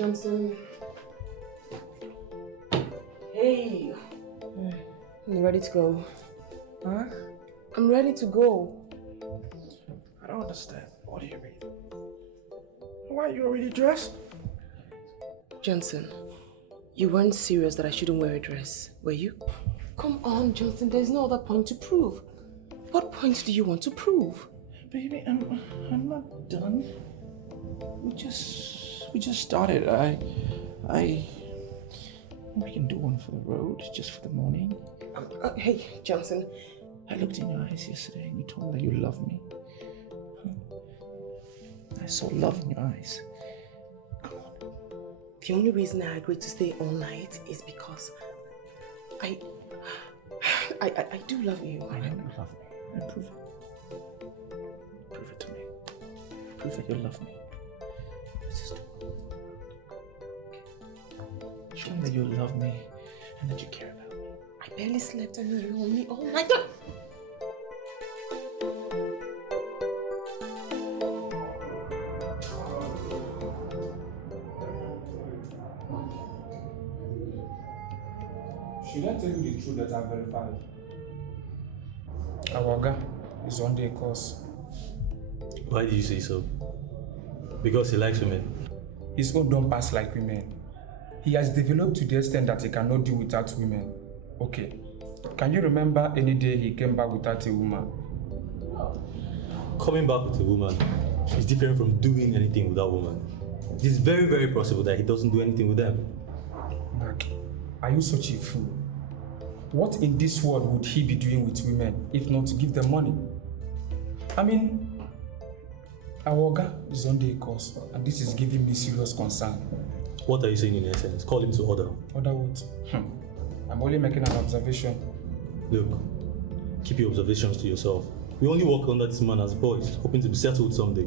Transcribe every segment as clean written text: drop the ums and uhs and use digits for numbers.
Johnson. Hey. You ready to go? Huh? I'm ready to go. I don't understand. What do you mean? Why are you already dressed? Johnson, you weren't serious that I shouldn't wear a dress, were you? Come on, Johnson, there's no other point to prove. What point do you want to prove? Baby, I'm not done. We just started. We can do one for the road, just for the morning. Hey, Johnson. I looked in your eyes yesterday and you told me that you love me. I saw love in your eyes. Come on. The only reason I agreed to stay all night is because I do love you. I know you love me. And prove it. Prove it to me. Prove that you love me. Let's just do it. Show me that you love me and that you care about me. I barely slept and you were on me all night. Should I tell you the truth that I verified? Awaga is on the course. Why did you say so? Because he likes women. His own don't pass like women. He has developed to the extent that he cannot do without women. Okay. Can you remember any day he came back without a woman? Coming back with a woman is different from doing anything without a woman. It is very, very possible that he doesn't do anything with them. Mark, are you such a fool? What in this world would he be doing with women if not to give them money? I mean, Awoga is on the course and this is giving me serious concern. What are you saying in essence? Call him to order. Order what? I'm only making an observation. Look, keep your observations to yourself. We only work under this man as boys, hoping to be settled someday.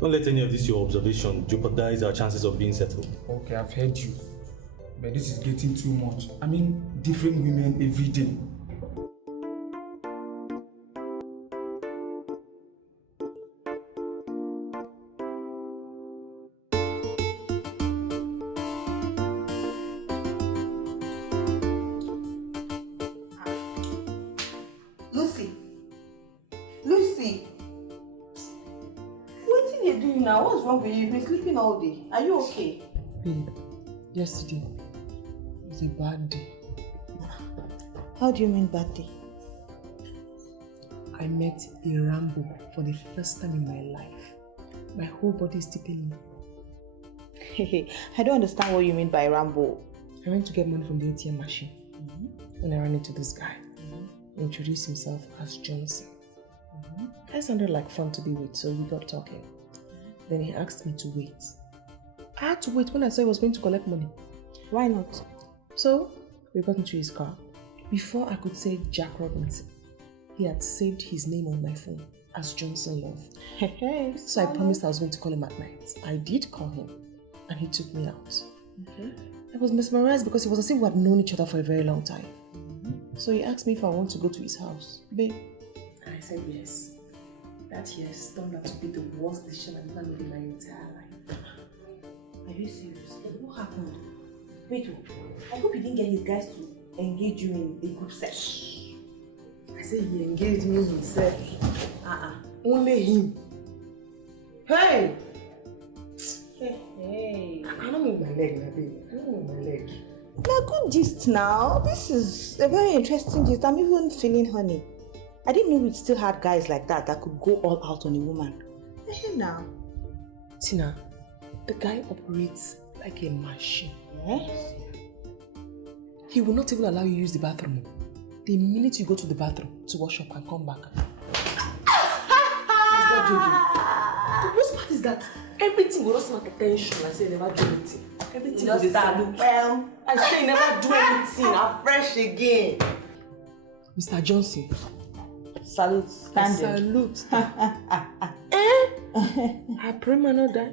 Don't let any of this your observation jeopardize our chances of being settled. Okay, I've heard you. But this is getting too much. I mean, different women every day. Lucy, what are you doing now? What's wrong with you? You've been sleeping all day. Are you okay? Babe, yesterday was a bad day. How do you mean bad day? I met a Rambo for the first time in my life. My whole body is tipping me. I don't understand what you mean by Rambo. I went to get money from the ATM machine. When I ran into this guy. He introduced himself as Johnson. I sounded like fun to be with, so we got talking. Then he asked me to wait. I had to wait when I saw he was going to collect money. Why not? So, we got into his car. Before I could say Jack Robinson, he had saved his name on my phone as Johnson Love. So I promised I was going to call him at night. I did call him, and he took me out. I was mesmerized because it was as if we had known each other for a very long time. So he asked me if I want to go to his house. Babe. And I said yes. That yes turned out to be the worst decision I've ever made in my entire life. Are you serious? What happened? Wait, I hope you didn't get his guys to engage you in a group sex. I said he engaged me himself. Only him. Hey! Hey! I don't move my leg now, baby. I don't move my leg. Now, good gist now. This is a very interesting gist. I'm even feeling honey. I didn't know we still had guys like that could go all out on a woman. Now. Tina, the guy operates like a machine. Yes? He will not even allow you to use the bathroom. The minute you go to the bathroom to wash up and come back. He's not joking. The worst part is that everything will just like attention. I say never do anything. Everything will just start well. I say never do anything. I'm fresh again. Mr. Johnson. Salute. Salute. I pray man not die.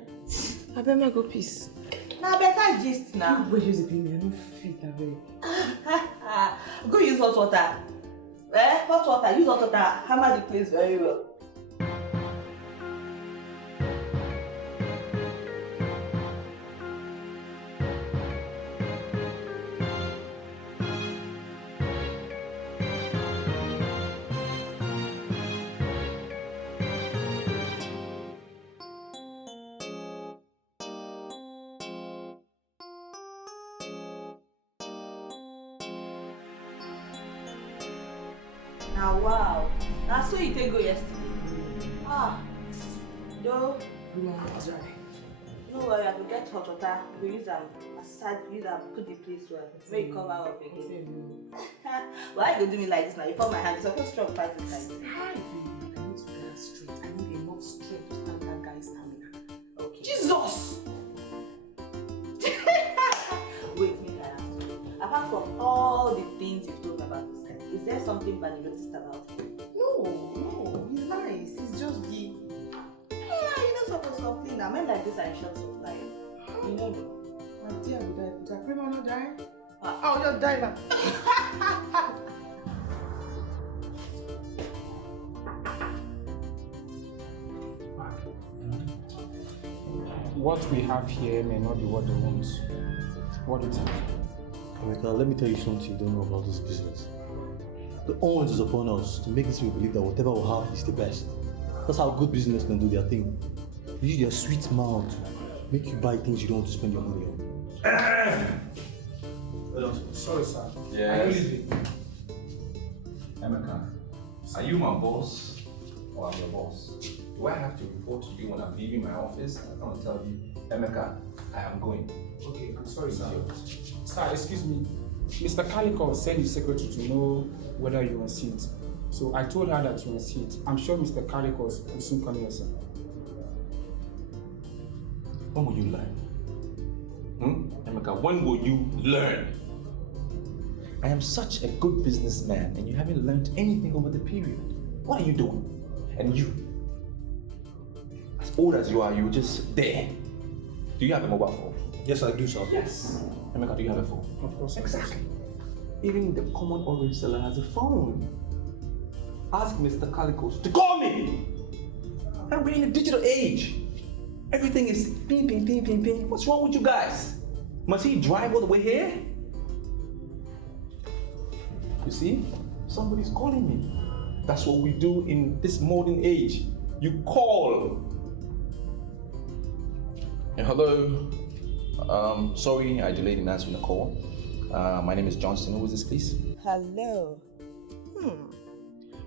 I better go peace. Now better gist now. Go use the baby. I don't fit that way. Go use hot water. Hot water. Use hot water. Hammer the place very well. Now, wow. Now, so you take go yesterday. Ah, though. No worry, I will get hot water. We use them, massage, use them, put the place well. Make it cover up again. Why you do me like this now? You put my hand, it's also strong part this time. Hi, baby. I need to get straight. I need enough strength to stand that guy's stamina. Okay. Jesus! Wait, make I ask you. Apart from all the things you've told me about this guy, is there something bad you noticed about him? No, he's nice. He's just the... Yeah, you're not supposed to complain now. Men like this are in short supply. You know me. My dear, would I pray man not die? Oh, you're dying now. What we have here may not be what they want. What do you think? Emeka, let me tell you something you don't know about this business. The onus is upon us to make this people believe that whatever we have is the best. That's how good businessmen do their thing. They use their sweet mouth to make you buy things you don't want to spend your money on. Sorry, sir. Yes. Emeka, are you my boss or I'm your boss? Do I have to report to you when I'm leaving my office? I can't tell you, Emeka, I am going. Okay, I'm sorry, sir. Sir, excuse me. Mr. Calico sent the secretary to know whether you're on seat. So I told her that you're on seat. I'm sure Mr. Calico will soon come here, sir. When will you learn? Emeka, when will you learn? I am such a good businessman and you haven't learned anything over the period. What are you doing? And you, as old as you are, you're just there. Do you have a mobile phone? Yes, I do, sir. Yes. Emeka, do you have a phone? Of course. Exactly. Even the common orange seller has a phone. Ask Mr. Calicos to call me. And we're in a digital age. Everything is ping, ping, ping, ping, ping. What's wrong with you guys? Must he drive all the way here? You see, somebody's calling me. That's what we do in this modern age. You call. Hello. Sorry I delayed in answering the call. My name is Johnson. Who is this, please? Hello.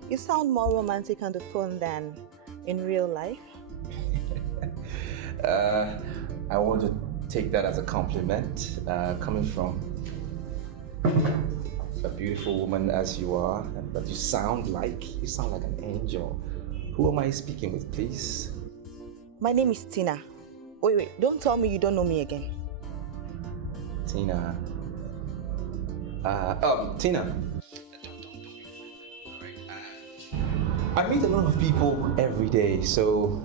You sound more romantic on the phone than in real life. I want to take that as a compliment, coming from a beautiful woman as you are, but you sound like an angel. Who am I speaking with, please? My name is Tina. Wait, don't tell me you don't know me again. Tina. Tina. I meet a lot of people every day, so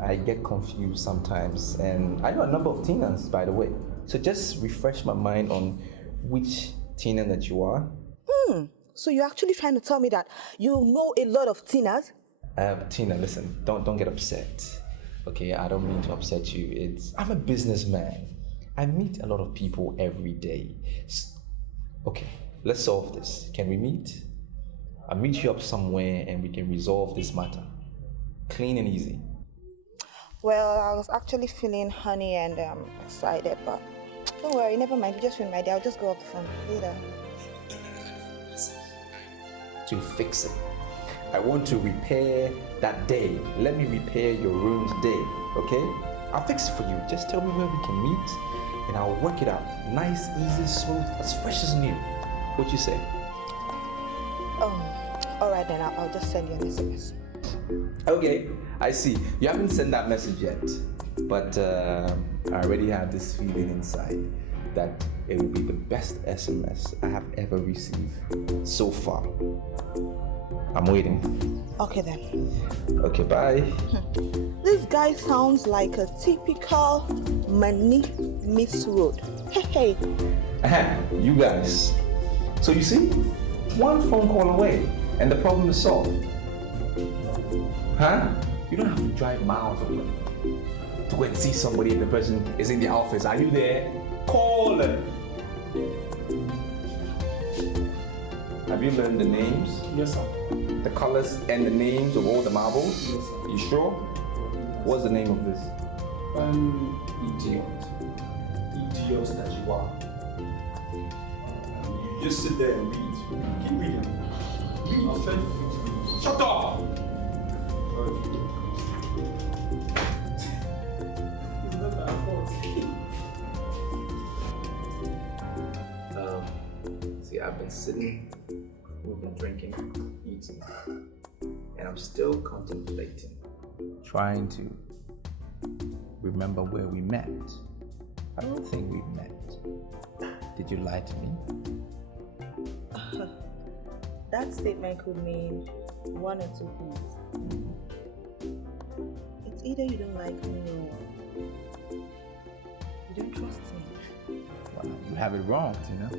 I get confused sometimes, and I know a number of Tinas, by the way. So just refresh my mind on which Tina that you are. So you're actually trying to tell me that you know a lot of Tinas? Tina, listen, don't get upset. Okay, I don't mean to upset you. I'm a businessman. I meet a lot of people every day. Okay, let's solve this. Can we meet? I'll meet you up somewhere and we can resolve this matter. Clean and easy. Well, I was actually feeling honey and excited, but don't worry, never mind. You just remind me. I'll just go off the phone later. To fix it. I want to repair that day. Let me repair your room today, okay? I'll fix it for you. Just tell me where we can meet and I'll work it out. Nice, easy, smooth, as fresh as new. What you say? All right then, I'll just send you an SMS. Okay, I see. You haven't sent that message yet, but I already have this feeling inside that it will be the best SMS I have ever received so far. I'm waiting. Okay then. Okay, bye. This guy sounds like a typical money meets road. Hey. You guys. So you see, one phone call away and the problem is solved. Huh? You don't have to drive miles away to go and see somebody if the person is in the office. Are you there? Call them. Have you learned the names? Yes, sir. The colors and the names of all the marbles? Yes, sir. You sure? What's the name of this? Idiot. Idiot that you are. You just sit there and read. Keep reading. I'll try to fix it. Shut up! It's not our fault. See, I've been sitting, we've been drinking, eating, and I'm still contemplating, trying to remember where we met. I don't think we've met. Did you lie to me? That statement could mean one or two things. It's either you don't like me or you don't trust me. Well, you have it wrong, Tina.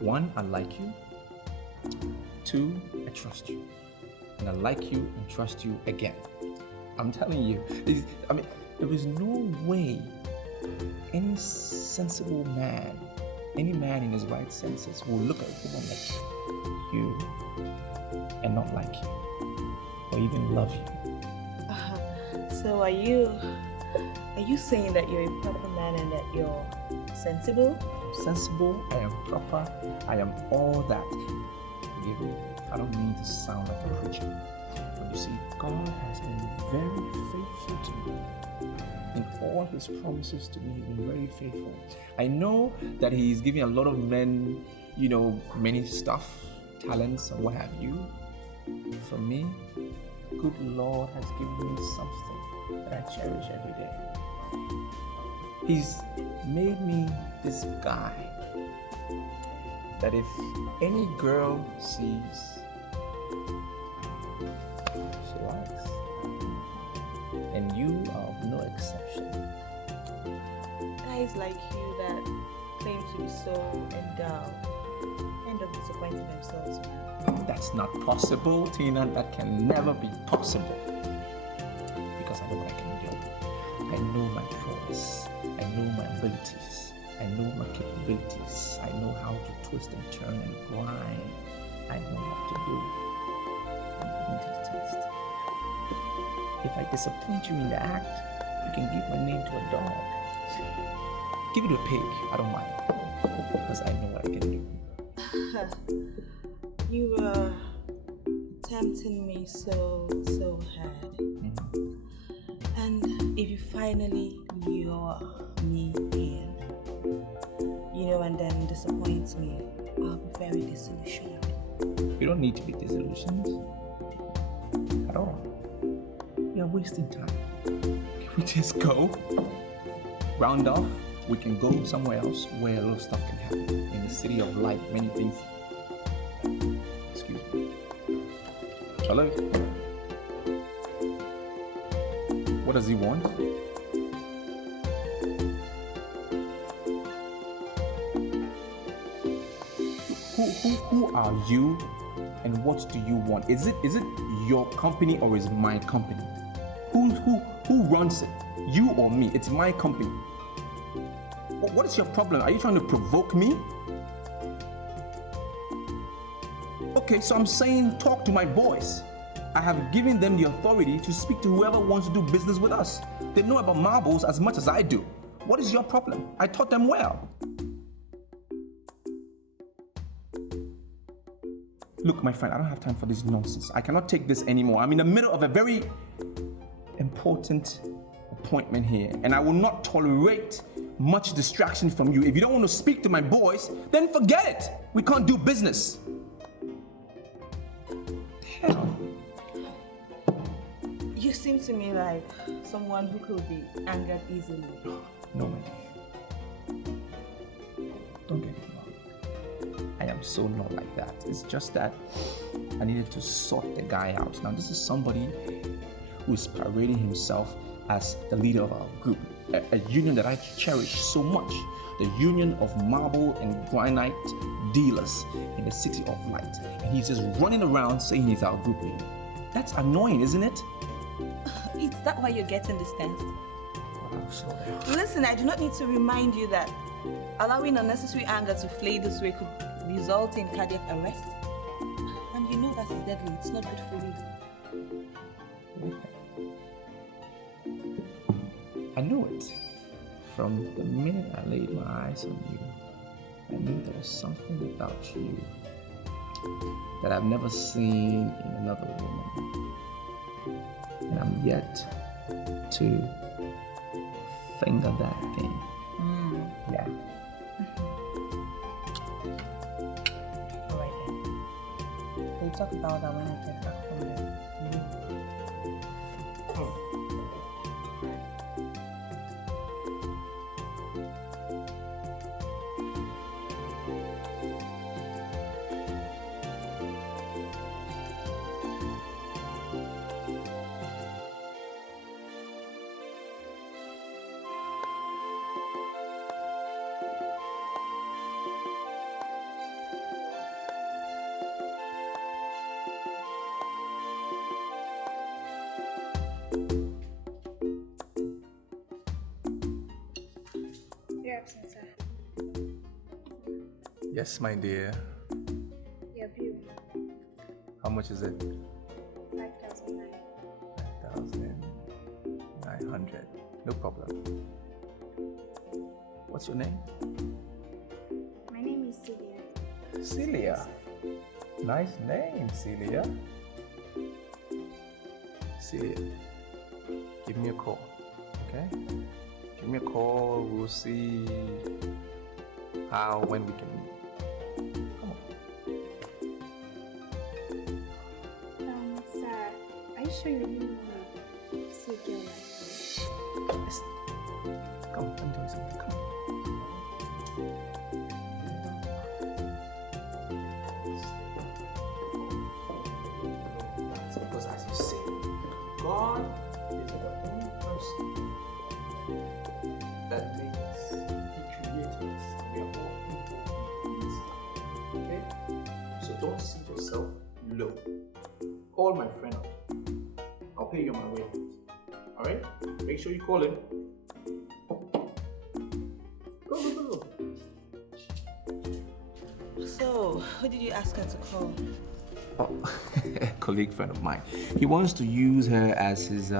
One, I like you. Two, I trust you. And I like you and trust you again. I'm telling you, there is no way any sensible man, any man in his right senses will look at a woman like you and not like you or even love you. So are you saying that you're a proper man and that you're sensible? Sensible, I am proper, I am all that. Forgive me, I don't mean to sound like a preacher. But you see, God has been very faithful to me. In all his promises to me, he's been very faithful. I know that he's giving a lot of men, many stuff, talents and what have you. For me, good Lord has given me something that I cherish every day. He's made me this guy that if any girl sees, she likes. And you are of no exception. Guys like you that claim to be so endowed end up disappointing themselves. That's not possible, Tina. That can never be possible. Because I know what I can do. I know my prowess. I know my abilities. I know my capabilities. I know how to twist and turn and grind. I know what to do. I'm going to the test. If I disappoint you in the act, you can give my name to a dog. Give it to a pig. I don't mind. Because I know what I can do. You were tempting me so hard. Mm-hmm. And if you finally lure me in, and then disappoint me, I'll be very disillusioned. You don't need to be disillusioned at all. You're wasting time. Can we just go? Round off, we can go somewhere else where a lot of stuff can happen. In the city of light, many things. Excuse me. Hello? What does he want? Who are you and what do you want? Is it your company or is it my company? Who runs it? You or me? It's my company. What is your problem? Are you trying to provoke me? Okay, so I'm saying talk to my boys. I have given them the authority to speak to whoever wants to do business with us. They know about marbles as much as I do. What is your problem? I taught them well. Look, my friend, I don't have time for this nonsense. I cannot take this anymore. I'm in the middle of a very important appointment here, and I will not tolerate much distraction from you. If you don't want to speak to my boys, then forget it. We can't do business. Hell. You seem to me like someone who could be angered easily. No, my dear. Don't get me wrong. I am so not like that. It's just that I needed to sort the guy out. Now, this is somebody who is parading himself as the leader of our group, a union that I cherish so much, the union of marble and granite dealers in the city of light. And he's just running around saying he's our group leader. That's annoying, isn't it? Is that why you're getting this tense? I'm sorry. Listen, I do not need to remind you that allowing unnecessary anger to flay this way could result in cardiac arrest. And you know that is deadly. It's not good for you. I knew it. From the minute I laid my eyes on you, I knew there was something about you that I've never seen in another woman. And I'm yet to finger that thing. Yeah. Alright then. We'll talk about that when I get back from there. Yes, my dear. Your bill, How much is it? 5,900. No problem. What's your name? My name is Celia. Celia. Nice name, Celia. Celia, give me a call, okay? Give me a call. We'll see when we can meet. Come on. Sir, are you sure you really want to see a girl like this? Yes. Come on, let me tell you something. Come on. It's because, as you say, God is the only person that made us. He created us. We are all equal in His life. Okay? So don't see yourself low. Call my friend up. I'll pay you my way out. Alright? Make sure you call him. Go. So, who did you ask her to call? Oh, a colleague friend of mine. He wants to use her as his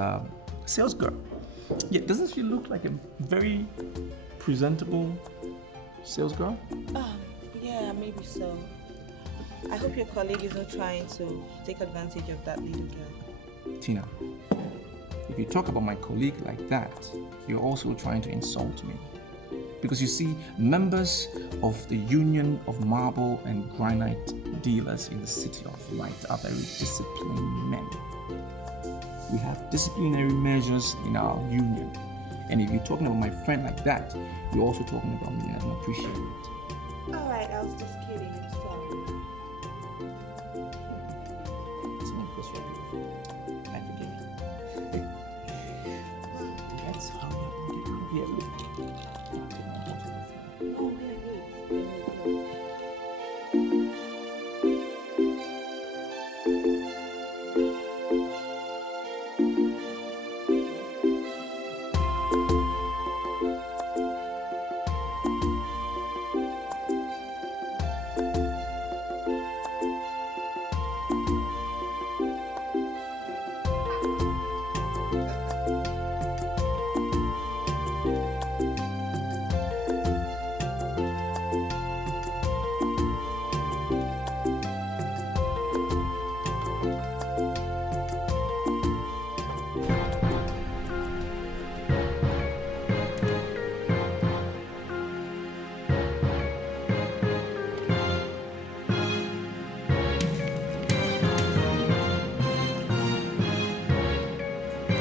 sales girl. Yeah, doesn't she look like a very presentable sales girl? Yeah, maybe so. I hope your colleague isn't trying to take advantage of that little girl. Tina, if you talk about my colleague like that, you're also trying to insult me. Because you see, members of the Union of Marble and Granite Dealers in the City of Light are very disciplined men. We have disciplinary measures in our union. And if you're talking about my friend like that, you're also talking about me. I don't appreciate it. Alright, I was just kidding. I'm sorry. It's not because you're beautiful. I forgive you. That's how you're going to get out of here. Look. Oh, wait.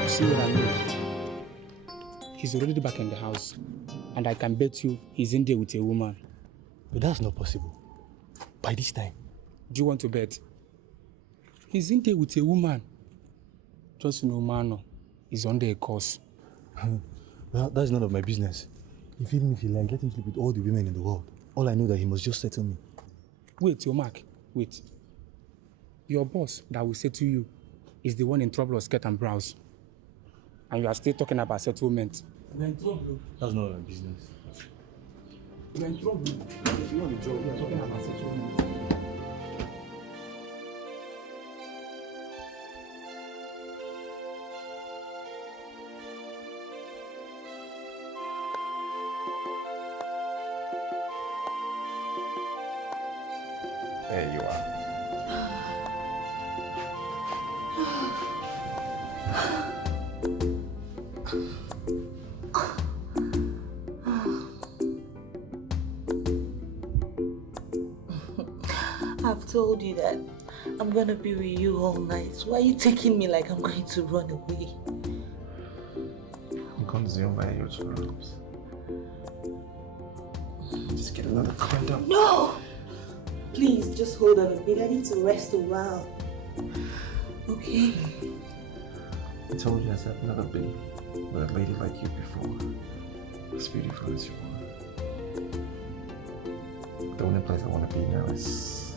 See what I mean? He's already back in the house, and I can bet you he's in there with a woman. But that's not possible. By this time. Do you want to bet? He's in there with a woman. Just no man is under a course. Well, that's none of my business. Even if you like, let him sleep with all the women in the world. All I know that he must just settle me. Wait, your Mark, wait. Your boss that will settle you is the one in trouble of skirt and brows. And you are still talking about settlement. You're in trouble. That's none of my business. You're in trouble. If you're in trouble, you're talking about settlement. There you are. I've told you that I'm gonna be with you all night. Why are you taking me like I'm going to run away? I'm consumed by your charms. Just get another condom. No! Please, just hold on a bit. I need to rest a while. Okay? I told you I've never been with a lady like you before. As beautiful as you are. The only place I want to be now is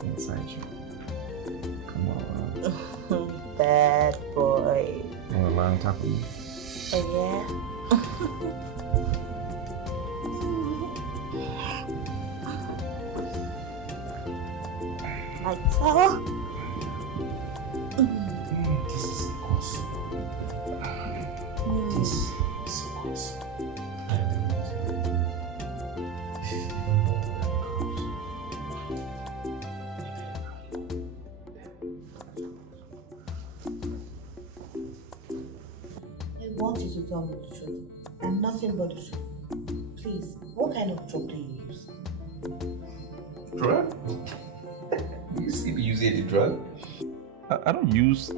inside you. Come on. Bad boy. You want to lie on top of me? Yeah. My towel. This is awesome. This is awesome. I want you to tell me the truth and nothing but the truth. Please, what kind of drug do you use? Drug? You see me using any drug? I don't use.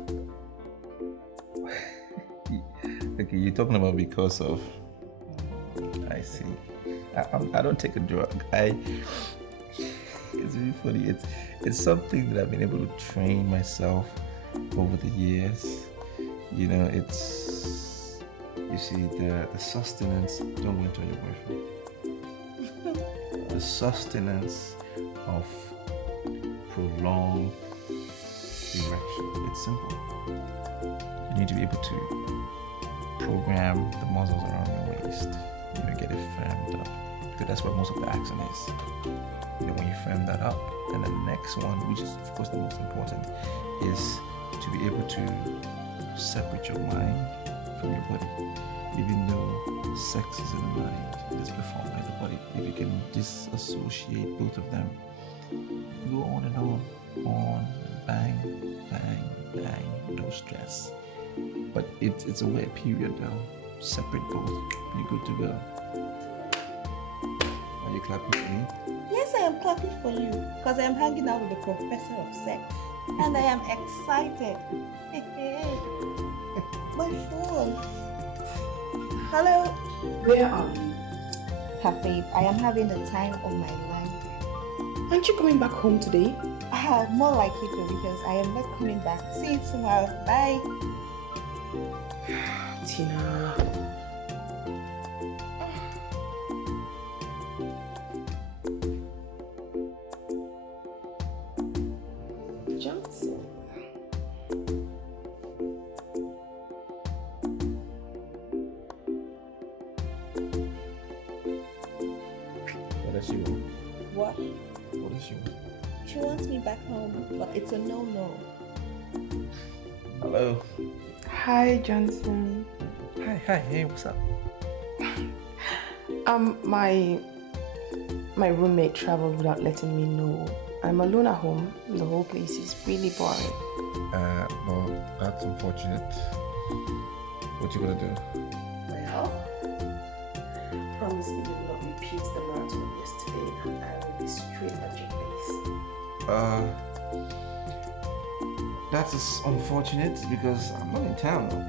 Okay, you're talking about because of. I see. I don't take a drug. It's really funny. It's something that I've been able to train myself over the years. You know, it's. You see, the sustenance. Don't go into your boyfriend. The sustenance of prolonged erection. It's simple. You need to be able to program the muscles around your waist. You know, get it firmed up. Because that's where most of the action is. You know, when you firm that up, then the next one, which is of course the most important, is to be able to separate your mind from your body. Even though sex is in the mind, it is performed by the body. If you can disassociate both of them, go on and on, bang, bang, bang, no stress. But it's a weird period though. Separate both, you're good to go. Are you clapping for me? Yes, I am clapping for you because I am hanging out with the professor of sex and I am excited. My phone. Hello. Where are you? Babe, I am having the time of my life. Aren't you coming back home today? More like it though, because I am not coming back. See you tomorrow. Bye. Tina. Johnson. What does she want? What? What does she want? She wants me back home, but it's a no-no. Hello. Hi, Johnson. Hi, hey, what's up? My roommate traveled without letting me know. I'm alone at home. The whole place is really boring. Well, that's unfortunate. What you gonna do? Well, promise me you will not repeat the marathon of yesterday and I will be straight at your place. That is unfortunate because I'm not in town though.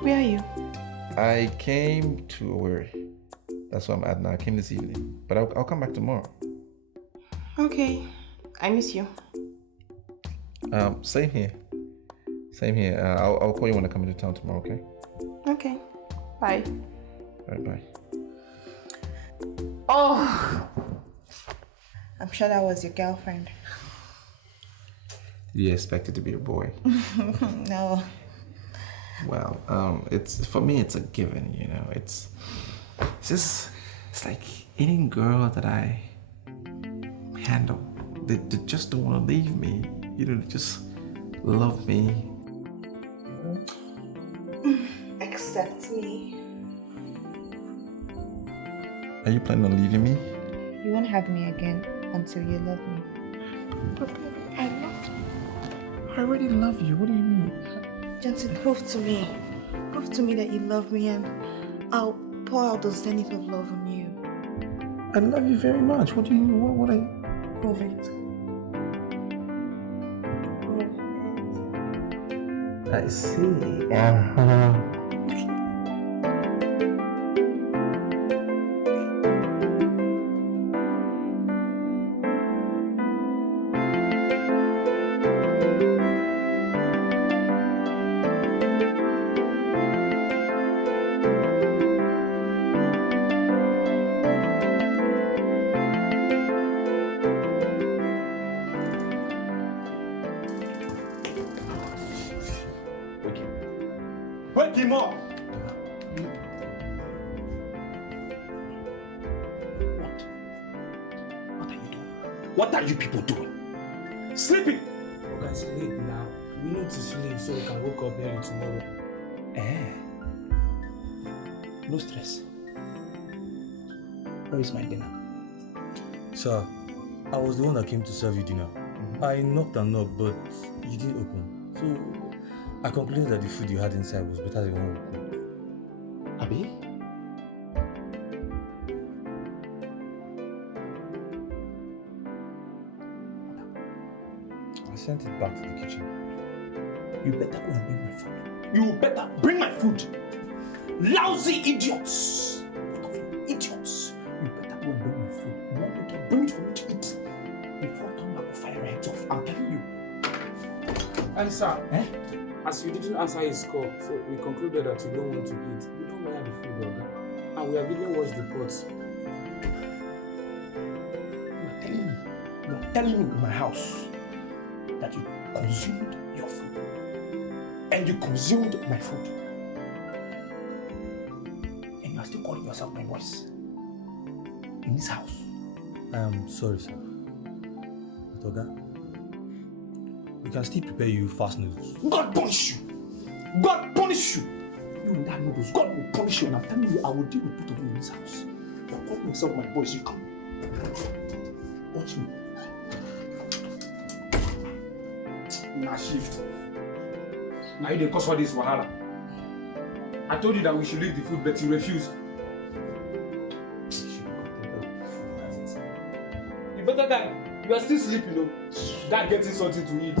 Where are you? I came to Owerri. That's where I'm at now. I came this evening, but I'll come back tomorrow. Okay, I miss you. Same here. Same here. I'll call you when I come into town tomorrow, okay? Okay, bye. All right, bye. Oh! I'm sure that was your girlfriend. Did you expect it to be a boy? No. Well, it's for me. It's a given, you know. It's like any girl that I handle. They just don't want to leave me. You know, they just love me. Except me. Are you planning on leaving me? You won't have me again until you love me. I love you. I already love you. What do you mean? Johnson, prove to me. Prove to me that you love me and I'll pour out the zenith of love on you. I love you very much. What do you mean? What I... Prove it. Prove it. I see. Wake him up! What are you doing? What are you people doing? Sleeping! We can sleep now. We need to sleep so we can wake up early tomorrow. No stress. Where is my dinner? Sir, I was the one that came to serve you dinner. I knocked and knocked, but you didn't open. So I concluded that the food you had inside was better than one we cooked. Abi? I sent it back to the kitchen. You better go and bring my food. You better bring my food! Lousy idiots! Both of you idiots! You better go and bring my food. You want me to bring it for me to eat? Before I turn my fire heads off, I'm telling you. And sir, as you didn't answer his call, so we concluded that you don't want to eat. We don't mind the food, Oga. And we have even washed the pots. You are telling me in my house that you consumed your food. And you consumed my food. And you are still calling yourself my boss. In this house. I am sorry, sir. But Oga, we can still prepare you fast noodles. God punish you! God punish you! You and that noodles, God will punish you, and I'm telling you, I will deal with both of you in this house. You are calling yourself my boys, you come. Watch me. Now shift. Now you the cause for this wahala. I told you that we should leave the food, but you refused. You better guy, you are still sleeping though. That getting something to eat.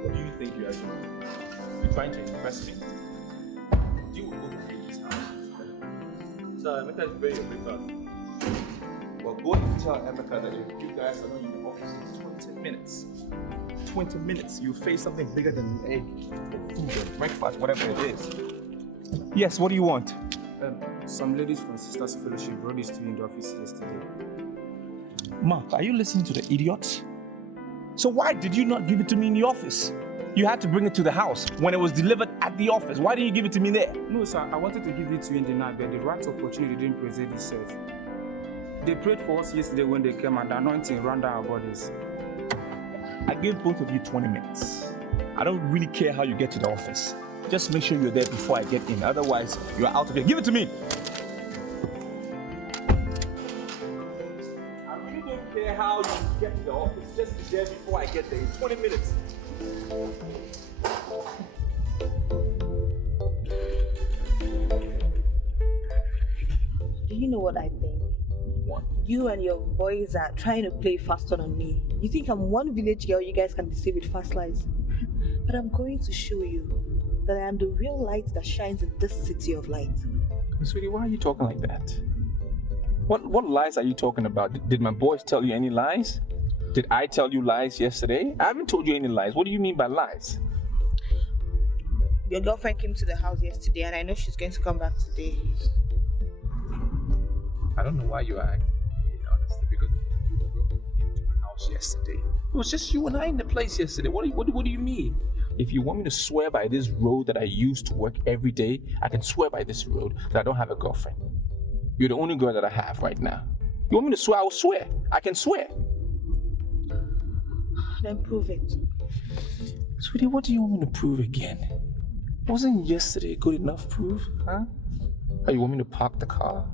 What do you think you are doing? You're trying to impress me? You will go back to this house. Sir, Emeka is preparing your breakfast. Well, go and tell Emeka that if you guys are not in the office in 20 minutes, you face something bigger than an egg or food or breakfast, whatever it is. Yes, what do you want? Some ladies from Sisters Fellowship brought this to you in the office yesterday. Mark, are you listening to the idiots? So why did you not give it to me in the office? You had to bring it to the house when it was delivered at the office. Why didn't you give it to me there? No, sir, I wanted to give it to you in the night, but the right opportunity didn't present itself. They prayed for us yesterday when they came and the anointing ran down our bodies. I gave both of you 20 minutes. I don't really care how you get to the office. Just make sure you're there before I get in. Otherwise, you're out of here. Give it to me. I really don't care how you get to the office. Just be there before I get there in 20 minutes. Do you know what I think? What? You and your boys are trying to play fast on me. You think I'm one village girl you guys can deceive with fast lies? But I'm going to show you that I am the real light that shines in this city of light. Sweetie, why are you talking like that? What lies are you talking about? Did my boys tell you any lies? Did I tell you lies yesterday? I haven't told you any lies. What do you mean by lies? Your girlfriend came to the house yesterday and I know she's going to come back today. I don't know why you are acting weird, honestly, because you came to my house yesterday. It was just you and I in the place yesterday. What do you mean? If you want me to swear by this road that I use to work every day, I can swear by this road that I don't have a girlfriend. You're the only girl that I have right now. You want me to swear? I will swear. I can swear. Then prove it. Sweetie, what do you want me to prove again? Wasn't yesterday good enough proof, huh? Or you want me to park the car?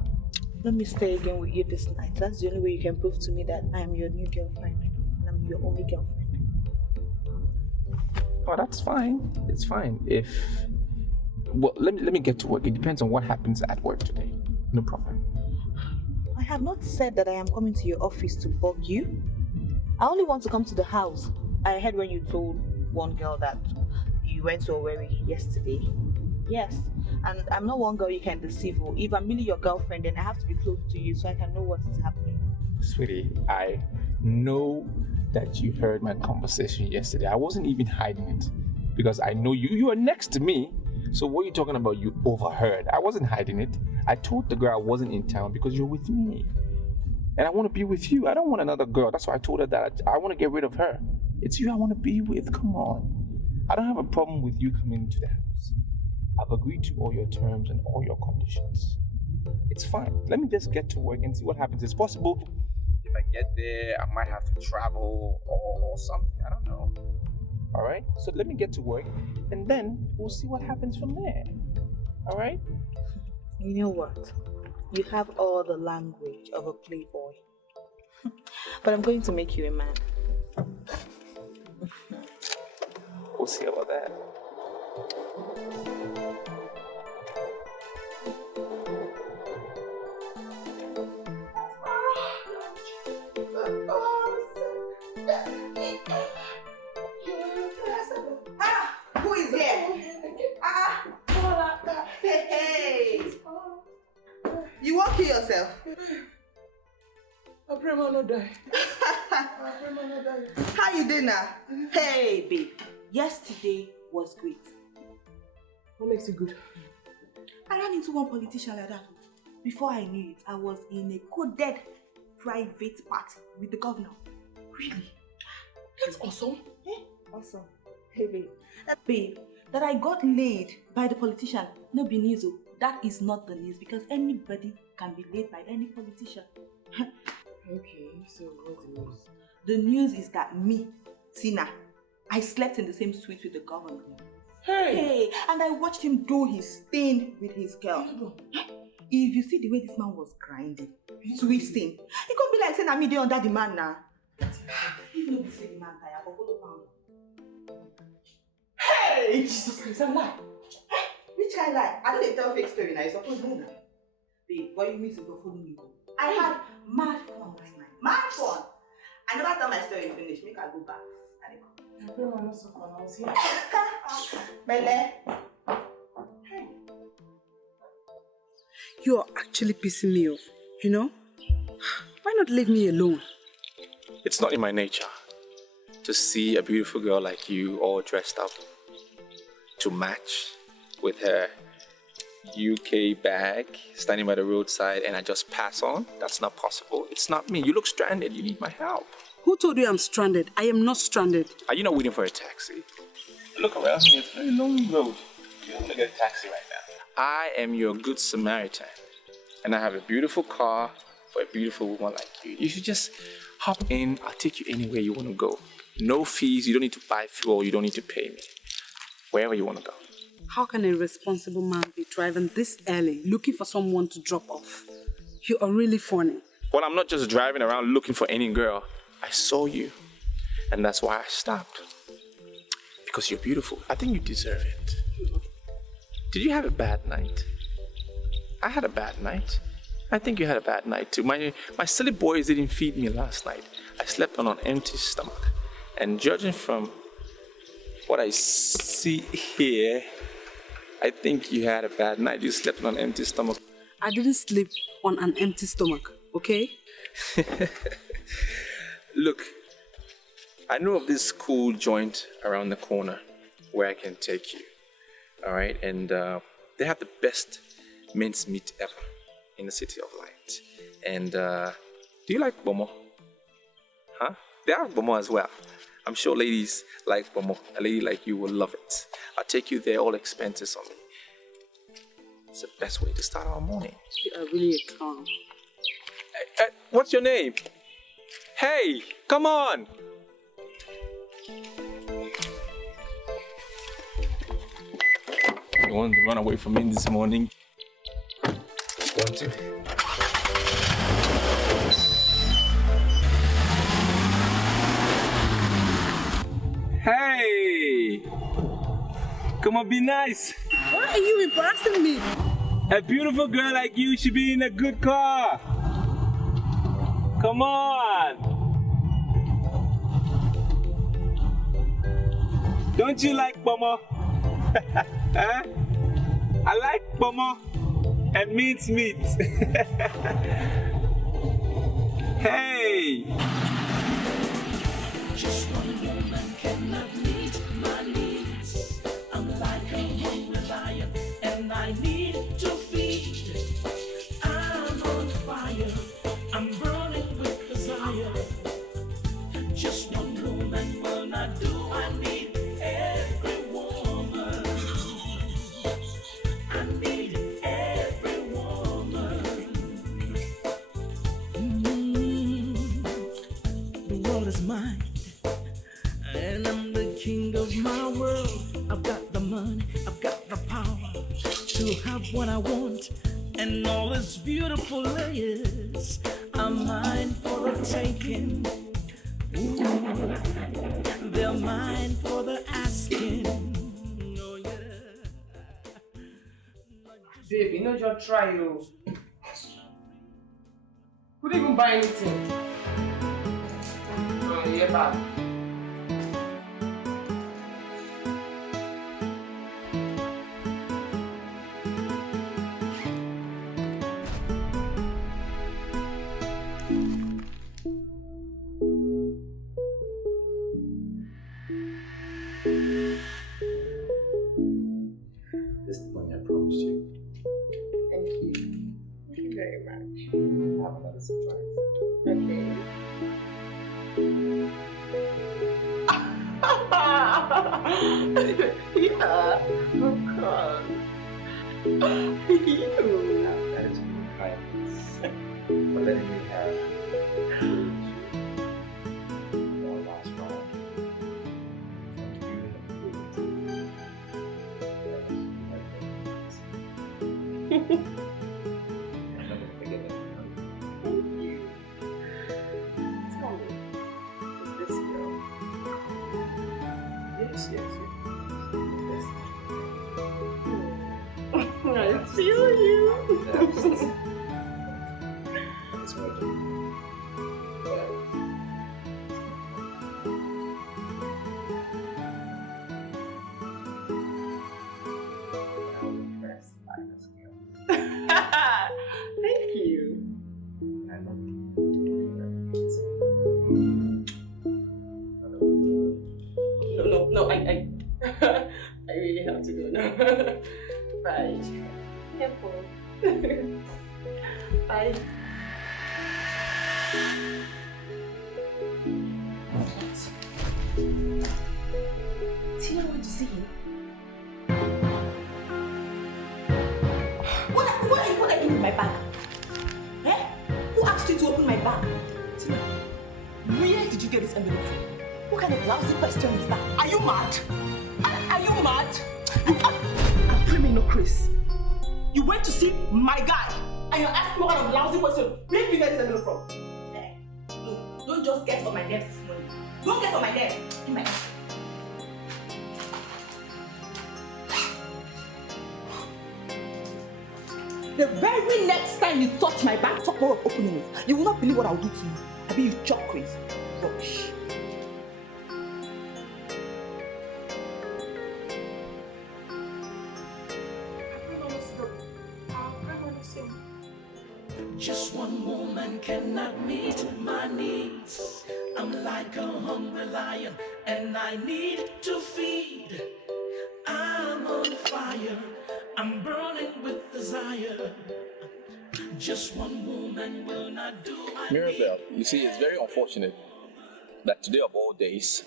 Let me stay again with you this night. That's the only way you can prove to me that I am your new girlfriend. And I'm your only girlfriend. Oh, that's fine. It's fine. Let me get to work. It depends on what happens at work today. No problem. I have not said that I am coming to your office to bug you. I only want to come to the house. I heard when you told one girl that you went to Owerri yesterday. Yes, and I'm not one girl you can deceive. If I'm really your girlfriend, then I have to be close to you so I can know what is happening. Sweetie, I know that you heard my conversation yesterday. I wasn't even hiding it because I know you are next to me. So what are you talking about? You overheard. I wasn't hiding it. I told the girl I wasn't in town because you're with me. And I want to be with you. I don't want another girl. That's why I told her that I want to get rid of her. It's you I want to be with. Come on. I don't have a problem with you coming into the house. I've agreed to all your terms and all your conditions. It's fine. Let me just get to work and see what happens. It's possible if I get there, I might have to travel or something. I don't know. All right? So let me get to work and then we'll see what happens from there. All right? You know what? You have all the language of a playboy. But I'm going to make you a man. We'll see about that. Who is here? Hey! You won't kill yourself. I pray man not die. How you doing now? Hey, babe. Yesterday was great. What makes it good? I ran into one politician like that. Before I knew it, I was in a coded private party with the governor. Really? That's awesome. Awesome. Hey, babe. That I got laid by the politician. No be news. That is not the news because anybody can be laid by any politician. Okay, so what's the news? The news is that me, Tina, I slept in the same suite with the governor. Hey! And I watched him do his thing with his girl. If you see the way this man was grinding, twisting, it can't be like saying I'm me under the man now. If not be say the man tired, I follow pound. Hey! Jesus Christ, I'm lying. Which I lie? I don't tell fake story now, you suppose know that. Babe, what you mean to go follow me? I had mad fun last night. Mad fun! I never tell my story finish. Make I go back. I pray man not so fun. I was here. Bele. Hey. You are actually pissing me off, you know? Why not leave me alone? It's not in my nature to see a beautiful girl like you all dressed up to match with her UK bag standing by the roadside and I just pass on. That's not possible. It's not me. You look stranded. You need my help. Who told you I'm stranded? I am not stranded. Are you not waiting for a taxi? Look around here. It's a very lonely road. You don't want to get a taxi right now. I am your good Samaritan. And I have a beautiful car for a beautiful woman like you. You should just hop in. I'll take you anywhere you want to go. No fees. You don't need to buy fuel. You don't need to pay me. Wherever you want to go. How can a responsible man be driving this early, looking for someone to drop off? You are really funny. Well, I'm not just driving around looking for any girl. I saw you. And that's why I stopped. Because you're beautiful. I think you deserve it. Did you have a bad night? I had a bad night. I think you had a bad night too. My silly boys didn't feed me last night. I slept on an empty stomach. And judging from what I see here, I think you had a bad night. You slept on an empty stomach. I didn't sleep on an empty stomach, okay? Look, I know of this cool joint around the corner where I can take you. All right? And they have the best mince meat ever in the City of Light. And do you like Bomo? Huh? They have Bomo as well. I'm sure ladies like Bomo. A lady like you will love it. I'll take you there, all expenses on me. It's the best way to start our morning. You are really a clown. What's your name? Hey, come on! want to run away from me this morning. Want to? Hey! Come on, be nice. Why are you embarrassing me? A beautiful girl like you should be in a good car. Come on. Don't you like Bomo? Huh? I like Bomo and meat. Hey. Just one woman cannot meet my needs. I'm like a hungry lion and I need to feed. I'm on fire, I'm burning with desire. Just one woman will not do, I need every woman. I need every woman. The world is mine. And I'm the king of my world. I've got the money, I've got the power to have what I want. And all its beautiful layers are mine for the taking. Ooh, they're mine for the asking. Oh yeah. Babe, you know your trial. Couldn't even buy anything. Oh, yeah, bad. This is the money I promised you. Thank you. Thank you very much. I have another surprise. Okay. Yeah, of course. You. That is your kindness for letting me have one last round. And you I'm not going to forget that. Thank you. Tell me, is this girl? Yes. I feel you. It's my job. I'm impressed by this girl. Thank you. I love you. No, I I really have to go now. Bye. Careful. Bye. Tina went to see him. What are you doing with my bag? Eh? Who asked you to open my bag? Tina, where did you get this envelope from? What kind of lousy question is that? Are you mad? Are you mad? I'm claiming no Chris. You went to see my guy and you're asking what kind of lousy question. Where did you get this envelope from? No, don't just get on my nerves this morning. Don't get on my nerves. Give my hand. The very next time you touch my bag, talk more of opening it. You will not believe what I'll do to you. I mean, you chop crazy. Rubbish. Just one woman cannot meet my needs. I'm like a hungry lion and I need to feed. I'm on fire, I'm burning with desire. Just one woman will not do. Mirabelle, you see, it's very unfortunate that today of all days,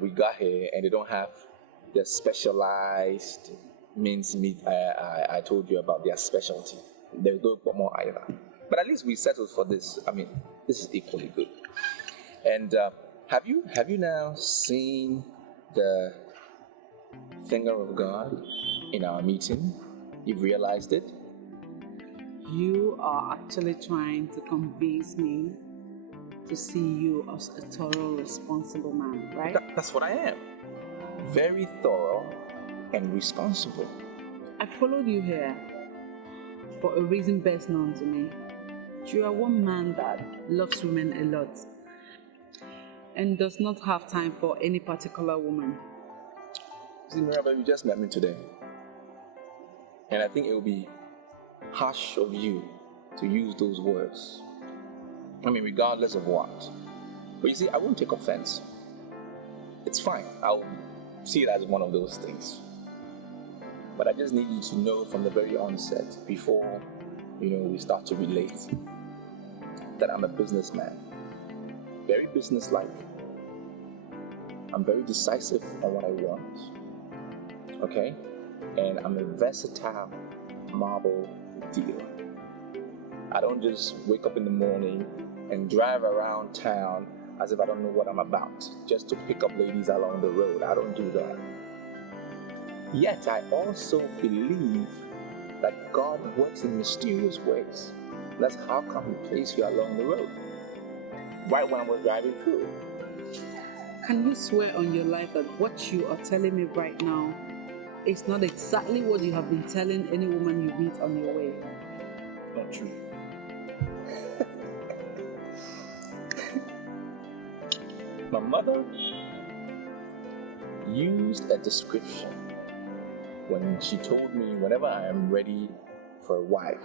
we got here and they don't have the specialized minced meat I told you about, their specialty. There's no more either. But at least we settled for this. I mean, this is equally good. And have you now seen the finger of God? in our meeting? You've realized it? You are actually trying to convince me to see you as a thorough, responsible man, right? That's what I am. Very thorough and responsible. I followed you here for a reason best known to me. You are one man that loves women a lot and does not have time for any particular woman. See, Mirabel, you just met me today. And I think it would be harsh of you to use those words. I mean, regardless of what. But you see, I won't take offense. It's fine. I'll see it as one of those things. But I just need you to know from the very onset, before, we start to relate, that I'm a businessman. Very businesslike. I'm very decisive on what I want. Okay? And I'm a versatile marble dealer. I don't just wake up in the morning and drive around town as if I don't know what I'm about, just to pick up ladies along the road. I don't do that. Yet I also believe that God works in mysterious ways. That's how come He placed you along the road, right when I was driving through. Can you swear on your life that what you are telling me right now is not exactly what you have been telling any woman you meet on your way? Not true. My mother used a description when she told me whenever I am ready for a wife,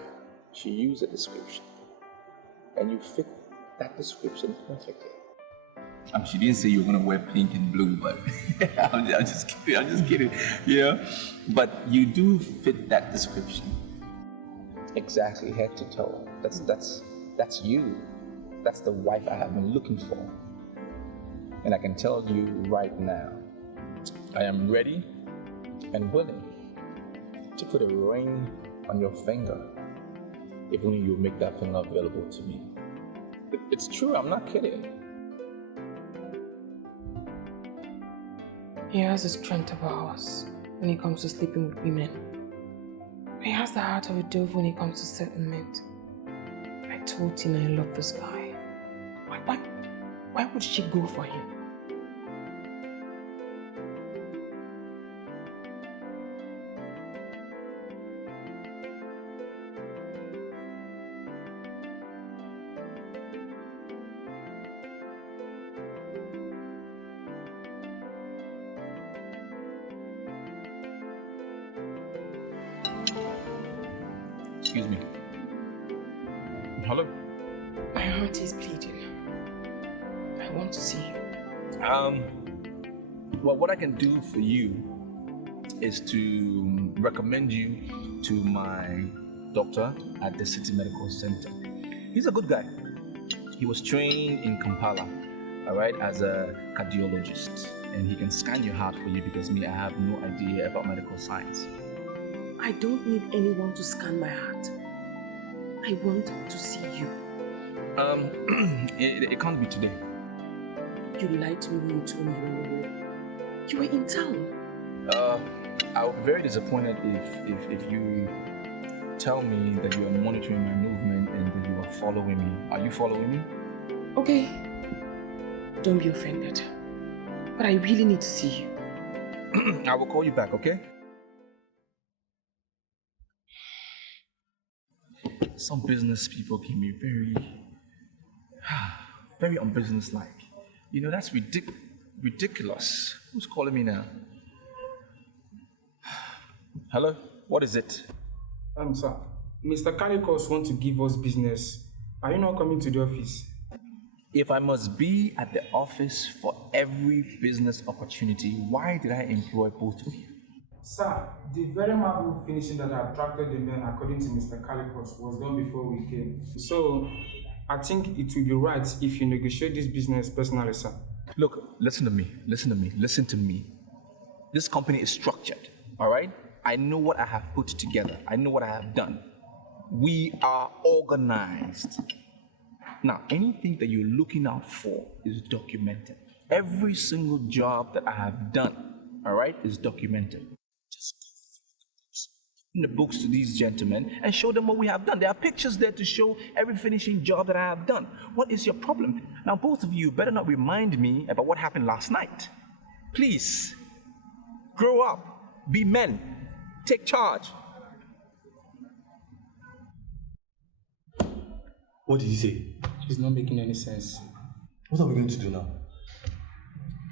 she used a description. And you fit that description perfectly. She didn't say you were going to wear pink and blue, but I'm just kidding, But you do fit that description. Exactly, head to toe. That's you. That's the wife I have been looking for. And I can tell you right now, I am ready and willing to put a ring on your finger if only you make that finger available to me. It's true, I'm not kidding. He has the strength of a horse when it comes to sleeping with women. He has the heart of a dove when it comes to settlement. I told Tina I love this guy. Why would she go for him? Excuse me. Hello? My heart is bleeding. I want to see you. Well, what I can do for you is to recommend you to my doctor at the City Medical Center. He's a good guy. He was trained in Kampala, all right, as a cardiologist. And he can scan your heart for you because I have no idea about medical science. I don't need anyone to scan my heart. I want to see you. It can't be today. You lied to me when you told me you were away. You were in town. I'll be very disappointed if you tell me that you are monitoring my movement and that you are following me. Are you following me? Okay. Don't be offended. But I really need to see you. I will call you back, okay? Some business people can be very unbusinesslike. That's ridiculous. Who's calling me now? Hello? What is it? Sir, Mr. Kalikos wants to give us business. Are you not coming to the office? If I must be at the office for every business opportunity, why did I employ both of you? Sir, the very marble finishing that attracted the men, according to Mr. Kalikos, was done before we came. So, I think it will be right if you negotiate this business personally, sir. Look, listen to me. This company is structured, all right? I know what I have put together. I know what I have done. We are organized. Now, anything that you're looking out for is documented. Every single job that I have done, all right, is documented. Just go through the the books to these gentlemen and show them what we have done. There are pictures there to show every finishing job that I have done. What is your problem? Now, both of you better not remind me about what happened last night. Please, grow up, be men, take charge. What did he say? It's not making any sense. What are we going to do now?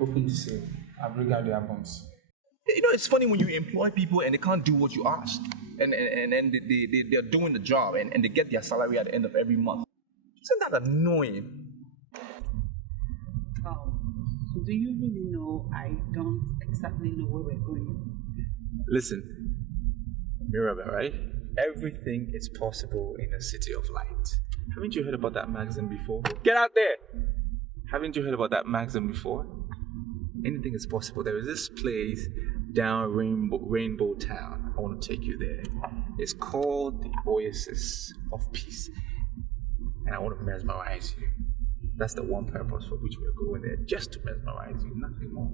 Open the safe. I'll bring out the albums. You know, it's funny when you employ people and they can't do what you ask. And they're doing the job and they get their salary at the end of every month. Isn't that annoying? Oh, so do you really know I don't exactly know where we're going? Listen, Mirabel, right? Everything is possible in a city of light. Haven't you heard about that magazine before? Get out there! Haven't you heard about that magazine before? Anything is possible. There is this place down Rainbow Town. I want to take you there. It's called the Oasis of Peace. And I want to mesmerize you. That's the one purpose for which we're going there. Just to mesmerize you, nothing more.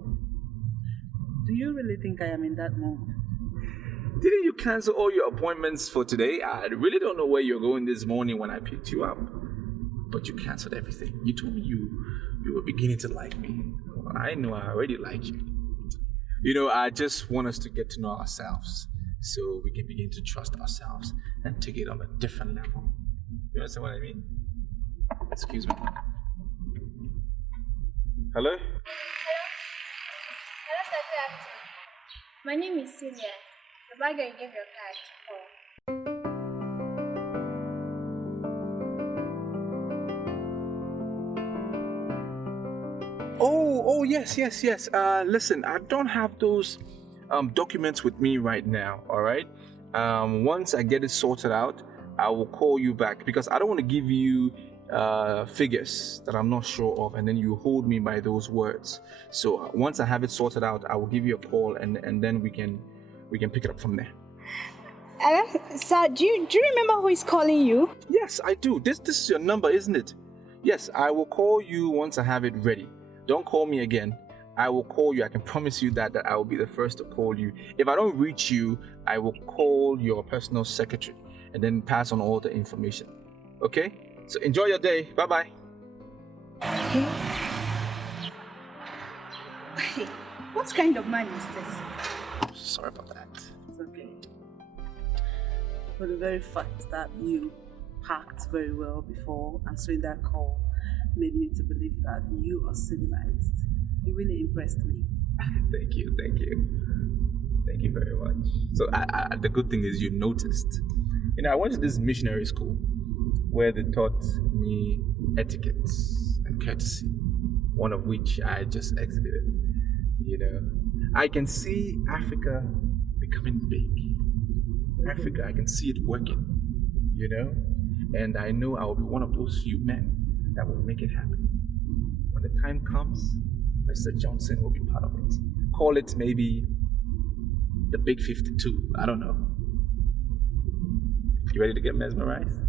Do you really think I am in that mood? Didn't you cancel all your appointments for today? I really don't know where you're going this morning when I picked you up. But you canceled everything. You told me you were beginning to like me. I know I already like you. You know, I just want us to get to know ourselves so we can begin to trust ourselves and take it on a different level. You understand what I mean? Excuse me. Hello? Hello, sir. Good afternoon. My name is Celia. The bagger gave your card to call. Oh, yes. Listen, I don't have those documents with me right now, all right? Once I get it sorted out, I will call you back because I don't want to give you figures that I'm not sure of and then you hold me by those words. So once I have it sorted out, I will give you a call and then we can pick it up from there. Sir, do you remember who is calling you? Yes, I do. This is your number, isn't it? Yes, I will call you once I have it ready. Don't call me again. I will call you. I can promise you that I will be the first to call you. If I don't reach you, I will call your personal secretary and then pass on all the information. Okay? So enjoy your day. Bye-bye. What kind of man is this? Sorry about that. It's okay. For the very fact that you packed very well before answering that call made me to believe that you are civilized. You really impressed me. Thank you. Thank you very much. So the good thing is you noticed. You know, I went to this missionary school where they taught me etiquettes and courtesy, one of which I just exhibited. You know, I can see Africa becoming big. Africa, I can see it working, you know, and I know I will be one of those few men that will make it happen. When the time comes, Mr. Johnson will be part of it. Call it maybe the Big 52. I don't know. You ready to get mesmerized?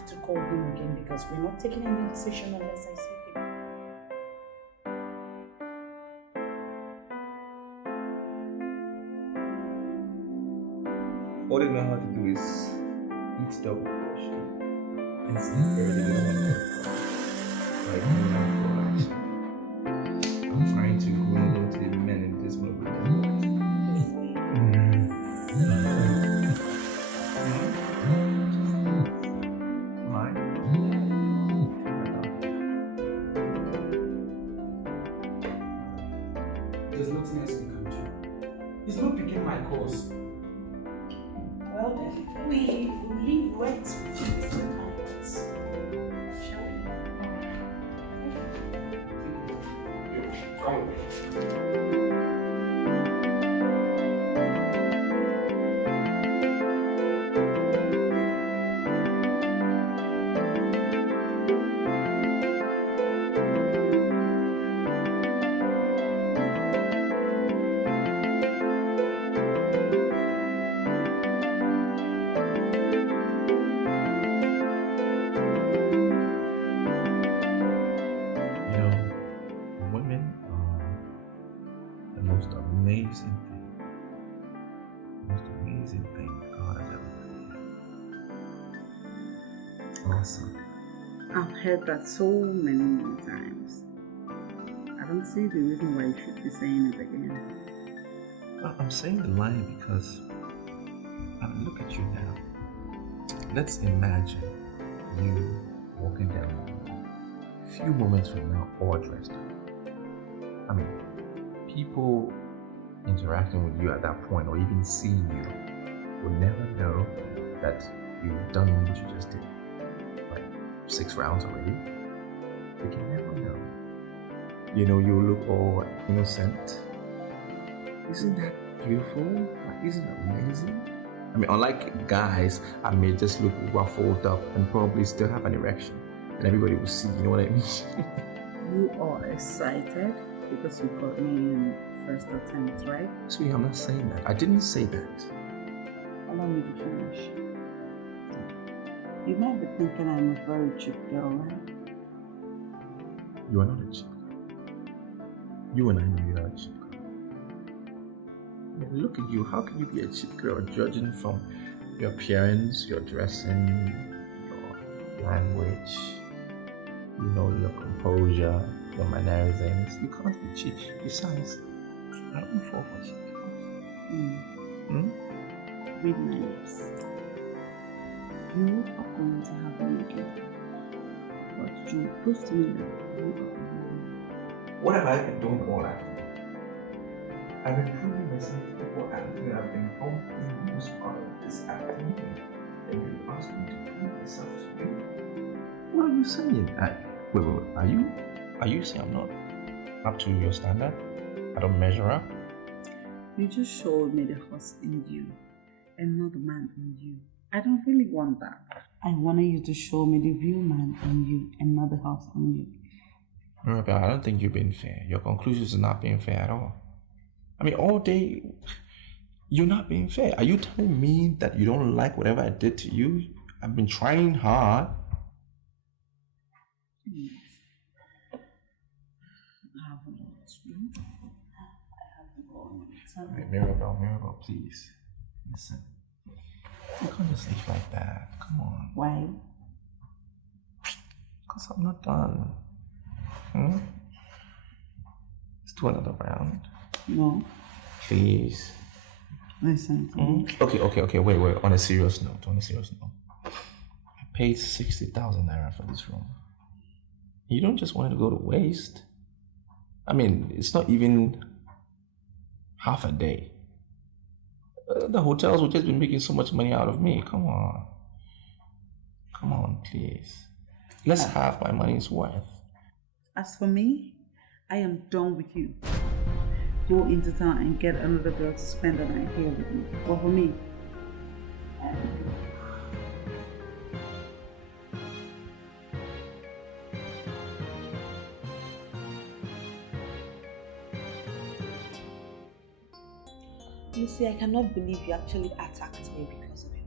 have to call him again because we're not taking any decision unless I see him. All they know how to do is eat double portion and sleep early. They don't want to like I'm trying to grow into the men in this movie. There's nothing else we can do. He's not picking my calls. Well, then we leave wet with this time. Shall we? Come. Awesome. I've heard that so many times. I don't see the reason why you should be saying it again. Well, I'm saying the line because look at you now. Let's imagine you walking down a few moments from now, all dressed up. I mean, people interacting with you at that point or even seeing you will never know that you've done what you just did. Like 6 rounds already. They can never know. You know, you look all innocent. Isn't that beautiful? Like, isn't that amazing? I mean, unlike guys, I may just look ruffled up and probably still have an erection. And everybody will see, you know what I mean? You are excited because you got me in first attempt, right? Sweetie, I'm not saying that. I didn't say that. Allow me to finish. You might be thinking I'm a very cheap girl, right? You are not a cheap girl. You and I know you're not a cheap girl. I mean, look at you. How can you be a cheap girl judging from your appearance, your dressing, your language, you know, your composure, your mannerisms? You can't be cheap. Besides, I don't fall for cheap girls. Read my lips. You are going to have me again. But you prove to me that you are mine. What have I been doing all afternoon? I've been proving myself to people afternoon. I've been helping most part of this afternoon. And you ask me to prove myself to you. What are you saying? Wait. Are you saying I'm not up to your standard? I don't measure up? You just showed me the horse in you and not the man in you. I don't really want that. I wanted you to show me the real man in you and not the horse in you. Mirabelle, I don't think you're being fair. Your conclusions are not being fair at all. I mean, all day, you're not being fair. Are you telling me that you don't like whatever I did to you? I've been trying hard. Yes. I have a lot to do. I have to go on. Mirabelle, please. Listen. You can't just leave like that. Come on. Why? Because I'm not done. Let's do another round. No. Please. Listen to me. Okay. Wait. On a serious note. I paid 60,000 naira for this room. You don't just want it to go to waste. I mean, it's not even half a day. The hotels would just be making so much money out of me. Come on, please. Let's have my money's worth. As for me, I am done with you. Go into town and get another girl to spend the night here with me. But for me, I am done. Lucy, I cannot believe you actually attacked me because of him.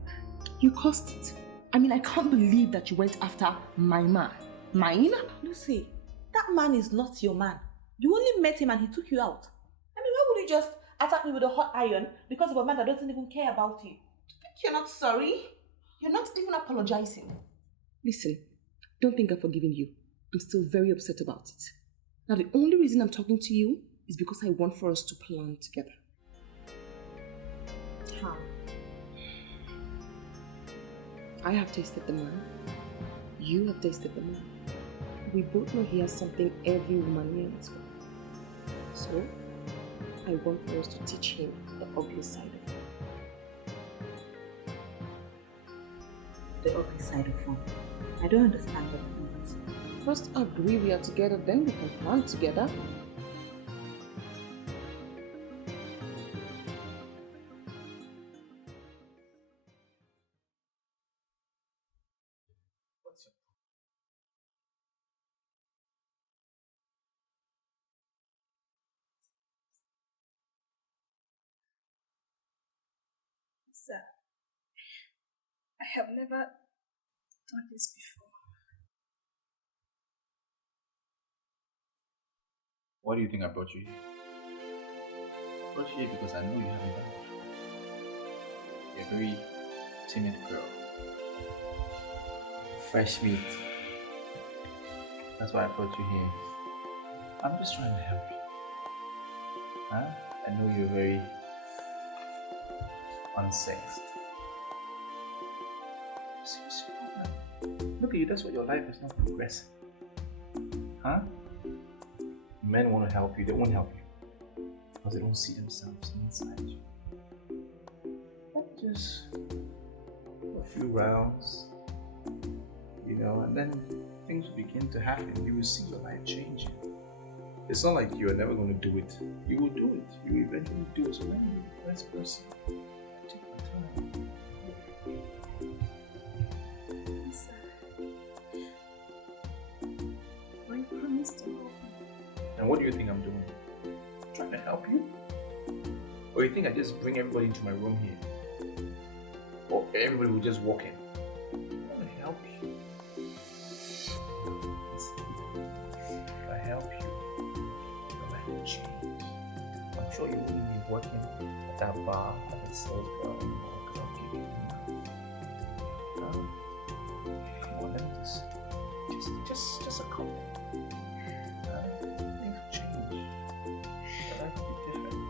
You caused it. I mean, I can't believe that you went after my man. Mine? Lucy, that man is not your man. You only met him and he took you out. I mean, why would you just attack me with a hot iron because of a man that doesn't even care about you? You're not sorry. You're not even apologizing. Listen, don't think I've forgiven you. I'm still very upset about it. Now, the only reason I'm talking to you is because I want for us to plan together. How? I have tasted the man. You have tasted the man. We both know he has something every woman yearns for. So, I want for us to teach him the ugly side of him. The ugly side of him? I don't understand what you mean. First agree we are together, then we can plan together. Sir, I have never done this before. Why do you think I brought you here? I brought you here because I know you haven't done it before. You're a very timid girl. Fresh meat. That's why I brought you here. I'm just trying to help you. Huh? I know you're very unsexed. Look at you, that's why your life is not progressing. Huh? Men want to help you, they won't help you because they don't see themselves inside you. Just a few rounds, you know, and then things will begin to happen. You will see your life changing. It's not like you're never going to do it. You will do it. You will eventually do it. So let me be the first person. Take my time. But you promised to help me. And what do you think I'm doing? Trying to help you? Or you think I just bring everybody into my room here? Or everybody will just walk in? I want to help you. If I help you, your life will change. I'm sure you wouldn't be working at that bar at the sales girl anymore because I'm giving you enough. Come on, let me just a couple. Things will change. Your life will be different.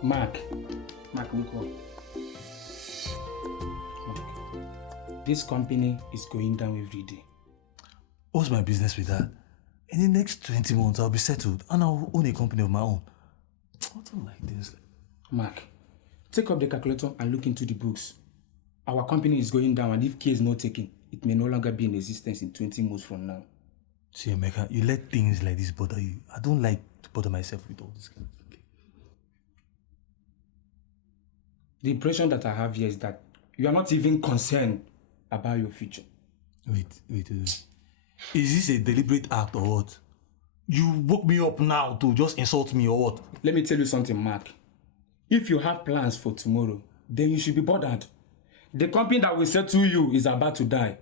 Mark, wake up. Mark, this company is going down every day. What's my business with that? In the next 20 months, I'll be settled and I'll own a company of my own. Something like this. Mark, take up the calculator and look into the books. Our company is going down, and if care is not taken, it may no longer be in existence in 20 months from now. See, Emeka, you let things like this bother you. I don't like to bother myself with all this kind of thing. The impression that I have here is that you are not even concerned about your future. Wait. Is this a deliberate act or what? You woke me up now to just insult me or what? Let me tell you something, Mark. If you have plans for tomorrow, then you should be bothered. The company that will settle you is about to die,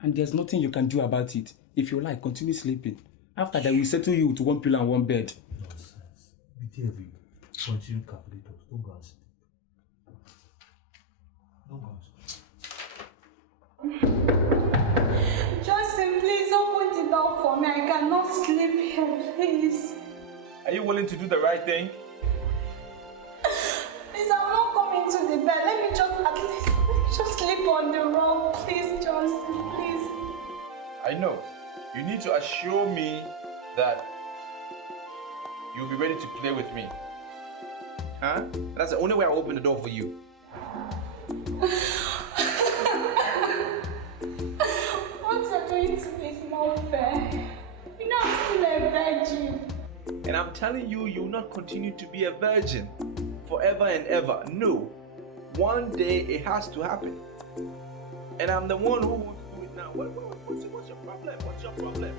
and there's nothing you can do about it. If you like, continue sleeping. After that, we'll settle you to one pillow and one bed. Nonsense. Be there, continue calculators. Don't go and sleep. Don't go and sleep. Justin, please open the door for me. I cannot sleep here, please. Are you willing to do the right thing? Please, I'm not coming to the bed. Let me just sleep on the rug, please. I know. You need to assure me that you'll be ready to play with me. Huh? That's the only way I'll open the door for you. What you're doing to me is not fair. You know I'm still a virgin. And I'm telling you, you'll not continue to be a virgin forever and ever. No. One day it has to happen. And I'm the one who will do it now. What's your problem? What's your problem?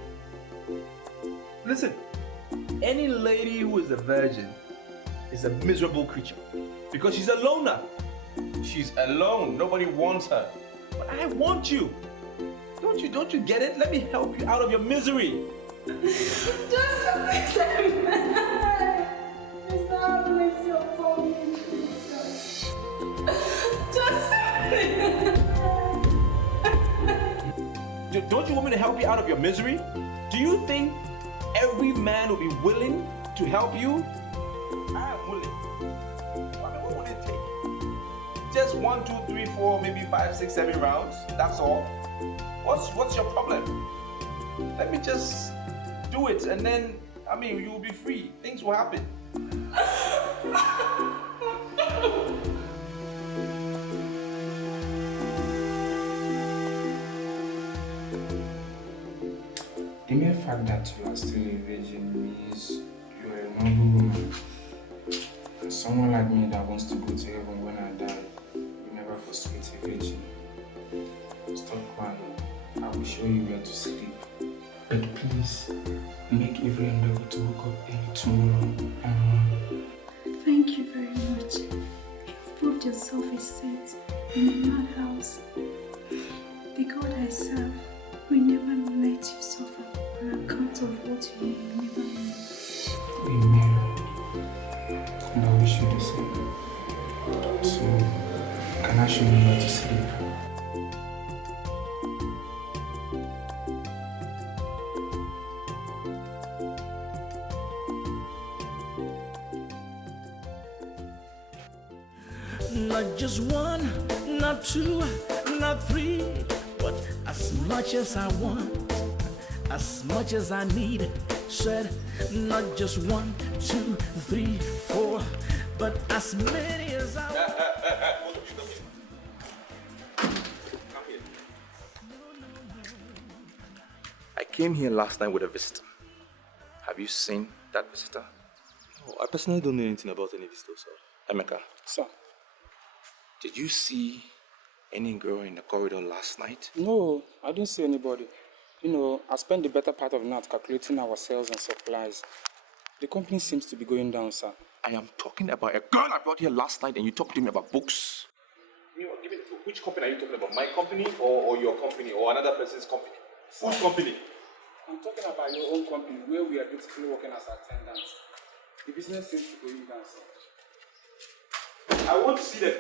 Listen, any lady who is a virgin is a miserable creature because she's a loner. She's alone. Nobody wants her. But I want you. Don't you get it? Let me help you out of your misery. Just please let me. Please have mercy upon me. Just Don't you want me to help you out of your misery? Do you think every man will be willing to help you? I am willing. I mean, what would it take? Just 1, 2, 3, 4, maybe 5, 6, 7 rounds. That's all. What's your problem? Let me just do it, and then you will be free. Things will happen. The mere fact that you are still a virgin means you are a noble woman. And someone like me that wants to go to heaven when I die will never frustrate a virgin. Stop crying. I will show you where to sleep. But please, make every endeavor to wake up early tomorrow. Thank you very much. You've proved yourself a saint in a madhouse. The God I serve will never let you suffer on account of what you never know. Amen. And I wish you the same. So, can I show you where to sleep? Not just one, not two, not three, but as much as I want, as much as I need. Said not just 1, 2, 3, 4, but as many as I want. I came here last night with a visitor. Have you seen that visitor? Oh, I personally don't know anything about any visitors, sir. Emeka. Sir? Did you see any girl in the corridor last night? No, I didn't see anybody. You know, I spent the better part of the night calculating our sales and supplies. The company seems to be going down, sir. I am talking about a girl I brought here last night and you talked to me about books. Give me which company are you talking about? My company or your company or another person's company? Sir, which company? I'm talking about your own company where we are basically working as attendants. The business seems to be going down, sir. I want to see them.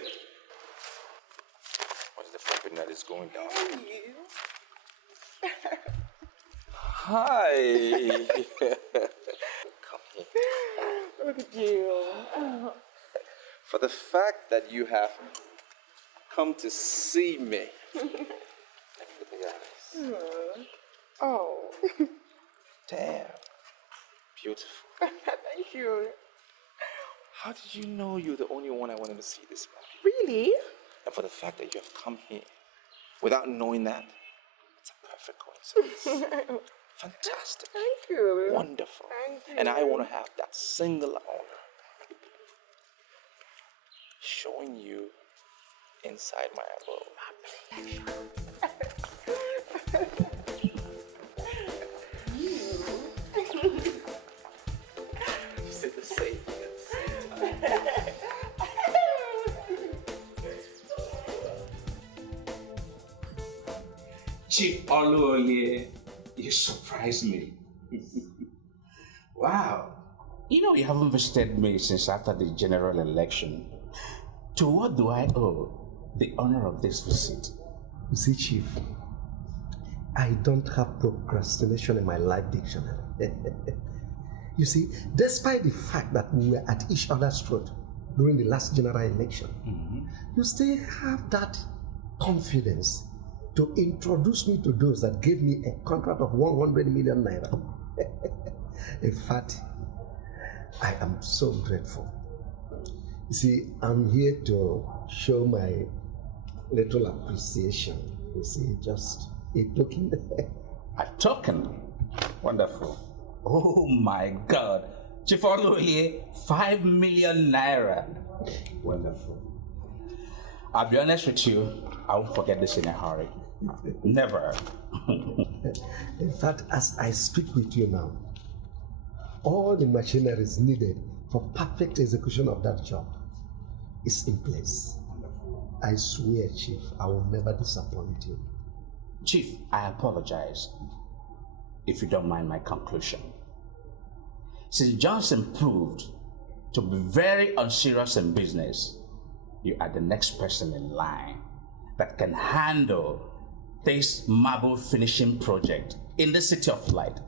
What's the company that is going down? Hi. Come here. Look at you. For the fact that you have come to see me. Let me look at your eyes. Oh. Damn. Beautiful. Thank you. How did you know you're the only one I wanted to see this morning? Really? And for the fact that you have come here without knowing that, it's a perfect coincidence. Fantastic. Thank you. Wonderful. Thank you. And I want to have that singular honor showing you inside my abode. You said the same thing at the same time. Chief Oluoye, you surprised me. Wow. You know, you haven't visited me since after the general election. To what do I owe the honor of this visit? You see, Chief, I don't have procrastination in my life dictionary. You see, despite the fact that we were at each other's throat during the last general election, you still have that confidence to introduce me to those that gave me a contract of 100 million naira. In fact, I am so grateful. You see, I'm here to show my little appreciation. You see, just a token. A token? Wonderful. Oh my God. Chief Oluoye, 5 million naira. Wonderful. I'll be honest with you, I won't forget this in a hurry. Never. In fact, as I speak with you now, all the machinery is needed for perfect execution of that job is in place. I swear, Chief, I will never disappoint you. Chief, I apologize, if you don't mind my conclusion. Since Johnson proved to be very unserious in business, you are the next person in line that can handle this marble finishing project in the City of Light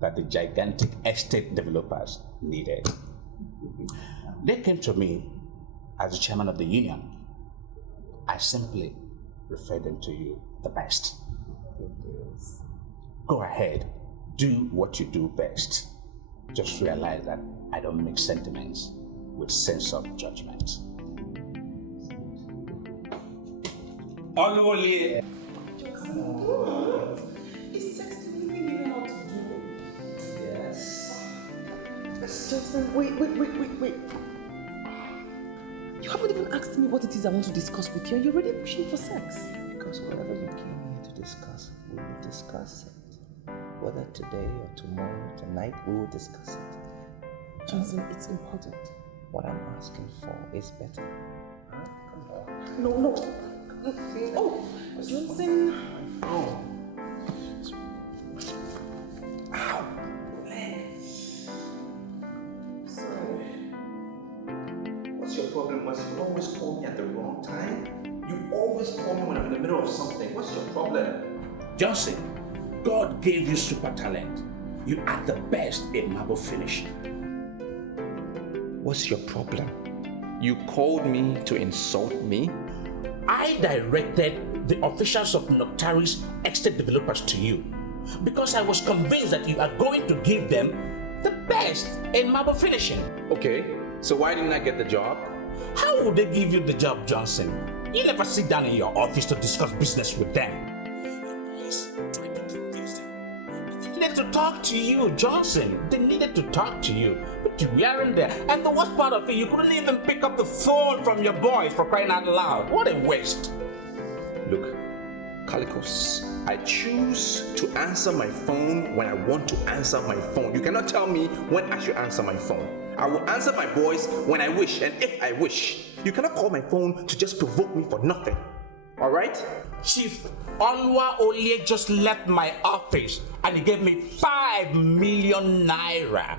that the gigantic estate developers needed. They came to me as the chairman of the union. I simply referred them to you the best. Go ahead, do what you do best. Just realize that I don't mix sentiments with sense of judgment. Oluoye. It's sexy, we really know what to do. Yes. Jason, wait. You haven't even asked me what it is I want to discuss with you, and you're already pushing for sex. Because whatever you came here to discuss, we will discuss it. Whether today or tomorrow, tonight, we will discuss it. Johnson, it's important. What I'm asking for is better. Huh? Come on. No. Oh, Johnson. Oh. Ow. Sorry. What's your problem? Was you always call me at the wrong time? You always call me when I'm in the middle of something. What's your problem? Johnson, God gave you super talent. You are the best in marble finishing. What's your problem? You called me to insult me? I directed the officials of Noctari's estate developers to you because I was convinced that you are going to give them the best in marble finishing. Okay, so why didn't I get the job? How would they give you the job, Johnson? You never sit down in your office to discuss business with them. They needed to talk to you, Johnson. They needed to talk to you. But you weren't there. And the worst part of it, you couldn't even pick up the phone from your boys, for crying out loud. What a waste. Look, Calicos, I choose to answer my phone when I want to answer my phone. You cannot tell me when I should answer my phone. I will answer my voice when I wish and if I wish. You cannot call my phone to just provoke me for nothing. All right? Chief Oluoye just left my office and he gave me 5 million naira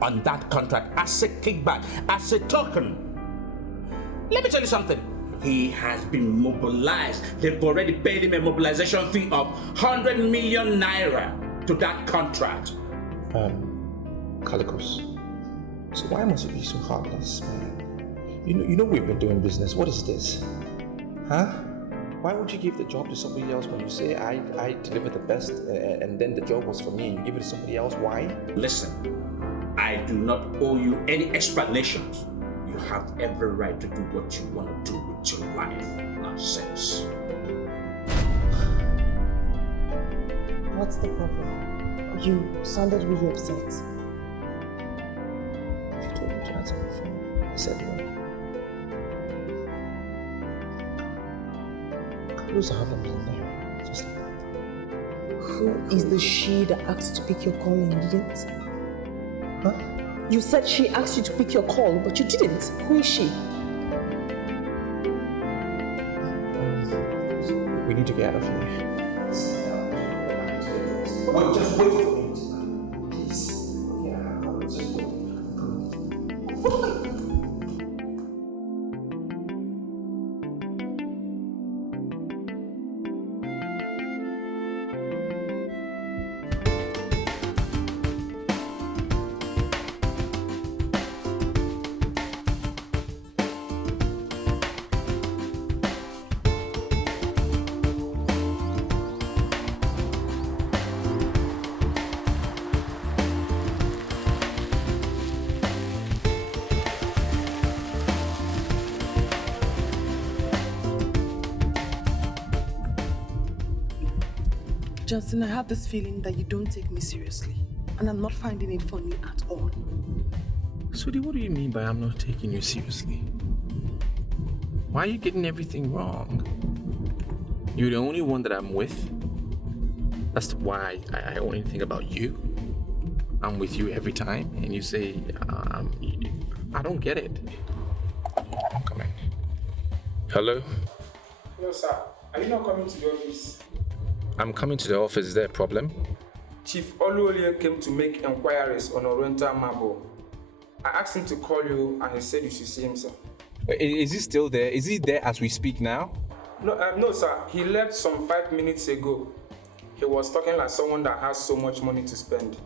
on that contract as a kickback, as a token. Let me tell you something. He has been mobilized. They've already paid him a mobilization fee of 100 million naira to that contract. Calicos, so why must you be so heartless, man? You know we've been doing business. What is this? Huh? Why would you give the job to somebody else when you say I delivered the best and then the job was for me and you give it to somebody else? Why? Listen, I do not owe you any explanations. You have every right to do what you want to do with your life. Nonsense. What's the problem? You sounded really upset. You told me to answer my phone. I said no. Lose 100 million naira, just like that. Who is the she that asked to pick your call and you didn't? Huh? You said she asked you to pick your call, but you didn't. Who is she? We need to get out of here. Wait, just wait for me. Please. Yeah, just wait. Johnson, I have this feeling that you don't take me seriously. And I'm not finding it funny at all. Sweetie, what do you mean by I'm not taking you seriously? Why are you getting everything wrong? You're the only one that I'm with. That's why I only think about you. I'm with you every time, and you say, I don't get it. I'm coming. Hello? Hello, sir. Are you not coming to the office? I'm coming to the office. Is there a problem? Chief Oluolie came to make inquiries on Oriental Marble. I asked him to call you, and he said you should see him, sir. Is he still there? Is he there as we speak now? No, sir. He left some 5 minutes ago. He was talking like someone that has so much money to spend.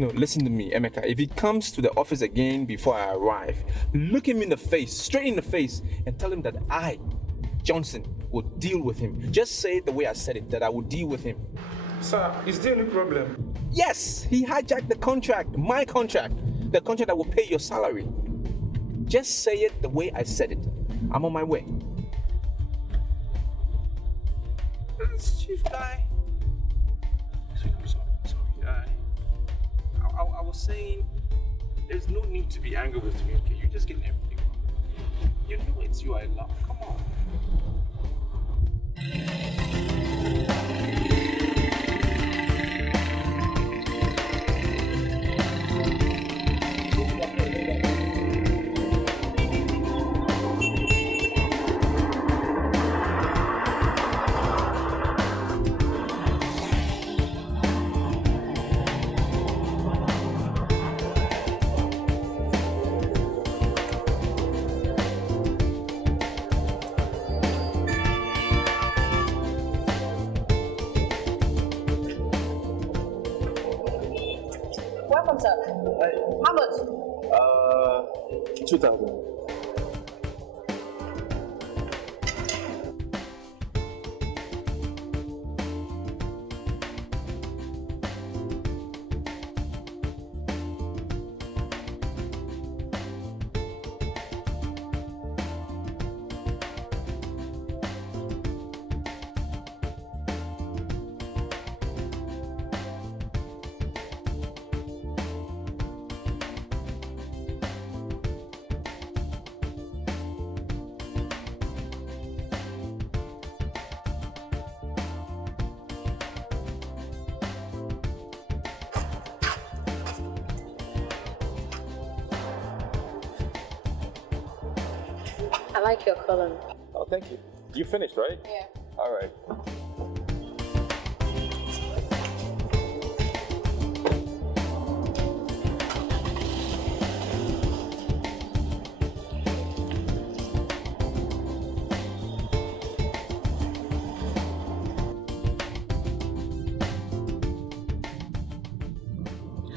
No, listen to me, Emeka. If he comes to the office again before I arrive, look him in the face, straight in the face, and tell him that I, Johnson, will deal with him. Just say it the way I said it, that I will deal with him. Sir, is there any problem? Yes, he hijacked the contract, my contract, the contract that will pay your salary. Just say it the way I said it. I'm on my way. Chief guy. I'm sorry. I was saying, there's no need to be angry with me, okay? You're just getting everything wrong. You know it's you I love. Come on. Welcome, sir. How much? 2,000. I like your color. Oh, thank you. You finished, right? Yeah. All right.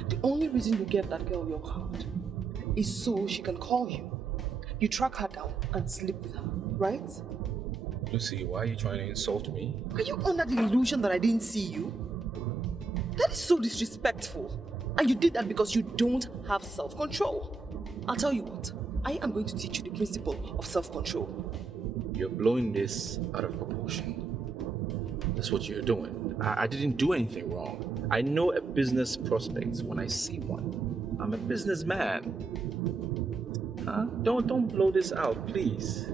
The only reason you gave that girl your card is so she can call you. You track her down and sleep with her, right? Lucy, why are you trying to insult me? Are you under the illusion that I didn't see you? That is so disrespectful. And you did that because you don't have self-control. I'll tell you what, I am going to teach you the principle of self-control. You're blowing this out of proportion. That's what you're doing. I didn't do anything wrong. I know a business prospect when I see one. I'm a businessman. Huh? Don't blow this out, please.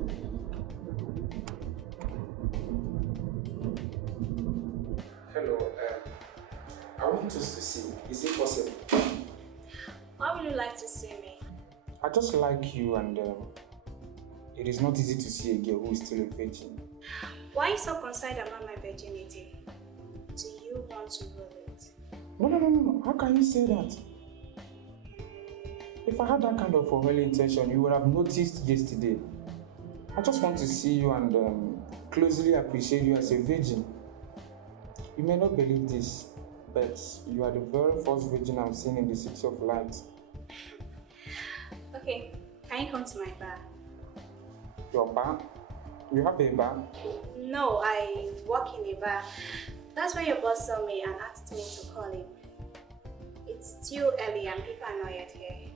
Hello, I want us to see. Is it possible? Why would you like to see me? I just like you, and it is not easy to see a girl who is still a virgin. Why are you so concerned about my virginity? Do you want to rule it? No. How can you say that? If I had that kind of unholy intention, you would have noticed yesterday. I just want to see you and closely appreciate you as a virgin. You may not believe this, but you are the very first virgin I'm seeing in the City of Light. Okay, can you come to my bar? Your bar? You have a bar? No, I work in a bar. That's why your boss saw me and asked me to call him. It's still early and people are not yet here.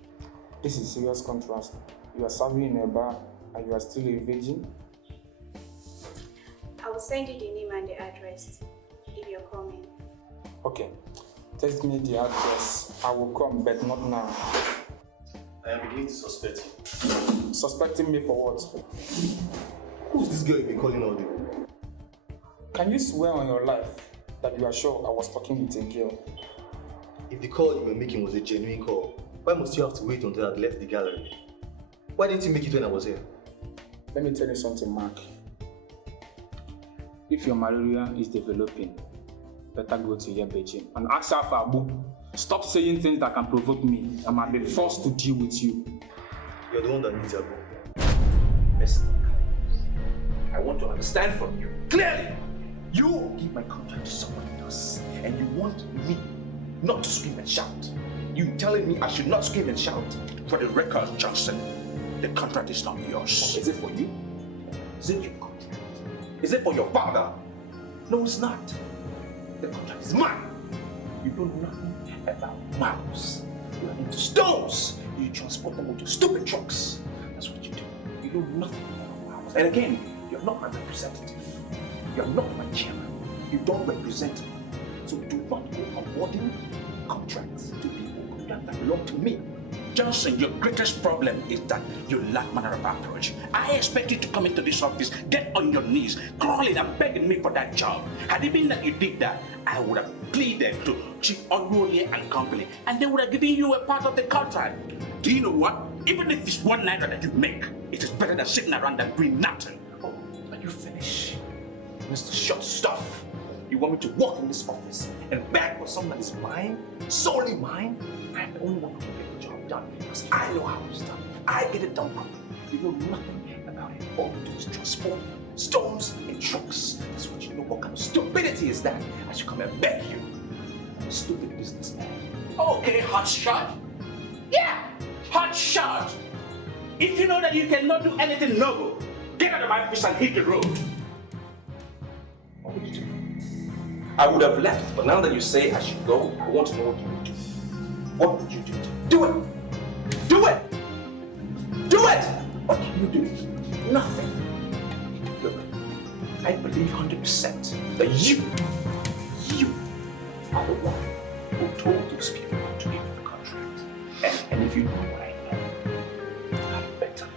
This is serious contrast. You are serving in a bar and you are still a virgin? I will send you the name and the address if you're coming. Okay. Text me the address. I will come, but not now. I am beginning to suspect you. Suspecting me for what? Who's this girl you've been calling all day? Can you swear on your life that you are sure I was talking with a girl? If the call you were making was a genuine call, why must you have to wait until I left the gallery? Why didn't you make it when I was here? Let me tell you something, Mark. If your malaria is developing, better go to your Beijing and ask her for a book. Stop saying things that can provoke me. I might be forced to deal with you. You're the one that needs a book. Mr. I want to understand from you clearly. You give my contract to someone else, and you want me not to scream and shout. You telling me I should not scream and shout? For the record, Johnson, the contract is not yours. Is it for you? Is it your contract? Is it for your father? No, it's not. The contract is mine. You know nothing about mouse. You are into stones. You transport them into stupid trucks. That's what you do. You know nothing about mouse. And again, you're not my representative. You're not my chairman. You don't represent me. So do not go awarding contracts to people that belong to me. Johnson, your greatest problem is that you lack manner of approach. I expect you to come into this office, get on your knees, crawling and begging me for that job. Had it been that you did that, I would have pleaded to Chief Onmovies and Company, and they would have given you a part of the contract. Do you know what? Even if it's one night that you make, it is better than sitting around and doing nothing. Oh, are you finished? Mr. Short Stuff. You want me to walk in this office and beg for something that is mine, solely mine? I am the only one who can get the job done because I know how it's done. I get it done properly. You know nothing about it. All you do is transport stones in trucks. That's what you know. What kind of stupidity is that? I should come and beg you. I'm a stupid businessman. Okay, hot shot. Yeah, hot shot. If you know that you cannot do anything noble, get out of my office and hit the road. What would you do? I would have left, but now that you say I should go, I want to know what you would do. What would you do? Do it! Do it! Do it! What can you do? Nothing. Look, I believe 100% that you are the one who told those people not to give you the contract. And if you know what I know, I better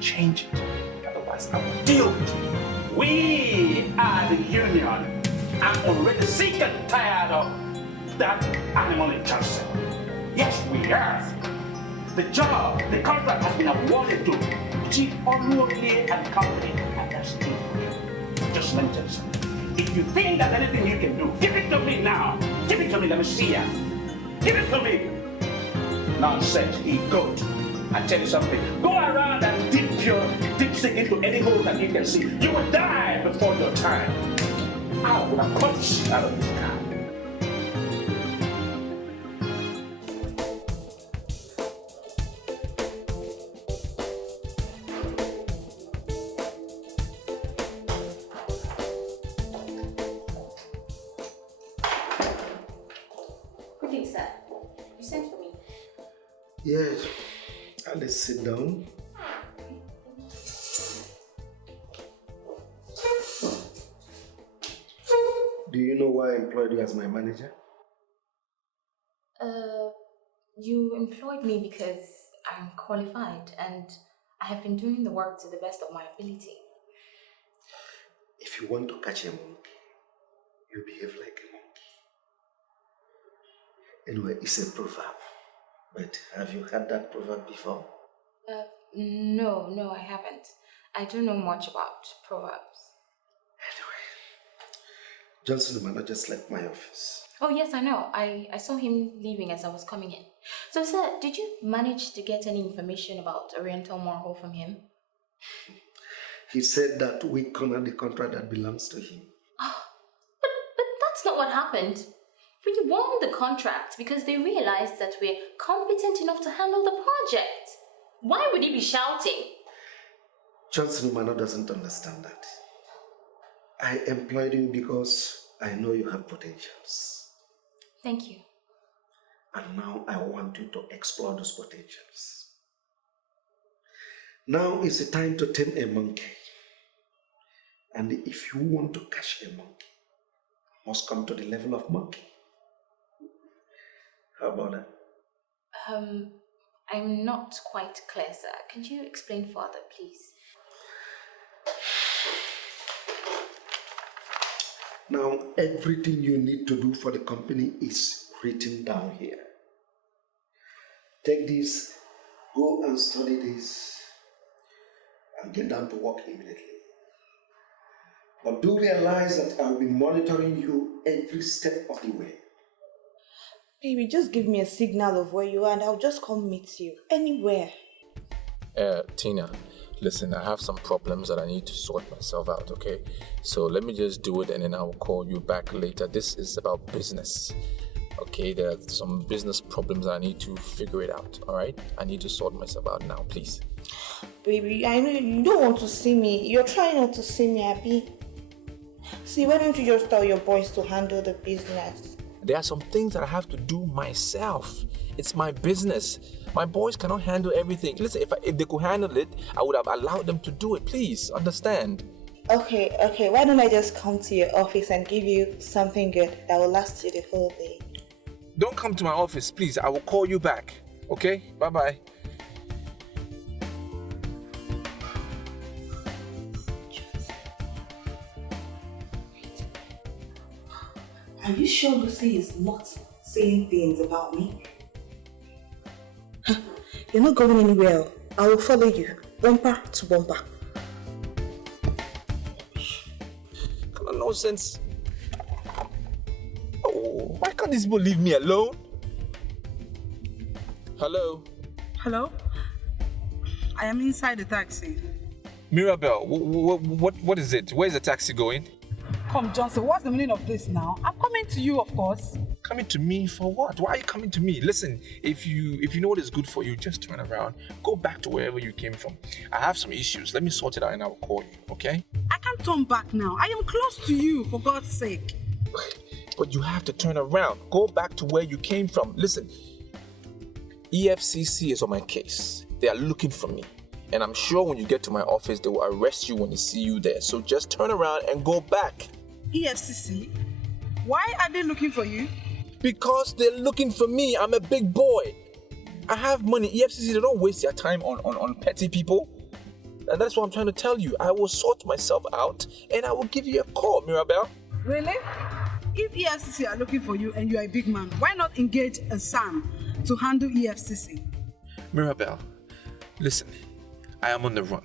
change it. Otherwise, I will deal with you. We are the union. I'm already sick and tired of that animal injustice. Yes, we have. The job, the contract has been awarded to Chief Onmovies and Company, and that's it. Just let me tell you something. If you think that anything you can do, give it to me now. Give it to me, let me see ya. Give it to me. Nonsense, he goat. I tell you something. Go around and dip your dipstick into any hole that you can see. You will die before your time. I would have punched out of this car. Good day, sir. You sent for me. Yes. Let's sit down. Do you know why I employed you as my manager? You employed me because I'm qualified and I have been doing the work to the best of my ability. If you want to catch a monkey, you behave like a monkey. Anyway, it's a proverb. But have you heard that proverb before? No, I haven't. I don't know much about proverbs. Johnson, the manager, just left my office. Oh, yes, I know. I saw him leaving as I was coming in. So, sir, did you manage to get any information about Oriental Morho from him? He said that we cornered the contract that belongs to him. Oh, but that's not what happened. We won the contract because they realized that we're competent enough to handle the project. Why would he be shouting? Johnson Umano doesn't understand that. I employed you because I know you have potentials. Thank you. And now I want you to explore those potentials. Now is the time to tame a monkey. And if you want to catch a monkey, you must come to the level of monkey. How about that? I'm not quite clear, sir. Can you explain further, please? Now, everything you need to do for the company is written down here. Take this, go and study this, and get down to work immediately. But do realize that I'll be monitoring you every step of the way. Baby, just give me a signal of where you are and I'll just come meet you. Anywhere. Tina, listen, I have some problems that I need to sort myself out, okay? So let me just do it and then I will call you back later. This is about business, okay? There are some business problems I need to figure it out, all right? I need to sort myself out now, please. Baby, I know you don't want to see me. You're trying not to see me, Abby. See, why don't you just tell your boys to handle the business? There are some things that I have to do myself. It's my business. My boys cannot handle everything. Listen, if they could handle it, I would have allowed them to do it. Please, understand. Okay. Why don't I just come to your office and give you something good that will last you the whole day? Don't come to my office, please. I will call you back. Okay? Bye-bye. Are you sure Lucy is not saying things about me? You're not going anywhere. I will follow you, bumper to bumper. Come on, nonsense. Oh, why can't these people leave me alone? Hello? Hello? I am inside the taxi. Mirabelle, what is it? Where's the taxi going? Come, Johnson, what's the meaning of this now? I'm coming to you, of course. Coming to me for what? Why are you coming to me? Listen, if you know what is good for you, just turn around. Go back to wherever you came from. I have some issues. Let me sort it out and I will call you, okay? I can't turn back now. I am close to you, for God's sake. But you have to turn around. Go back to where you came from. Listen, EFCC is on my case. They are looking for me. And I'm sure when you get to my office, they will arrest you when they see you there. So just turn around and go back. EFCC? Why are they looking for you? Because they're looking for me. I'm a big boy. I have money. EFCC, they don't waste their time on petty people. And that's what I'm trying to tell you. I will sort myself out and I will give you a call, Mirabelle. Really? If EFCC are looking for you and you are a big man, why not engage a son to handle EFCC? Mirabelle, listen, I am on the run.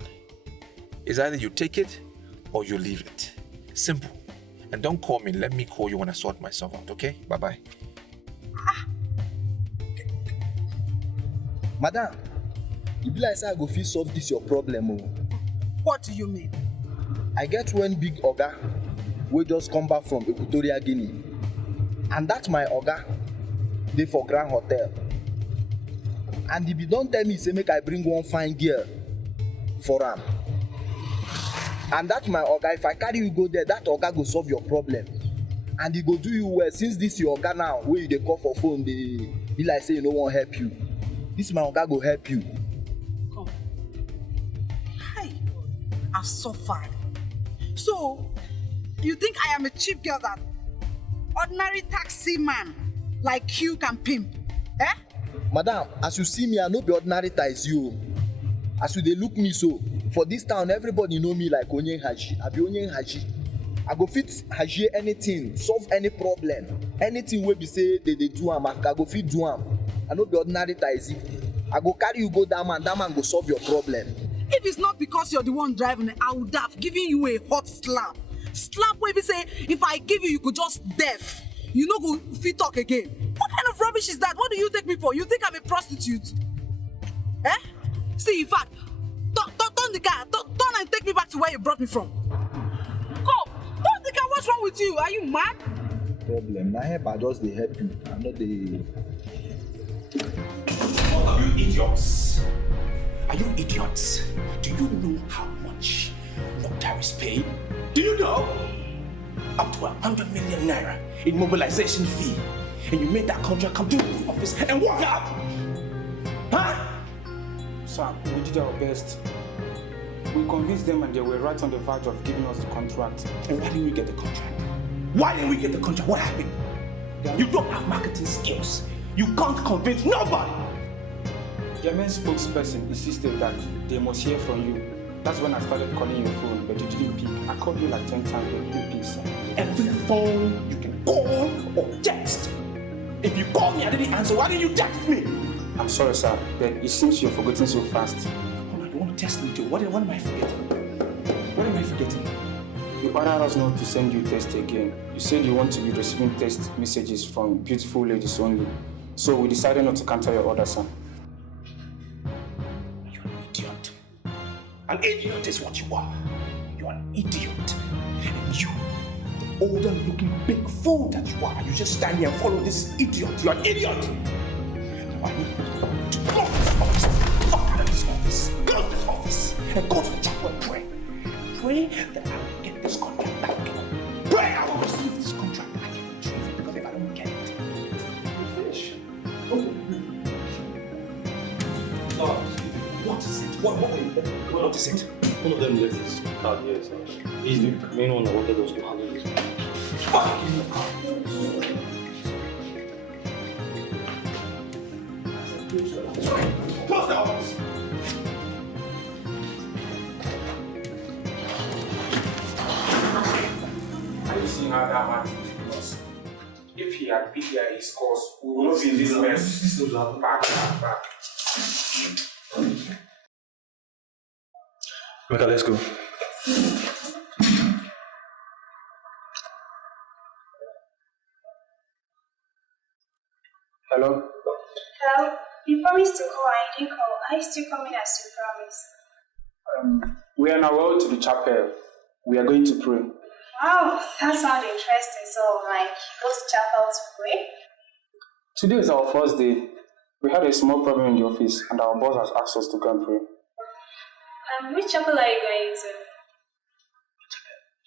It's either you take it or you leave it. Simple. And don't call me. Let me call you when I sort myself out, okay? Bye-bye. Madam, you be like say I go fit solve this your problem. What do you mean? I get one big oga wey just come back from Equatorial Guinea. And that's my oga. Dey for Grand Hotel. And if you don't tell me, say make I bring one fine girl for am. And that's my oga. If I carry you go there, that oga go solve your problem. And he go do you well. Since this your oga now, where you dey call for phone, they be like say you no wan help you. This my oga go help you. Come. Hi. I've suffered. So, you think I am a cheap girl that ordinary taxi man like you can pimp? Eh? Madam, as you see me, I no be ordinary taxi you. As you dey look me so, for this town, everybody know me like Onyen Haji. I be Onyen Haji. I go fit Haji anything, solve any problem. Anything wey be say they do am, I go fit do am. I no be ordinary taxi. I go carry you go that man go solve your problem. If it's not because you're the one driving it, I would have given you a hot slap. Slap where we say, if I give you, you could just deaf. You no go fit talk again. What kind of rubbish is that? What do you take me for? You think I'm a prostitute? Eh? See, in fact, turn the car. Turn and take me back to where you brought me from. Go! Turn the car. What's wrong with you? Are you mad? Problem. I help. I just dey help you. I'm not the. What are you idiots? Are you idiots? Do you know how much Noctar is paid? Do you know? Up to 100 million naira in mobilization fee. And you made that contract come to the office and walk out. Huh? Sir, we did our best. We convinced them and they were right on the verge of giving us the contract. And why didn't we get the contract? Why didn't we get the contract? What happened? You don't have marketing skills. You can't convince nobody. The main spokesperson insisted that they must hear from you. That's when I started calling your phone, but you didn't pick. I called you like 10 times, but you didn't pick, sir. Every phone you can call or text. If you call me, I didn't answer. Why didn't you text me? I'm sorry, sir, but it seems you're forgetting so fast. Oh, you want to test me too? What am I forgetting? What am I forgetting? You ordered us not to send you text again. You said you want to be receiving text messages from beautiful ladies only. So we decided not to cancel your order, sir. You're an idiot. An idiot is what you are. You're an idiot. And you, the older looking big fool that you are, you just stand here and follow this idiot. You're an idiot. Now I need you to close this office. Fuck out of this office. Close this office. And go to the chapel and pray. Pray that I will get this contract back. Pray I will receive this contract back. Because if I don't get it, I'll finish. What is it? What is it? One of them left his card here, so he's the main one that wanted us to handle this. Fuck Close the office. Are you seeing how that man treated us? If he had been there his cause, we would not be in this mess. Back. Mika, let's go. Hello? Hello? You promised to call and you didn't call. Are you still coming as you promised? We are on our way to the chapel. We are going to pray. Wow, that sounds interesting. So, go to chapel to pray? Today is our first day. We had a small problem in the office and our boss has asked us to go and pray. Which chapel are you going to?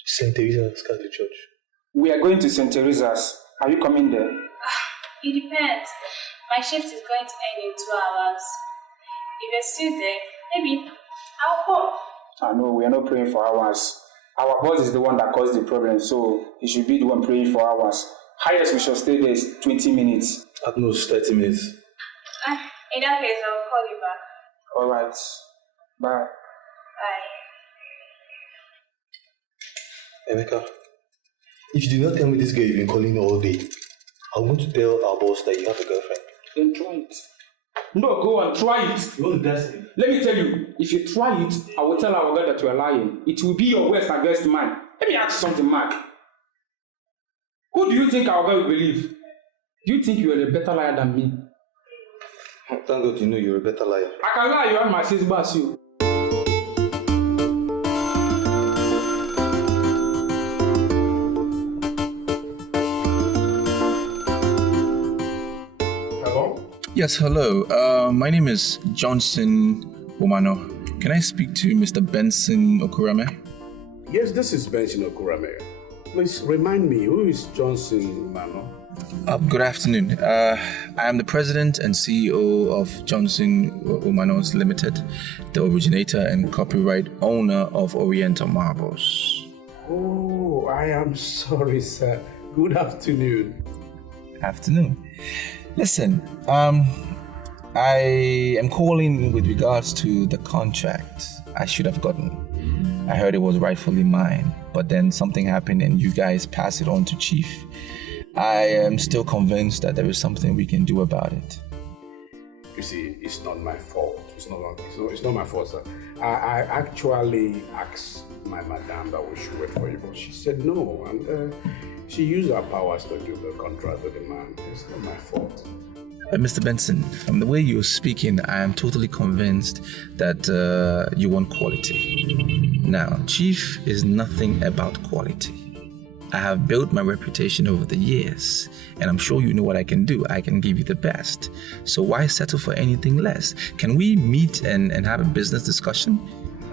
St. Teresa's Catholic Church. We are going to St. Teresa's. Are you coming there? It depends. My shift is going to end in 2 hours. If you're still there, maybe I'll come. No, we are not praying for hours. Our boss is the one that caused the problem, so he should be the one praying for hours. Highest we shall stay there is 20 minutes. At most 30 minutes. In that case, I'll call you back. Alright. Bye. Bye. Emeka, if you do not tell me this girl you've been calling all day, I'm going to tell our boss that you have a girlfriend. Then try it. No, go on, try it. You want to test me? Let me tell you, if you try it, I will tell our girl that you are lying. It will be your worst against mine. Let me ask you something, Mark. Who do you think our girl will believe? Do you think you are a better liar than me? Thank God you know you're a better liar. I can lie, you are my sis boss, you. Yes, hello. My name is Johnson Omano. Can I speak to Mr. Benson Okurame? Yes, this is Benson Okurame. Please remind me, who is Johnson Omano? Good afternoon. I am the president and CEO of Johnson Omanos Limited, the originator and copyright owner of Oriental Marbles. Oh, I am sorry, sir. Good afternoon. Afternoon. Listen, I am calling with regards to the contract I should have gotten. I heard it was rightfully mine, but then something happened and you guys passed it on to Chief. I am still convinced that there is something we can do about it. You see, it's not my fault. It's not my fault, sir. I actually asked my madam that we should wait for you, but she said no, and she used her powers to give the contract to the man. It's not my fault. Mr. Benson, from the way you're speaking, I am totally convinced that you want quality. Now, Chief is nothing about quality. I have built my reputation over the years, and I'm sure you know what I can do. I can give you the best. So why settle for anything less? Can we meet and have a business discussion?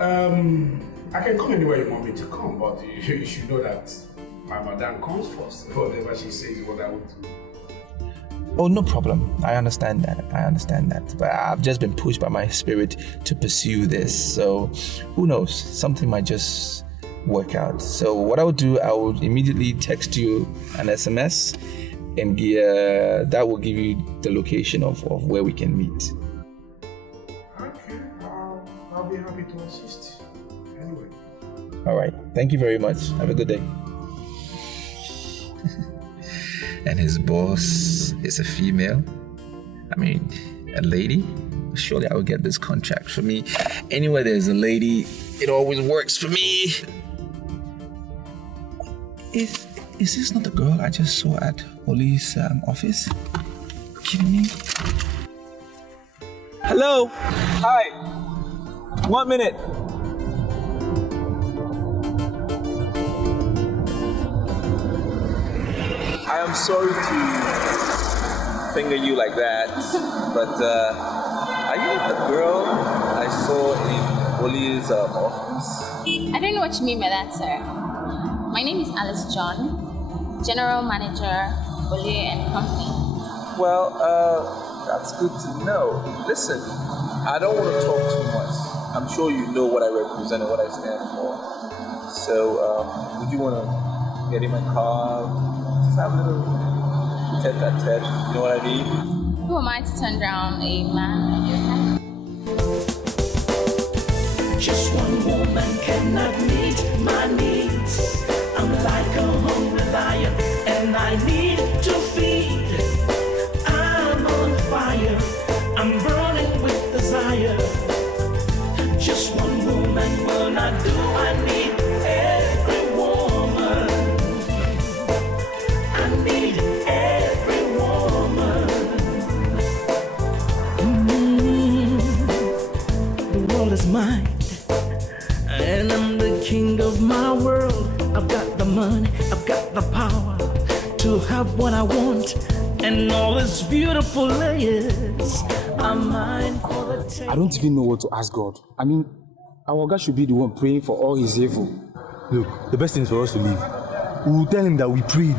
I can come anywhere you want me to come, but you should know that my madam comes first. Whatever she says is what I would do. Oh, no problem. I understand that. But I've just been pushed by my spirit to pursue this. So who knows? Something might just work out. So what I would do, I would immediately text you an SMS and that will give you the location of where we can meet. Okay, I'll be happy to assist. Anyway. All right. Thank you very much. Have a good day. And his boss is a female. I mean, a lady. Surely I will get this contract. For me, anywhere there's a lady, it always works for me. Is this not the girl I just saw at Oli's office? Kidding me? Hello. Hi. 1 minute. I am sorry to finger you like that, but are you the girl I saw in Oli's office? I don't know what you mean by that, sir. My name is Alice John, General Manager, Oli and Company. Well, that's good to know. Listen, I don't want to talk too much. I'm sure you know what I represent and what I stand for. So, would you want to get in my car? Just have a little tete-a-tete, you know what I mean? Who am I to turn down a man of your type? Just one woman cannot meet my needs. I'm like a hungry lion and I need to feed. I'm on fire, I'm burning with desire. Just one woman will not do, I need every woman. I need every woman. The world is mine, and I'm the king of my world. I've got the money, I've got the power to have what I want, and all its beautiful layers are mine for the taking. I don't even know what to ask God. I mean, our God should be the one praying for all his evil. Look, the best thing is for us to leave. We will tell him that we prayed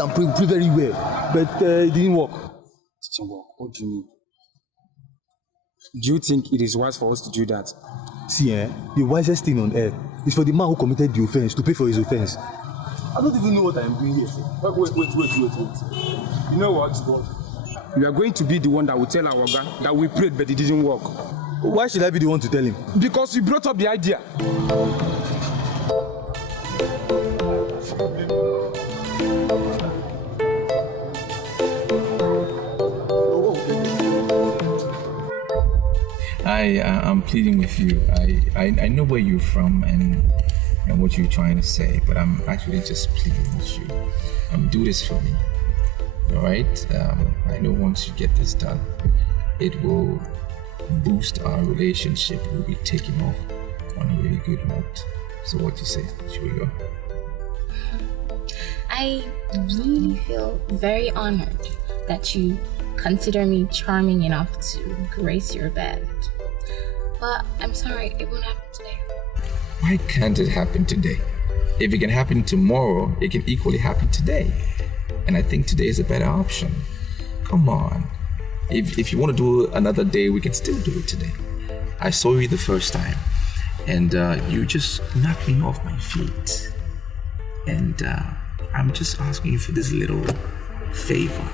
and prayed very well, but it didn't work. It didn't work. What do you mean? Do you think it is wise for us to do that? See, the wisest thing on earth is for the man who committed the offense to pay for his offense. I don't even know what I'm doing here, sir. Wait. You know what, God? You are going to be the one that will tell our God that we prayed but it didn't work. Why should I be the one to tell him? Because you brought up the idea. I'm pleading with you. I know where you're from and what you're trying to say, but I'm actually just pleading with you. Do this for me. All right? I know once you get this done, it will boost our relationship. We'll be taking off on a really good note. So what do you say? Should we go? I really feel very honored that you consider me charming enough to grace your bed. But I'm sorry, it won't happen today. Why can't it happen today? If it can happen tomorrow, it can equally happen today. And I think today is a better option. Come on. If you want to do another day, we can still do it today. I saw you the first time, and you just knocked me off my feet. And I'm just asking you for this little favor.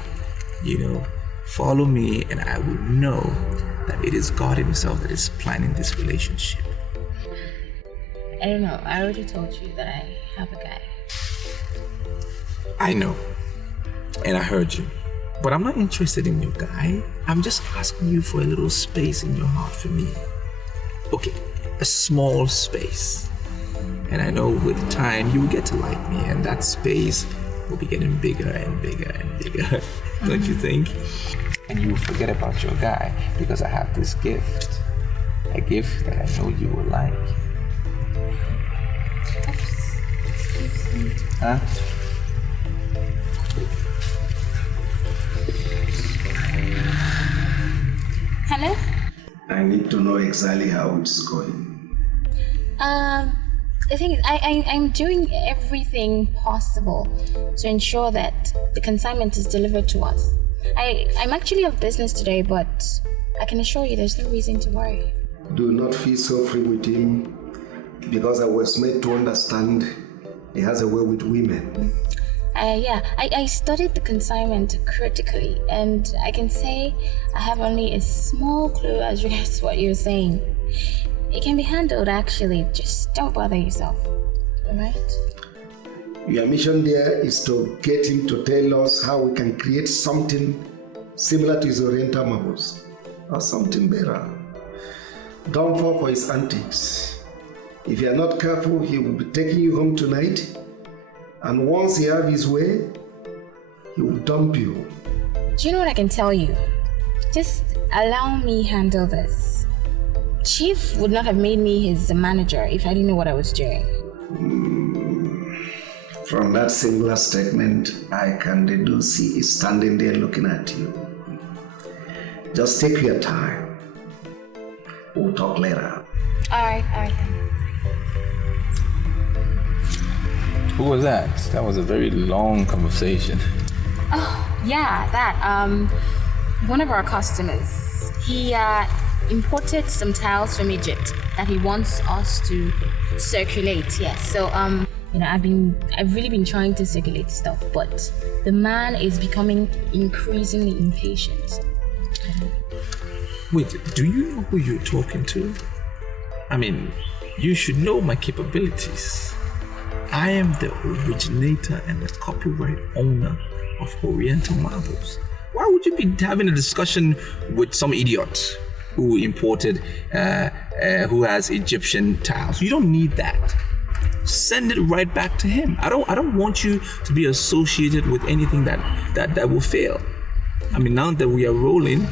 Follow me, and I will know that it is God himself that is planning this relationship. I don't know. I already told you that I have a guy. I know. And I heard you. But I'm not interested in your guy. I'm just asking you for a little space in your heart for me. Okay, a small space. And I know with time you will get to like me, and that space will be getting bigger and bigger and bigger. Don't you think? And you will forget about your guy because I have this gift. A gift that I know you will like. Huh? Hello? I need to know exactly how it's going. The thing is, I'm doing everything possible to ensure that the consignment is delivered to us. I'm actually off business today, but I can assure you there's no reason to worry. Do not feel so free with him, because I was made to understand he has a way with women. I studied the consignment critically, and I can say I have only a small clue as regards what you're saying. It can be handled, actually. Just don't bother yourself. Alright? Your mission there is to get him to tell us how we can create something similar to his Oriental marbles, or something better. Don't fall for his antics. If you are not careful, he will be taking you home tonight, and once he have his way, he will dump you. Do you know what I can tell you? Just allow me handle this. Chief would not have made me his manager if I didn't know what I was doing. From that singular statement, I can deduce he is standing there looking at you. Just take your time. We'll talk later. Alright. Who was that? That was a very long conversation. Oh, yeah, that. One of our customers. He imported some tiles from Egypt that he wants us to circulate. Yes. So I've really been trying to circulate stuff, but the man is becoming increasingly impatient. Wait, do you know who you're talking to? I mean, you should know my capabilities. I am the originator and the copyright owner of Oriental Marbles. Why would you be having a discussion with some idiot who imported, who has Egyptian tiles? You don't need that. Send it right back to him. I don't want you to be associated with anything that will fail. I mean, now that we are rolling,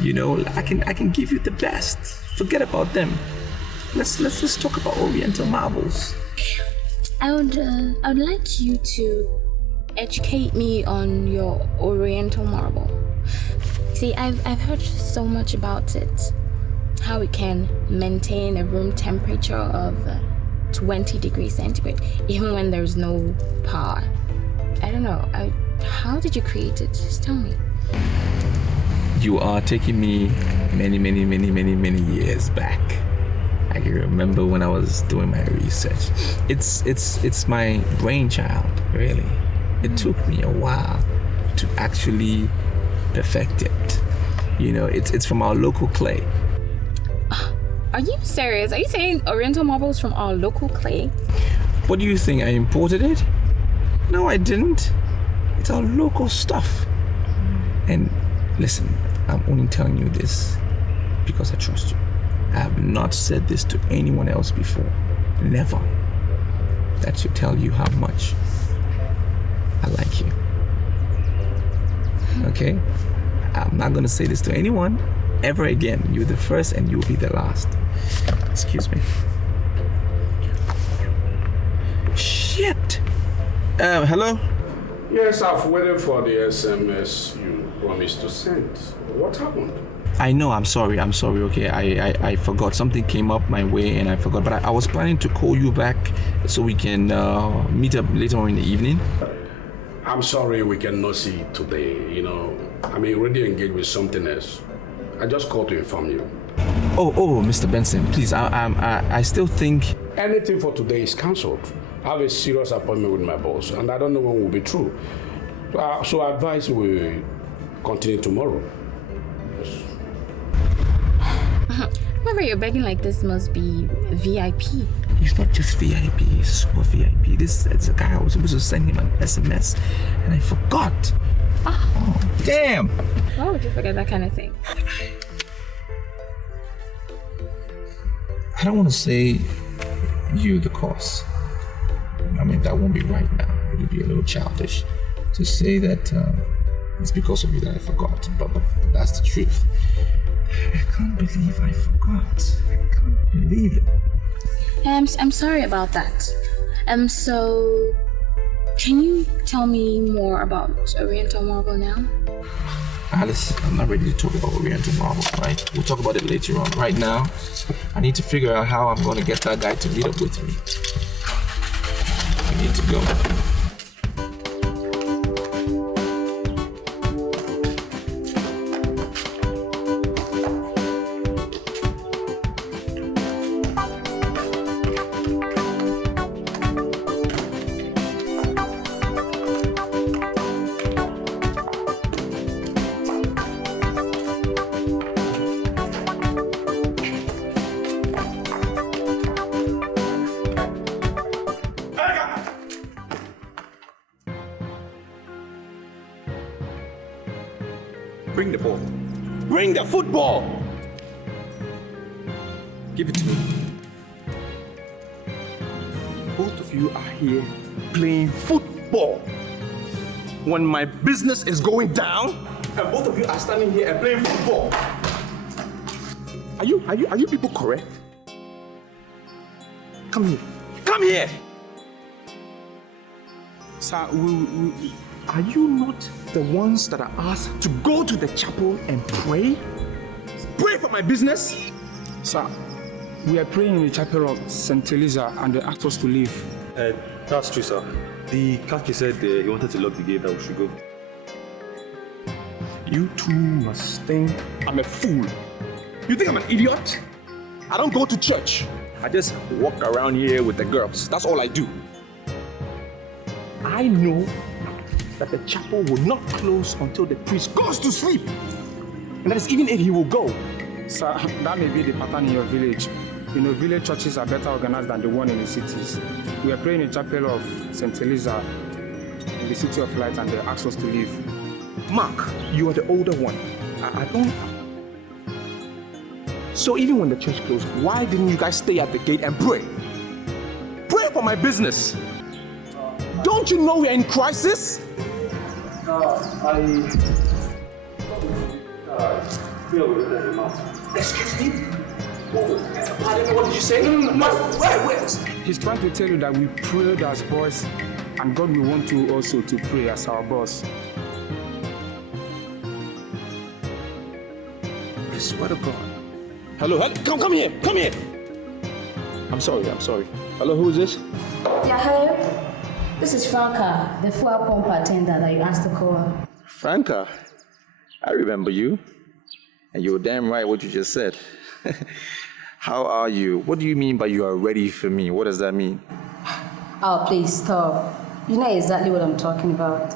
I can give you the best. Forget about them. Let's just talk about Oriental Marbles. I would like you to educate me on your Oriental marble. See, I've heard so much about it. How it can maintain a room temperature of 20 degrees centigrade, even when there's no power. I don't know. How did you create it? Just tell me. You are taking me many years back. I can remember when I was doing my research. It's my brainchild, really. It took me a while to actually perfect it. It's from our local clay. Are you serious? Are you saying Oriental marbles from our local clay? What do you think? I imported it? No, I didn't. It's our local stuff. And listen, I'm only telling you this because I trust you. I have not said this to anyone else before. Never. That should tell you how much I like you. Okay? I'm not gonna say this to anyone ever again. You're the first and you'll be the last. Excuse me. Shit! Hello? Yes, I've waited for the SMS you promised to send. What happened? I know, I'm sorry, okay? I forgot. Something came up my way and I forgot. But I was planning to call you back so we can meet up later on in the evening. I'm sorry we cannot see today, I'm already engaged with something else. I just called to inform you. Oh, Mr. Benson, please, I still think... Anything for today is cancelled. I have a serious appointment with my boss and I don't know when will be true. So I advise we continue tomorrow. Whoever you're begging like this must be VIP. He's not just VIP, he's super VIP. This is a guy I was supposed to send him an SMS and I forgot. Oh, damn! Why would you forget that kind of thing? I don't want to say you the cause. I mean, that won't be right now. It would be a little childish to say that it's because of you that I forgot, but that's the truth. I can't believe I forgot. I can't believe it. I'm sorry about that. So can you tell me more about Oriental marble now? Alice, I'm not ready to talk about Oriental marble, right? We'll talk about it later on. Right now, I need to figure out how I'm going to get that guy to meet up with me. I need to go. Bring the ball. Bring the football! Give it to me. Both of you are here playing football when my business is going down, and both of you are standing here and playing football. Are you people correct? Come here. Come here! Sir, are you not the ones that are asked to go to the chapel and pray? Pray for my business? Sir, we are praying in the chapel of St. Eliza and they asked us to leave. That's true, sir. The Kaki said he wanted to lock the gate, that we should go. You two must think I'm a fool. You think I'm an idiot? I don't go to church. I just walk around here with the girls. That's all I do. I know that the chapel will not close until the priest goes to sleep. And that is even if he will go. Sir, that may be the pattern in your village. You know, village churches are better organized than the one in the cities. We are praying in the chapel of St. Eliza in the City of Light and they asked us to leave. Mark, you are the older one. I don't... So even when the church closed, why didn't you guys stay at the gate and pray? Pray for my business. Don't you know we're in crisis? Excuse me? Pardon me, what did you say? Wait. He's trying to tell you that we prayed as boys and God will want you also to pray as our boss. I swear to God. Hello, come here. I'm sorry. Hello, who is this? Yeah, hello. This is Franca, the fuel pump attendant that you asked to call. Franca, I remember you. And you were damn right what you just said. How are you? What do you mean by you are ready for me? What does that mean? Oh, please stop. You know exactly what I'm talking about.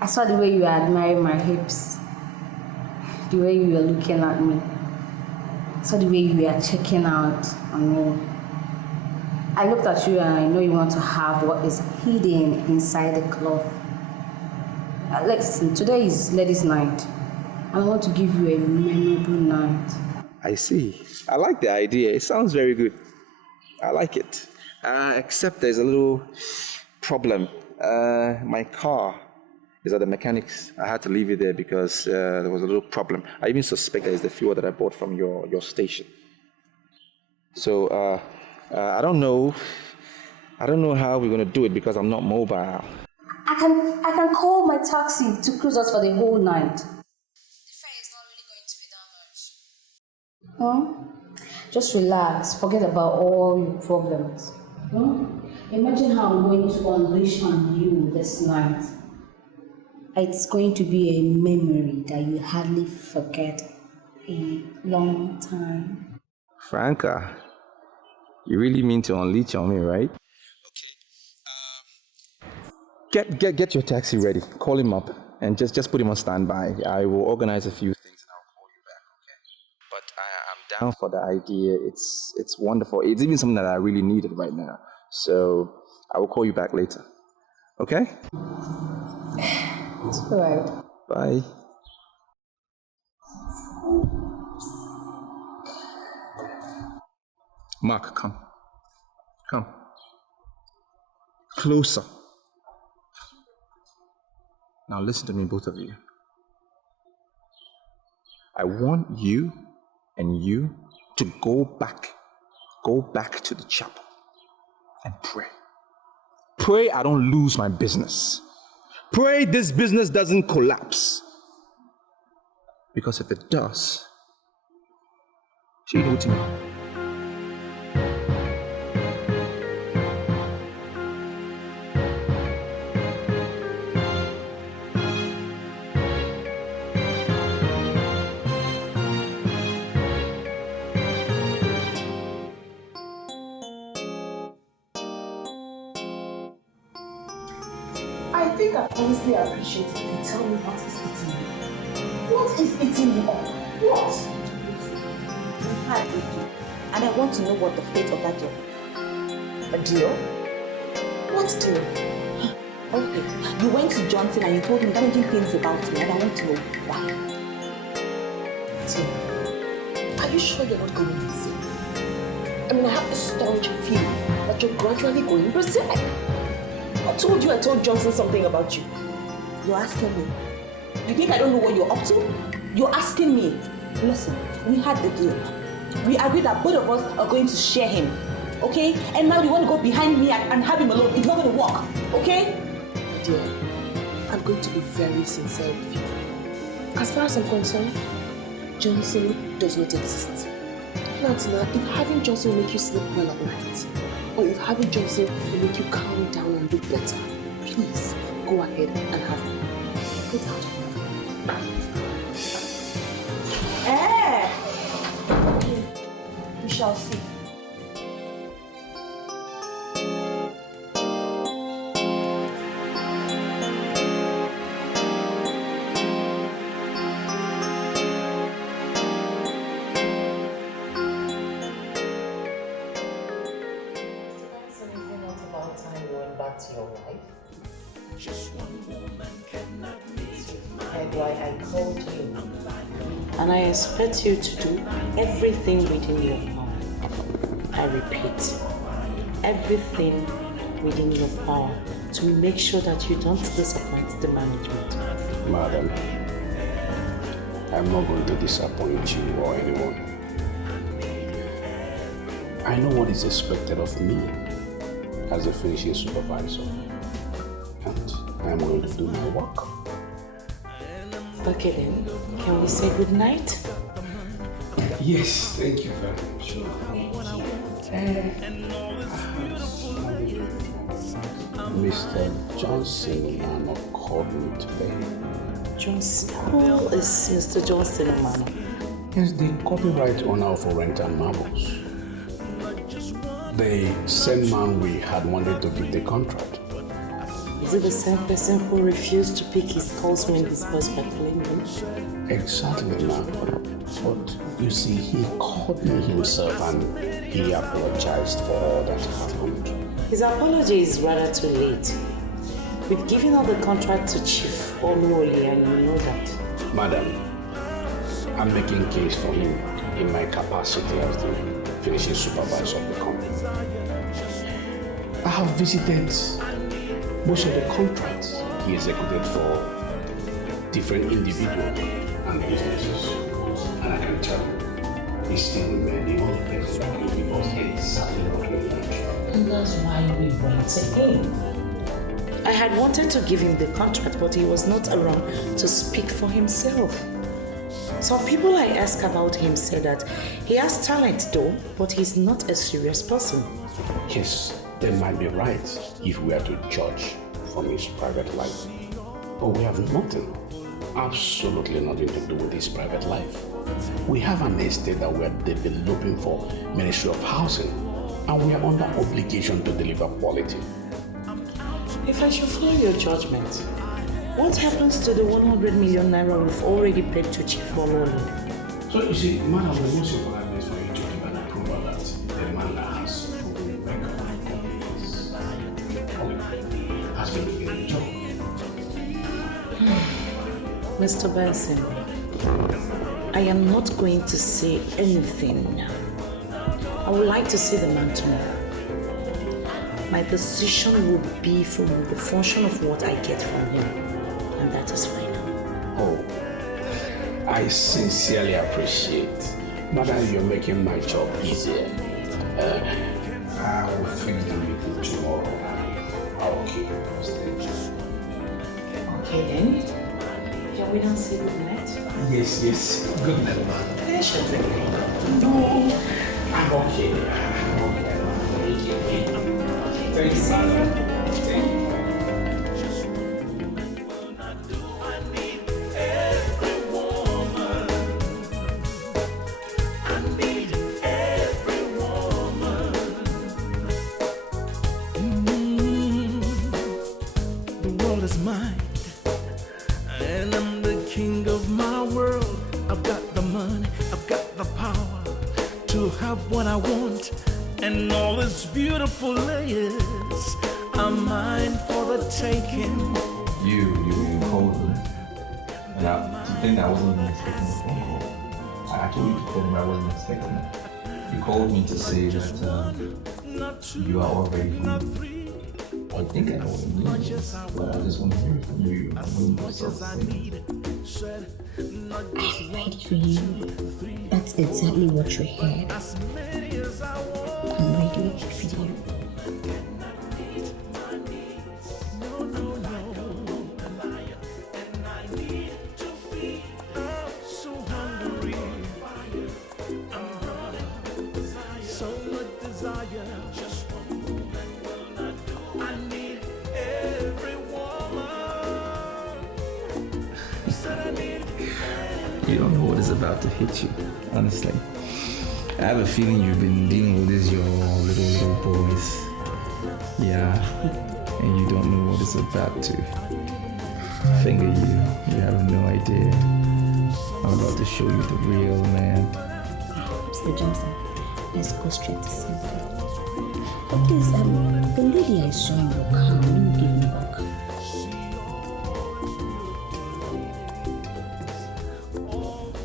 I saw the way you were admiring my hips. The way you were looking at me. I saw the way you were checking out on me. I looked at you and I know you want to have what is hidden inside the cloth. Listen, today is ladies' night. I want to give you a memorable night. I see. I like the idea. It sounds very good. I like it. Except there's a little problem. My car is at the mechanics. I had to leave it there because there was a little problem. I even suspect that it's the fuel that I bought from your station. So I don't know how we're going to do it because I'm not mobile. I can call my taxi to cruise us for the whole night. The fare is not really going to be that much. Just relax. Forget about all your problems. Imagine how I'm going to unleash on you this night. It's going to be a memory that you hardly forget a long time. Franca, you really mean to unleash on me, right? Okay. Get your taxi ready. Call him up and just put him on standby. I will organize a few things and I'll call you back, okay? But I'm down for the idea. It's wonderful. It's even something that I really needed right now. So I will call you back later. Okay? It's all right. Bye. Mark, come. Closer. Now listen to me, both of you. I want you and you to go back to the chapel and pray. Pray I don't lose my business. Pray this business doesn't collapse. Because if it does, you know what you mean. I think I honestly appreciate it. You tell me what is eating you. What is eating you up? What? I agree with you. And I want to know what the fate of that deal is. A deal? What deal? Okay, You went to Johnson and you told him damaging things about me, and I want to know why. Tim, are you sure you're not going insane? I mean, I have the staunch feeling that you're gradually going berserk. I told Johnson something about you. You're asking me? You think I don't know what you're up to? You're asking me? Listen, we had the deal. We agreed that both of us are going to share him. Okay? And now you want to go behind me and have him alone. It's not going to work. Okay? Dear, I'm going to be very sincere with you. As far as I'm concerned, Johnson does not exist. Now, Tina, if having Johnson will make you sleep well at night, or if having Johnson will make you calm down and look better, please go ahead and have him. Get out. We shall see. Your life. And why I called you. And I expect you to do everything within your power. I repeat, everything within your power to make sure that you don't disappoint the management. Madam, I'm not going to disappoint you or anyone. I know what is expected of me as a finishing supervisor, and I'm going to do my work. Okay then, can we say good night? Yes, thank you very much. Mr. Johnson Mano called me today. Johnson? Who is Mr. Johnson Mano? He's the copyright owner for Rent and Marbles. The same man we had wanted to give the contract. Is it the same person who refused to pick his calls when dispersed by Philmond? Exactly, ma'am. But you see, he called me himself and he apologized for all that happened. His apology is rather too late. We've given all the contract to Chief Onmovies and you know that. Madam, I'm making case for him in my capacity as the finishing supervisor of the company. I have visited most of the contracts he executed for different individuals and businesses. And I can tell you, he's still remains the only person who can give us exactly what we need. And that's why we went to him. I had wanted to give him the contract, but he was not around to speak for himself. Some people I asked about him said that he has talent though, but he's not a serious person. Yes, they might be right if we are to judge from his private life. But we have nothing, absolutely nothing to do with his private life. We have an estate that we are developing for Ministry of Housing, and we are under obligation to deliver quality. If I should follow your judgment, what happens to the 100 million naira we've already paid to Chief Philmond? So you see, madam, the most important is for you to give an approval that the man that has proven record has been doing the job. Mr. Benson, I am not going to say anything now. I would like to see the man tomorrow. My decision will be from the function of what I get from him, and that is final. Oh, I sincerely appreciate. Madam, you're making my job easier. I will finish the meeting tomorrow. I will keep you posted. Okay then. Can we now say good night? Yes, yes. Good night, man. Finish your drink. No, I'm okay. I'm okay. Thank you, madam. Thank you. The world is mine, and I'm the king of my world. I've got the money, I've got the power to have what I want, and all its beautiful layers are mine for the taking. You called me. And to think I wasn't even expecting a phone call. I told you to call me, I wasn't expecting it. You called me to say that you are all ready for me. I think I know what you mean, but I just want to hear from you. I'm ready for you. That's exactly what you heard. I'm ready for you. You don't know what is about to hit you, honestly. I have a feeling you've been dealing with this your little boys. Yeah, and you don't know what is about to finger you. You have no idea. I'm about to show you the real man. Mr. Johnson, let's go straight to something. What is the lady I saw in your car when you gave me your car?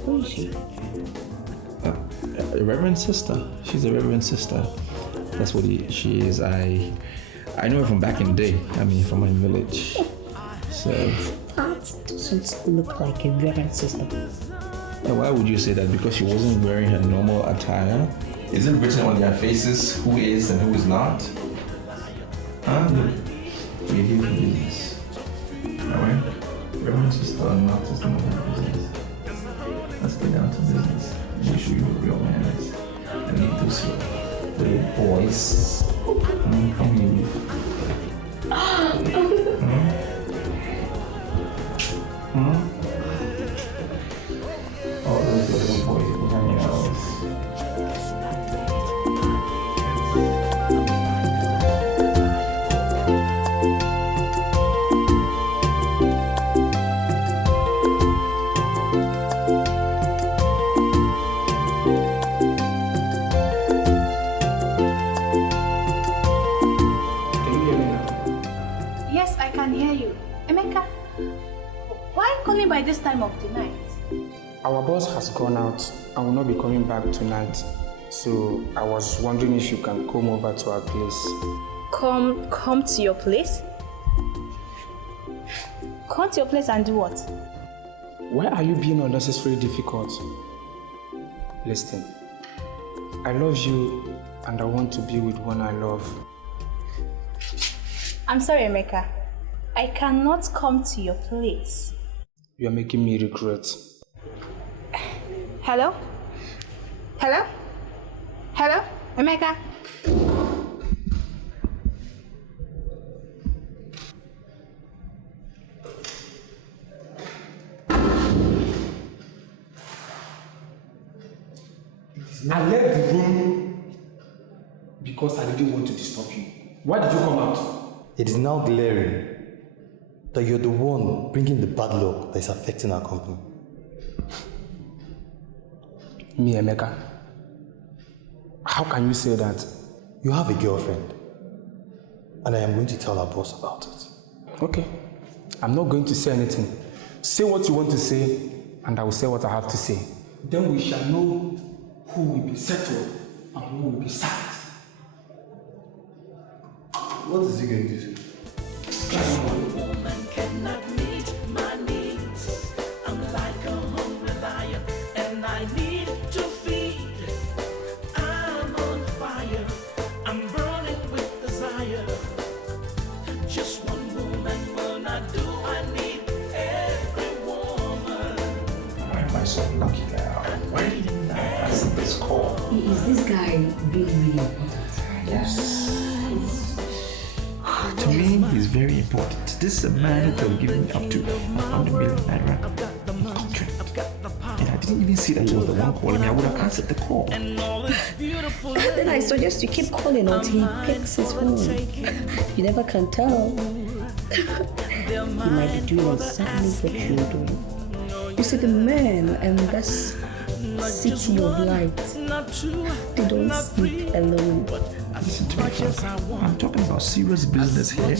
Who is she? A reverend sister. She's a reverend sister. That's what she is. I know her from back in the day. I mean, from my village. So. That doesn't look like a reverend sister. Now, why would you say that? Because she wasn't wearing her normal attire? Is it written on their faces who is and who is not? Huh? Look, we're here for business. Alright? Reverend sister or not is none of my business. Let's get down to business. Let me show you what real man is. I need those little boys. Come here. All those little boys behind your house. By this time of the night? Our boss has gone out and will not be coming back tonight. So I was wondering if you can come over to our place. Come to your place? Come to your place and do what? Why are you being unnecessarily difficult? Listen, I love you and I want to be with one I love. I'm sorry, Emeka. I cannot come to your place. You are making me regret. Hello? Hello? Hello? Emeka? I left the room because I didn't want to disturb you. Why did you come out? It is now glaring that you're the one bringing the bad luck that is affecting our company. Me, Emeka? How can you say that? You have a girlfriend, and I am going to tell our boss about it. Okay. I'm not going to say anything. Say what you want to say, and I will say what I have to say. Then we shall know who will be settled and who will be sacked. What is he going to say? Cannot meet my needs. I'm like a hungry lion, and I need to feed. I'm on fire, I'm burning with desire. Just one woman will not do. I need every woman. Why am I so lucky now? Why didn't I answer this call? Is this guy really important? Yes. To me, he's very important. This is a man who can give me up to 100 million naira contract. And I didn't even see that he was the one calling me. I would have answered the call. Then I suggest you keep calling until he picks his phone. You never can tell. He might be doing exactly what you're doing. You see, the men in this city of light, they don't sleep alone. Listen to me. I'm talking about serious business here.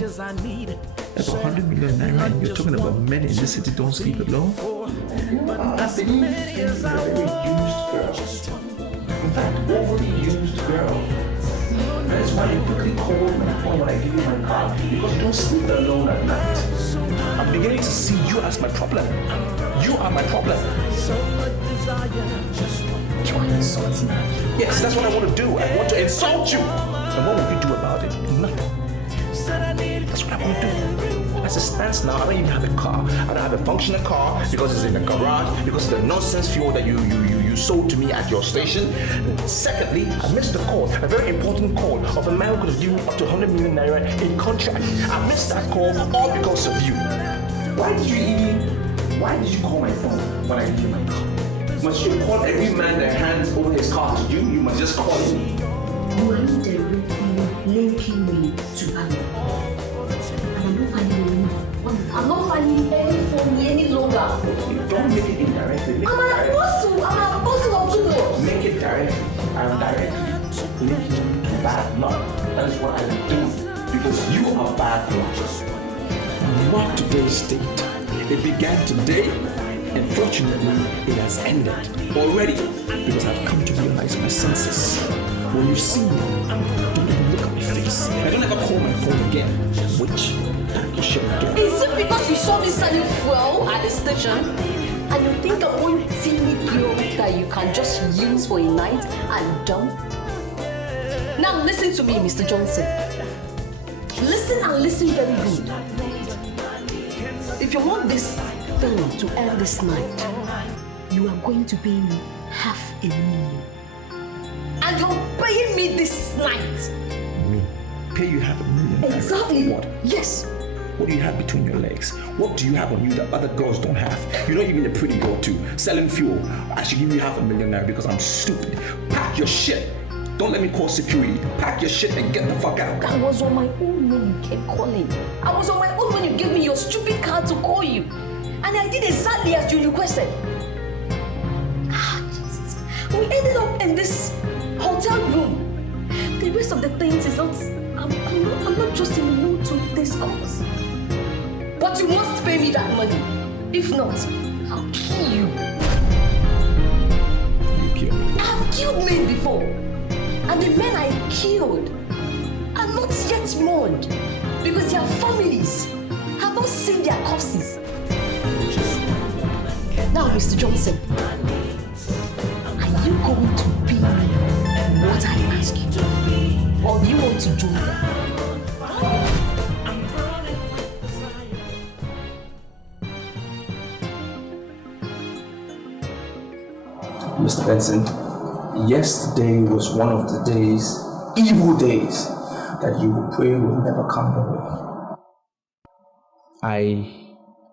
That's 100 million naira, and you're talking about men in this city don't sleep alone. I believe you're a very used girl. In fact, overly used girl. That's why you quickly call my phone when I give you my car, because you don't sleep alone at night. I'm beginning to see you as my problem. You are my problem. You are insulting me. Yes, that's what I want to do. I want to insult you. And what will you do about it? Nothing. That's what I want to do. As it stands now, I don't even have a car. I don't have a functional car because it's in the garage, because of the nonsense fuel that you sold to me at your station. Secondly, I missed the call, a very important call of a man who could have given up to 100 million naira in contract. I missed that call all because of you. Why did you call my phone when I gave you my car? Must you call every man that hands over his car to you? You must just call me. You are indirectly linking me to Anna. I'm not finding any phone any longer. Don't make it indirectly. I'm an apostle of Julius. Make it direct. I'm directly linking you to bad luck. That is what I will do. Because you are bad luck. Mark today's date. It began today, and fortunately, it has ended already. Because I've come to realize my senses. When you see me, don't even look at my face. I don't ever call my phone again. Which you should do. Is it because you saw me selling fuel at the station? And you think I'm one teeny girl that you can just use for a night and dump? Now listen to me, Mr. Johnson. Listen and listen very good. If you want this film to end this night, you are going to pay me 500,000. And you're paying me this night. Me? Pay you 500,000? Exactly. What? Yes. What do you have between your legs? What do you have on you that other girls don't have? You're not even a pretty girl too. Selling fuel. I should give you 500,000 naira because I'm stupid. Pack your shit. Don't let me call security. Pack your shit and get the fuck out. I was on my own when you kept calling. I was on my own when you gave me your stupid card to call you. And I did exactly as you requested. Jesus. We ended up in this hotel room. The rest of the things is not... I'm not just in the mood to discuss. But you must pay me that money. If not, I'll kill you. You kill me? I've killed men before. And the men I killed are not yet mourned because their families have not seen their corpses. Now, Mr. Johnson, are you going to be what I ask you to? Or do you want to join them? Mr. Benson, yesterday was one of the days, evil days, that you will pray will never come your way.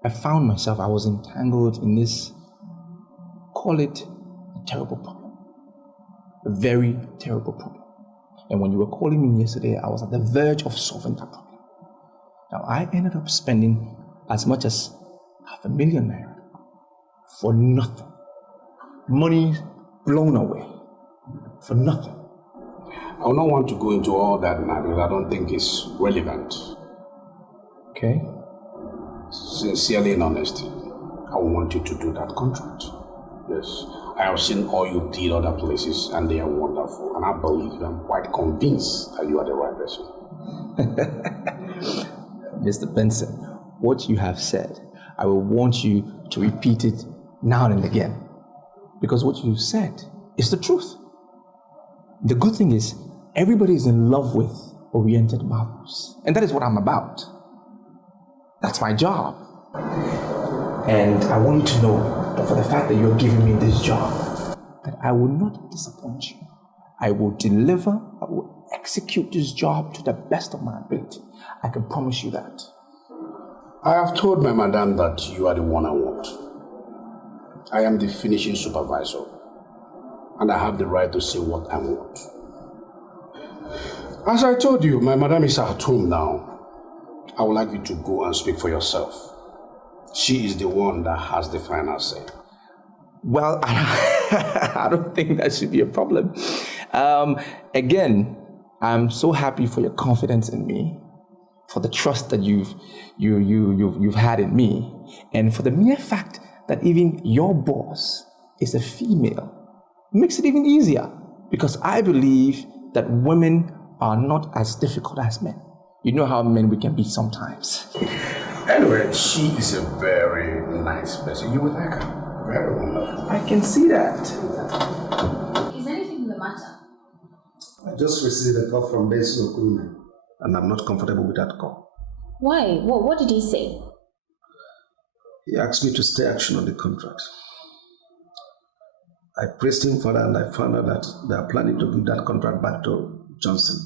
I found myself, I was entangled in this, call it a terrible problem. A very terrible problem. And when you were calling me yesterday, I was at the verge of solving that problem. Now, I ended up spending as much as 500,000 naira for nothing. Money blown away for nothing. I would not want to go into all that now because I don't think it's relevant. Okay. Sincerely and honestly, I want you to do that contract. Yes. I have seen all you did other places and they are wonderful. And I believe you. I'm quite convinced that you are the right person. Mr. Benson, what you have said, I will want you to repeat it now and again. Because what you said is the truth. The good thing is, everybody is in love with oriented marbles. And that is what I'm about. That's my job. And I want you to know that for the fact that you're giving me this job, that I will not disappoint you. I will deliver, I will execute this job to the best of my ability. I can promise you that. I have told my madam that you are the one I want. I am the finishing supervisor, and I have the right to say what I want. As I told you, my madam is at home now. I would like you to go and speak for yourself. She is the one that has the final say. Well, I don't think that should be a problem. Again, I'm so happy for your confidence in me, for the trust that you've had in me, and for the mere fact that even your boss is a female. Makes it even easier, because I believe that women are not as difficult as men. You know how men we can be sometimes. Anyway, she is a very nice person. You would like her. Very wonderful. I can see that. Is anything the matter? I just received a call from Benson Okunme, and I'm not comfortable with that call. Why? What did he say? He asked me to stay action on the contract. I pressed him further and I found out that they are planning to give that contract back to Johnson.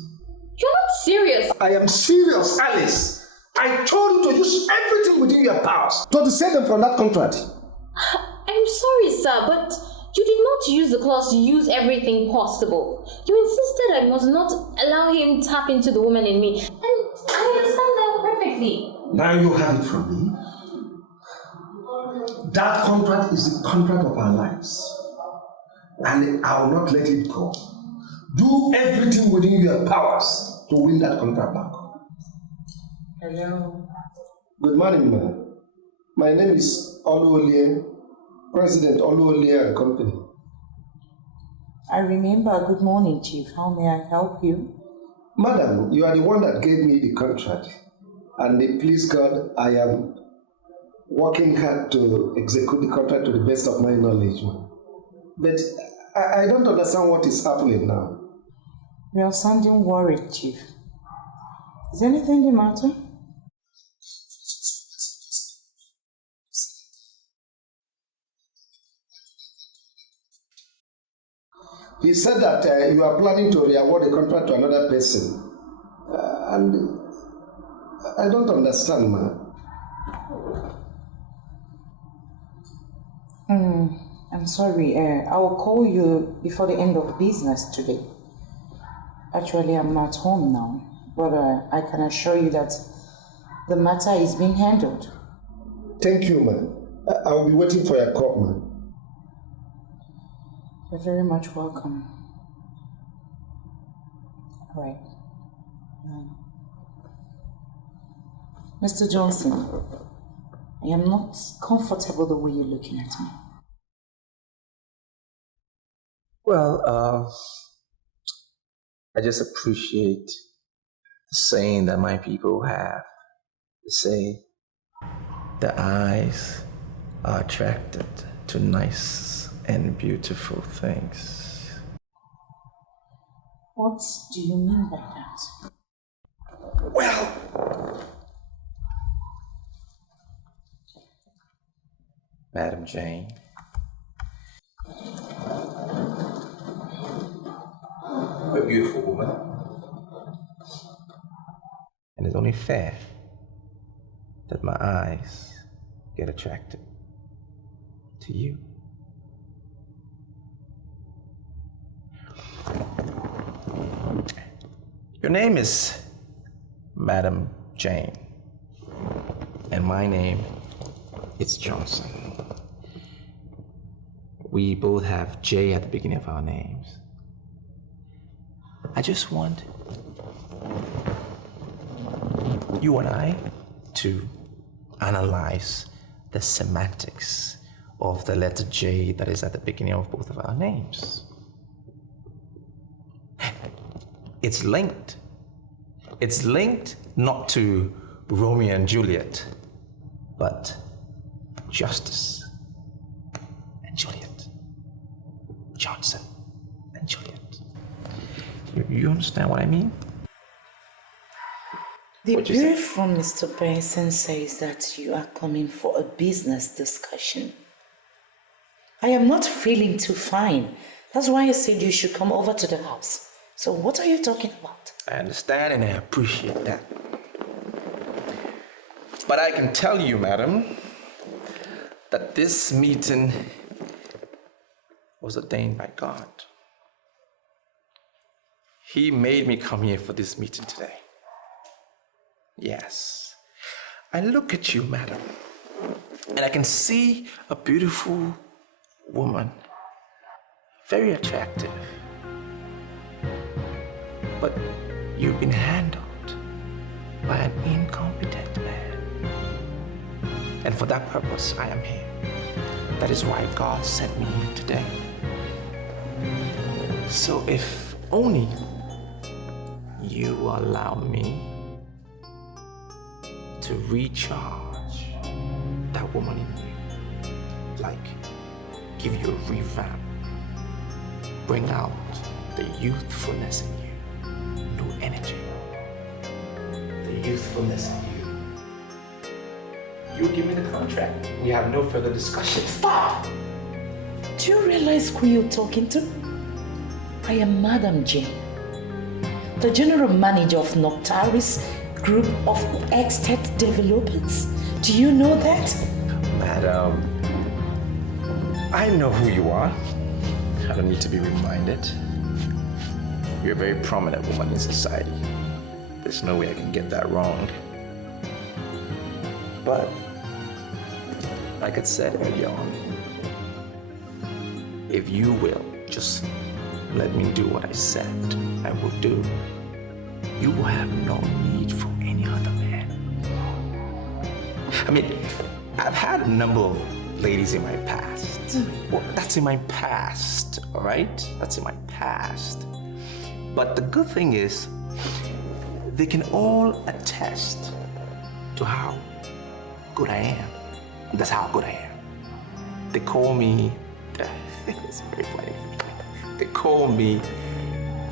You're not serious! I am serious, Alice! I told you to use everything within your powers to dissuade them from that contract. I'm sorry, sir, but you did not use the clause to use everything possible. You insisted I must not allow him tap into the woman in me, and I understand that perfectly. Now you have it from me. That contract is the contract of our lives, and I will not let it go. Do everything within your powers to win that contract back. Hello. Good morning, ma'am. My name is Oluolie, President Oluolie and Company. I remember. Good morning, Chief. How may I help you? Madam, you are the one that gave me the contract. And please God, I am working hard to execute the contract to the best of my knowledge. But I don't understand what is happening now. You are sounding worried, Chief. Is anything the matter? He said that you are planning to re-award the contract to another person. And I don't understand, man. I'm sorry. I will call you before the end of business today. Actually, I'm at home now. But I can assure you that the matter is being handled. Thank you, man. I will be waiting for your call, man. You're very much welcome. All right. Mr. Johnson, I am not comfortable the way you're looking at me. Well, I just appreciate the saying that my people have. They say, the eyes are attracted to nice and beautiful things. What do you mean by that? Well, Madam Jane, you're a beautiful woman. And it's only fair that my eyes get attracted to you. Your name is Madam Jane, and my name is Johnson. We both have J at the beginning of our names. I just want you and I to analyze the semantics of the letter J that is at the beginning of both of our names. It's linked. It's linked not to Romeo and Juliet, but Justice and Juliet. Johnson and Juliet. You understand what I mean? The brief from Mr. Benson says that you are coming for a business discussion. I am not feeling too fine. That's why I said you should come over to the house. So what are you talking about? I understand and I appreciate that. But I can tell you, madam, that this meeting was ordained by God. He made me come here for this meeting today. Yes. I look at you, madam, and I can see a beautiful woman, very attractive. But You've been handled by an incompetent man. And for that purpose, I am here. That is why God sent me here today. So if only you allow me to recharge that woman in you, like give you a revamp, bring out the youthfulness in you, new energy, the youthfulness in you. You give me the contract. We have no further discussion. Stop! Do you realize who you're talking to? I am Madam Jane, the general manager of Noctaris Group of Estate Developers. Do you know that? Madam, I know who you are. I don't need to be reminded. You're a very prominent woman in society. There's no way I can get that wrong. But, like I said earlier on, if you will just let me do what I said I will do, you will have no need for any other man. I mean, I've had a number of ladies in my past. Well, that's in my past, all right? That's in my past. But the good thing is, they can all attest to how good I am. That's how good I am. They call me, it's very funny. They call me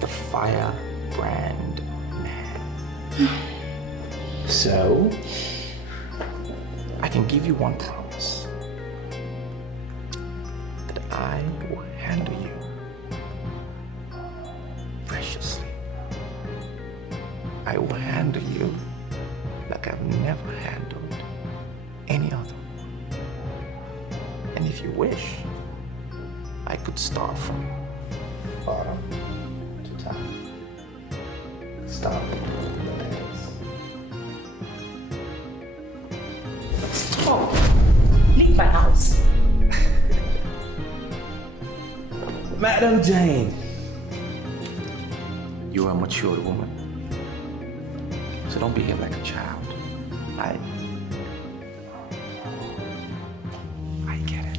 the firebrand man. So, I can give you one promise. That I will handle you preciously. I will handle you like I've never handled any other. And if you wish, I could start from bottom to top. Stop the legs. Stop! Leave my house. Madam Jane, you are a mature woman. So don't behave like a child. I get it.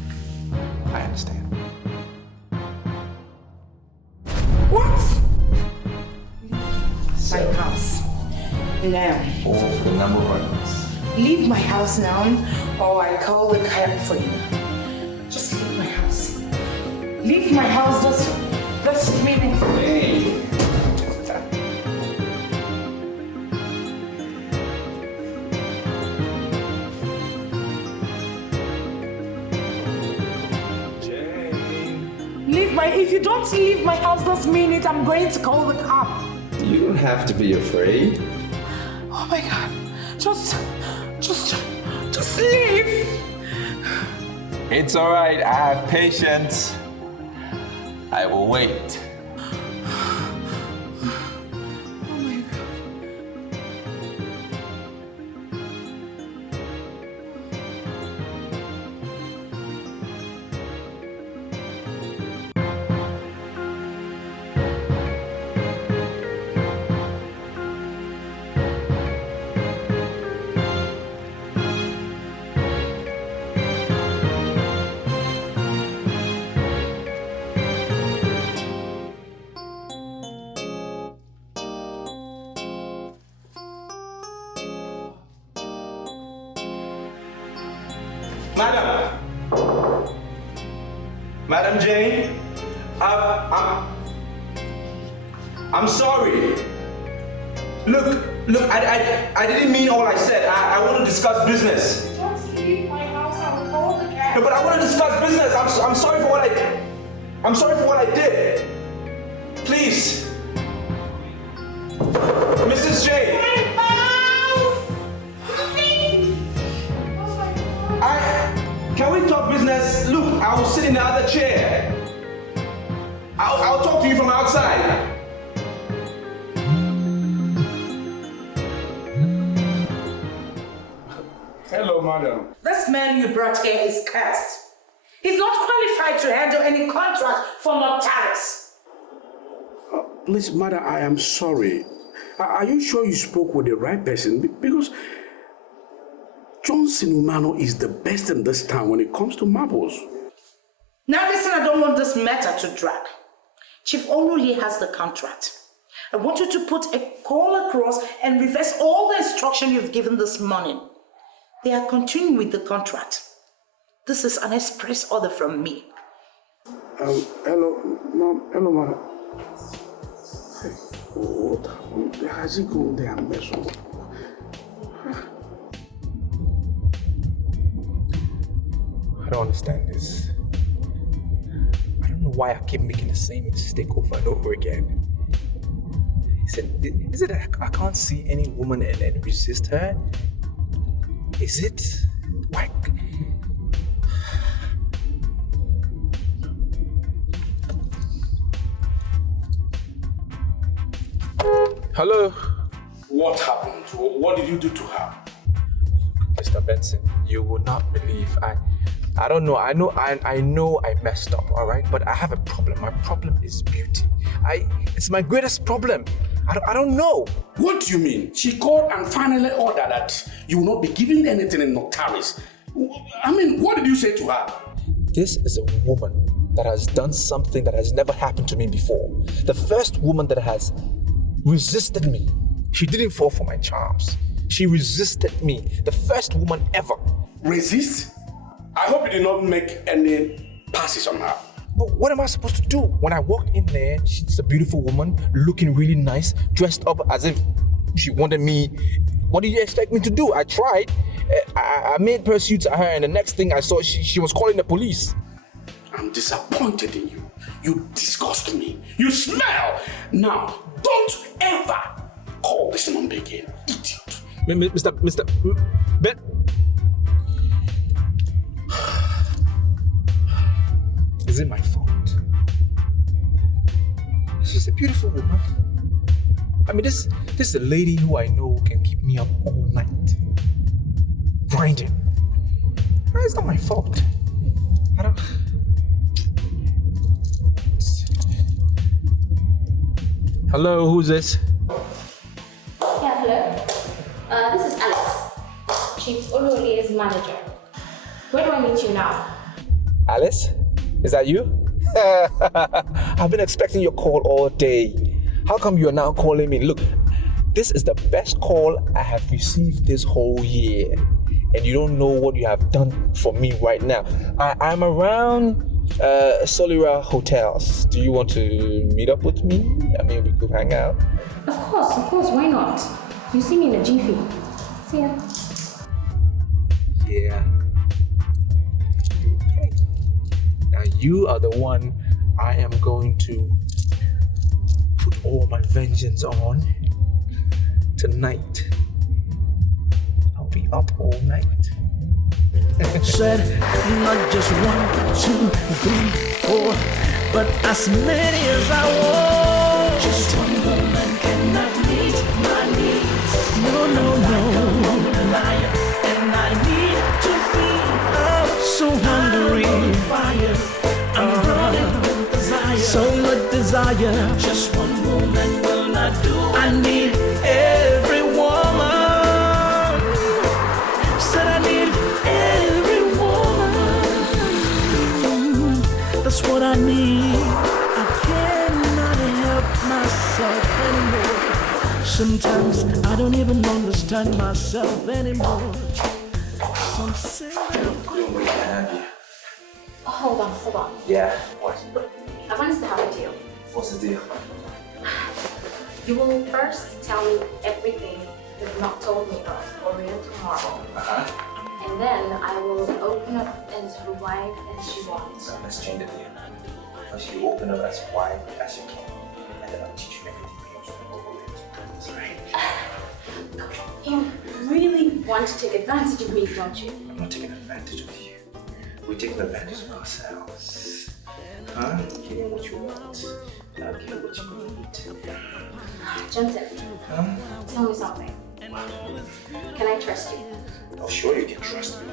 I understand. What? My house. Now. Or for the number of arguments. Leave my house now, or I call the cab for you. Just leave my house. Leave my house this minute. Hey. If you don't leave my house this minute, I'm going to call the cop. You don't have to be afraid. Oh my God. Just leave. It's all right. I have patience. I will wait. Madam Jane, I'm sorry. Look, I didn't mean all I said. I want to discuss business. Just leave my house, I will call the cab. No, but I want to discuss business. I'm sorry for what I did. Please. Mrs. Jane. Can we talk business? Look, I will sit in the other chair. I'll talk to you from outside. Hello, madam. This man you brought here is cursed. He's not qualified to handle any contract for Noctaris. Please, madam, I am sorry. Are you sure you spoke with the right person? Because Johnson Umano is the best in this town when it comes to marbles. Now listen, I don't want this matter to drag. Chief Onuli has the contract. I want you to put a call across and reverse all the instruction you've given this morning. They are continuing with the contract. This is an express order from me. Hello, Mom. Hello, Mother. Hey, what happened? Has he gone there and messed up? I don't understand this. I don't know why I keep making the same mistake over and over again. Is it that I can't see any woman and resist her? Is it? Why? Hello? What happened? What did you do to her? Mr. Benson, you will not believe. I don't know. I know I messed up, all right? But I have a problem. My problem is beauty. It's my greatest problem. I don't know. What do you mean? She called and finally ordered that you will not be giving anything in Noctaris. I mean, what did you say to her? This is a woman that has done something that has never happened to me before. The first woman that has resisted me. She didn't fall for my charms. She resisted me. The first woman ever. Resist? I hope you did not make any passes on her. But what am I supposed to do? When I walked in there, she's a beautiful woman, looking really nice, dressed up as if she wanted me. What do you expect me to do? I tried. I made pursuits at her, and the next thing I saw, she was calling the police. I'm disappointed in you. You disgust me. You smell. Now, don't ever call this number again. Idiot. Mr. Ben. Is it my fault? She's a beautiful woman. I mean, this is a lady who I know can keep me up all night. Grinding. It's not my fault. I don't... Hello, who's this? Yeah, hello. This is Alice, Chief Oluli's manager. Where do I meet you now? Alice? Is that you? I've been expecting your call all day. How come you're now calling me? Look, this is the best call I have received this whole year. And you don't know what you have done for me right now. I'm around Solera Hotels. Do you want to meet up with me? I mean, we could hang out. Of course, why not? You see me in a GP. See ya. Yeah. Okay. Now you are the one I am going to put all my vengeance on tonight. I'll be up all night. Said not just 1, 2, 3, 4, but as many as I want. Just one woman cannot meet my needs. No. I'm a liar, and I need to feed. I'm so hungry. I'm running with desire. So much desire. Just one woman will not do. I need every woman. Said I need every woman. That's what I need. I cannot help myself anymore. Sometimes I don't even understand myself anymore. Some say that Hold on. Yeah, what? I want us to have a deal. What's the deal? You will first tell me everything you've not told me of Oriental Marble. And then I will open up as wide as you want. So let's change the deal. First you open up as wide as you can, and then I'll teach you everything you know. That's right. You really want to take advantage of me, don't you? I'm not taking advantage of you. We're taking advantage of ourselves. Huh? Give me what you want. I'll give you what you need. Johnson, tell me something. Can I trust you? Oh, sure you can trust me.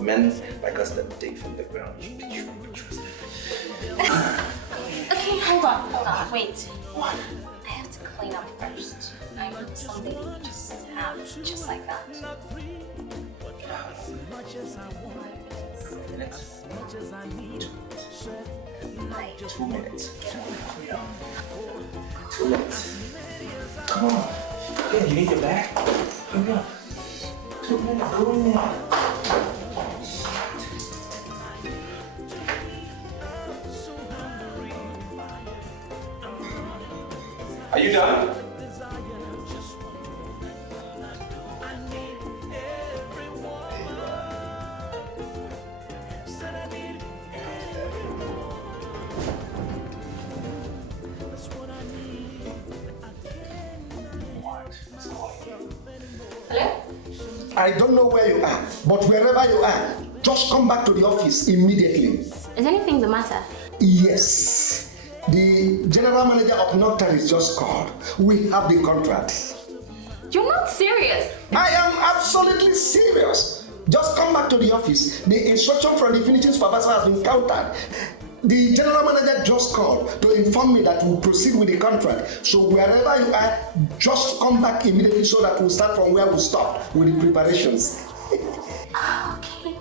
Men like us that dig from the ground, you can trust me. Okay, hold on. Wait. What? I have to clean up first. I want something you just have, just like that. 2 minutes. 2 minutes. Come on. Yeah, you need your bag? Hurry up. 2 minutes, go in there. Are you done? I don't know where you are, but wherever you are, just come back to the office immediately. Is anything the matter? Yes. The general manager of Nocturne is just called. We have the contract. You're not serious. I am absolutely serious. Just come back to the office. The instruction from the finishing supervisor has been countered. The general manager just called to inform me that we'll proceed with the contract. So wherever you are, just come back immediately so that we'll start from where we stopped with the preparations. Okay.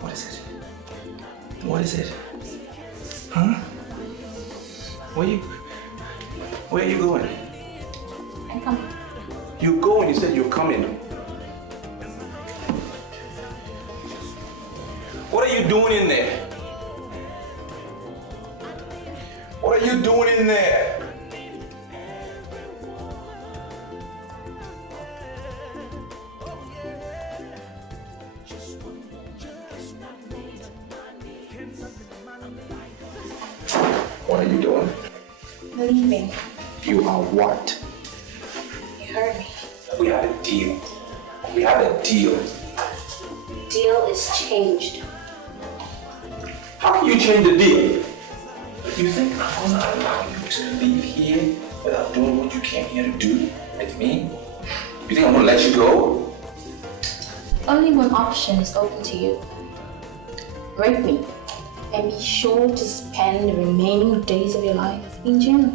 What is it? What is it? Huh? Where are you going? I'm coming. You're going, you said you're coming. What are you doing in there? What are you doing in there? What are you doing? Leaving. You are what? You heard me. We had a deal. We had a deal. Deal is changed. How can you change the deal? You think I'm gonna allow you to leave here without doing what you came here to do with me? You think I'm gonna let you go? Only one option is open to you. Rape me. And be sure to spend the remaining days of your life in jail.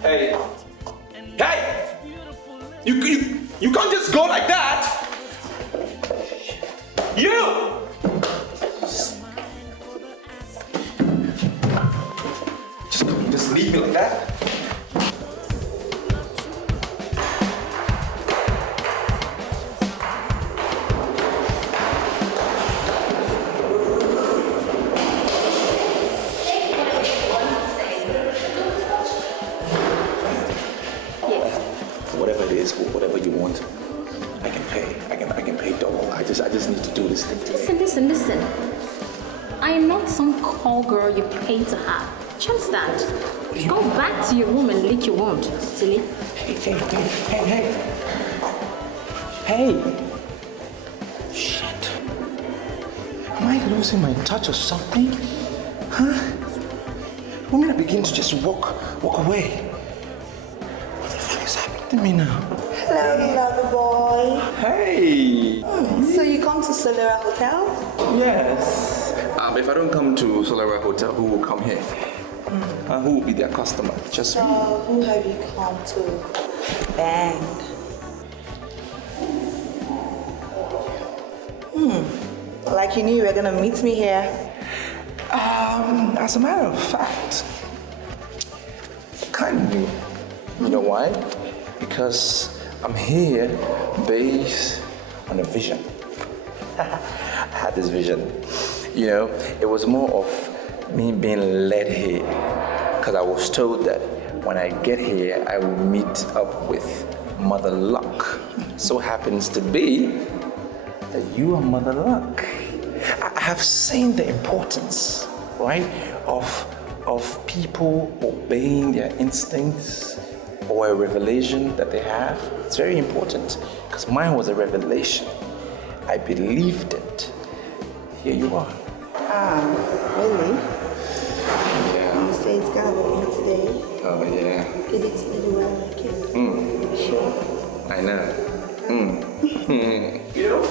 Hey! Hey! You can't just go like that! You! Just leave me like that? Whatever you want, I can pay. I can pay double. I just need to do this thing. Listen. I am not some call girl you pay to have. Just that. Go back to your room and lick your wound, silly. Hey! Shit. Am I losing my touch or something? Huh? I'm gonna begin to just walk away. What the fuck is happening to me now? Hello, lover boy. Hey! So you come to Solera Hotel? Yes. If I don't come to Solera Hotel, who will come here? Who will be their customer? Just me. So who have you come to? Bang. Like you knew you were gonna meet me here. As a matter of fact, kind of knew. You know why? Because I'm here based on a vision. I had this vision. You know, it was more of me being led here because I was told that when I get here, I will meet up with Mother Luck. So happens to be that you are Mother Luck. I have seen the importance, right, of people obeying their instincts or a revelation that they have. It's very important because mine was a revelation. I believed it. Here you are. Really? Yeah. You say it's gonna be me today. Oh, yeah. Did it tell you I like it? Sure. I know. You know,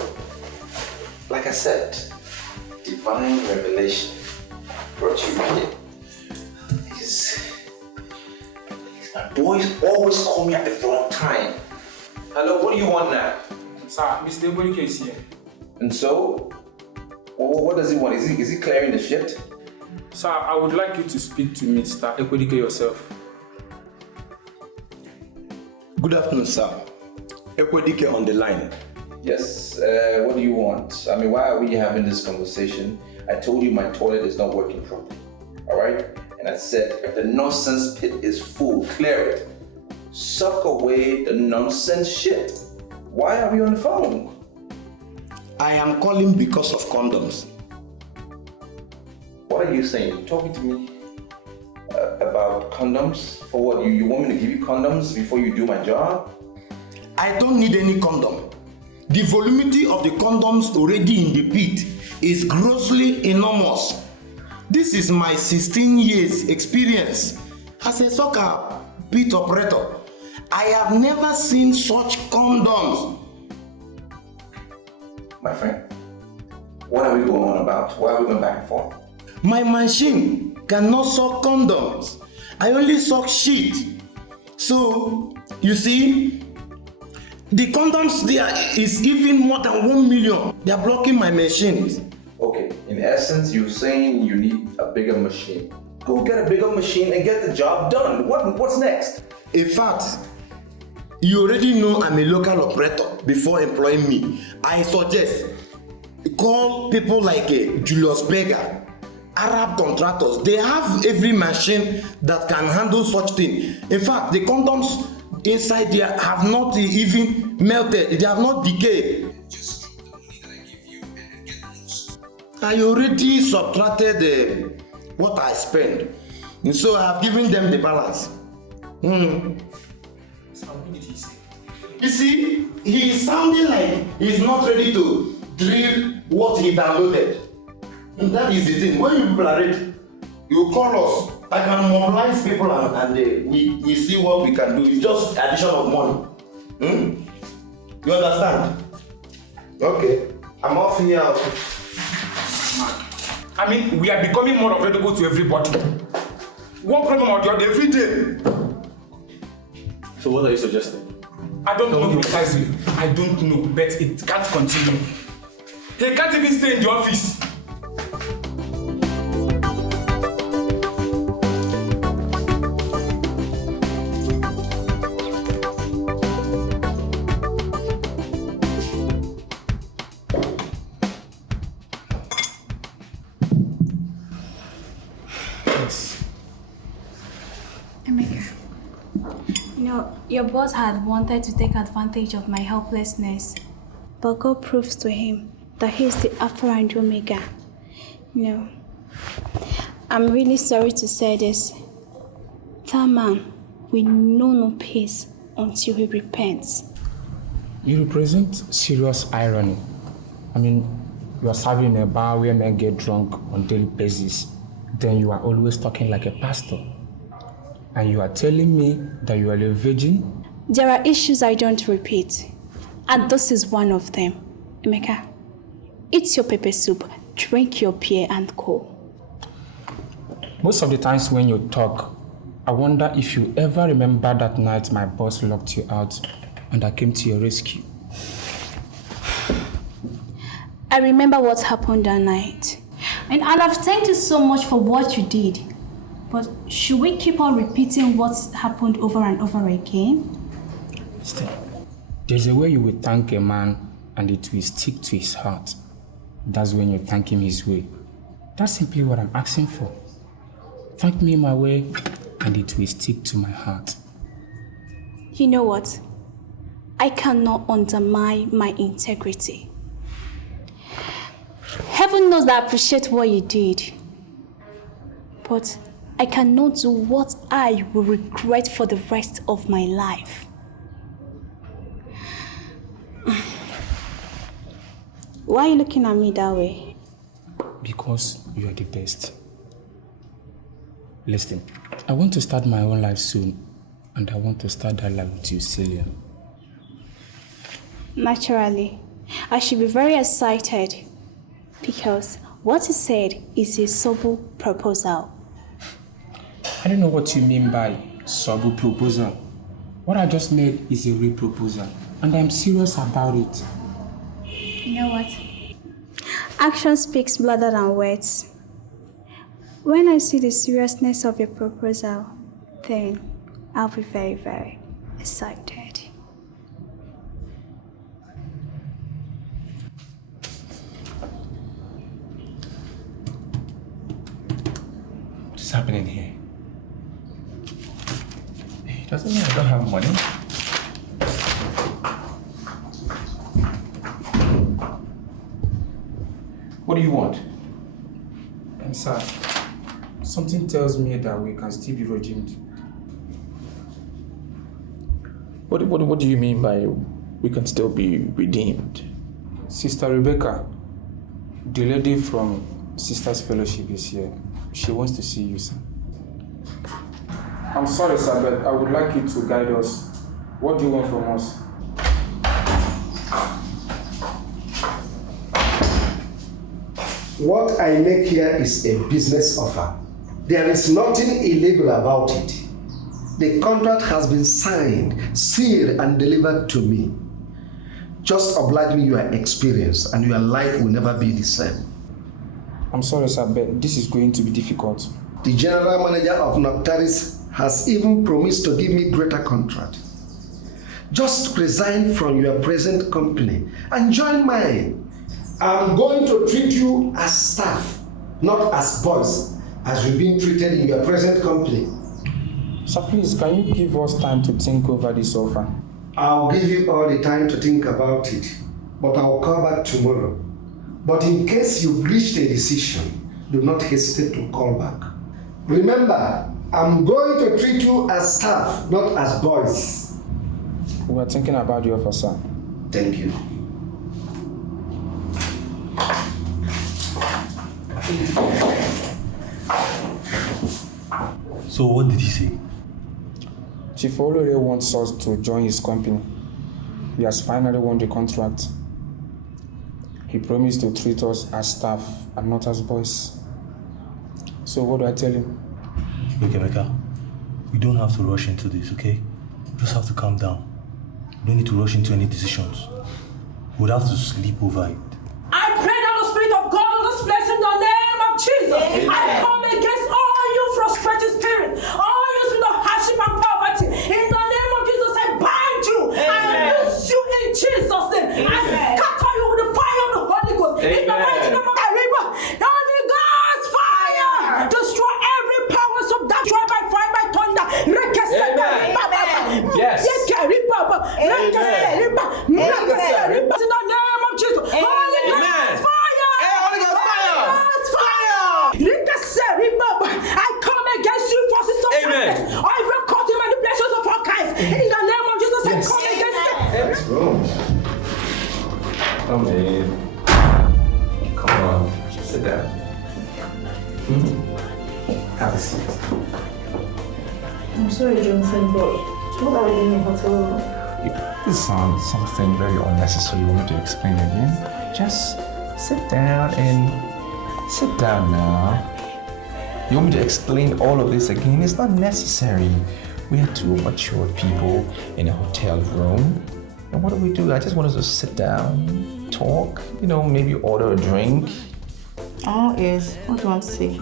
like I said, divine revelation brought you here. My boys always call me at the wrong time. Hello, what do you want now? Sir, Mr. Ekwedike is here. And so, what does he want? Is he clearing the shit? Sir, I would like you to speak to Mr. Ekwedike yourself. Good afternoon, sir. Ekwedike on the line. Yes, what do you want? I mean, why are we having this conversation? I told you my toilet is not working properly, all right? And I said, if the nonsense pit is full, clear it. Suck away the nonsense shit. Why are we on the phone? I am calling because of condoms. What are you saying? You talking to me about condoms? For what? You want me to give you condoms before you do my job? I don't need any condom. The voluminity of the condoms already in the pit is grossly enormous. This is my 16 years experience as a soccer pit operator. I have never seen such condoms. My friend, what are we going on about? Why are we going back and forth? My machine cannot suck condoms. I only suck shit. So, you see, the condoms there is even more than 1 million. They are blocking my machine. Okay, in essence, you're saying you need a bigger machine. Go get a bigger machine and get the job done. What's next? In fact, you already know I'm a local operator before employing me. I suggest call people like Julius Berger, Arab contractors. They have every machine that can handle such thing. In fact, the condoms inside there have not even melted. They have not decayed. I already subtracted what I spent, and so I have given them the balance. You see, he is sounding like he's not ready to drill what he downloaded. And that is the thing. When you people are ready, you call us. I can mobilize people and we see what we can do. It's just addition of money. You understand? Okay. I'm off here. I mean, we are becoming more available to everybody. One problem or the other every day. So what are you suggesting? I don't know precisely. I don't know, but it can't continue. He can't even stay in the office. Your boss had wanted to take advantage of my helplessness, but God proves to him that he is the Alpha and Omega. I'm really sorry to say this. That man will know no peace until he repents. You represent serious irony. I mean, you are serving in a bar where men get drunk on daily basis. Then you are always talking like a pastor. And you are telling me that you are a virgin? There are issues I don't repeat. And this is one of them. Emeka, eat your pepper soup, drink your beer and go. Most of the times when you talk, I wonder if you ever remember that night my boss locked you out and I came to your rescue. I remember what happened that night. And I've thanked you so much for what you did. But should we keep on repeating what's happened over and over again? Still, there's a way you will thank a man and it will stick to his heart. That's when you thank him his way. That's simply what I'm asking for. Thank me my way and it will stick to my heart. You know what? I cannot undermine my integrity. Heaven knows that I appreciate what you did. But I cannot do what I will regret for the rest of my life. Why are you looking at me that way? Because you are the best. Listen, I want to start my own life soon, and I want to start that life with you, Celia. Naturally, I should be very excited. Because what he said is a subtle proposal. I don't know what you mean by subtle proposal. What I just made is a real proposal, and I'm serious about it. You know what? Action speaks louder than words. When I see the seriousness of your proposal, then I'll be very, very excited. What's happening here? It doesn't mean I don't have money. What do you want? I'm sorry. Something tells me that we can still be redeemed. What do you mean by we can still be redeemed? Sister Rebecca, the lady from Sisters Fellowship is here. She wants to see you, sir. I'm sorry, sir, but I would like you to guide us. What do you want from us? What I make here is a business offer. There is nothing illegal about it. The contract has been signed, sealed, and delivered to me. Just oblige me your experience, and your life will never be the same. I'm sorry, sir, but this is going to be difficult. The general manager of Noctaris has even promised to give me greater contract. Just resign from your present company and join mine. I'm going to treat you as staff, not as boys, as you've been treated in your present company. Sir, please, can you give us time to think over this offer? I'll give you all the time to think about it, but I'll call back tomorrow. But in case you've reached a decision, do not hesitate to call back. Remember, I'm going to treat you as staff, not as boys. We are thinking about the offer, sir. Thank you. So what did he say? Chief Olore wants us to join his company. He has finally won the contract. He promised to treat us as staff and not as boys. So what do I tell him? Look, Emeka, we don't have to rush into this, okay? We just have to calm down. We don't need to rush into any decisions. We'll have to sleep over it. I pray that the Spirit of God will bless in the name of Jesus. Amen. I come against all you frustrated spirits, all you spirit of hardship and poverty. In the name of Jesus, I bind you. Amen. I loose you in Jesus' name. Amen. I scatter you with the fire of the Holy Ghost. Amen. In the mighty name of the Holy Ghost fire. Destroy every powers of that. Destroy by fire, by thunder. Yes. In the name of Jesus. Holy Ghost fire. Holy Ghost fire. I come against you forces of darkness. I record the manipulations of all kinds. In the name of Jesus, I come against them. Let's go. Come in. Come on. Sit down. Have a seat. I'm sorry, Johnson, but what are we doing in the hotel? This sounds something very unnecessary. You want me to explain again? Just sit down now. You want me to explain all of this again? It's not necessary. We are two mature people in a hotel room. And what do? I just want us to sit down, talk, maybe order a drink. Oh, yes. What do you want to say?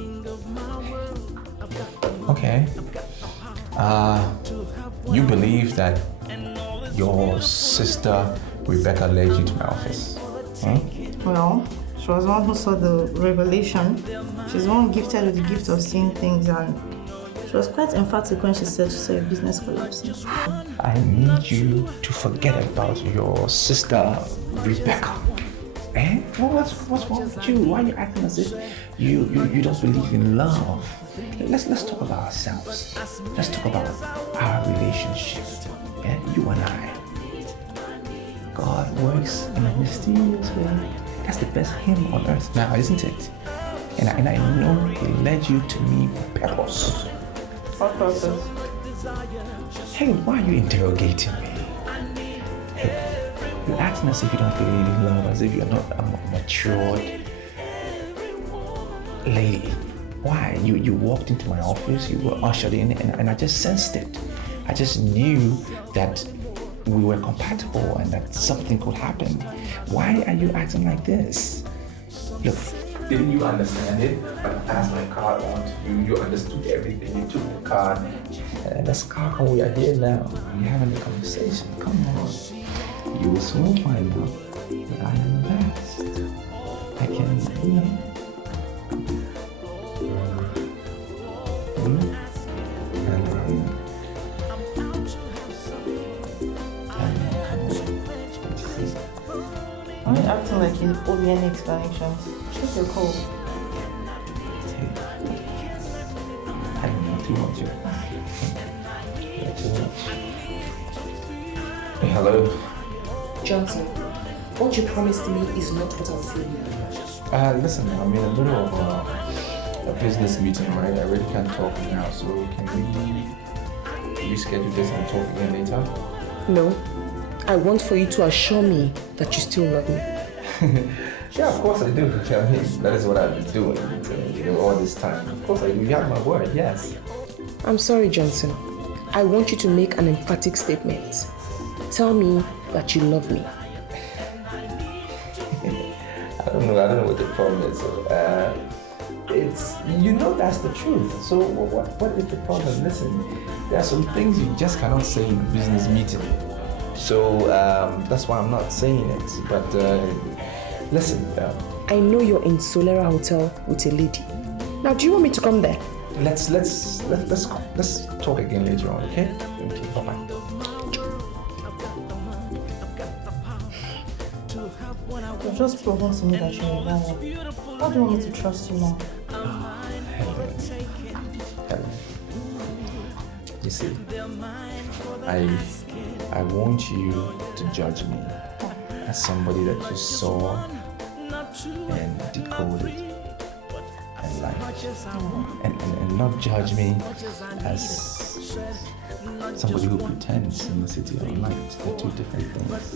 Okay. You believe that your sister Rebecca led you to my office? Well, she was the one who saw the revelation. She's the one gifted with the gift of seeing things, and she was quite emphatic when she said she saw a business collapsing. I need you to forget about your sister Rebecca. What's wrong with you? Why are you acting as if you don't believe in love? Let's talk about ourselves. Let's talk about our relationship. You and I. God works in a mysterious way. That's the best hymn on earth now, isn't it? And I know He led you to me for purpose. What purpose? Hey, why are you interrogating me? Hey, you're acting as if you don't believe in love, as if you're not matured. Lady, why? You walked into my office, you were ushered in, and I just sensed it. I just knew that we were compatible and that something could happen. Why are you acting like this? Look, didn't you understand it? When I passed my card on to you, you understood everything. You took the card. And let's calm. We are here now. We're having a conversation. Come on. You will soon find out that I am the best. I can, Why are you acting like you owe me any explanations? Take your call. I don't know too much. Hey, hello. Johnson, what you promised me is not what I'll say. Listen, I'm in the middle of a business meeting, right? I really can't talk now, so can we reschedule this and talk again later? No. I want for you to assure me that you still love me. Yeah, of course I do. I mean, that is what I've been doing all this time. Of course I do. You have my word, yes. I'm sorry, Johnson. I want you to make an emphatic statement. Tell me that you love me. I don't know what the problem is. It's, that's the truth. So what is the problem? Listen, there are some things you just cannot say in a business meeting. So that's why I'm not saying it. But listen. I know you're in Solera Hotel with a lady. Now, do you want me to come there? Let's talk again later on, okay? Okay, bye-bye. You're just proving me that you're a liar. How do you want me to trust you now? Helen. You see, I want you to judge me as somebody that you saw and decoded and liked, and not judge me as somebody who pretends in the city of light. They're two different things.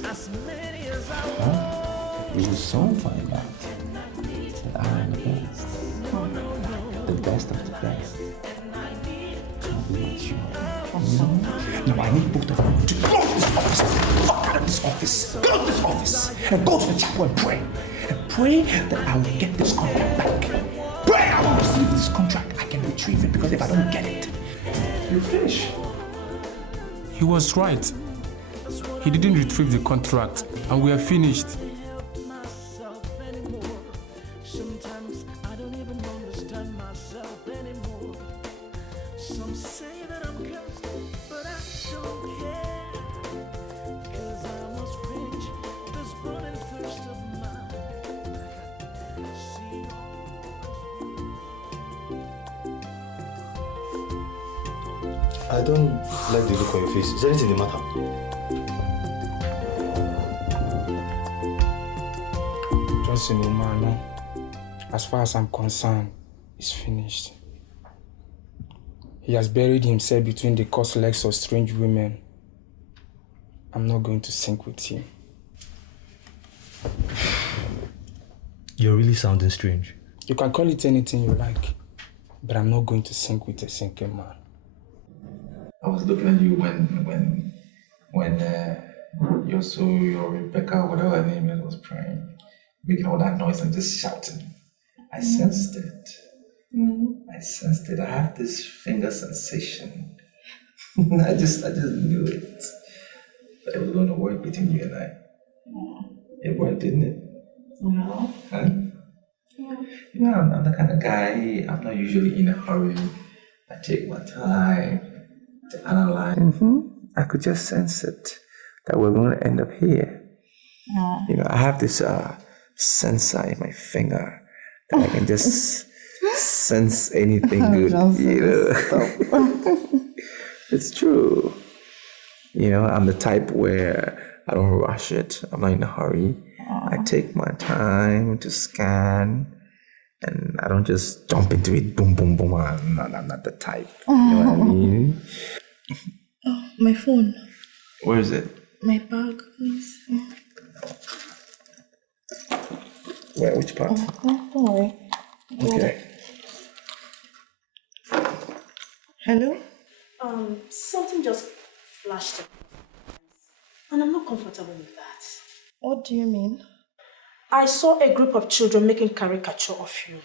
Huh? You will soon find out that I am the best of the best. I'll be with you. No, I need both of you to go to this office. Fuck out of this office. Go to this office and go to the chapel and pray. And pray that I will get this contract back. Pray I will receive this contract. I can retrieve it, because if I don't get it, you finish. He was right. He didn't retrieve the contract, and we are finished. I don't like the look on your face. Is there anything the matter? Just in man, as far as I'm concerned, it's finished. He has buried himself between the crossed legs of strange women. I'm not going to sink with him. You're really sounding strange. You can call it anything you like, but I'm not going to sink with a sinking man. I was looking at you when your Rebecca, whatever her name is, was praying, making all that noise and just shouting. I sensed it. I sensed it. I have this finger sensation. I just knew it. That it was going to work between you and I. It worked, didn't it? No. Huh? Yeah. You know, I'm the kind of guy, I'm not usually in a hurry. I take my time to analyze. I could just sense it, that we're going to end up here. No. You know, I have this sensor in my finger that I can just sense anything good. You know, it's true. You know, I'm the type where I don't rush it. I'm not in a hurry. I take my time to scan, and I don't just jump into it. Boom, boom, boom. I'm not the type. You know what I mean? Oh, my phone. Where is it? My bag, please. Where? Which part? Don't worry. Okay. Hello? Something just flashed up. And I'm not comfortable with that. What do you mean? I saw a group of children making caricature of you.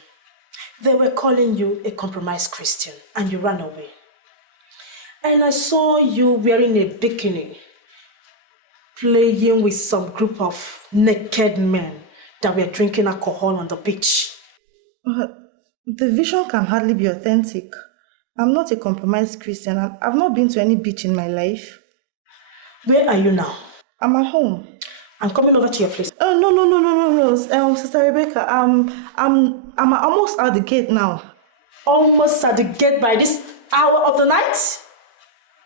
They were calling you a compromised Christian and you ran away. And I saw you wearing a bikini, playing with some group of naked men that were drinking alcohol on the beach. The vision can hardly be authentic. I'm not a compromised Christian. I've not been to any beach in my life. Where are you now? I'm at home. I'm coming over to your place. Oh, no. Sister Rebecca, I'm almost at the gate now. Almost at the gate by this hour of the night?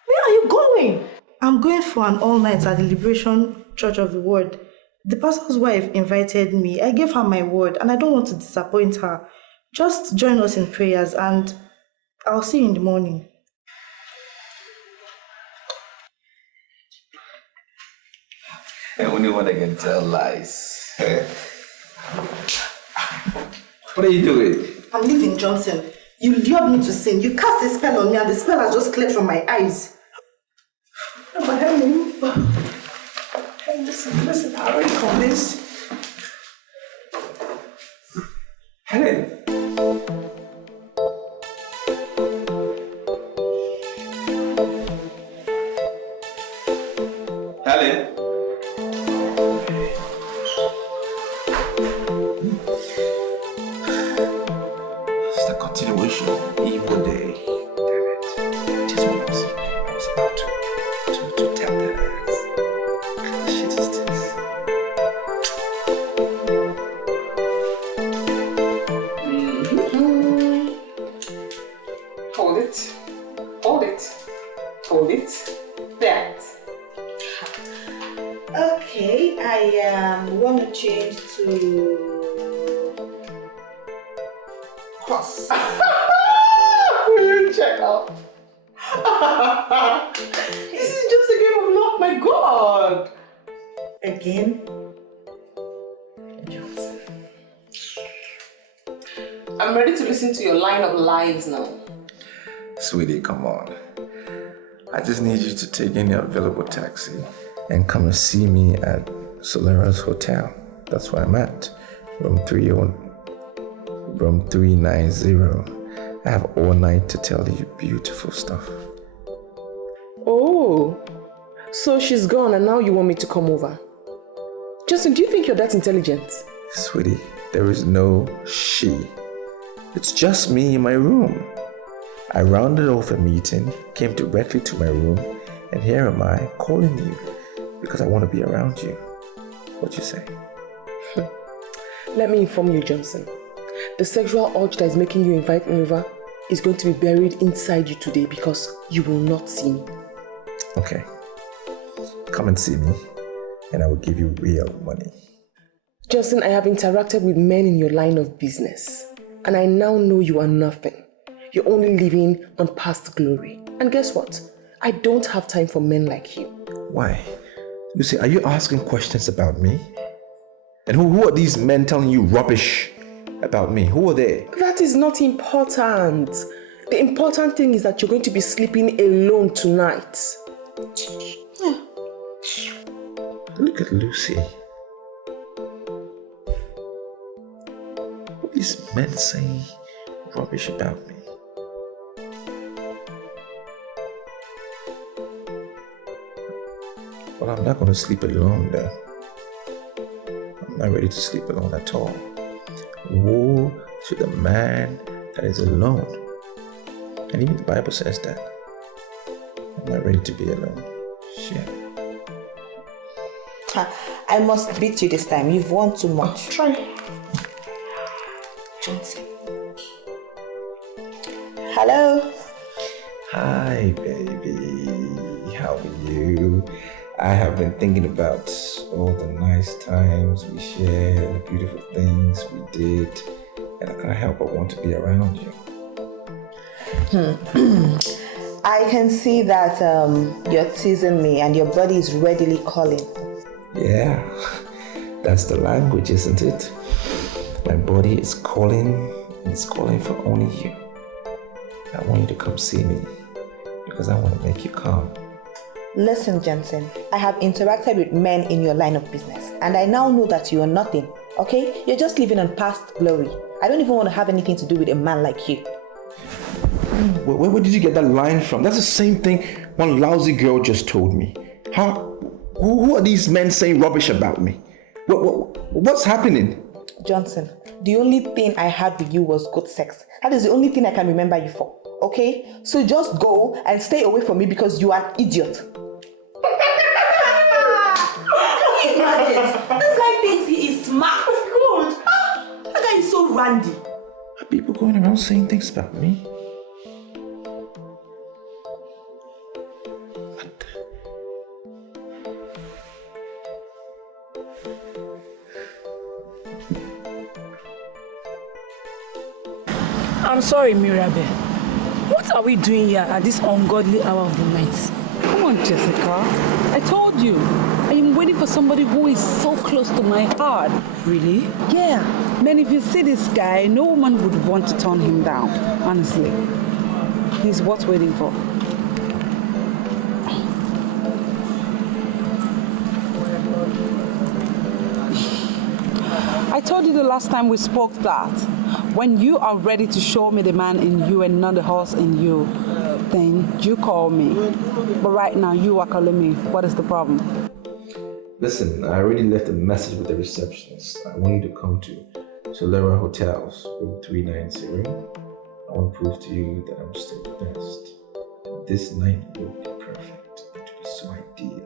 Where are you going? I'm going for an all-night at the Liberation Church of the Word. The pastor's wife invited me. I gave her my word and I don't want to disappoint her. Just join us in prayers and I'll see you in the morning. I only want to get tell lies. What are you doing? I'm leaving, Johnson. You lured me to sin. You cast a spell on me and the spell has just cleared from my eyes. But Helen, hey, listen, I already convinced. Helen. Helen. It's the continuation of evil day. Damn it. Just what I was about to tell them. What kind of shit is this? Hold it. That. Okay, I want to change to cross. Will you check out? This is just a game of love, my God. Again? I'm ready to listen to your line of lies now. Sweetie, come on. I just need you to take any available taxi and come and see me at Solera's Hotel. That's where I'm at. Room 390. I have all night to tell you beautiful stuff. Oh, so she's gone and now you want me to come over? Justin, do you think you're that intelligent? Sweetie, there is no she. It's just me in my room. I rounded off a meeting, came directly to my room, and here am I calling you because I want to be around you. What you say? Let me inform you, Johnson. The sexual urge that is making you invite me over is going to be buried inside you today because you will not see me. Okay. Come and see me, and I will give you real money. Justin, I have interacted with men in your line of business, and I now know you are nothing. You're only living on past glory. And guess what? I don't have time for men like you. Why? Lucy, are you asking questions about me? And who are these men telling you rubbish about me? Who are they? That is not important. The important thing is that you're going to be sleeping alone tonight. Yeah. Look at Lucy. What are these men saying rubbish about me? Well, I'm not going to sleep alone then. I'm not ready to sleep alone at all. Woe to the man that is alone. And even the Bible says that. I'm not ready to be alone. Shit. I must beat you this time. You've won too much. Try. Johnson. Hello. Hi, baby. How are you? I have been thinking about all the nice times we shared, the beautiful things we did, and I can't help but want to be around you. I can see that you're teasing me and your body is readily calling. Yeah, that's the language, isn't it? My body is calling, and it's calling for only you. I want you to come see me because I want to make you calm. Listen, Jensen, I have interacted with men in your line of business, and I now know that you are nothing, okay? You're just living on past glory. I don't even want to have anything to do with a man like you. Where did you get that line from? That's the same thing one lousy girl just told me. Who are these men saying rubbish about me? What's happening? Johnson, the only thing I had with you was good sex. That is the only thing I can remember you for, okay? So just go and stay away from me because you are an idiot. Can you imagine? This guy thinks he is smart. Good. That guy is so randy. Are people going around saying things about me? I'm sorry, Mirabel. What are we doing here at this ungodly hour of the night? Come on, Jessica. I told you. I am waiting for somebody who is so close to my heart. Really? Yeah. Man, if you see this guy, no woman would want to turn him down. Honestly. He's worth waiting for. I told you the last time we spoke that when you are ready to show me the man in you and not the horse in you, then you call me. But right now, you are calling me. What is the problem? Listen, I already left a message with the receptionist. I want you to come to Solera Hotels, room 390. I want to prove to you that I'm still the best. This night will be perfect. It will be so ideal.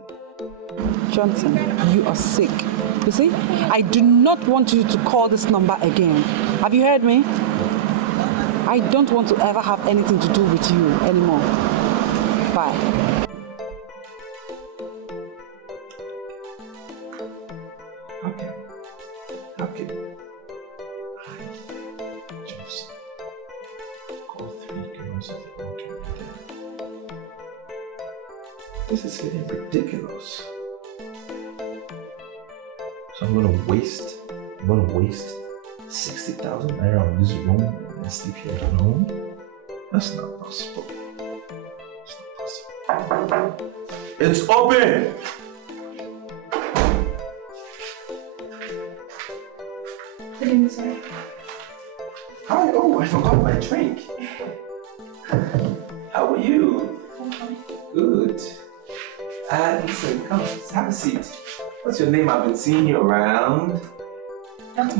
Johnson, you are sick. You see, I do not want you to call this number again. Have you heard me? I don't want to ever have anything to do with you anymore. Bye. Okay. Just call 3 girls at the hotel. This is getting ridiculous. So I'm gonna waste 60,000 naira on this room and sleep here alone? That's not possible. It's open! Hi, oh, I forgot my drink. How are you? Good. Listen, come, have a seat. What's your name? I've been seeing you around.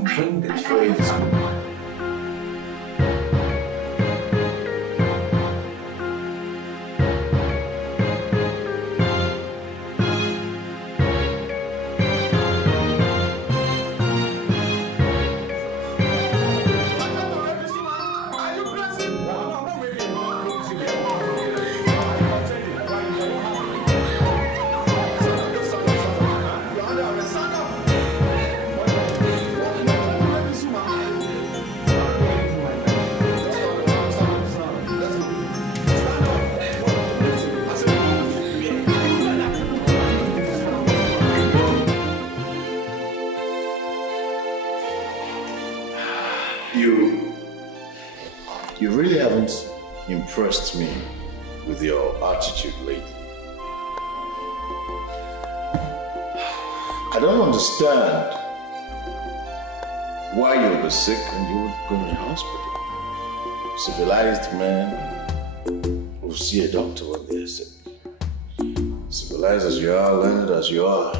Bring the tray down. You really haven't impressed me with your attitude lately. I don't understand why you'll be sick and you would go to the hospital. Civilized men will see a doctor when they're sick. Civilized as you are, learned as you are,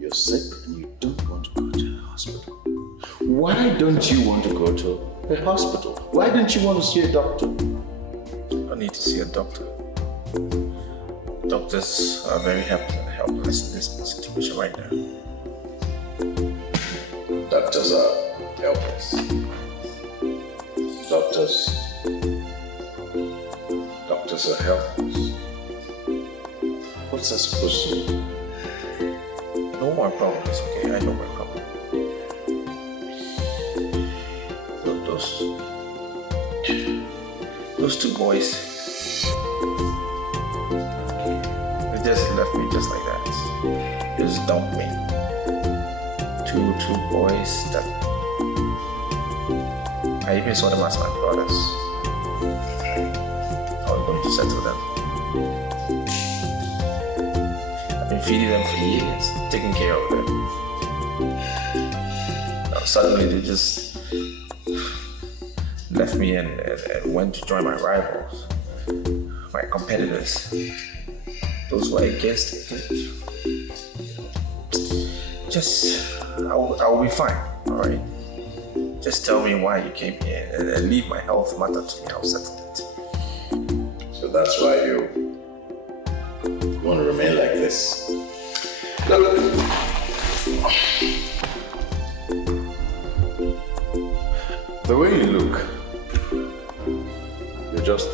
you're sick and you don't want to go to the hospital. Why don't you want to go to a hospital? Why don't you want to see a doctor? I need to see a doctor. Doctors are very helpless in this situation right now. Doctors are helpless. Doctors are helpless. What's that supposed to mean? No more problems, okay? I know my problem. Those two boys, they just left me just like that. They just dumped me. Two boys that I even saw them as my brothers. I was going to settle them. I've been feeding them for years, taking care of them. Now suddenly they just left me and went to join my rivals, my competitors, those who are against me. I'll be fine, all right? Just tell me why you came here and leave my health matter to me. I'll settle it. So that's why you want to remain like this. Look. The way you look, you just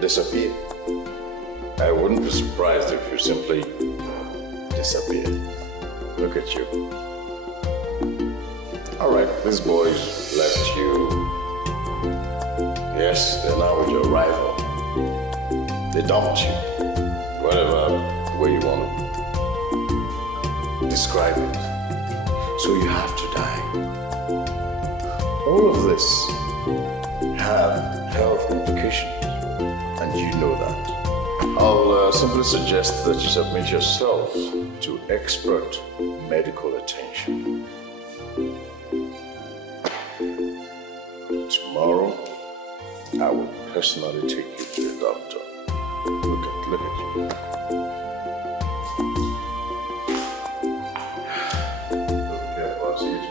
disappear. I wouldn't be surprised if you simply disappeared. Look at you. All right, these boys left you. Yes, they're now with your rival. They dumped you. Whatever way you want to describe it. So you have to die. All of this have health implications, and you know that. I'll simply suggest that you submit yourself to expert medical attention. Tomorrow, I will personally take you to the doctor. Look at you. Okay, I'll see you tomorrow.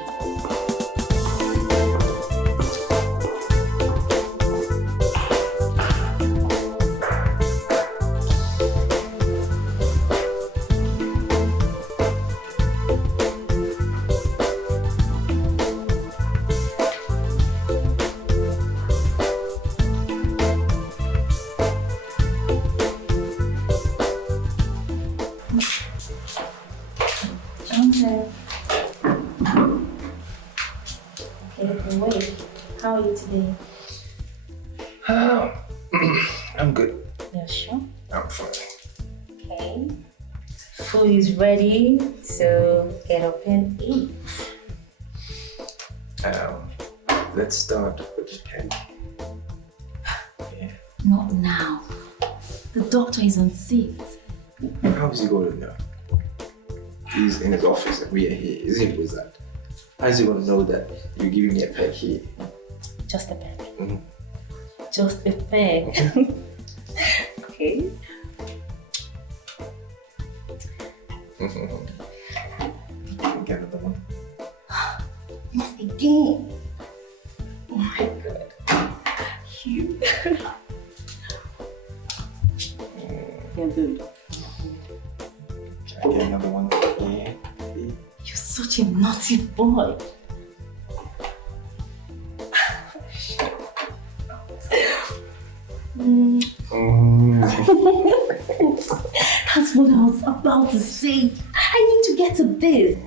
How are you today? I'm good. Yeah, sure. I'm fine. Okay. Food is ready, so get up and eat. Let's start with the candy. Not now. The doctor is on seat. How is he going to know? He's in his office and we are here. Is he a wizard? How is he going to know that you're giving me a peg here? Just a peg. Mm-hmm. Just a peg. Okay. Get another one. Not again. Oh my god. You. You're good. Can I get another one? Yeah. You're such a naughty boy. That's what I was about to say. I need to get to this.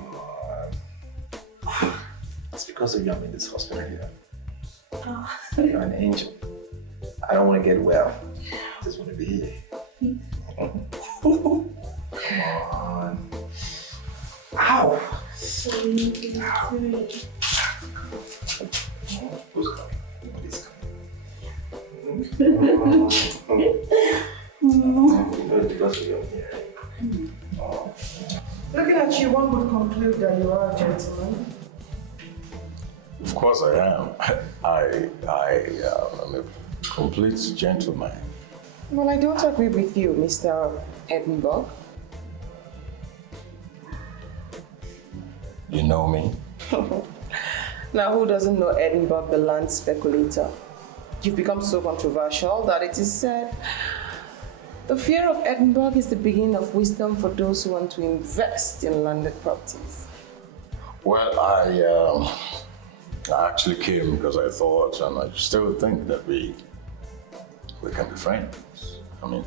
It's because of you I'm in this hospital here. You're an angel. I don't want to get well. I just want to be here. Come on. Ow! Sorry. Who's coming? Nobody's coming. Because you're here. Looking at you, one would conclude that you are a gentleman. Of course I am. I am a complete gentleman. Well, I don't agree with you, Mr. Edinburgh. You know me? Now, who doesn't know Edinburgh, the land speculator? You've become so controversial that it is said the fear of Edinburgh is the beginning of wisdom for those who want to invest in landed properties. Well, I actually came because I thought, and I still think that we can be friends. I mean,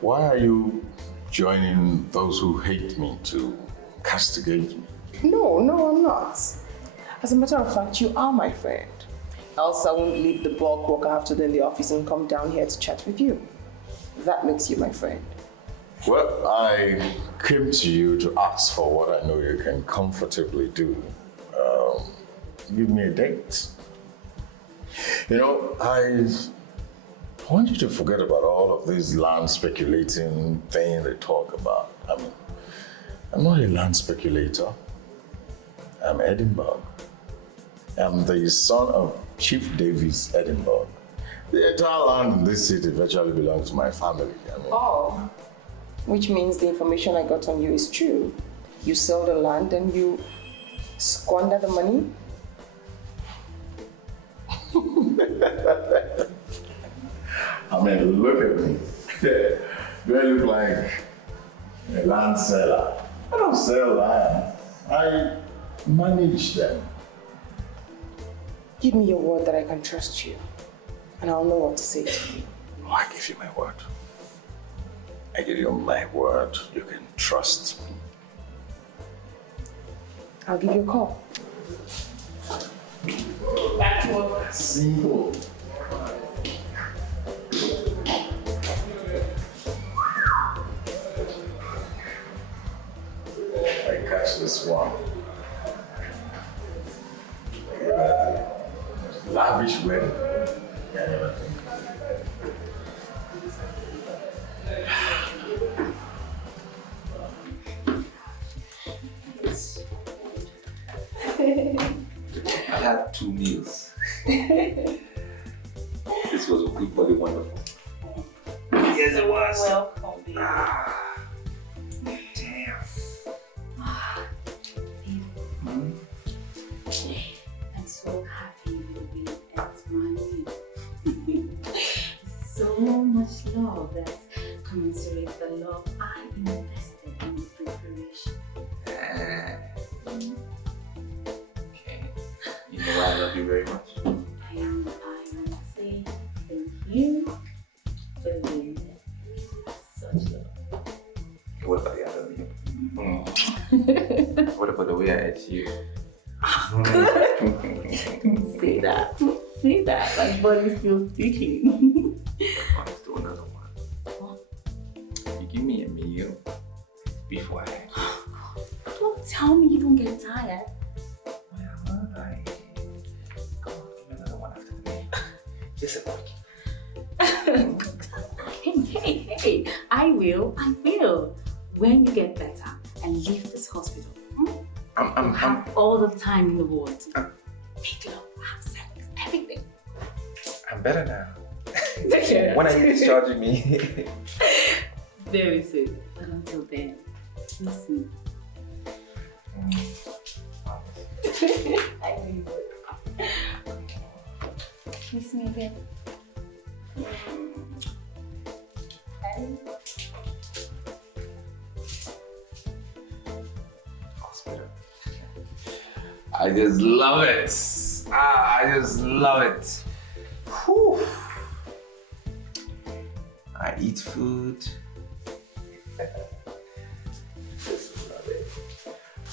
why are you joining those who hate me to castigate me? No, I'm not. As a matter of fact, you are my friend. Else I won't leave the bulk work I have to do in the office and come down here to chat with you. That makes you my friend. Well, I came to you to ask for what I know you can comfortably do. Give me a date. You know, I've I want you to forget about all of this land speculating thing they talk about. I mean, I'm not a land speculator. I'm Edinburgh. I'm the son of Chief Davis Edinburgh. The entire land in this city virtually belongs to my family. I mean, Oh, which means the information I got on you is true. You sell the land and you squander the money? I mean, look at me. Do I look like a land seller? I don't sell land. I manage them. Give me your word that I can trust you, and I'll know what to say to you. Oh, I give you my word. I give you my word. You can trust me. I'll give you a call. Back to work. Simple. I catch this one. Lavish wedding. I never think. I had 2 meals. This was equally wonderful. Yes, it was. Welcome, baby. Damn. I'm so happy you'll be at money. So much love that commensurates the love I invested in the preparation. Okay. You know I love you very much. And I want to say thank you for being there. Such love. What about the other you? What about the way I ate you? Don't say that. Don't say that. My body's still ticking. Let's do another one. You give me a meal before I ate you. Don't tell me you don't get tired. Alright. Come on, give me another one after the meal. Just a quick. Hey, I will. When you get better and leave this hospital, have all the time in the world. Make love, have sex, everything. I'm better now. Yeah. When are you discharging me? Very soon. But until then, miss me. I really would. Miss me again. I just love it. I just love it. Whew. I eat food. Just love it.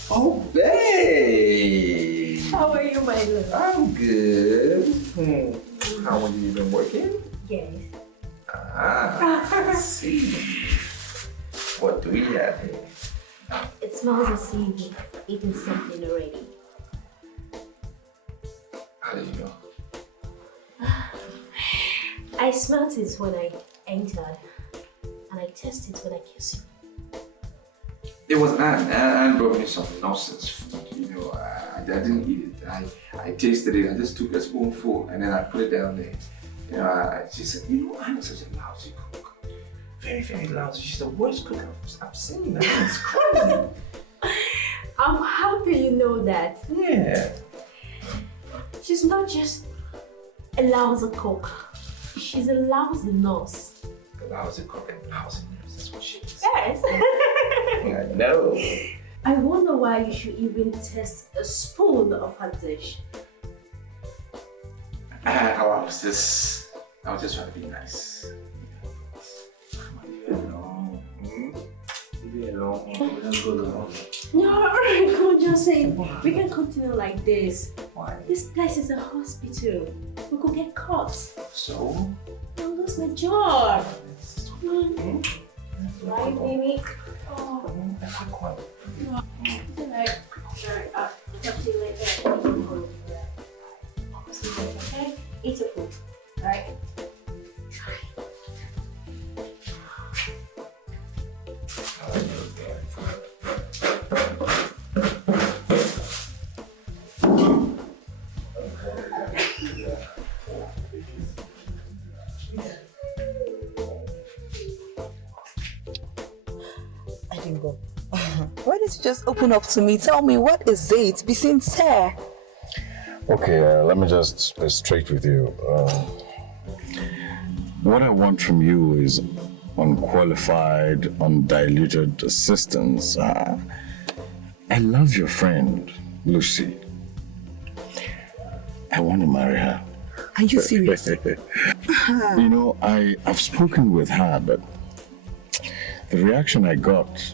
Oh, babe. How are you, my love? I'm good. How long have you been working? Yes. Let's see. What do we have here? It smells as if you've eaten something already. How do you know? I smelled it when I entered, and I tasted it when I kissed you. It was Anne. Anne brought me some nonsense food. You know, I didn't eat it. I tasted it. I just took a spoonful and then I put it down there. You know, she said, you know, I'm such a lousy cook. Very, very lousy. She's the worst cook I've seen. It's crazy. How do you know that? Yeah. She's not just a lousy cook. She's a lousy nurse. A lousy cook and lousy nurse. That's what she is. Yes. I know. I wonder why you should even taste a spoon of her dish. I was just trying to be nice. Come on, leave it alone. Leave it alone. Let's go alone. No, come on, Joseph. We can continue like this. Why? This place is a hospital. We could get caught. So? I'll lose my job. Come on. Right, baby? Oh. Alright. I'll talk to you later. Okay? Eat your food. Alright? Alright. talking about? Why don't you just open up to me? Tell me, what is it? Be sincere. Okay, let me just be straight with you. What I want from you is unqualified, undiluted assistance. I love your friend, Lucy. I want to marry her. Are you serious? You know, I've spoken with her, but the reaction I got,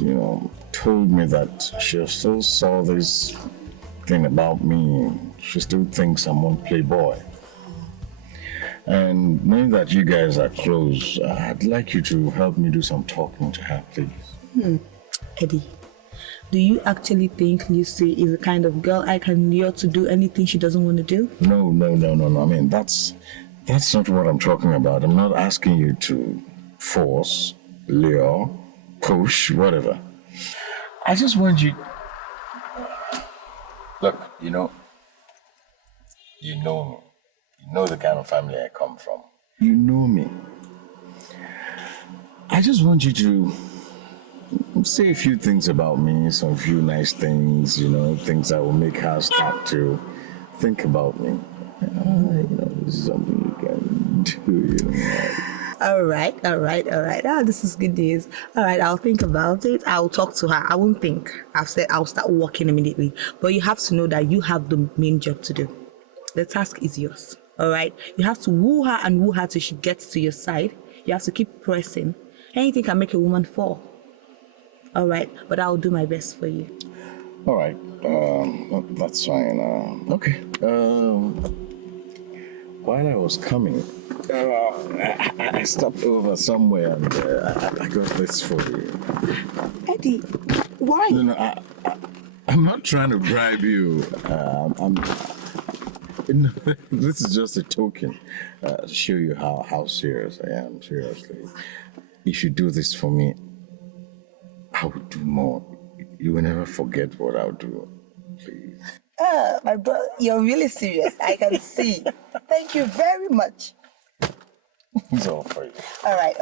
you know, told me that she still saw this thing about me. She still thinks I'm one playboy. And knowing that you guys are close, I'd like you to help me do some talking to her, please. Eddie, do you actually think Lucy is the kind of girl I can lure to do anything she doesn't want to do? No. I mean, that's not what I'm talking about. I'm not asking you to force, lure, push, whatever. I just want you... Look, you know me. You know the kind of family I come from. You know me. I just want you to say a few things about me, some few nice things, you know, things that will make her start to think about me. You know, this is something you can do, you know. All right. This is good news. All right, I'll think about it. I'll talk to her. I won't think. I've said I'll start working immediately. But you have to know that you have the main job to do. The task is yours. All right? You have to woo her till she gets to your side. You have to keep pressing. Anything can make a woman fall. All right, but I'll do my best for you. All right, that's fine. Okay. While I was coming, I stopped over somewhere and I got this for you. Eddie, why? No, I'm not trying to bribe you. This is just a token to show you how serious I am, seriously. If you do this for me, I will do more. You will never forget what I'll do. Please. My brother, you're really serious. I can see. Thank you very much. It's all for you. All right.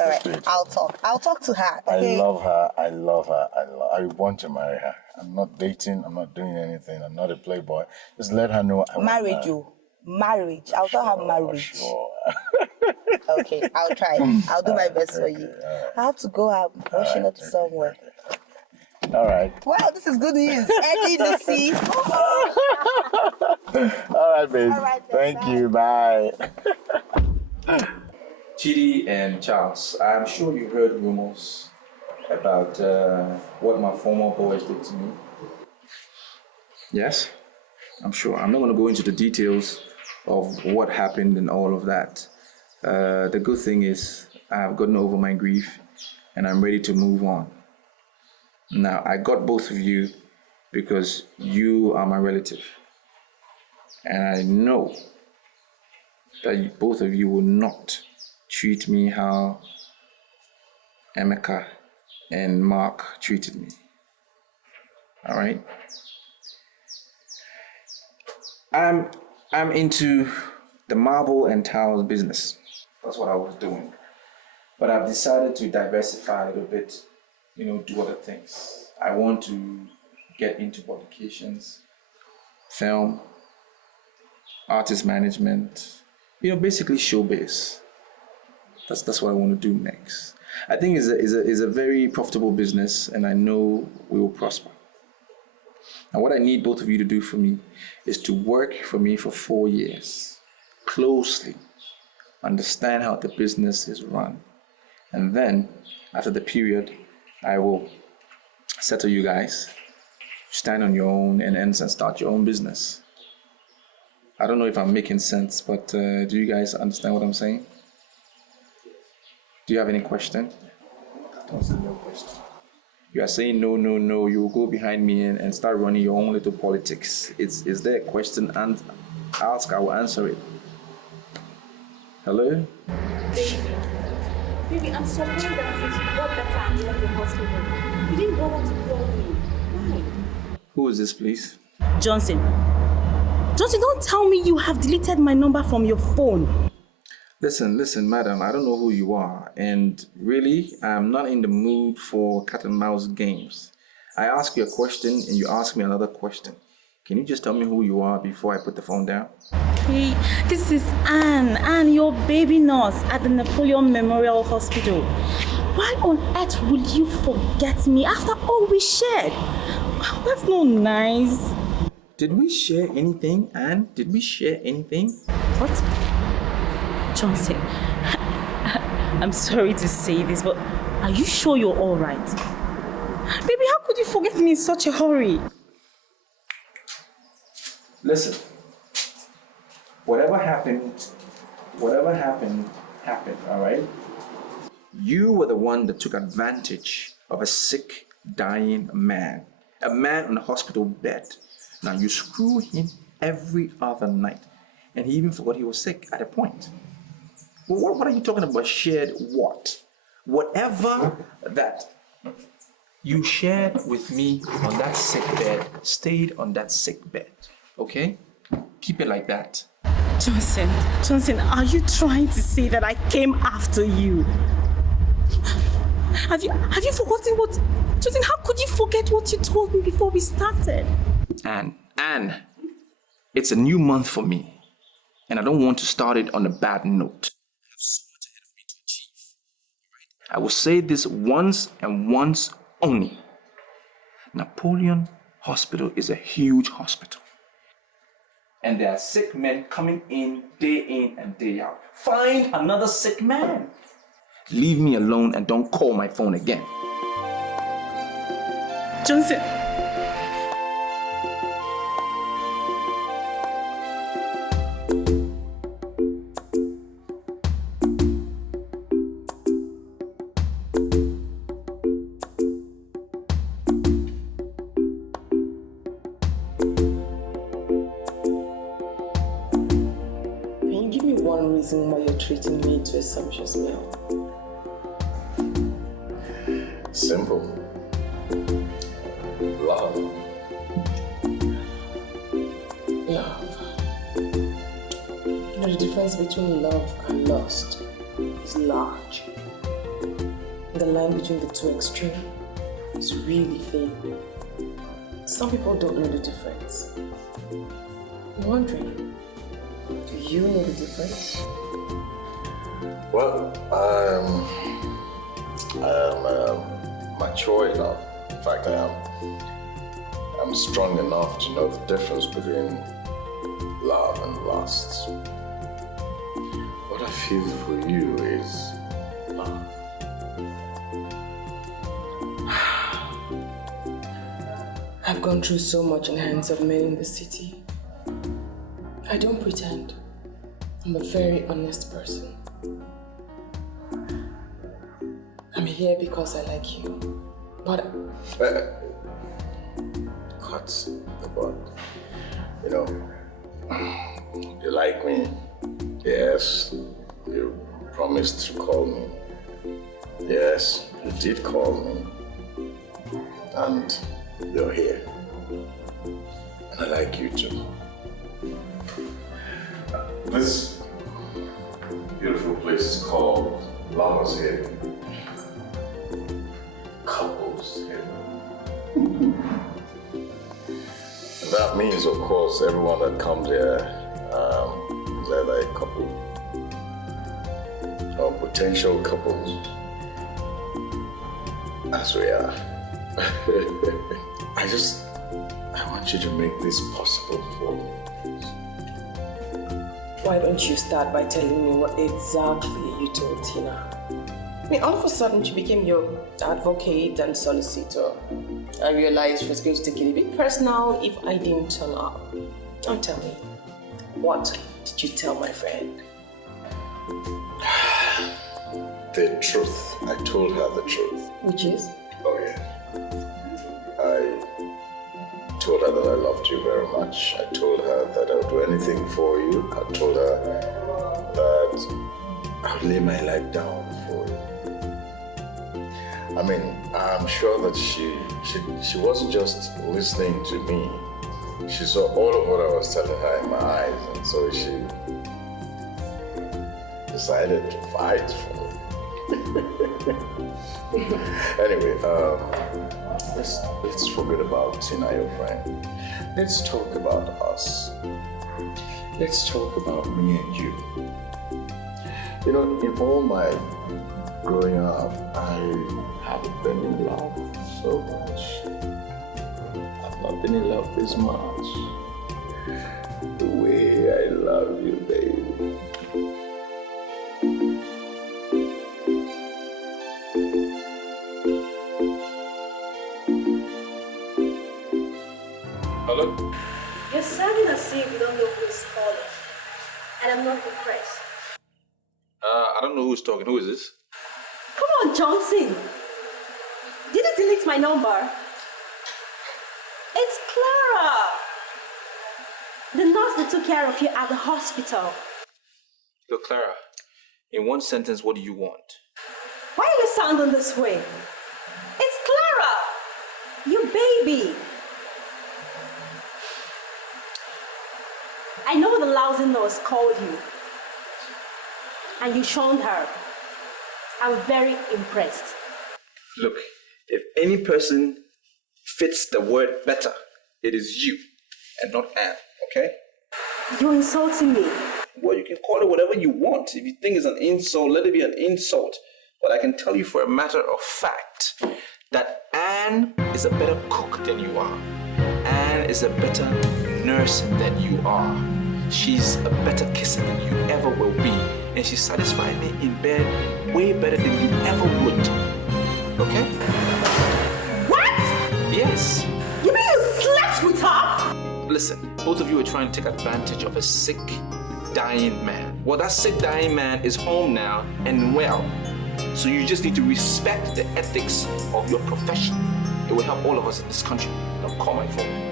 I'll talk to her. Okay? I love her. I want to marry her. I'm not dating. I'm not doing anything. I'm not a playboy. Just let her know I marriage you. Marriage. I'll tell her marriage. Sure. Okay, I'll try. I'll do my best for you. I have to go out. I'm rushing up somewhere. All right. Wow, this is good news. Eddie, Lucy. All right, babe. All right, thank you. Bye. Chidi and Charles, I'm sure you heard rumors about what my former boys did to me. Yes, I'm sure. I'm not going to go into the details of what happened and all of that. The good thing is I've gotten over my grief and I'm ready to move on. Now, I got both of you because you are my relative. And I know that both of you will not treat me how Emeka and Mark treated me. All right? I'm into the marble and tiles business. That's what I was doing. But I've decided to diversify a little bit, do other things. I want to get into publications, film, artist management, basically showbiz. That's what I want to do next. I think it's a very profitable business, and I know we will prosper. And what I need both of you to do for me is to work for me for 4 years, closely, understand how the business is run. And then, after the period, I will settle you guys, stand on your own and start your own business. I don't know if I'm making sense, but do you guys understand what I'm saying? Do you have any question? Don't say no question. You are saying no, you will go behind me and start running your own little politics. Is there a question and ask, I will answer it. Hello? Baby, I'm surprised that since you got better and left the hospital, you didn't bother to call me. Why? Who is this, please? Johnson, don't tell me you have deleted my number from your phone. Listen, madam, I don't know who you are, and really, I'm not in the mood for cat and mouse games. I ask you a question and you ask me another question. Can you just tell me who you are before I put the phone down? Okay, this is Anne, your baby nurse at the Napoleon Memorial Hospital. Why on earth would you forget me after all we shared? That's not nice. Did we share anything, Anne? Did we share anything? What? Johnson, I'm sorry to say this, but are you sure you're all right? Baby, how could you forget me in such a hurry? Listen, whatever happened, happened, all right? You were the one that took advantage of a sick, dying man, a man on a hospital bed. Now you screw him every other night, and he even forgot he was sick at a point. Well, what are you talking about? Shared what? Whatever that you shared with me on that sick bed stayed on that sick bed. Okay? Keep it like that. Johnson, are you trying to say that I came after you? Have you forgotten what... Johnson, how could you forget what you told me before we started? Anne, it's a new month for me, and I don't want to start it on a bad note. I have so much ahead of me to achieve. Right? I will say this once and once only. Napoleon Hospital is a huge hospital. And there are sick men coming in and day out. Find another sick man. Leave me alone and don't call my phone again. Johnson. Why you're treating me to a sumptuous meal? Simple. Love. Love. You know, the difference between love and lust is large. The line between the two extremes is really thin. Some people don't know the difference. I'm wondering, do you know the difference? Well, I'm mature enough. In fact, I'm strong enough to know the difference between love and lust. What I feel for you is love. I've gone through so much in the hands of men in the city. I don't pretend. I'm a very honest person. I'm here because I like you, but... Cut the bud. You know, you like me. Yes, you promised to call me. Yes, you did call me. And you're here. And I like you too. This beautiful place is called Lovers Haven. Couples Haven. That means, of course, everyone that comes here is either a couple or potential couples, as we are. I want you to make this possible for me. Why don't you start by telling me what exactly you told Tina? I mean, all of a sudden she became your advocate and solicitor. I realized she was going to take it a bit personal if I didn't turn up. Now tell me, what did you tell my friend? The truth. I told her the truth. Which is? Oh yeah. I told her that I loved you very much. I told her that I would do anything for you. I told her that I would lay my life down for you. I mean, I'm sure that she wasn't just listening to me. She saw all of what I was telling her in my eyes, and so she decided to fight for. Anyway, let's forget about Tina, your friend. Let's talk about us. Let's talk about me and you. You know, in all my growing up, I haven't been in love so much. I've not been in love this much. The way I love you, baby. Hello? You're sounding as if you don't know who is calling. And I'm not impressed. I don't know who's talking. Who is this? Come on, Johnson. Did you delete my number? It's Clara. The nurse that took care of you at the hospital. Look, Clara, in one sentence, what do you want? Why are you sounding this way? It's Clara. You baby. I know the lousy nurse called you. And you shunned her. I'm very impressed. Look, if any person fits the word better, it is you and not Anne, okay? You're insulting me. Well, you can call it whatever you want. If you think it's an insult, let it be an insult. But I can tell you for a matter of fact that Anne is a better cook than you are. Anne is a better nurse than you are. She's a better kisser than you ever will be. And she satisfied me in bed way better than you ever would. Okay? What? Yes. You mean you slept with her? Listen, both of you are trying to take advantage of a sick, dying man. Well, that sick, dying man is home now and well. So you just need to respect the ethics of your profession. It will help all of us in this country. Now call my phone.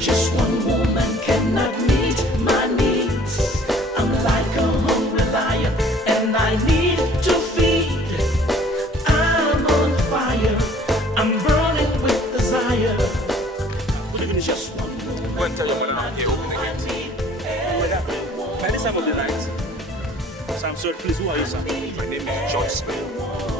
Just one woman cannot meet my needs. I'm like a hungry lion and I need to feed. I'm on fire, I'm burning with desire. Just one woman. Go and tell your mother I'm here, open the gate. By this time of the night. So I'm sorry, please, who are you, sir? My name is Johnson.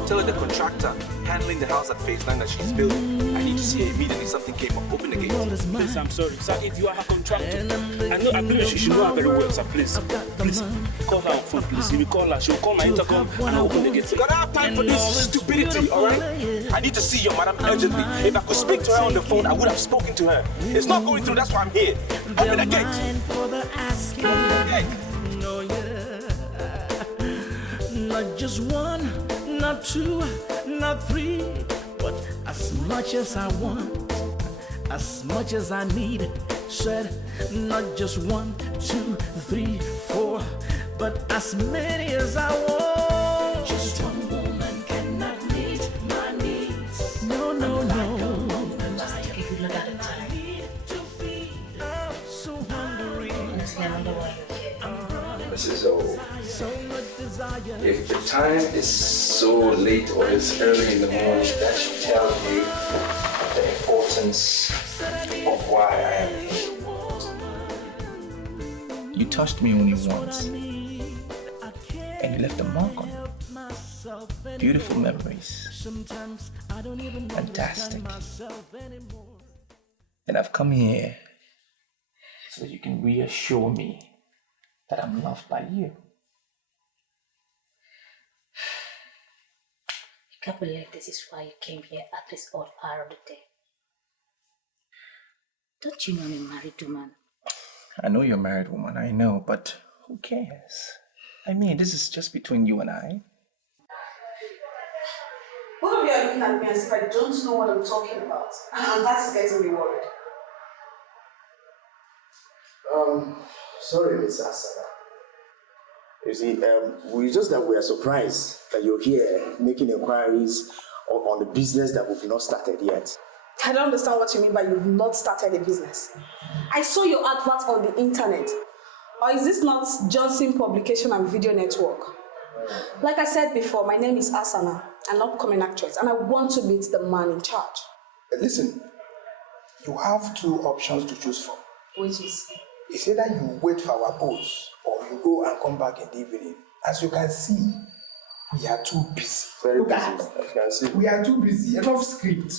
Tell her the contractor handling the house at phase 9 that she's building. I need to see her immediately. Something came up. Open the gate. Please, I'm sorry. Sir, if you are her contractor, I believe she should know her very well, sir. Please, call her on phone, please. If you call her, she'll call my intercom and I'll open the gate. You gotta have time for this stupidity, alright? I need to see your madam urgently. If I could speak to her on the phone, I would have spoken to her. It's not going through, that's why I'm here. Open the gate. Open the gate. Not just one, not two, not three, but as much as I want, as much as I need. Said not just 1, 2, 3, 4, but as many as I want. Just one woman cannot meet my needs. No, no, no. Just take a good look at the time. I'm so hungry. Honestly, I wonder why you're here. Mrs. O, if the time is so late or it's early in the morning, that should tell you the importance of why I am here. You touched me only once, and you left a mark on it. Beautiful memories. Fantastic. And I've come here so you can reassure me that I'm loved by you. I can't believe this is why you came here at this odd hour of the day. Don't you know I'm a married woman? I know you're a married woman, I know, but who cares? I mean, this is just between you and I. Both of you are looking at me as if I don't know what I'm talking about. And that is getting me worried. Sorry, Miss Asana. You see, just that we are surprised that you're here making inquiries on the business that we've not started yet. I don't understand what you mean by you've not started a business. I saw your advert on the internet. Or is this not Johnson Publication and Video Network? Like I said before, my name is Asana. an upcoming actress, and I want to meet the man in charge. Listen, you have two options to choose from. Which is? It's either you wait for our boss or you go and come back in the evening. As you can see, we are too busy. Very Look busy, at as you can see. We are too busy. Enough script.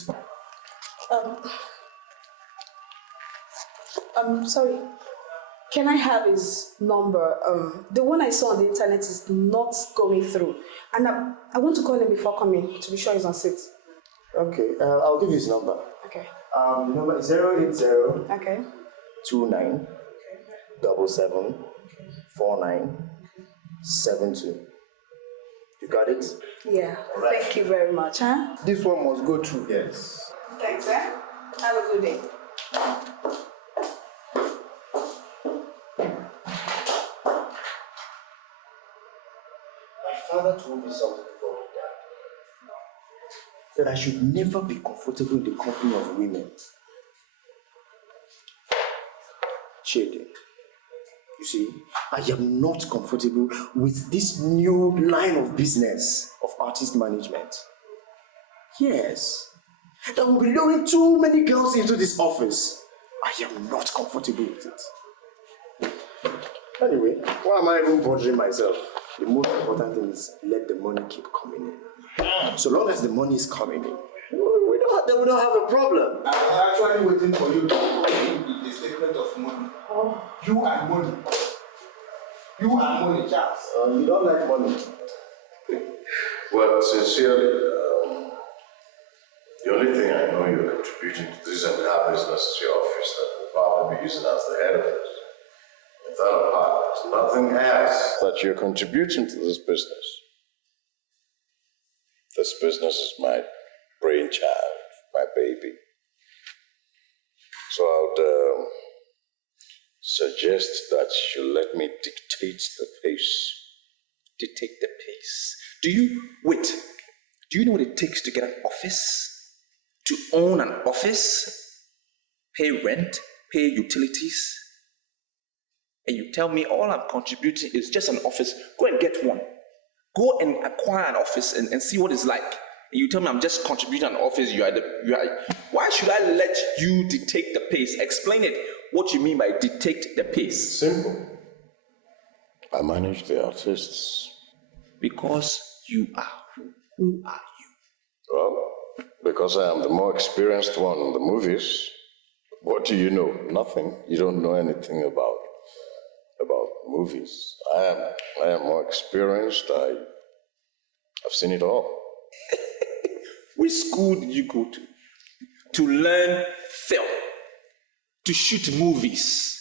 Sorry. Can I have his number? The one I saw on the internet is not going through. And I want to call him before coming to be sure he's on set. Okay, I'll give you his number. Okay. Number is 080 Okay. 29 77 49 72. You got it? Yeah. Right. Thank you very much, huh? This one must go through. Yes. Thanks, eh? Have a good day. My father told me something before he died. That I should never be comfortable in the company of women. Shady. You see, I am not comfortable with this new line of business of artist management. Yes. That will be luring too many girls into this office. I am not comfortable with it. Anyway, why am I even bothering myself? The most important thing is let the money keep coming in. So long as the money is coming in, we don't have a problem. I'm actually waiting for you to come in with the statement of money. You and money. You and money, Charles. You don't like money. Well, sincerely, the only thing I know you're contributing to this entire business is your office that will probably be using as the head of it. If that apart, there's nothing else that you're contributing to this business. This business is my brainchild, my baby. So I would suggest that you let me dictate the pace. Dictate the pace. Do you know what it takes to get an office? To own an office? Pay rent? Pay utilities? And you tell me all I'm contributing is just an office. Go and get one. Go and acquire an office and see what it's like. And you tell me I'm just contributing an office. Why should I let you dictate the pace? Explain it. What you mean by dictate the pace? Simple. I manage the artists. Because you are. Who are you? Well, because I am the more experienced one in the movies. What do you know? Nothing. You don't know anything about movies. I am more experienced. I've seen it all. Which school did you go to? To learn film? To shoot movies?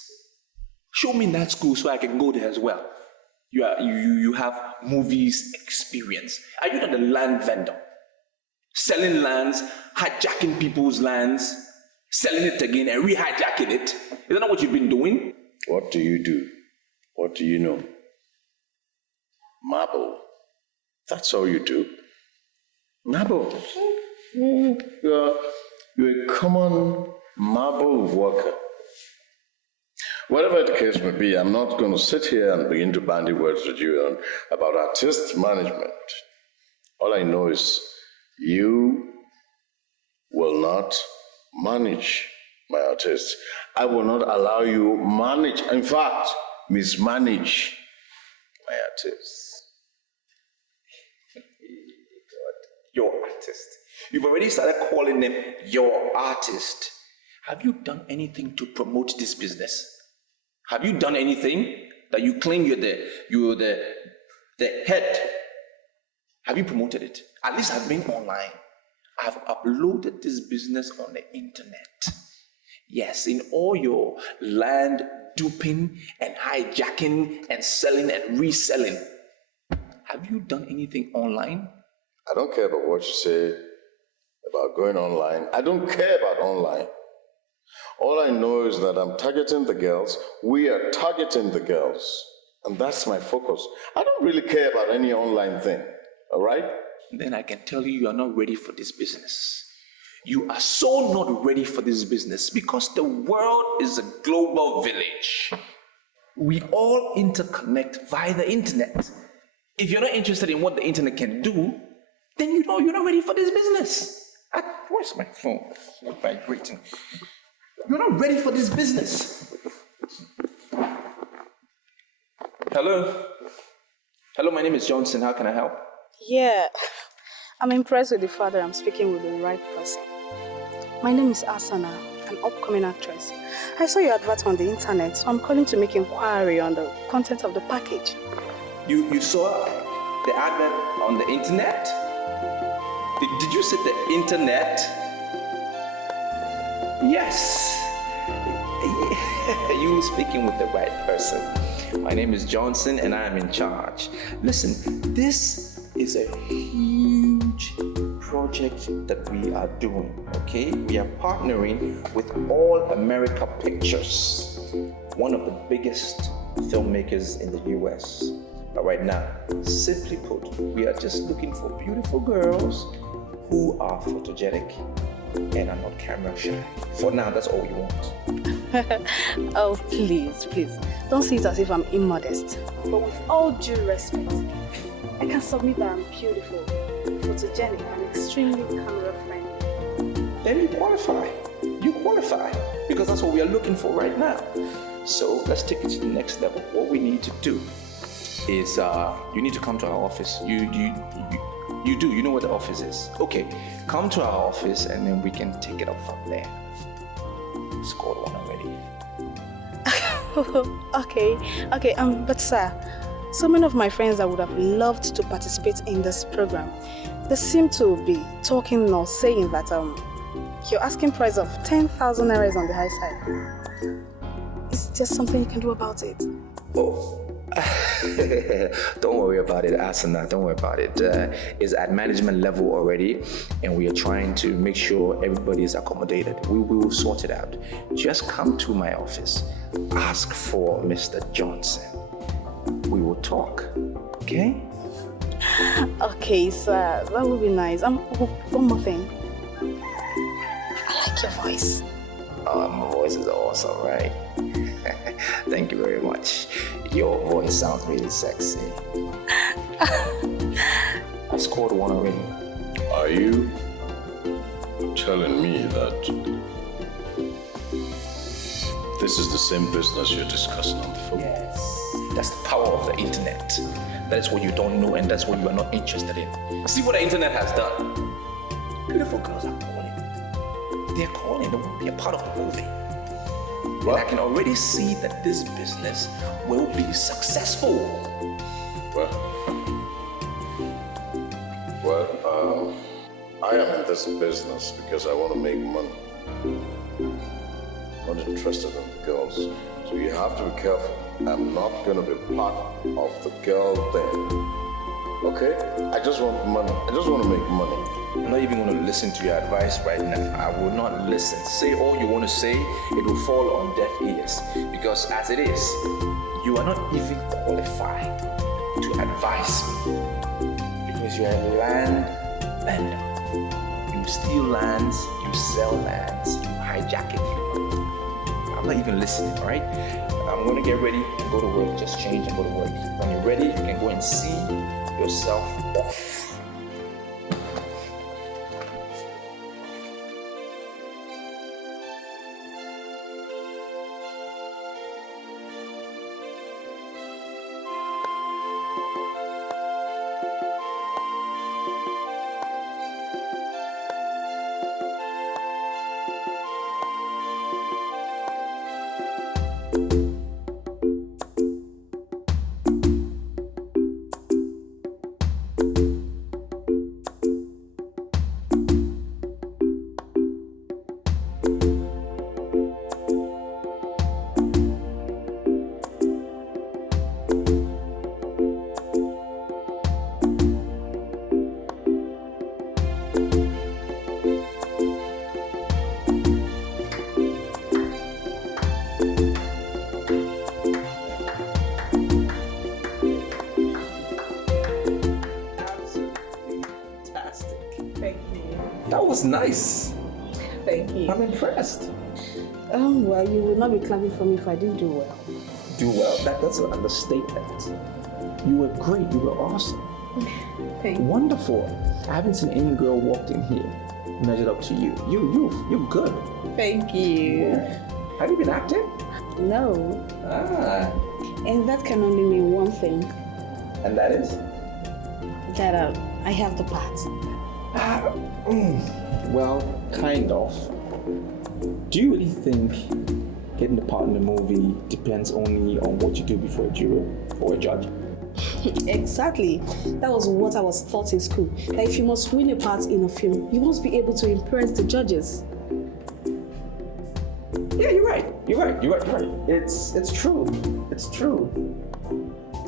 Show me that school so I can go there as well. You have movies experience. Are you not a land vendor? Selling lands, hijacking people's lands, selling it again and re-hijacking it. Is that not what you've been doing? What do you do? What do you know? Marble. That's all you do. Marble. You're a common marble worker. Whatever the case may be, I'm not going to sit here and begin to bandy words with you about artist management. All I know is you will not manage my artists. I will not allow you manage, in fact, mismanage my artists. Your artist. You've already started calling them your artist. Have you done anything to promote this business? Have you done anything that you claim you're the head? Have you promoted it? At least I've been online. I've uploaded this business on the internet. Yes, in all your land duping and hijacking and selling and reselling. Have you done anything online? I don't care about what you say about going online. I don't care about online. All I know is that I'm targeting the girls. We are targeting the girls. And that's my focus. I don't really care about any online thing. All right? Then I can tell you are not ready for this business. You are so not ready for this business because the world is a global village. We all interconnect via the internet. If you're not interested in what the internet can do, then you're not ready for this business. Where's my phone? It's not vibrating. You're not ready for this business. Hello? Hello, my name is Johnson. How can I help? Yeah, I'm impressed with the father. I'm speaking with the right person. My name is Asana, an upcoming actress. I saw your advert on the internet, so I'm calling to make inquiry on the content of the package. You saw the advert on the internet? Did you say the internet? Yes. You speaking with the right person. My name is Johnson and I am in charge. Listen, this is a huge project that we are doing, okay? We are partnering with All America Pictures, one of the biggest filmmakers in the US. But right now, simply put, we are just looking for beautiful girls who are photogenic and are not camera shy. For now, that's all we want. Oh, please. Don't see it as if I'm immodest. But with all due respect, I can submit that I'm beautiful, photogenic, and extremely camera friendly. Then you qualify. Because that's what we are looking for right now. So let's take it to the next level. What we need to do is you need to come to our office. You know where the office is. Okay, come to our office and then we can take it up from there. Scored one already. Okay, but sir, so many of my friends that would have loved to participate in this program, they seem to be talking or saying that your asking price of 10,000 naira is on the high side. Is there something you can do about it? Oh. Don't worry about it, Asana. Don't worry about it. It's at management level already, and we are trying to make sure everybody is accommodated. We will sort it out. Just come to my office. Ask for Mr. Johnson. We will talk. Okay? Okay, sir. That would be nice. One more thing. I like your voice. Oh, my voice is awesome, right? Thank you very much. Your voice sounds really sexy. I scored one already. Are you telling me that this is the same business you're discussing on the phone? Yes. That's the power of the internet. That is what you don't know and that's what you are not interested in. See what the internet has done. Beautiful girls are calling. They're calling. They want to be a part of the movie. And I can already see that this business will be successful. Well, I am in this business because I want to make money. I'm not interested in the girls. So you have to be careful. I'm not going to be part of the girl thing. Okay? I just want money. I just want to make money. I'm not even going to listen to your advice right now. I will not listen. Say all you want to say, it will fall on deaf ears. Because as it is, you are not even qualified to advise me. Because you are a land lender. You steal lands, you sell lands, you hijack it. I'm not even listening, alright? I'm going to get ready and go to work. Just change and go to work. When you're ready, you can go and see yourself off. Nice. Thank you. I'm impressed. Well, you would not be clapping for me if I didn't do well. Do well? That's an understatement. You were great. You were awesome. Wonderful. I haven't seen any girl walked in here measured up to you. You're good. Thank you. Have you been acting? No. Ah. And that can only mean one thing. And that is? That I have the part. Well, kind of. Do you really think getting the part in the movie depends only on what you do before a jury or a judge? Exactly. That was what I was taught in school. That if you must win a part in a film, you must be able to impress the judges. Yeah, you're right. It's true. It's true.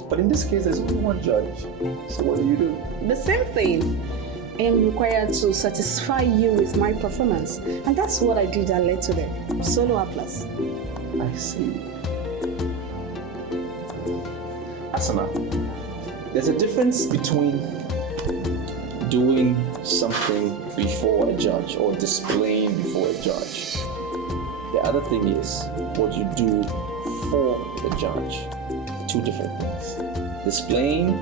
But in this case, there's only one judge. So what do? The same thing. I am required to satisfy you with my performance. And that's what I did that led to the solo applause. I see. Asana, there's a difference between doing something before a judge or displaying before a judge. The other thing is what you do for the judge. Two different things. Displaying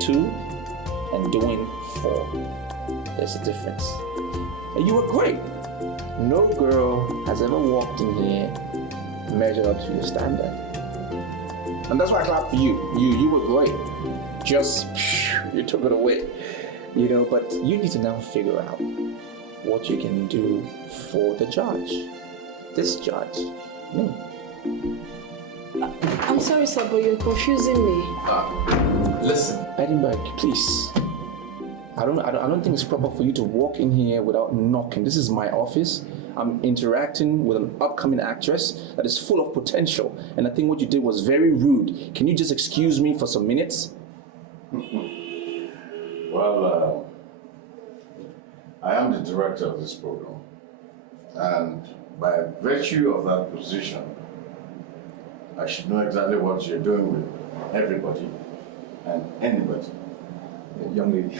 to and doing for. There's a difference. And you were great. No girl has ever walked in here measured up to your standard. And that's why I clap for you. You were great. Just, you took it away. But you need to now figure out what you can do for the judge. This judge, me. I'm sorry, sir, but you're confusing me. Listen, Edinburgh, please. I don't think it's proper for you to walk in here without knocking. This is my office. I'm interacting with an upcoming actress that is full of potential. And I think what you did was very rude. Can you just excuse me for some minutes? Well, I am the director of this program. And by virtue of that position, I should know exactly what you're doing with everybody and anybody. Young lady,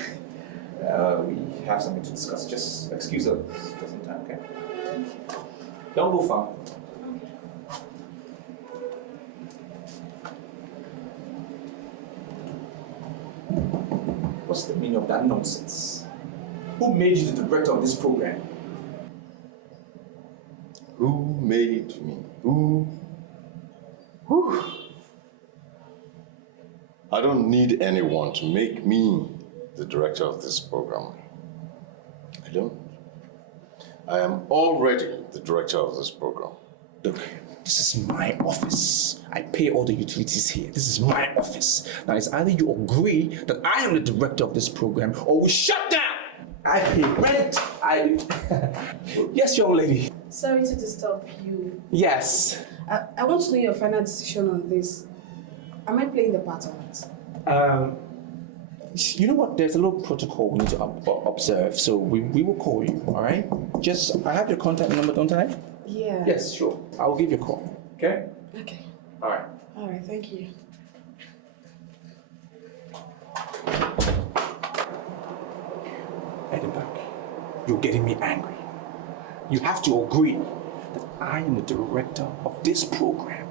we have something to discuss. Just excuse us for some time, okay? Don't go far. What's the meaning of that nonsense? Who made you the director of this program? Who made me? Who? I don't need anyone to make me the director of this program. I don't. I am already the director of this program. Look, this is my office. I pay all the utilities here. This is my office. Now it's either you agree that I am the director of this program or we shut down. I pay rent. Yes, young lady. Sorry to disturb you. Yes. I want to know your final decision on this. Am I playing the part or not? You know what? There's a little protocol we need to observe, so we will call you, all right? I have your contact number, don't I? Yeah. Yes, sure. I will give you a call, okay? Okay. All right. All right, thank you. Edinburgh, you're getting me angry. You have to agree that I am the director of this program,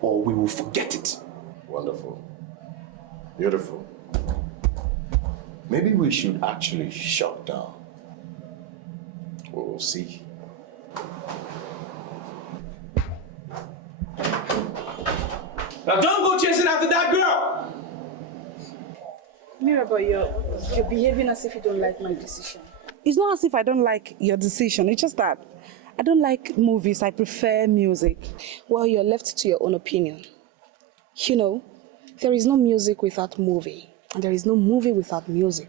or we will forget it. Wonderful. Beautiful. Maybe we should actually shut down. We'll see. Now don't go chasing after that girl! Mirabel, you're behaving as if you don't like my decision. It's not as if I don't like your decision. It's just that I don't like movies. I prefer music. Well, you're left to your own opinion. There is no music without movie, and there is no movie without music.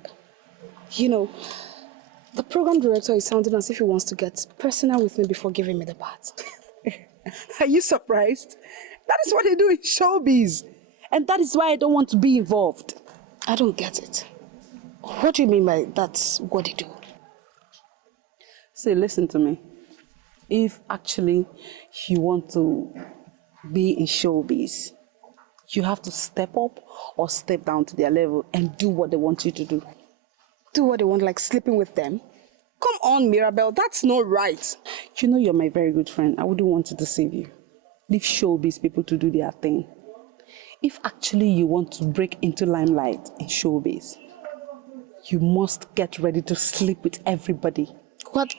The program director is sounding as if he wants to get personal with me before giving me the part. Are you surprised? That is what they do in showbiz. And that is why I don't want to be involved. I don't get it. What do you mean by that's what they do? Say, listen to me. If actually you want to be in showbiz, you have to step up or step down to their level and do what they want you to do. Do what they want, like sleeping with them? Come on, Mirabel, that's not right. You know you're my very good friend. I wouldn't want to deceive you. Leave showbiz people to do their thing. If actually you want to break into limelight in showbiz, you must get ready to sleep with everybody. What?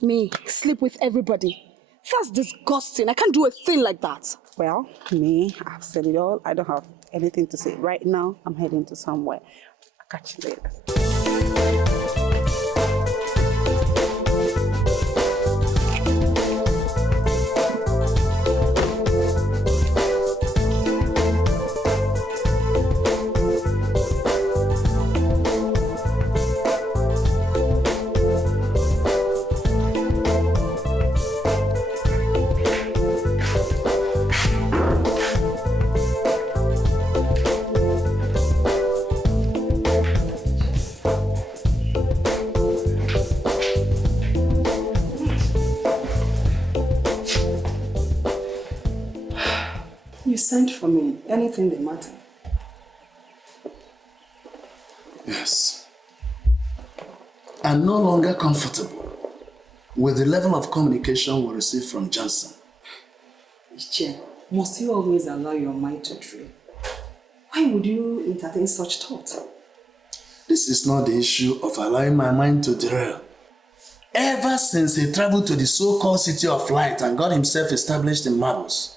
Me? Sleep with everybody? That's disgusting. I can't do a thing like that. Well, me, I've said it all. I don't have anything to say. Right now, I'm heading to somewhere. I'll catch you later. You sent for me. Anything that matter? Yes. I'm no longer comfortable with the level of communication we receive from Johnson. Iche, must you always allow your mind to drill? Why would you entertain such thought? This is not the issue of allowing my mind to derail. Ever since he traveled to the so-called City of Light and got himself established in Marbles,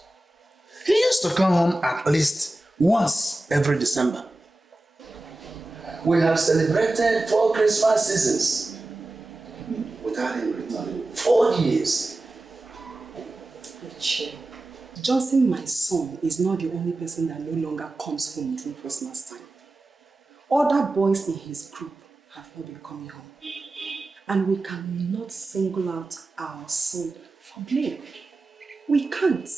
he used to come home at least once every December. We have celebrated 4 Christmas seasons without him returning. 4 years. Iche, Johnson, my son, is not the only person that no longer comes home during Christmas time. Other boys in his group have not been coming home. And we cannot single out our son for blame. We can't.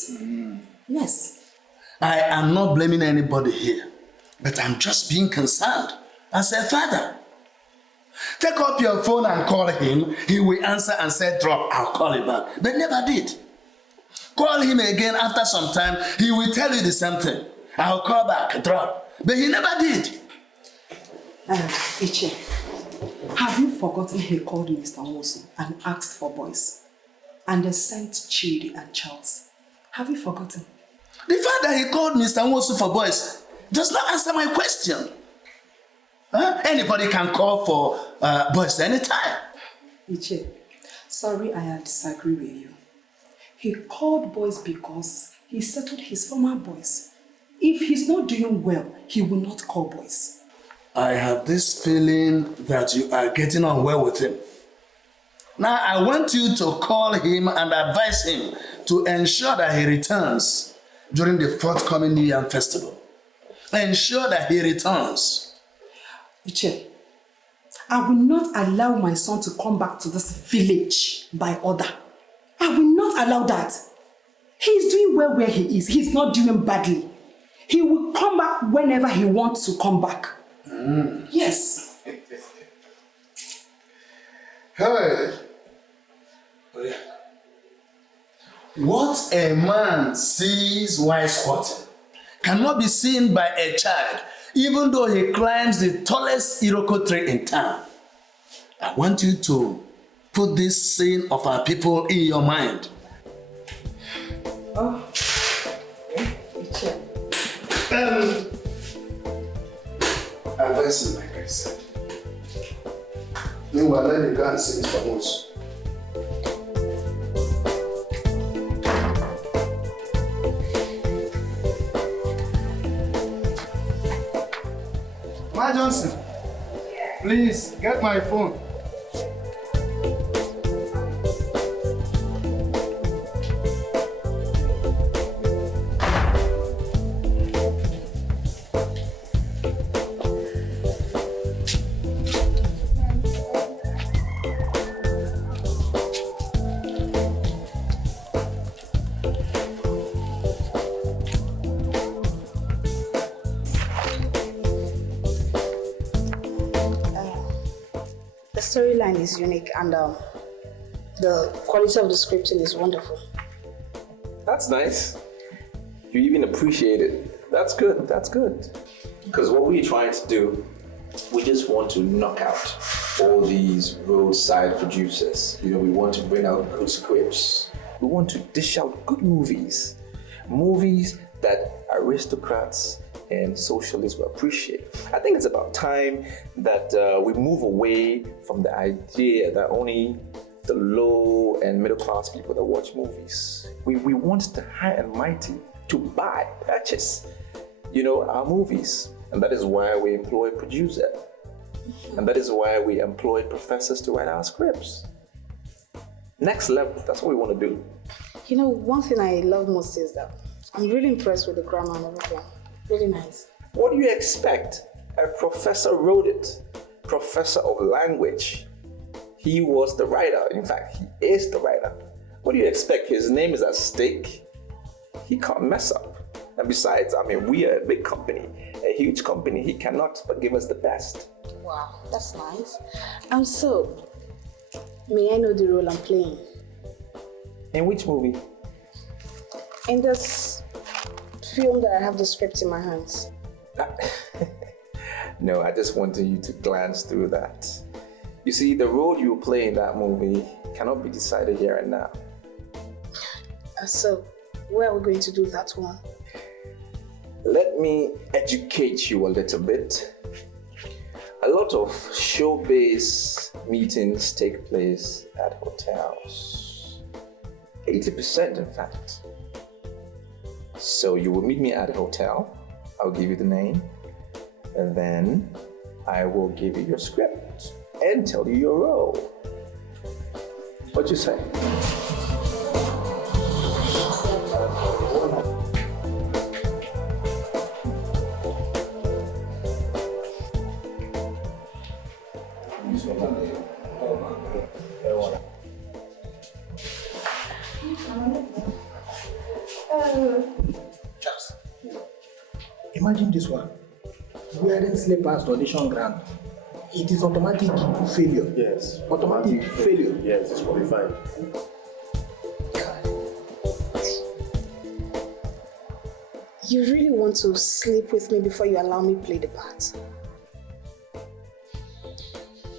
Yes. I am not blaming anybody here, but I'm just being concerned as a father. Take up your phone and call him. He will answer and say, drop, I'll call you back. But never did. Call him again after some time, he will tell you the same thing. I'll call back, drop. But he never did. Iche, have you forgotten he called Mr. Wilson and asked for boys? And they sent Chidi and Charles. Have you forgotten? The fact that he called Mr. Wilson for boys does not answer my question. Anybody can call for boys anytime. Iche, sorry I disagree with you. He called boys because he settled his former boys. If he's not doing well, he will not call boys. I have this feeling that you are getting on well with him. Now I want you to call him and advise him to ensure that he returns during the forthcoming New Year festival. Ensure that he returns. Iche, I will not allow my son to come back to this village by order. I will not allow that. He is doing well where he is. He's not doing badly. He will come back whenever he wants to come back. Yes. Hey. What a man sees while squatting cannot be seen by a child, even though he climbs the tallest Iroko tree in town. I want you to put this saying of our people in your mind. Oh. Advice is like I said. Meanwhile, let me go and see Mr. Moose. Ma Johnson, please get my phone. The storyline is unique and the quality of the scripting is wonderful. That's nice. You even appreciate it. That's good. That's good. Because what we're trying to do, we just want to knock out all these roadside producers. You know, we want to bring out good scripts. We want to dish out good movies. Movies that aristocrats and socialists will appreciate. I think it's about time that we move away from the idea that only the low and middle class people that watch movies. We want the high and mighty to buy, purchase, our movies. And that is why we employ producers. And that is why we employ professors to write our scripts. Next level, that's what we want to do. One thing I love most is that I'm really impressed with the grammar and everything. Really nice. What do you expect? A professor wrote it. Professor of language. He was the writer. In fact, he is the writer. What do you expect? His name is at stake. He can't mess up. And besides, we are a big company, a huge company. He cannot but give us the best. Wow, that's nice. So, may I know the role I'm playing? In which movie? In this film that I have the script in my hands. No, I just wanted you to glance through that. You see, the role you play in that movie cannot be decided here and now. So, where are we going to do that one? Let me educate you a little bit. A lot of showbiz meetings take place at hotels. 80%, in fact. So you will meet me at a hotel. I'll give you the name. And then I will give you your script and tell you your role. What you say? Imagine this one. Wearing slippers to audition ground. It is automatic failure. Yes. Automatic failure. Yes, it's qualified. You really want to sleep with me before you allow me play the part?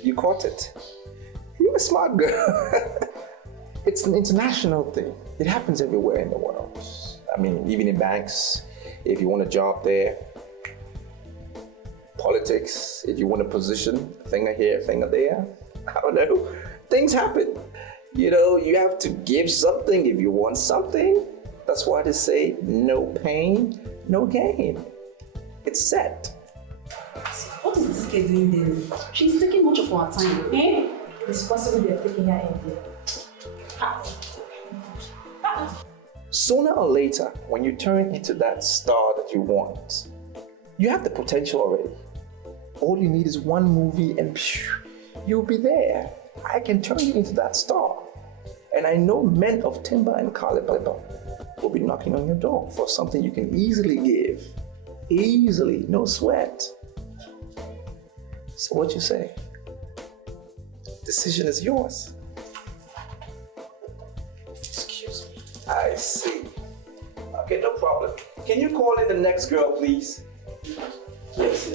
You caught it. You're a smart girl. It's an international thing. It happens everywhere in the world. Even in banks, if you want a job there. Politics, if you want a position, finger here, finger there. I don't know. Things happen. You have to give something if you want something. That's why they say no pain, no gain. It's set. What is this girl doing there? She's taking much of our time. It's possible they're taking her in there. Sooner or later, when you turn into that star that you want, you have the potential already. All you need is one movie and you'll be there. I can turn you into that star. And I know men of timber and caliber will be knocking on your door for something you can easily give. Easily, no sweat. So what you say? Decision is yours. Excuse me. I see. Okay, no problem. Can you call in the next girl, please? Yes.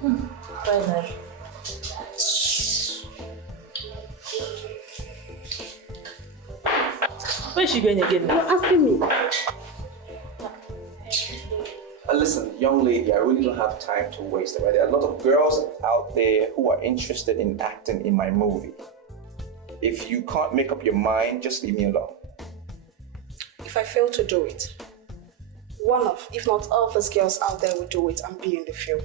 Bye, bye. Where is she going again? You're asking me. Listen, young lady, I really don't have time to waste. Right? There are a lot of girls out there who are interested in acting in my movie. If you can't make up your mind, just leave me alone. If I fail to do it, one of, if not all of these girls out there will do it and be in the film.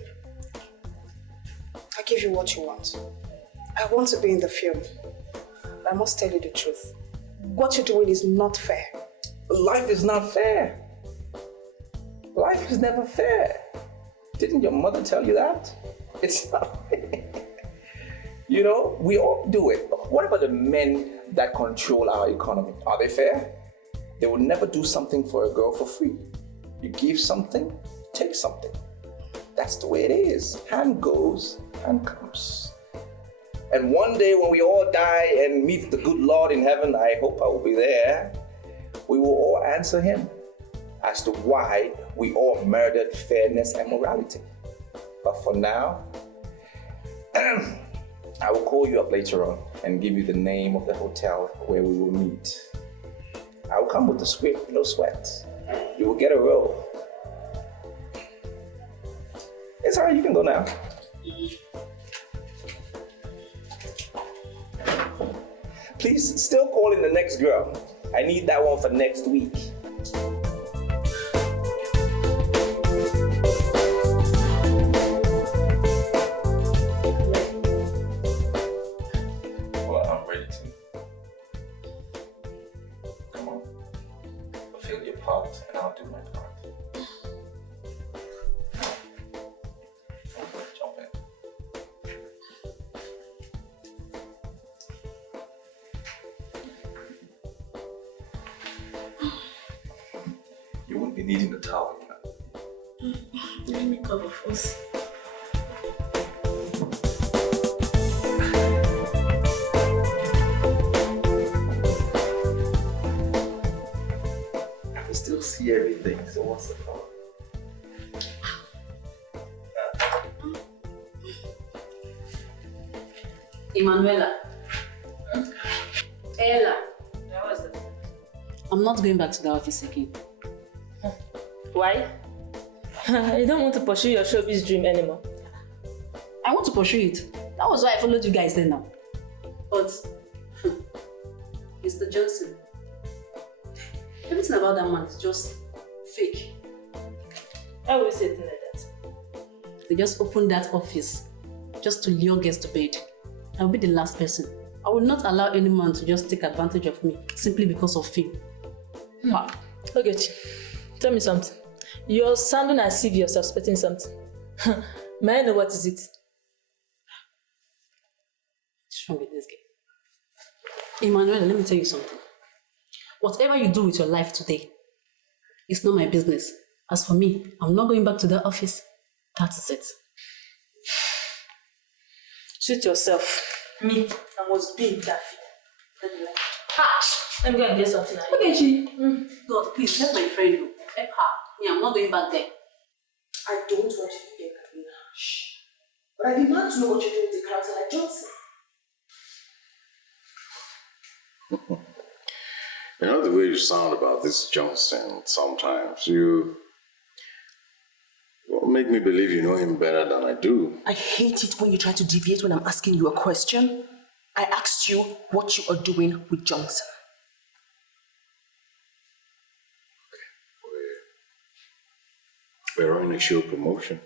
I give you what you want. I want to be in the film. But I must tell you the truth. What you're doing is not fair. Life is not fair. Life is never fair. Didn't your mother tell you that? It's not fair. We all do it. What about the men that control our economy? Are they fair? They will never do something for a girl for free. You give something, take something. That's the way it is. Hand goes, hand comes. And one day when we all die and meet the good Lord in heaven, I hope I will be there, we will all answer him as to why we all murdered fairness and morality. But for now, I will call you up later on and give you the name of the hotel where we will meet. I will come with the script, no sweat. you will get a role. It's alright, you can go now. Please, still calling the next girl. I need that one for next week. Well, I'm ready to. Come on. Fulfill your part and I'll do my part. Jump in. You won't be needing the towel, you know. Let me cover first. I can still see everything, so what's the problem? Emanuela. Ella. I'm not going back to the office again. Why? You don't want to pursue your showbiz dream anymore. I want to pursue it. That was why I followed you guys then now. But, Mr. Johnson, everything about that man is just fake. Why would you say something like that? They just opened that office just to lure guests to bed. I will be the last person. I will not allow any man to just take advantage of me simply because of fame. Okay, tell me something. You're sounding as if you're suspecting something. May I know what is it? What's wrong with this guy? Emmanuel, let me tell you something. Whatever you do with your life today, it's not my business. As for me, I'm not going back to the office. That is it. Suit yourself. Me, I must be in that field. Let me go and get something. Okay, Chi. God, please, let my friend know. Help her. Me, I'm not going back there. I don't want you to get Katrina. Shh. But I demand to know what you're doing with a character like Johnson. You know the way you sound about this Johnson, sometimes you make me believe you know him better than I do. I hate it when you try to deviate when I'm asking you a question. I asked you what you are doing with Johnson. We're on a show promotion.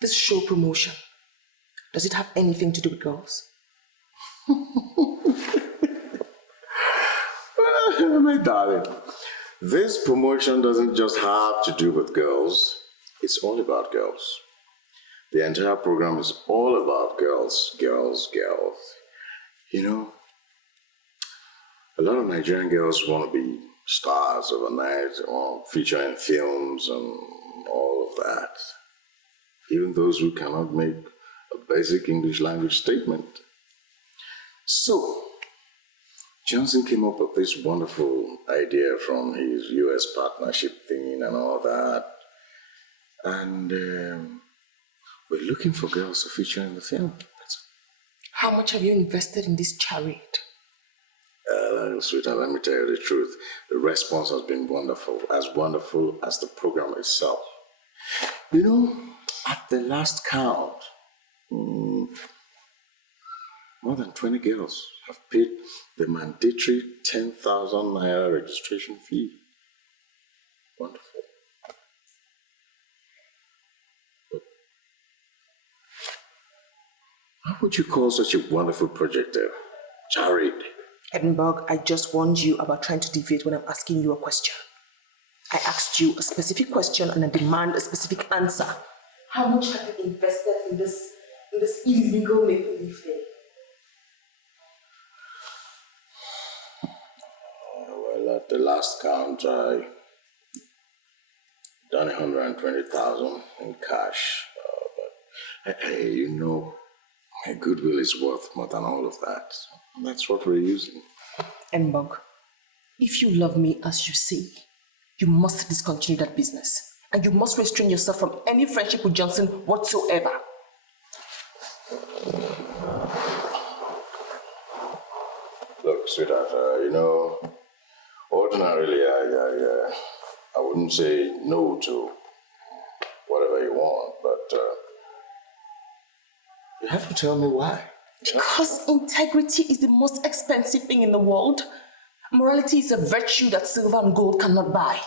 This show promotion, does it have anything to do with girls? My darling, this promotion doesn't just have to do with girls. It's all about girls. The entire program is all about girls, girls, girls. You know, a lot of Nigerian girls want to be stars overnight or feature in films and all of that. Even those who cannot make a basic English language statement. So, Johnson came up with this wonderful idea from his US partnership thing and all that. And we're looking for girls to feature in the film. How much have you invested in this charade? Sweetheart, let me tell you the truth. The response has been wonderful as the program itself. You know, at the last count, more than 20 girls have paid the mandatory 10,000 naira registration fee. Wonderful. But how would you call such a wonderful project a charade? Edinburgh, I just warned you about trying to deviate when I'm asking you a question. I asked you a specific question and I demand a specific answer. How much have you invested in this illegal make-believe thing? Well, at the last count, I done 120,000 in cash. But hey, you know, my goodwill is worth more than all of that. That's what we're using. Edinburgh, if you love me as you say, you must discontinue that business. And you must restrain yourself from any friendship with Johnson whatsoever. Look, sweetheart, you know, Ordinarily, I wouldn't say no to whatever you want, but you have to tell me why. Because integrity is the most expensive thing in the world. Morality is a virtue that silver and gold cannot buy.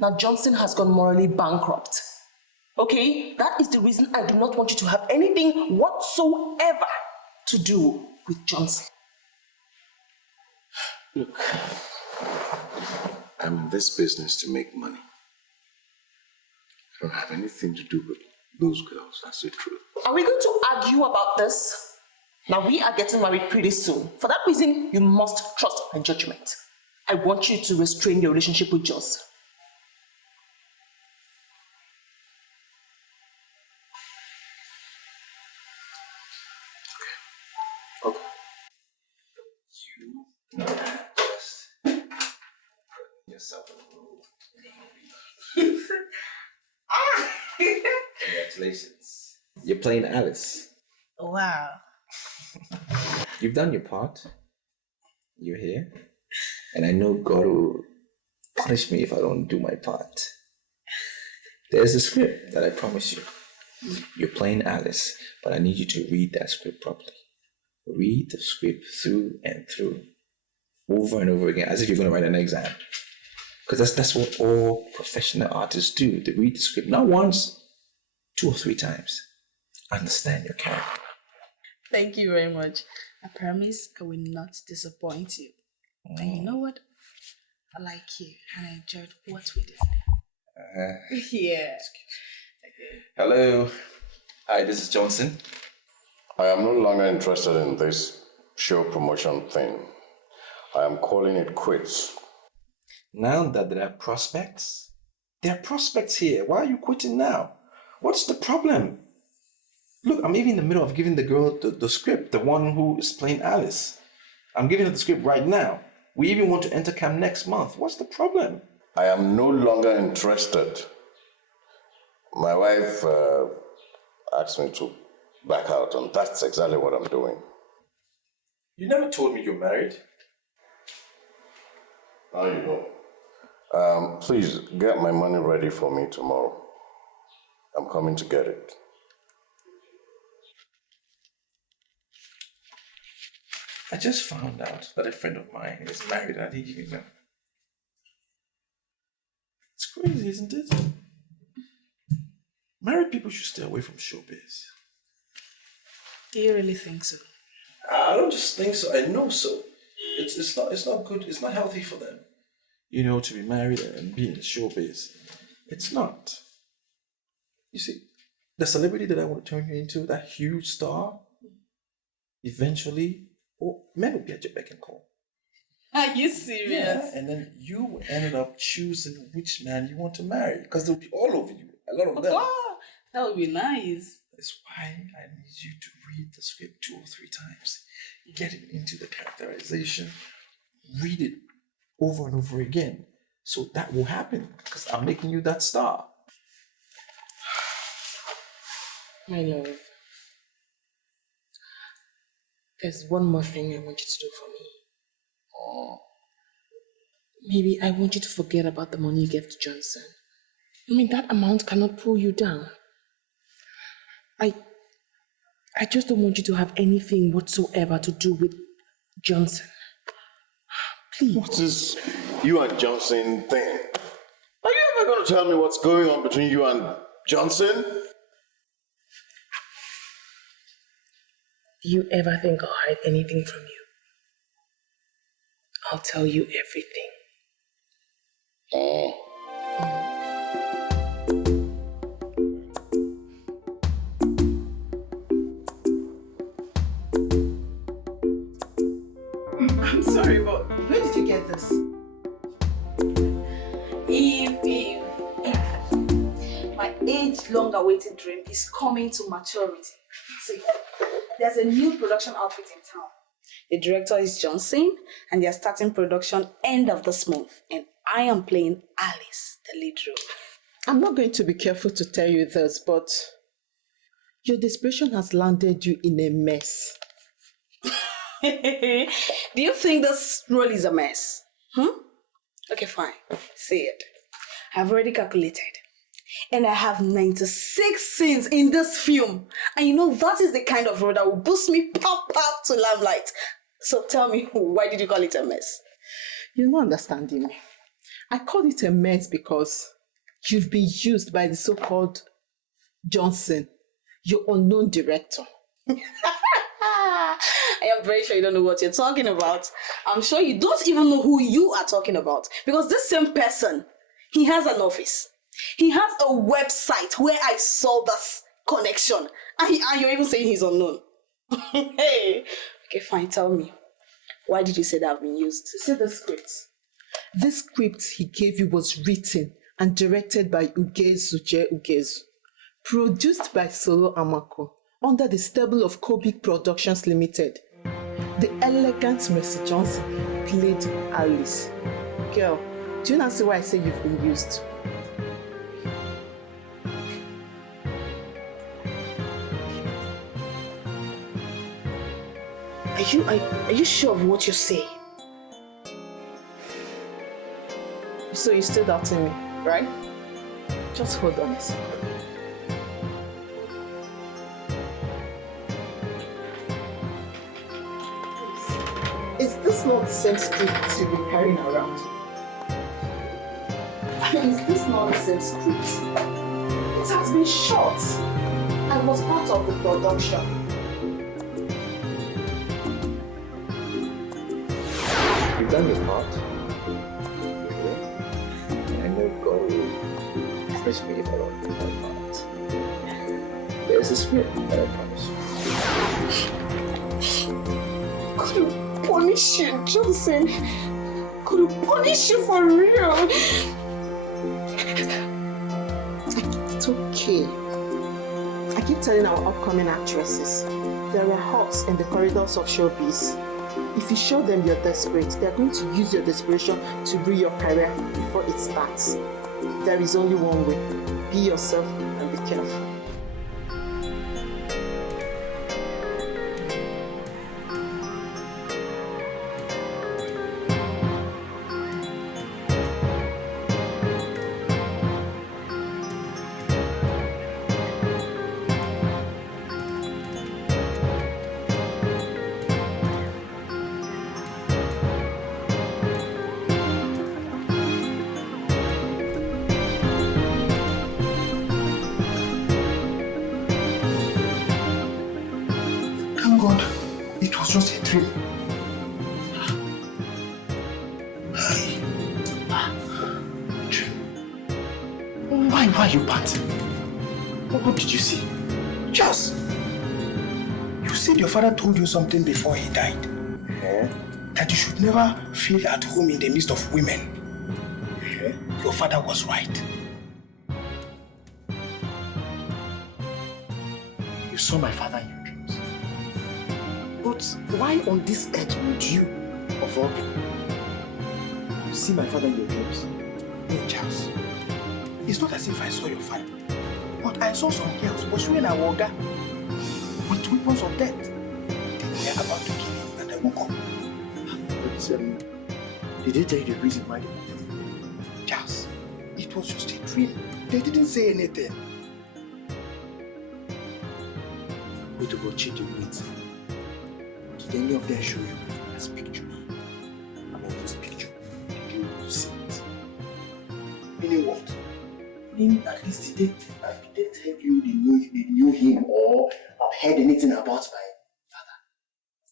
Now Johnson has gone morally bankrupt. Okay? That is the reason I do not want you to have anything whatsoever to do with Johnson. Look, I'm in this business to make money. I don't have anything to do with those girls, that's the truth. Are we going to argue about this? Now we are getting married pretty soon. For that reason, you must trust my judgment. I want you to restrain your relationship with Joss. Okay. You just put yourself in a role. Congratulations. You're playing Alice. Wow. You've done your part. You're here. And I know God will punish me if I don't do my part. There's a script that I promise you. You're playing Alice, but I need you to read that script properly. Read the script through and through, over and over again, as if you're going to write an exam. Because that's what all professional artists do. They read the script not once, 2 or 3 times. Understand your character. Thank you very much. I promise I will not disappoint you. And you know what? I like you and I enjoyed what we did. Yeah. Hello. Hi, this is Johnson. I am no longer interested in this show promotion thing. I am calling it quits. Now that there are prospects here. Why are you quitting now? What's the problem? Look, I'm even in the middle of giving the girl the script, the one who is playing Alice. I'm giving her the script right now. We even want to enter camp next month. What's the problem? I am no longer interested. My wife asked me to back out, and that's exactly what I'm doing. You never told me you're married. Now you know. Please get my money ready for me tomorrow. I'm coming to get it. I just found out that a friend of mine is married and I didn't even know. It's crazy, isn't it? Married people should stay away from showbiz. Do you really think so? I don't just think so, I know so. It's not good, it's not healthy for them. You know, to be married and be in showbiz. It's not. You see, the celebrity that I want to turn you into, that huge star, eventually, men will be at your beck and call. Are you serious? Yeah, and then you ended up choosing which man you want to marry, because they'll be all over you, a lot of them. Oh, that would be nice. That's why I need you to read the script 2 or 3 times, get into the characterization, read it over and over again. So that will happen, because I'm making you that star. My love, there's one more thing I want you to do for me. Maybe I want you to forget about the money you gave to Johnson. I mean, that amount cannot pull you down. I just don't want you to have anything whatsoever to do with Johnson. Please. What's this you and Johnson thing? Are you ever going to tell me what's going on between you and Johnson? Do you ever think I'll hide anything from you? I'll tell you everything. I'm sorry, but where did you get this? Eve. My age-long awaited dream is coming to maturity. See, there's a new production outfit in town. The director is Johnson, and they're starting production end of this month. And I am playing Alice, the lead role. I'm not going to be careful to tell you this, but your desperation has landed you in a mess. Do you think this role is a mess? Okay, fine. Say it. I've already calculated. And I have 96 scenes in this film. And you know, that is the kind of role that will boost me pop to limelight. So tell me, why did you call it a mess? You're not understanding me. I call it a mess because you've been used by the so-called Johnson, your unknown director. I am very sure you don't know what you're talking about. I'm sure you don't even know who you are talking about. Because this same person, he has an office. He has a website where I saw this connection. And you're even saying he's unknown. Hey. Okay, fine, tell me. Why did you say that I've been used? Say the script. This script he gave you was written and directed by Ugezu, produced by Solo Amako, under the stable of Kobik Productions Limited. The elegant Mercy Johnson played Alice. Girl, do you not see why I say you've been used? Are you sure of what you're saying? So you're still doubting me, right? Just hold on a second. Is this not the same script you've been carrying around? Is this not the same script? It has been shot. I was part of the production. You've done your part. I know God will punish me if I don't do my part. There's a script that I promise you. Could have punished you, Johnson. Could have punished you for real. It's okay. I keep telling our upcoming actresses, there are hawks in the corridors of showbiz. If you show them you're desperate, they're going to use your desperation to ruin your career before it starts. There is only one way. Be yourself and be careful. Just a dream. Why are you parting? What did you see? Just. You said your father told you something before he died. That you should never feel at home in the midst of women. Your father was right. You saw my father in your dreams. But why on this earth would you, of all people, see my father in your dreams? No, Charles. It's not as if I saw your father. But I saw some girls pursuing a woga with weapons of death. They were about to kill him and I woke up. But did they tell you the reason why they wanted? Charles, it was just a dream. They didn't say anything. Go to go change your words. Did any of them show you this picture? I mean, this picture. Did you see it? Meaning what? Meaning at least did they tell you they knew him or have heard anything about my father?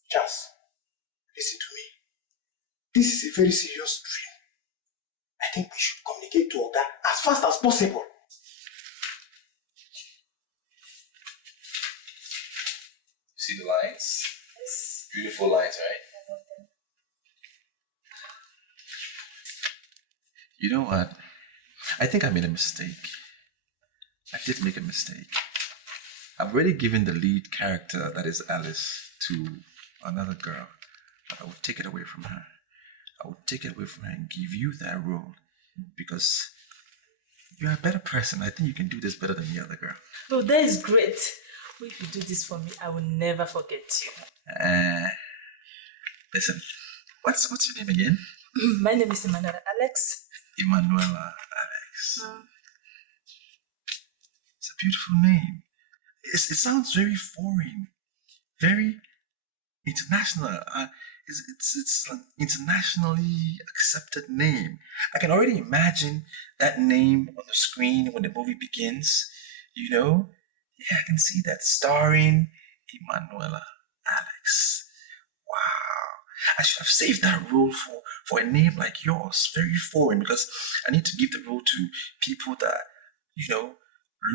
Charles, listen to me. This is a very serious dream. I think we should communicate to Oga as fast as possible. See the lines? Yes. Beautiful lines, right? You know what? I think I made a mistake. I did make a mistake. I've already given the lead character, that is Alice, to another girl. But I would take it away from her. I would take it away from her and give you that role. Because you're a better person. I think you can do this better than the other girl. Oh, that is great. If you do this for me, I will never forget you. Listen, what's your name again? My name is Emanuela Alex. Emanuela Alex. It's a beautiful name. It sounds very foreign, very international. It's an internationally accepted name. I can already imagine that name on the screen when the movie begins. You know, yeah, I can see that starring Emanuela Alex. Wow, I should have saved that role for a name like yours, very foreign, because I need to give the role to people that, you know,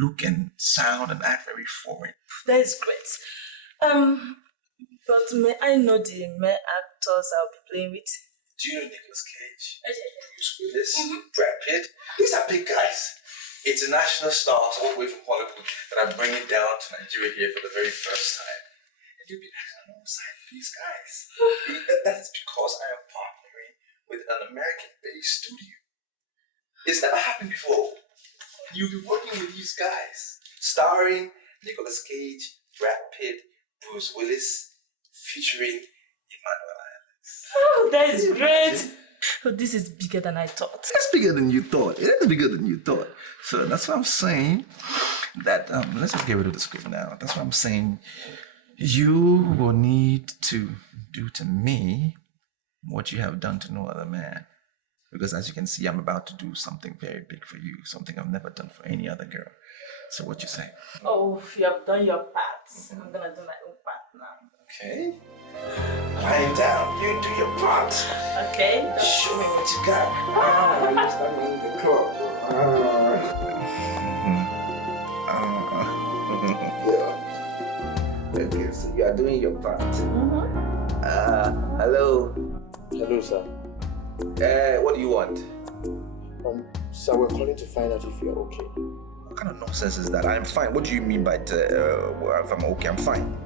look and sound and act very foreign. That is great. But may I know the male actors I'll be playing with? Do you know Nicolas Cage? Bruce Willis, Brad Pitt? These are big guys. International stars all the way from Hollywood that are bringing down to Nigeria here for the very first time. And you'll be acting alongside these guys. That is because I am partnering with an American-based studio. It's never happened before. You'll be working with these guys, starring Nicolas Cage, Brad Pitt, Bruce Willis, featuring Emanuela Alex. Oh, that is great. Oh, this is bigger than I thought. It's bigger than you thought. It is bigger than you thought. So that's what I'm saying. That let's just get rid of the script now. That's what I'm saying. You will need to do to me what you have done to no other man. Because as you can see, I'm about to do something very big for you, something I've never done for any other girl. So what you say? Oh, you have done your part. I'm gonna do my own part now. Okay. Lying down, you do your part. Okay. Show me what you got. You start moving the club. Yeah. Okay, so you are doing your part. Hello. Hello, sir. What do you want? Sir, we're calling to find out if you're okay. What kind of nonsense is that? I'm fine. What do you mean by if I'm okay? I'm fine.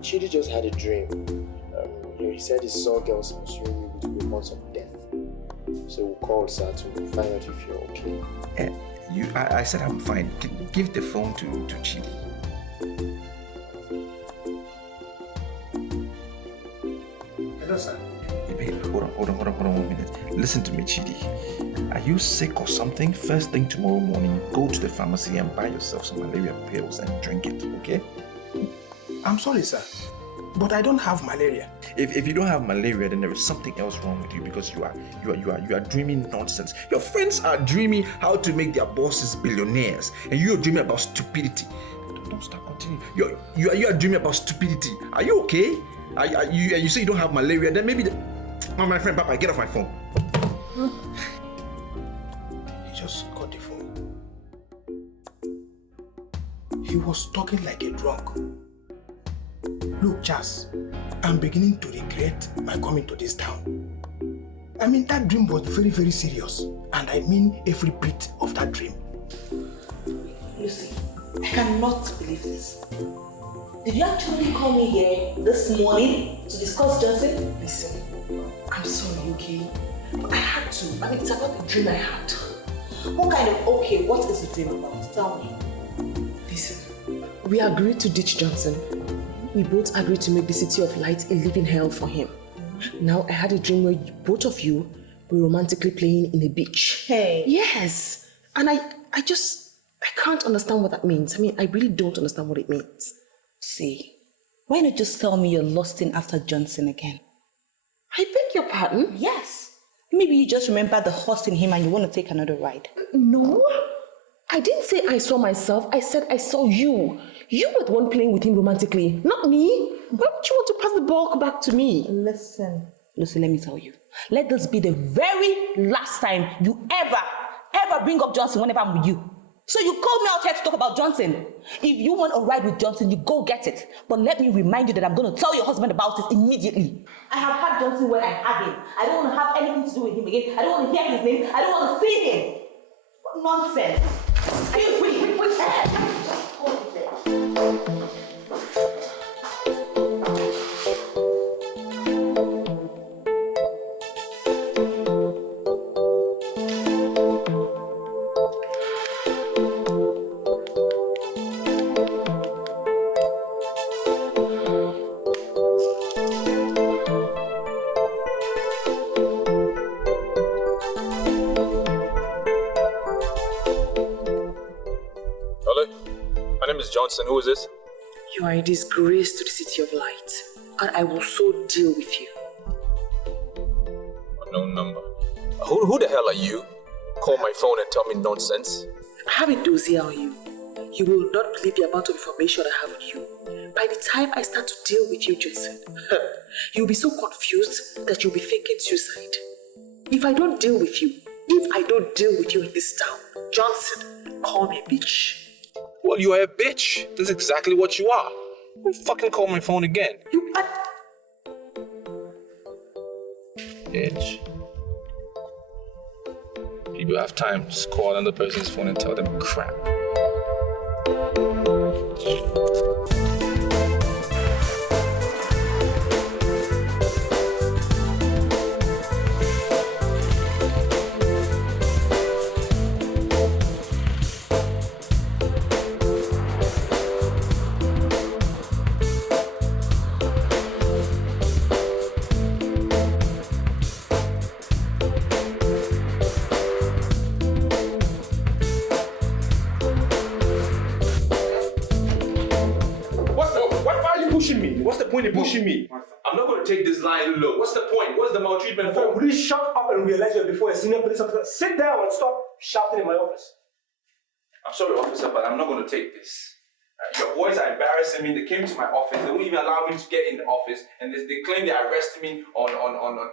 Chidi just had a dream. He said he saw girls pursuing you with reports of death. So we'll call, sir, to find out if you're okay. I said I'm fine. Give the phone to Chidi. Hello, sir. Hey, babe, hold on 1 minute. Listen to me, Chidi. Are you sick or something? First thing tomorrow morning, go to the pharmacy and buy yourself some malaria pills and drink it, okay? I'm sorry, sir, but I don't have malaria. If you don't have malaria, then there is something else wrong with you because you are dreaming nonsense. Your friends are dreaming how to make their bosses billionaires, and you are dreaming about stupidity. Don't start continuing. You are dreaming about stupidity. Are you okay? You say you don't have malaria, then maybe my friend Papa, get off my phone. He just got the phone. He was talking like a drunk. Look, Charles, I'm beginning to regret my coming to this town. I mean, that dream was very, very serious. And I mean every bit of that dream. Lucy, I cannot believe this. Did you actually call me here this morning to discuss Johnson? Listen, I'm sorry, okay? But I had to. I mean, it's about the dream I had. What kind of, what is the dream about? Tell me. Listen, we agreed to ditch Johnson. We both agreed to make the city of light a living hell for him. Now I had a dream where both of you were romantically playing in a beach. Hey. Yes. And I can't understand what that means. I mean, I really don't understand what it means. See, why not just tell me you're lusting after Johnson again? I beg your pardon? Yes. Maybe you just remember the horse in him and you want to take another ride. No. I didn't say I saw myself. I said I saw you. You were the one playing with him romantically, not me. Why would you want to pass the ball back to me? Listen, Lucy, let me tell you. Let this be the very last time you ever bring up Johnson whenever I'm with you. So you called me out here to talk about Johnson. If you want a ride with Johnson, you go get it. But let me remind you that I'm going to tell your husband about it immediately. I have had Johnson when I had him. I don't want to have anything to do with him again. I don't want to hear his name. I don't want to see him. What nonsense. Excuse me. Just hold it there. Johnson, who is this? You are a disgrace to the city of light, and I will so deal with you. Unknown number. Who the hell are you? Call my phone and tell me nonsense. I have a dossier on you. You will not believe the amount of information I have on you. By the time I start to deal with you, Johnson, you'll be so confused that you'll be thinking suicide. If I don't deal with you in this town, Johnson, call me a bitch. Well, you are a bitch. That's exactly what you are. Don't fucking call my phone again. You are... Bitch. People have time, just call another person's phone and tell them crap. Pushing me. I'm not going to take this line low. What's the point? What's the maltreatment for? Will you shut up and realize you're before a senior police officer? Sit down and stop shouting in my office. I'm sorry, officer, but I'm not going to take this. Your boys are embarrassing me. They came to my office. They won't even allow me to get in the office. And they claim they arrested me on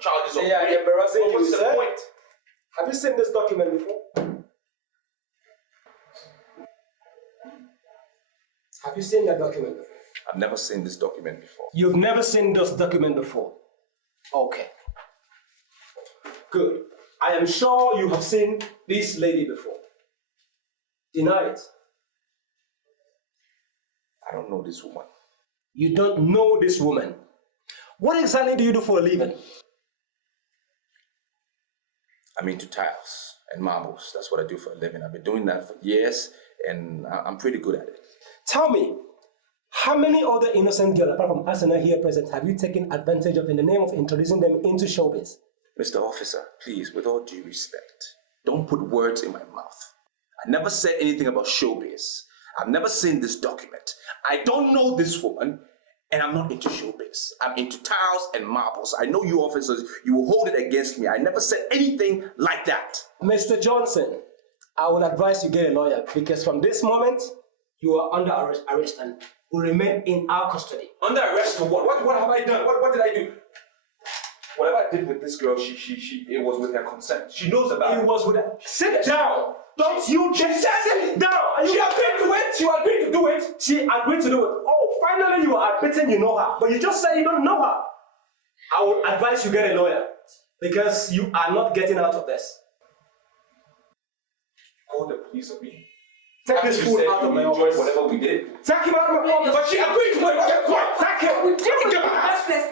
charges of rape. Embarrassing you, what's the sir? point? Have you seen this document before? Have you seen that document before? I've never seen this document before. You've never seen this document before? Okay. Good. I am sure you have seen this lady before. Deny it. I don't know this woman. You don't know this woman? What exactly do you do for a living? I'm into tiles and marbles. That's what I do for a living. I've been doing that for years, and I'm pretty good at it. Tell me, how many other innocent girls, apart from Asana here present, have you taken advantage of in the name of introducing them into showbiz? Mr. Officer, please, with all due respect, don't put words in my mouth. I never said anything about showbiz. I've never seen this document. I don't know this woman, and I'm not into showbiz. I'm into tiles and marbles. I know you officers, you will hold it against me. I never said anything like that. Mr. Johnson, I would advise you get a lawyer, because from this moment, you are under arrest and will remain in our custody. Under arrest for what? What have I done? What did I do? Whatever I did with this girl, it was with her consent. She knows about it. It was with her. Sit down! Don't you just sit down! She agreed to it! She agreed to do it! She agreed to do it. Oh, finally you are admitting you know her. But you just said you don't know her. I would advise you get a lawyer, because you are not getting out of this. Call the police on me. Take this fool out of my office. Whatever we did. Take him out of my office. But she agreed to it. Get quiet. Take him.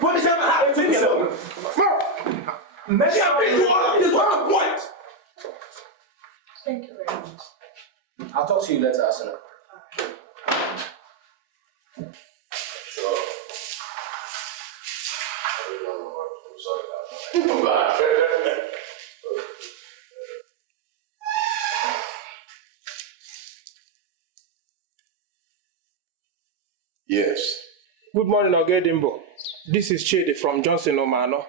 What is happening? Take him out. She agreed to all of this. What's the point? Thank you very much. I'll talk to you later, Asana. Yes. Good morning, Ogedimbo. This is Chidi from Johnson Omano.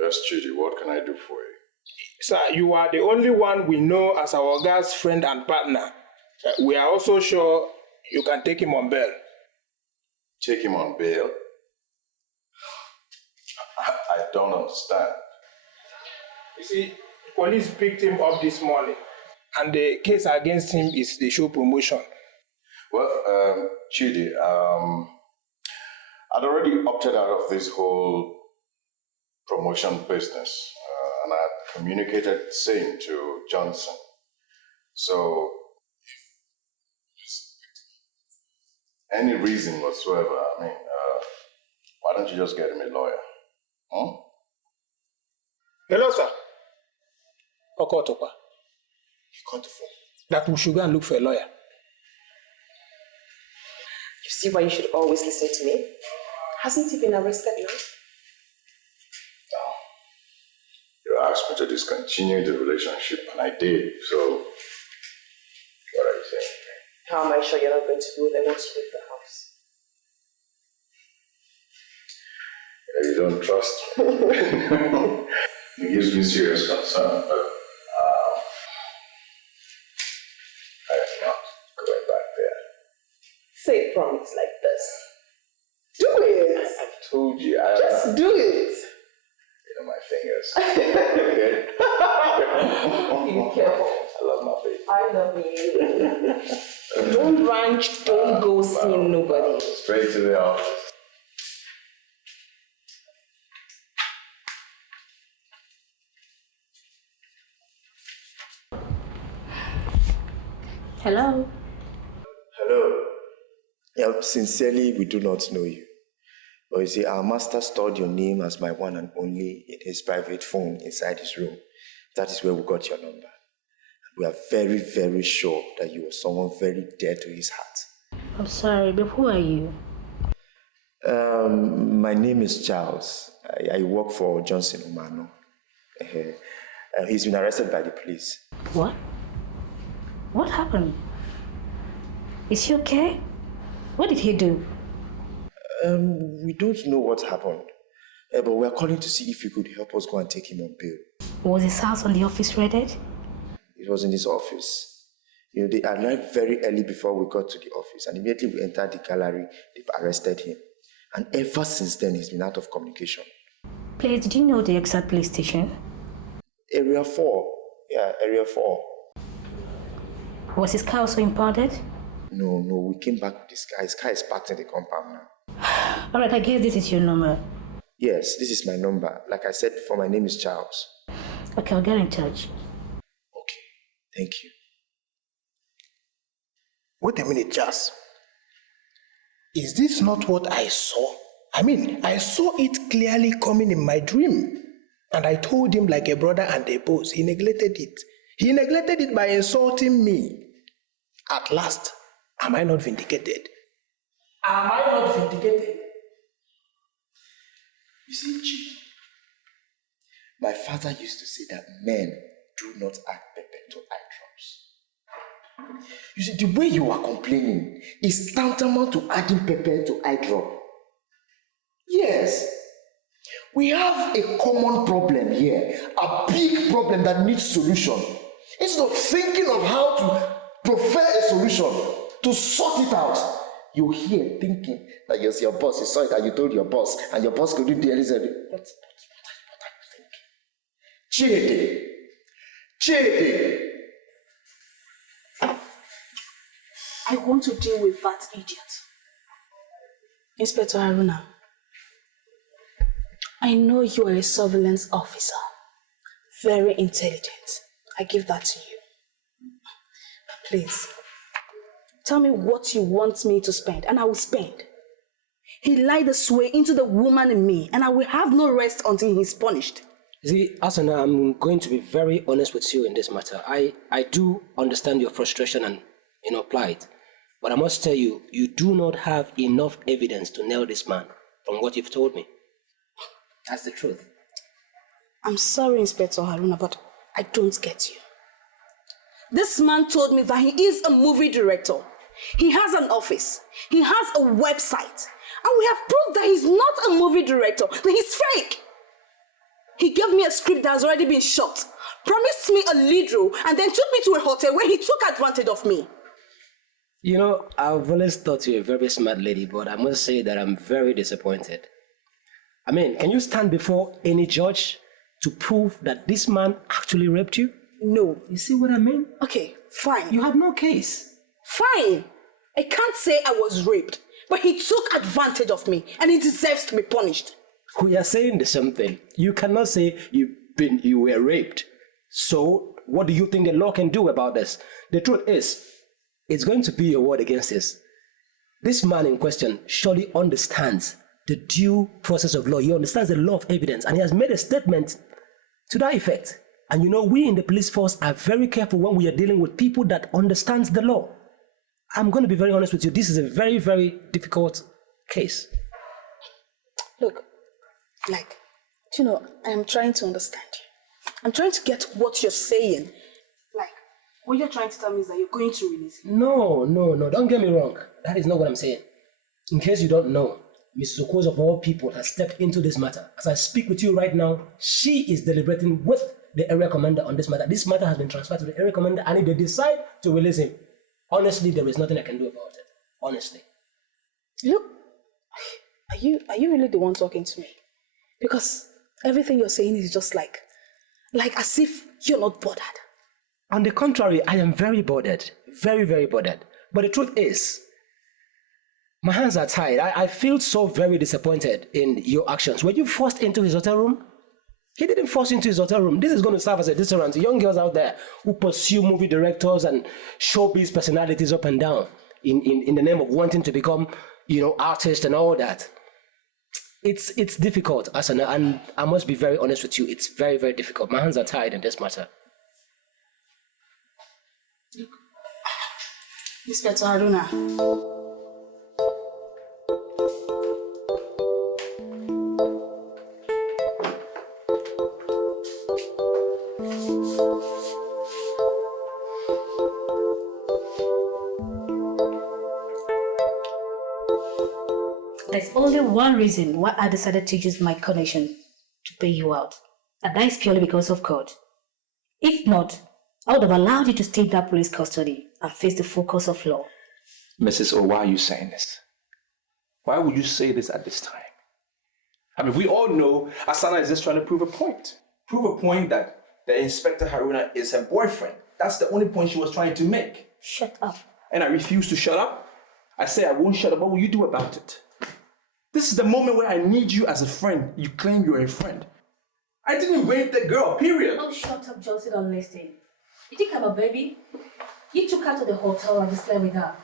Yes, Chidi, what can I do for you? Sir, you are the only one we know as our guy's friend and partner. We are also sure you can take him on bail. Take him on bail? I don't understand. You see, police picked him up this morning, and the case against him is the show promotion. Well, Chidi, I'd already opted out of this whole promotion business, and I had communicated the same to Johnson. So, if any reason whatsoever, why don't you just get him a lawyer? Huh? Hello, sir. Okotopa. You got the phone. That we should go and look for a lawyer. You see why you should always listen to me? Hasn't he been arrested now? No. You asked me to discontinue the relationship, and I did. So, what are you saying? How am I sure you're not going to go there once you leave the house? You don't trust me. It gives me serious concern, but I am not going back there. Say promise like this. Do it! I've told you. Just do it! You know my fingers. Okay? Be careful. I love my baby. I love you. Don't ranch, don't go see nobody. Straight to the office. Hello. Hello. Yeah, sincerely, we do not know you. But you see, our master stored your name as my one and only in his private phone inside his room. That is where we got your number. We are very, very sure that you are someone very dear to his heart. I'm sorry, but who are you? My name is Charles. I work for Johnson Umano. He's been arrested by the police. What? What happened? Is he okay? What did he do? We don't know what happened. But we're calling to see if you could help us go and take him on bail. Was his house on the office raided? It was in his office. You know, they arrived very early before we got to the office, and immediately we entered the gallery, they've arrested him. And ever since then, he's been out of communication. Please, did you know the exact police station? Area 4. Yeah, Area 4. Was his car also impounded? No, we came back with this car. His car is parked in the compound now. Alright, I guess this is your number. Yes, this is my number. Like I said before, my name is Charles. Okay, I'll get in touch. Okay, thank you. Wait a minute, Charles. Is this not what I saw? I mean, I saw it clearly coming in my dream. And I told him like a brother and a boss. He neglected it. He neglected it by insulting me. At last, am I not vindicated? Am I not vindicated? You see, Chief, my father used to say that men do not add pepper to eye drops. You see, the way you are complaining is tantamount to adding pepper to eye drop. Yes, we have a common problem here, a big problem that needs solution. Instead of thinking of how to prefer a solution, to sort it out, you're here thinking that yes, your boss, you saw it and you told your boss, and your boss couldn't do anything. What are you thinking? Chidi! I want to deal with that idiot. Inspector Haruna, I know you are a surveillance officer. Very intelligent. I give that to you. But please, tell me what you want me to spend, and I will spend. He lied this way into the woman in me, and I will have no rest until he's punished. See, Asana, I'm going to be very honest with you in this matter. I do understand your frustration and plight, but I must tell you, you do not have enough evidence to nail this man from what you've told me. That's the truth. I'm sorry, Inspector Haruna, but I don't get you. This man told me that he is a movie director. He has an office. He has a website. And we have proved that he's not a movie director, that he's fake. He gave me a script that has already been shot, promised me a lead role, and then took me to a hotel where he took advantage of me. You know, I've always thought you're a very smart lady, but I must say that I'm very disappointed. I mean, can you stand before any judge to prove that this man actually raped you? No. You see what I mean? Okay, fine. You have no case. Fine. I can't say I was raped, but he took advantage of me, and he deserves to be punished. We are saying the same thing. You cannot say you were raped. So, what do you think the law can do about this? The truth is, it's going to be your word against this. This man in question surely understands the due process of law. He understands the law of evidence, and he has made a statement to that effect. And you know, we in the police force are very careful when we are dealing with people that understands the law. I'm going to be very honest with you. This is a very, very difficult case. Look, I'm trying to understand you. I'm trying to get what you're saying. What you're trying to tell me is that you're going to release him? No. Don't get me wrong. That is not what I'm saying. In case you don't know, Mrs. Okoz of all people has stepped into this matter. As I speak with you right now, she is deliberating with the area commander on this matter. This matter has been transferred to the area commander, and if they decide to release him, honestly, there is nothing I can do about it. Honestly. Look, are you really the one talking to me? Because everything you're saying is just like as if you're not bothered. On the contrary, I am very bothered. Very, very bothered. But the truth is, my hands are tied. I feel so very disappointed in your actions. Were you forced into his hotel room? He didn't force you into his hotel room. This is going to serve as a deterrent to young girls out there who pursue movie directors and showbiz personalities up and down in the name of wanting to become, artists and all that. It's difficult, Asana, and I must be very honest with you. It's very, very difficult. My hands are tied in this matter. Inspector Haruna. There's only one reason why I decided to use my connection to pay you out, and that is purely because of God. If not, I would have allowed you to stay in that police custody and face the full course of law. Mrs. O, why are you saying this? Why would you say this at this time? I mean, we all know Asana is just trying to prove a point. Prove a point that the Inspector Haruna is her boyfriend. That's the only point she was trying to make. Shut up. And I refuse to shut up. I say I won't shut up. What will you do about it? This is the moment where I need you as a friend. You claim you're a friend. I didn't rape the girl, period. Oh, shut up, Johnson, and listen. You think I'm a baby? You took her to the hotel and you slept with her.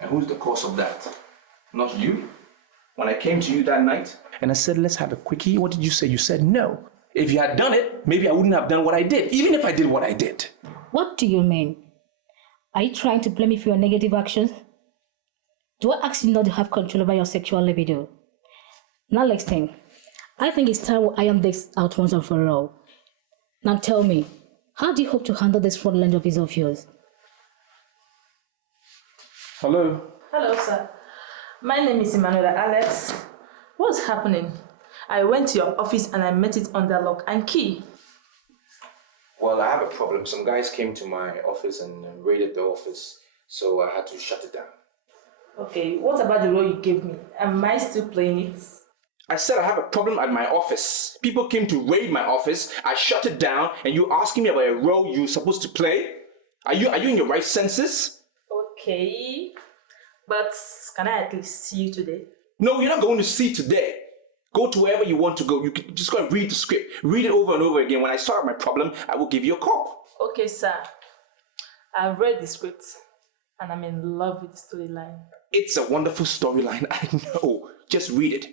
And who's the cause of that? Not you? When I came to you that night and I said, let's have a quickie, what did you say? You said no. If you had done it, maybe I wouldn't have done what I did, even if I did what I did. What do you mean? Are you trying to blame me for your negative actions? Do I ask you not to have control over your sexual libido? Now, listen, I think it's time I am this out once and for all. Now tell me, how do you hope to handle this fraudulent office of yours? Hello, sir. My name is Emanuela Alex. What's happening? I went to your office and I met it under lock and key. Well, I have a problem. Some guys came to my office and raided the office, so I had to shut it down. Okay, what about the role you gave me? Am I still playing it? I said I have a problem at my office. People came to raid my office, I shut it down, and you asking me about a role you're supposed to play? Are you in your right senses? Okay, but can I at least see you today? No, you're not going to see today. Go to wherever you want to go. You can just go and read the script. Read it over and over again. When I sort out my problem, I will give you a call. Okay, sir. I've read the script and I'm in love with the storyline. It's a wonderful storyline, I know. Just read it.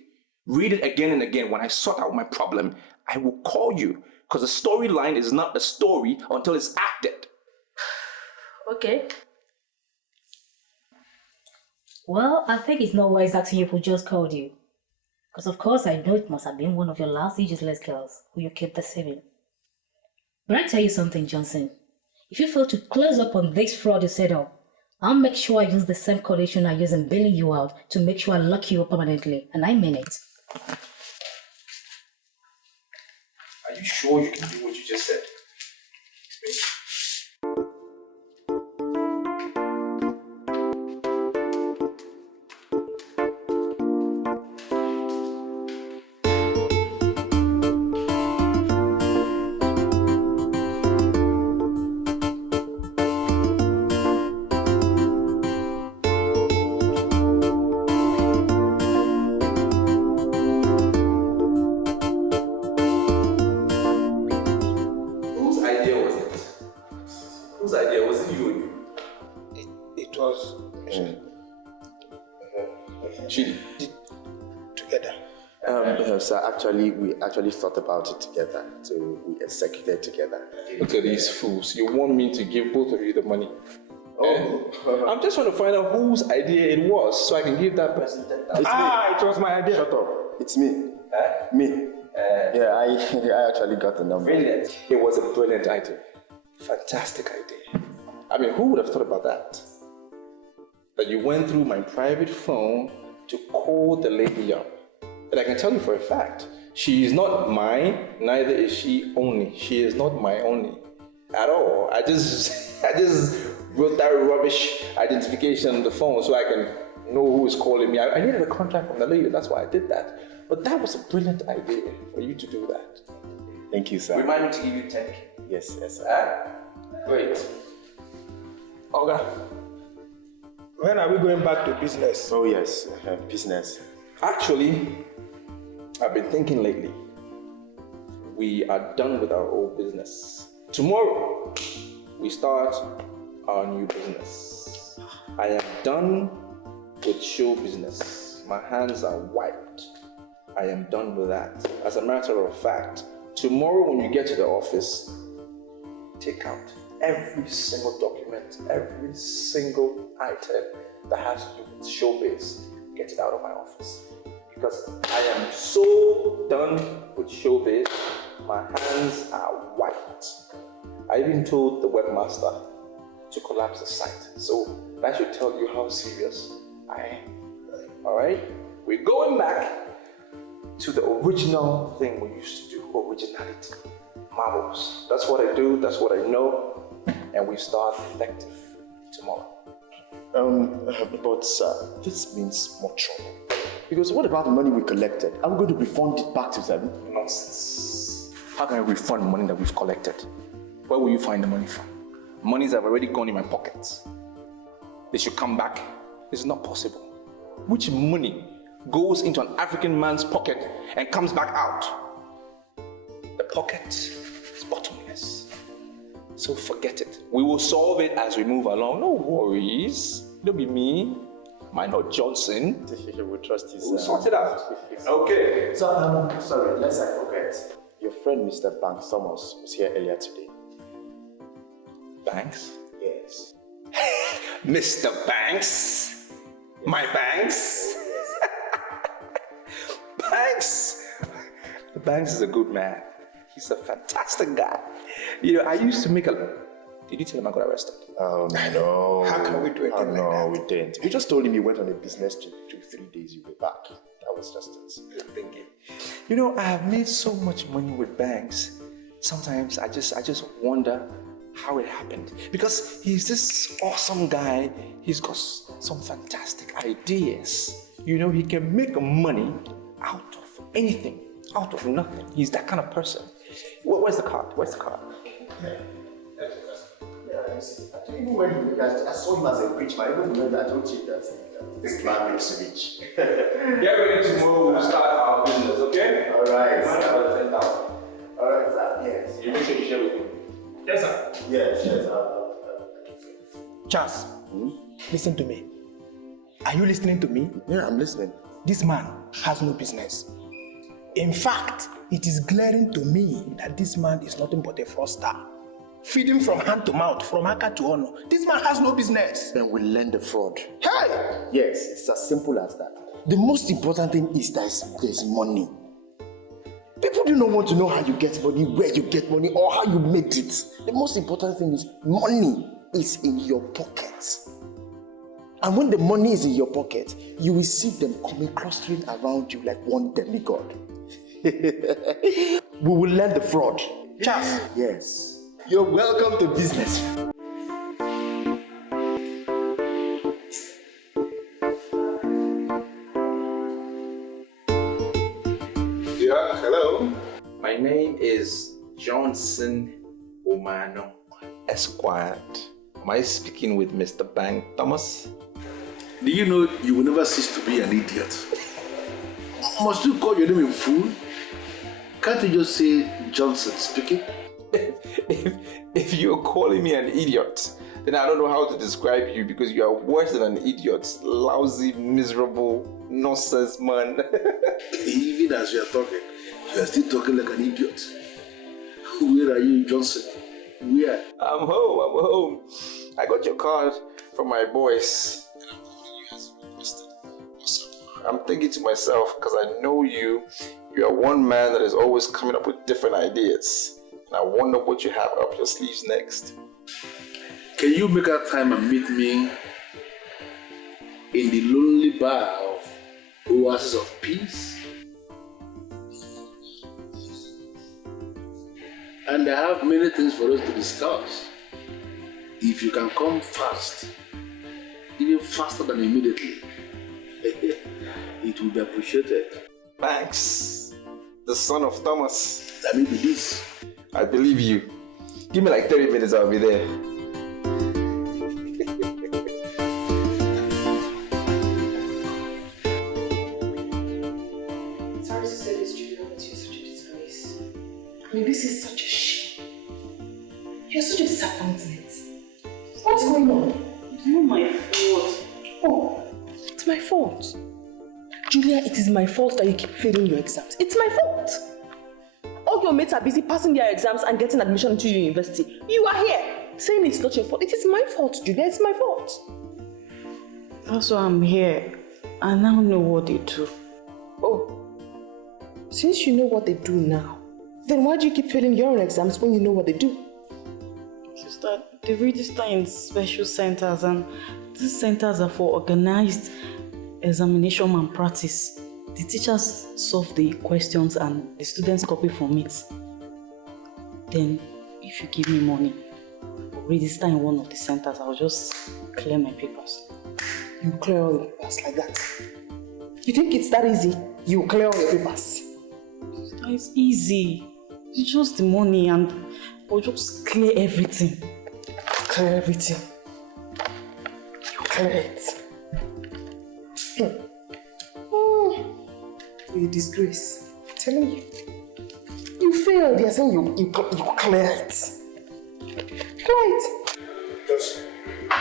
Read it again and again. When I sort out my problem, I will call you. Because a storyline is not a story until it's acted. Okay. Well, I think it's not wise asking you who just called you. Because of course I know it must have been one of your last useless girls who you kept deceiving. But I tell you something, Johnson. If you fail to close up on this fraud you set up, I'll make sure I use the same condition I use in bailing you out to make sure I lock you up permanently. And I mean it. Are you sure you can do what you just said? We actually thought about it together, so we executed together. Look at these fools. You want me to give both of you the money? Oh. I'm just trying to find out whose idea it was, so I can give that person 10,000. It was my idea. Shut up. It's me. Me. I actually got the number. Brilliant. It was a brilliant idea. Fantastic idea. I mean, who would have thought about that? That you went through my private phone to call the lady up. And I can tell you for a fact, she is not mine, neither is she only. She is not my only at all. I just wrote that rubbish identification on the phone so I can know who is calling me. I needed a contract from the lady, that's why I did that. But that was a brilliant idea for you to do that. Thank you, sir. Remind me to give you 10K. Yes, sir. Great. Oga, when are we going back to business? Oh, yes, business. Actually, I've been thinking lately. We are done with our old business. Tomorrow, we start our new business. I am done with show business. My hands are wiped. I am done with that. As a matter of fact, tomorrow when you get to the office, take out every single document, every single item that has to do with showbiz. Get it out of my office. Because I am so done with showbiz, my hands are wiped. I even told the webmaster to collapse the site. So that should tell you how serious I am. Alright? We're going back to the original thing we used to do, originality. Marbles. That's what I do, that's what I know, and we start effective tomorrow. But sir, this means more trouble. Because what about the money we collected? Are we going to refund it back to them? Nonsense. How can I refund money that we've collected? Where will you find the money from? Monies have already gone in my pockets. They should come back. It's not possible. Which money goes into an African man's pocket and comes back out? The pocket is bottomless. So forget it. We will solve it as we move along. No worries. Don't be me. Mine not Johnson. We trust you, sir. We'll sort it out. Okay. So, sorry, lest I forget. Your friend Mr. Banks Thomas was here earlier today. Banks? Yes. Mr. Banks? My Banks? Banks? Banks is a good man. He's a fantastic guy. You know, I used to make a... Did you tell him I got arrested? Oh, no. How can we do anything like that? No, we didn't. We just told him he went on a business trip. 2-3 days, you'll be back. That was just it. Good thinking. You know, I have made so much money with Banks. Sometimes I just wonder how it happened. Because he's this awesome guy. He's got some fantastic ideas. You know, he can make money out of anything, out of nothing. He's that kind of person. Where's the card? Where's the card? Even when I saw him as a rich man, I even remember I told you that this man looks rich. Get ready tomorrow, we'll start our business, okay? Alright. Alright, sir. Yes. You make sure you share with me. Yes, sir. Yes. Charles, listen to me. Are you listening to me? Yeah, I'm listening. This man has no business. In fact, it is glaring to me that this man is nothing but a fraudster. Feeding from hand to mouth, from anchor to honor. This man has no business. Then we learn the fraud. Hey! Yes, it's as simple as that. The most important thing is that there's money. People do not want to know how you get money, where you get money, or how you made it. The most important thing is money is in your pocket. And when the money is in your pocket, you will see them coming clustering around you like one demigod. We will learn the fraud. Charles. Yes. You're welcome to business. Yeah, hello. My name is Johnson Omano, Esquire. Am I speaking with Mr. Bank Thomas? Do you know you will never cease to be an idiot? Must you call your name in full? Can't you just say Johnson speaking? If you're calling me an idiot, then I don't know how to describe you because you are worse than an idiot. Lousy, miserable, nonsense man. Even as you are talking, you are still talking like an idiot. Where are you, Johnson? Where? I'm home. I got your card from my boys. I'm thinking to myself, because I know you are one man that is always coming up with different ideas. I wonder what you have up your sleeves next. Can you make out time and meet me in the lonely bar of Oasis of Peace? And I have many things for us to discuss. If you can come fast, even faster than immediately, it will be appreciated. Thanks. The son of Thomas. Let me be this. I believe you. Give me like 30 minutes, I'll be there. Sorry to say this, Julia, but you're such a disgrace. I mean, this is such a shame. You're such a disappointment. What's going on? It's not my fault. Oh, it's my fault. Julia, it is my fault that you keep failing your exams. It's my fault. All your mates are busy passing their exams and getting admission into your university. You are here saying it's not your fault. It is my fault, Julia. It's my fault. That's why I'm here. I now know what they do. Oh, since you know what they do now, then why do you keep failing your own exams when you know what they do? Sister, they register in special centers, and these centers are for organized examination and practice. The teachers solve the questions and the students copy from it. Then, if you give me money, I'll register in one of the centers. I'll just clear my papers. You clear all the papers like that? You think it's that easy? You clear all your papers? It's easy. It's just the money, and I'll just clear everything. Clear everything. You clear it. You're a disgrace. I'm telling you. You failed. You're saying you clear it. Clear it. Just, I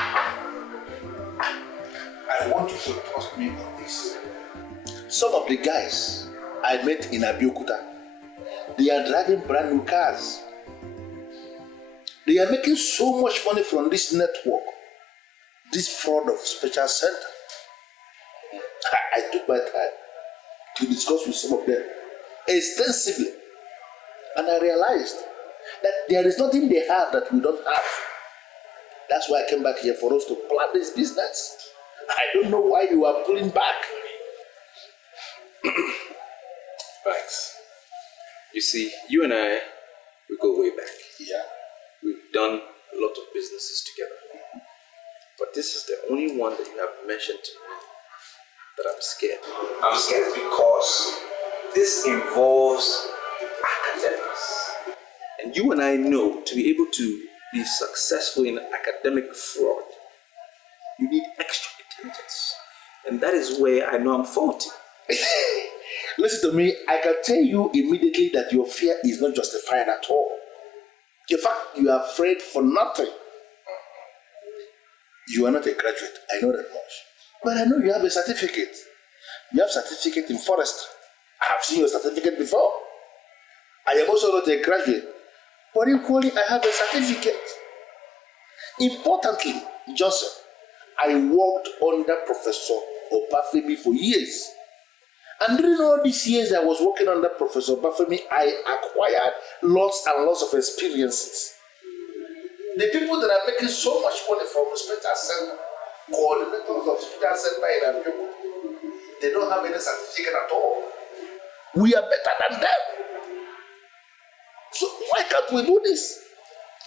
want you to trust me on this. Some of the guys I met in Abeokuta, they are driving brand new cars. They are making so much money from this network, this fraud of special center. I took my time to discuss with some of them extensively, and I realized that there is nothing they have that we don't have. That's why I came back here, for us to plan this business. I don't know why you are pulling back. Thanks. You see, you and I, we go way back. Yeah. We've done a lot of businesses together. But this is the only one that you have mentioned to me that I'm scared. I'm scared because this involves academics. And you and I know, to be able to be successful in academic fraud, you need extra intelligence. And that is where I know I'm faulty. Listen to me, I can tell you immediately that your fear is not justified at all. In fact, you are afraid for nothing. You are not a graduate, I know that much. But I know you have a certificate. You have a certificate in forestry. I have seen your certificate before. I am also not a graduate, but equally I have a certificate. Importantly, Joseph, I worked under Professor Obafemi for years. And during all these years I was working under Professor Obafemi, I acquired lots and lots of experiences. The people that are making so much money from Special Center, coordinators of Special Center in Abeokuta, they don't have any certificate at all. We are better than them. So why can't we do this?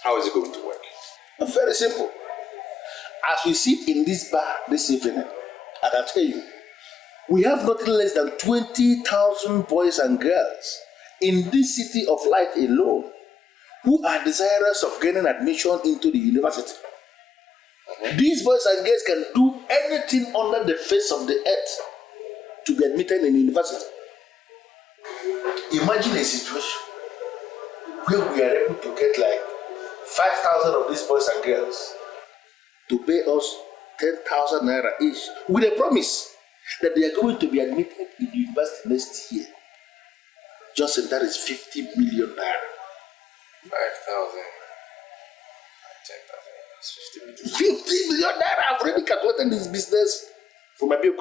How is it going to work? Very simple. As we sit in this bar this evening, I can tell you, we have nothing less than 20,000 boys and girls in this city of light alone who are desirous of gaining admission into the university. These boys and girls can do anything under the face of the earth to be admitted in the university. Imagine a situation where we are able to get like 5,000 of these boys and girls to pay us 10,000 naira each with a promise that they are going to be admitted in the university next year. Just that is 50 million naira. 5,000, 10,000, that's 50 million. 50 million naira! I've already calculated this business for my bill.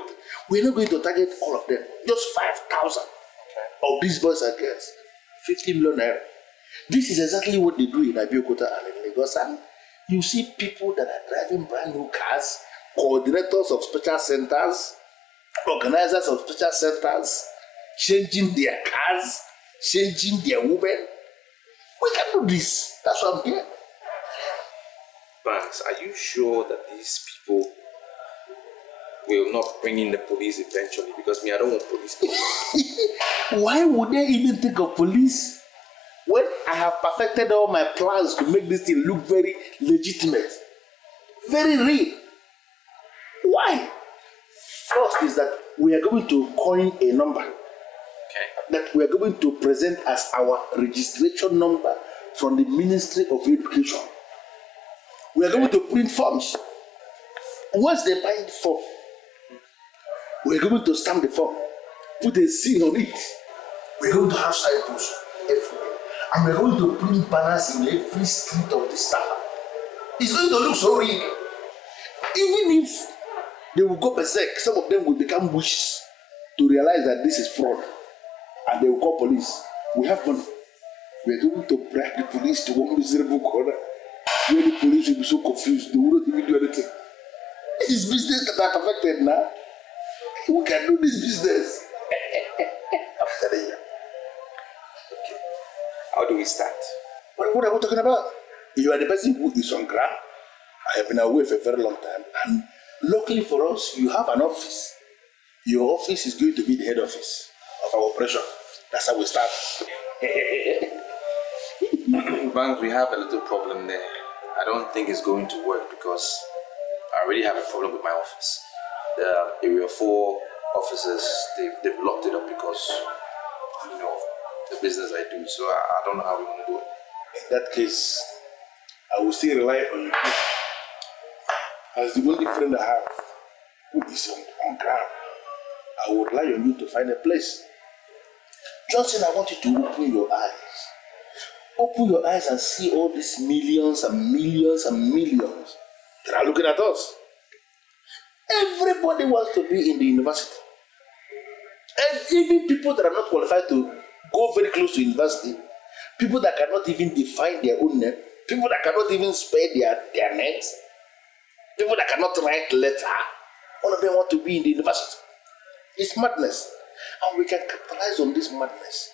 We're not going to target all of them, just 5,000 of these boys and girls. 50 million naira. This is exactly what they do in Abeokuta and in Lagos. And you see people that are driving brand new cars, coordinators of special centers, organizers of special centers, changing their cars, changing their women. We can do this. That's why I'm here. Banks, are you sure that these people will not bring in the police eventually? Because me, I don't want police. Why would they even think of police when I have perfected all my plans to make this thing look very legitimate, very real? Why? First is that we are going to coin a number that we are going to present as our registration number from the Ministry of Education. We are going to print forms. Once they buy the form, we are going to stamp the form, put a seal on it. We are going to have signposts everywhere. And we are going to print banners in every street of this town. It's going to look so real. Even if they will go berserk, some of them will become witches to realize that this is fraud. And they will call police. We have money. We are going to bribe the police to one miserable corner where the police will be so confused, they will not even do anything. This is business that are perfected now. We can do this business. I'm telling you. Okay. How do we start? What are we talking about? You are the person who is on ground. I have been away for a very long time. And luckily for us, you have an office. Your office is going to be the head office of our operation. That's how we start. Banks, we have a little problem there. I don't think it's going to work because I already have a problem with my office. The Area 4 officers, they've locked it up because, you know, the business I do. So I don't know how we're going to do it. In that case, I will still rely on you as the only friend I have who is on ground. I will rely on you to find a place. Johnson, I want you to open your eyes. Open your eyes and see all these millions and millions and millions that are looking at us. Everybody wants to be in the university. And even people that are not qualified to go very close to university, people that cannot even define their own name, people that cannot even spell their names, people that cannot write letter, all of them want to be in the university. It's madness. And we can capitalize on this madness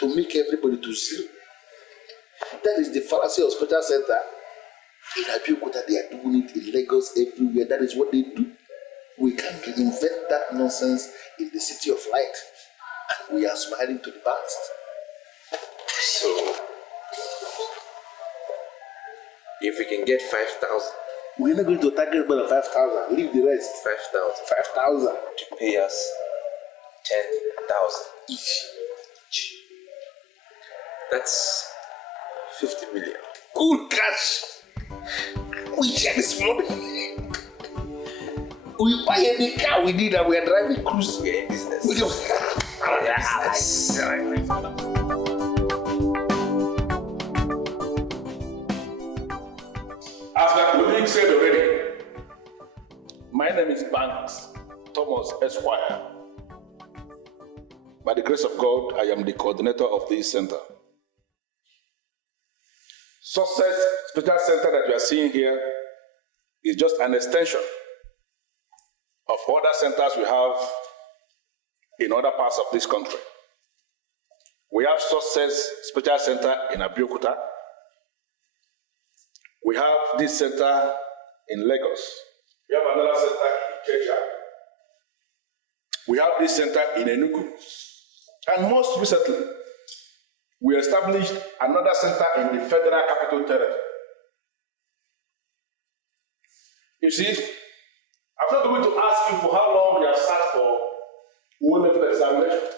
to make everybody to see. That is the fallacy of special center. In Abeokuta, they are doing it in Lagos, everywhere. That is what they do. We can reinvent that nonsense in the city of light. And we are smiling to the past. So, if we can get 5,000. We're not going to target more than 5,000. Leave the rest. 5,000. 5,000. To pay us 10,000 each. That's 50 million. Good cash. We share this money. We buy any car we need and we are driving cruise. We're in business. We go. Business. As my colleague said already, my name is Banks Thomas Esquire. By the grace of God, I am the coordinator of this center. Success Special Center that you are seeing here is just an extension of other centers we have in other parts of this country. We have Success Special Center in Abeokuta. We have this center in Lagos. We have another center in Kenya. We have this center in Enugu. And most recently, we established another center in the Federal Capital Territory. You see, I'm not going to ask you for how long you have sat for O-level examination.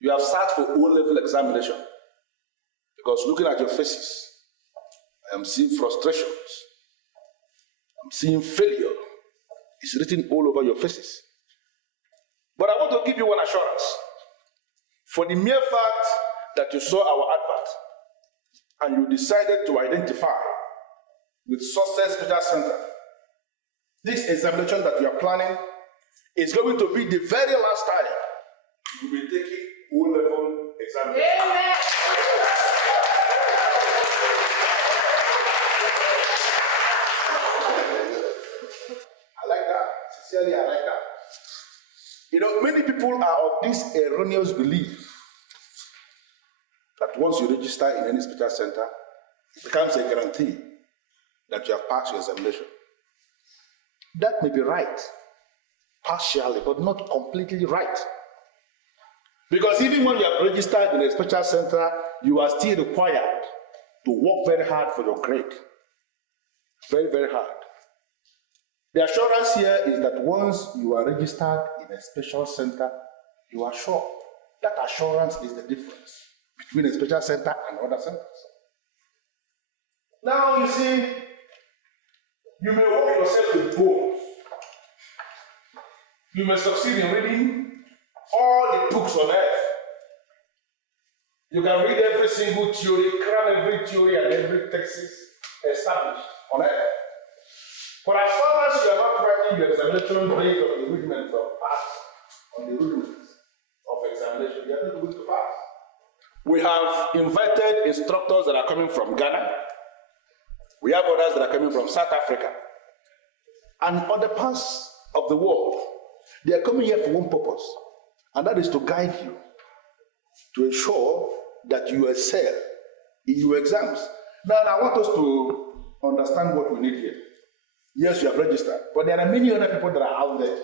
You have sat for O-level examination because looking at your faces, I am seeing frustrations. I'm seeing failure. It's written all over your faces. But I want to give you one assurance. For the mere fact that you saw our advert and you decided to identify with Success Special Center, this examination that you are planning is going to be the very last time you will be taking O-level examination. Amen. are of this erroneous belief that once you register in any special center, it becomes a guarantee that you have passed your examination. That may be right, partially, but not completely right. Because even when you have registered in a special center, you are still required to work very hard for your grade. Very, very hard. The assurance here is that once you are registered in a special center, you are sure. That assurance is the difference between a special center and other centers. Now you see, you may work yourself with bones. You may succeed in reading all the books on earth. You can read every single theory, cram every theory and every thesis established on earth. But as far as you are not writing your examination based on the rudiments of pass, on the rudiments of examination, you are not going to pass. We have invited instructors that are coming from Ghana. We have others that are coming from South Africa. And other parts of the world. They are coming here for one purpose, and that is to guide you, to ensure that you excel in your exams. Now, I want us to understand what we need here. Yes, you have registered, but there are many other people that are out there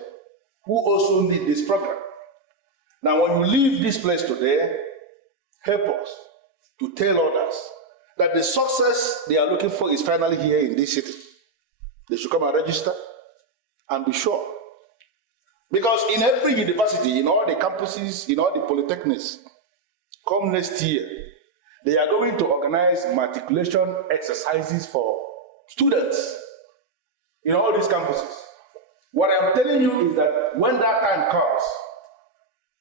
who also need this program. Now, when you leave this place today, help us to tell others that the success they are looking for is finally here in this city. They should come and register and be sure. Because in every university, in all the campuses, in all the polytechnics, come next year, they are going to organize matriculation exercises for students in all these campuses. What I'm telling you is that when that time comes,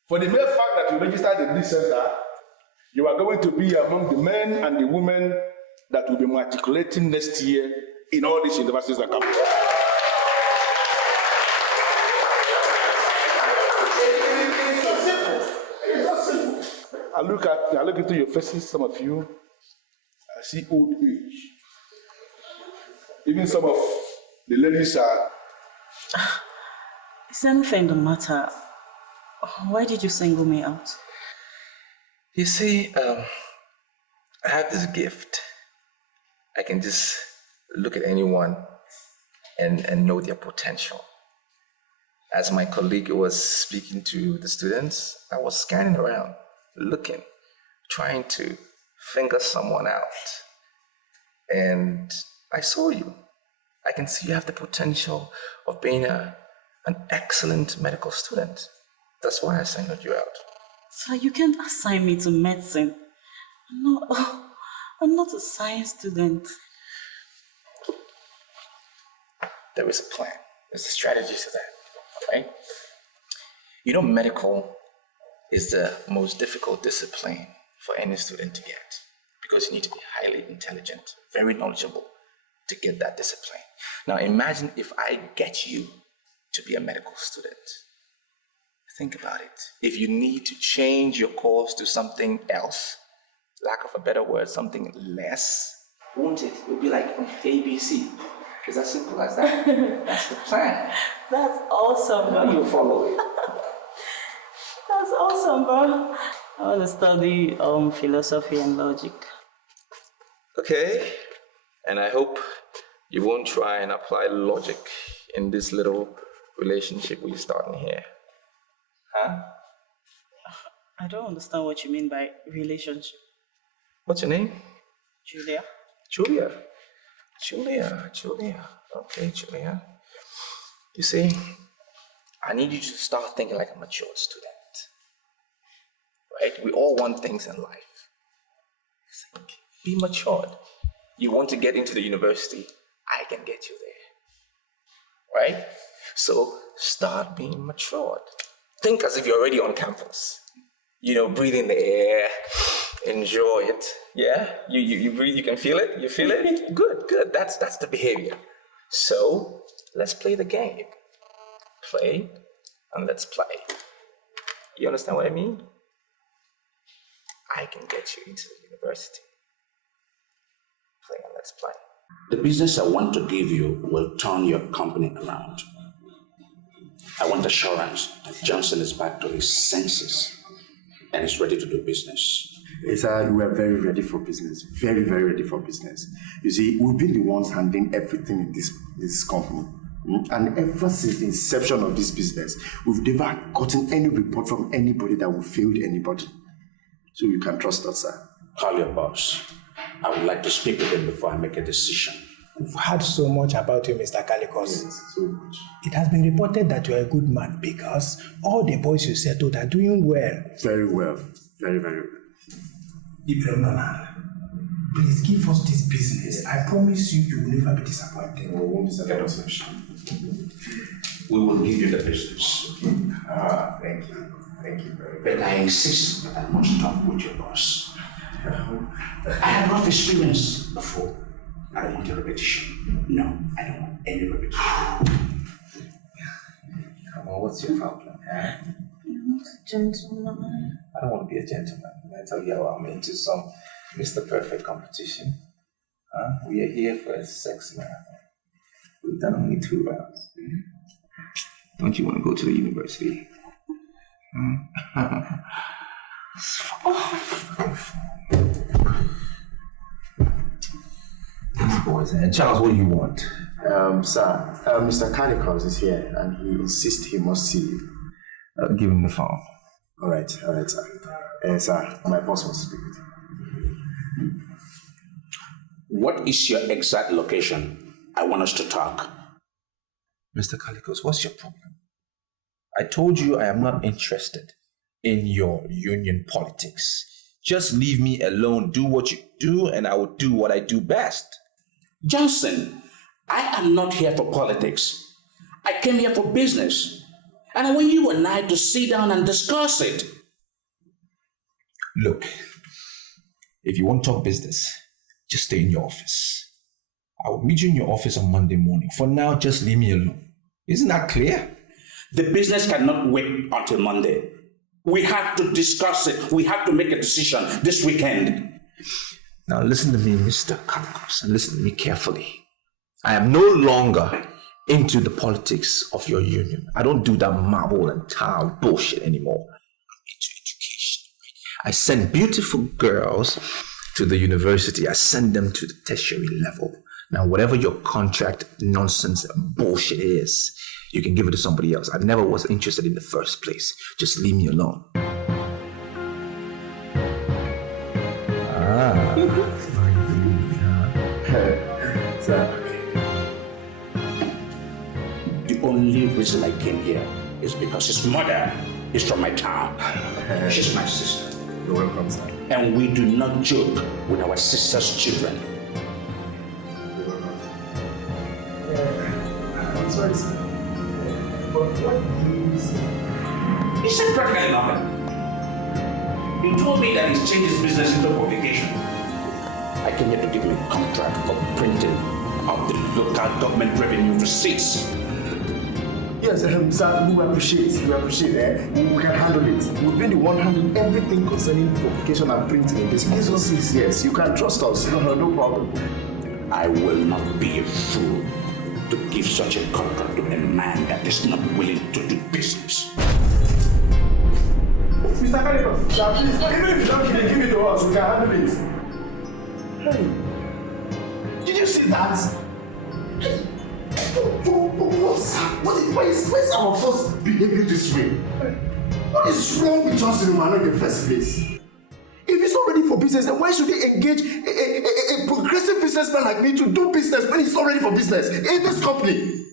for the mere fact that you registered in this center, you are going to be among the men and the women that will be matriculating next year in all these universities and campuses. I look into your faces, some of you, I see old age. Even some of the ladies are... Is anything the matter? Why did you single me out? You see, I have this gift. I can just look at anyone and know their potential. As my colleague was speaking to the students, I was scanning around, looking, trying to finger someone out. And I saw you. I can see you have the potential of being an excellent medical student. That's why I singled you out. So you can't assign me to medicine. I'm not a science student. There is a plan. There's a strategy to that, right? You know, medical is the most difficult discipline for any student to get because you need to be highly intelligent, very knowledgeable to get that discipline. Now imagine if I get you to be a medical student. Think about it. If you need to change your course to something else, lack of a better word, something less, won't it? It would be like ABC. It's as simple as that. That's the plan. That's awesome, bro. You follow it. That's awesome, bro. I want to study philosophy and logic. Okay. And I hope you won't try and apply logic in this little relationship we're starting here. Huh? I don't understand what you mean by relationship. What's your name? Julia. Julia. Julia. Okay, Julia. You see, I need you to start thinking like a mature student. Right? We all want things in life. Think, be matured. You want to get into the university, I can get you there. Right? So start being matured. Think as if you're already on campus. You know, breathe in the air, enjoy it. Yeah? You breathe, you can feel it? You feel it? Good. That's the behavior. So let's play the game. Play and let's play. You understand what I mean? I can get you into the university. Play and let's play. The business I want to give you will turn your company around. I want assurance that Johnson is back to his senses and is ready to do business. Yes, sir, we are very ready for business. Very, very ready for business. You see, we've been the ones handling everything in this company. And ever since the inception of this business, we've never gotten any report from anybody that we failed anybody. So you can trust us, sir. Call your boss. I would like to speak with him before I make a decision. We've heard so much about you, Mr. Calicos. Yes, so much. It has been reported that you're a good man because all the boys you settled are doing well. Very well. Very, very well. Ibrahim, please give us this business. I promise you, you will never be disappointed. We won't disappoint you. We will give you the business. Thank you. Thank you very much. But I insist that I must talk with your boss. I have not experienced before. I don't want a repetition. No, I don't want any repetition. Come on, what's your problem, huh? You're not a gentleman. I don't want to be a gentleman. I tell you how I'm into some Mr. Perfect competition. Huh? We are here for a sex marathon. We've done only 2 rounds. Don't you want to go to the university? These boys, and Charles, what do you want? Sir, Mr. Calicos is here and he insists he must see you. Give him the phone. All right, sir. Sir, my boss wants to speak with you. What is your exact location? I want us to talk. Mr. Calicos, what's your problem? I told you I am not interested in your union politics. Just leave me alone, do what you do, and I will do what I do best. Johnson, I am not here for politics. I came here for business. And I want you and I to sit down and discuss it. Look, if you want to talk business, just stay in your office. I will meet you in your office on Monday morning. For now, just leave me alone. Isn't that clear? The business cannot wait until Monday. We have to discuss it. We have to make a decision this weekend. Now listen to me, Mr. Calicos, and listen to me carefully. I am no longer into the politics of your union. I don't do that marble and tile bullshit anymore. I'm into education. I send beautiful girls to the university. I send them to the tertiary level. Now, whatever your contract nonsense and bullshit is, you can give it to somebody else. I never was interested in the first place. Just leave me alone. Sir. The only reason I came here is because his mother is from my town. She's my sister. You're welcome, sir. And we do not joke with our sister's children. I'm sorry, sir. But what is... He said practically nothing. He told me that he's changed his business into publication. I came here to give him a contract for printing of the local government revenue receipts. Yes, sir, we appreciate. We can handle it. We've been the one handling everything concerning publication and printing in this office. Yes, you can trust us. No problem. I will not be a fool to give such a contract to a man that is not willing to do business. Mr. Calicos, please, even if you don't give it to us, we can handle it. Hey, did you see that? Why is our boss behaving this way? What is wrong with Johnson Umano in the first place? If he's not ready for business, then why should he engage a progressive businessman like me to do business when he's not ready for business in this company?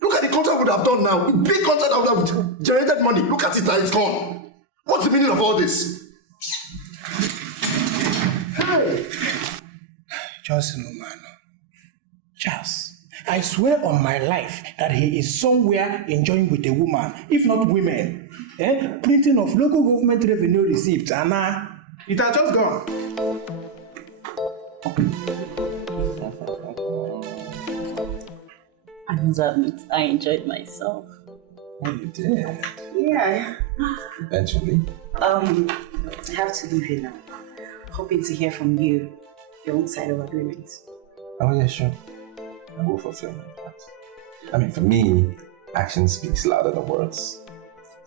Look at the contract we would have done now. A big contract that would have generated money. Look at it now, it's gone. What's the meaning of all this? Hey! Johnson Umano. Charles. I swear on my life that he is somewhere enjoying with a woman, if not women. Printing of local government revenue receipts, and it has just gone. I must admit, I enjoyed myself. Oh, you did? Yeah. Eventually. I have to leave you now. Hoping to hear from you, your own side of agreement. Oh, yeah, sure. I will fulfill my plans. I mean, for me, Action speaks louder than words.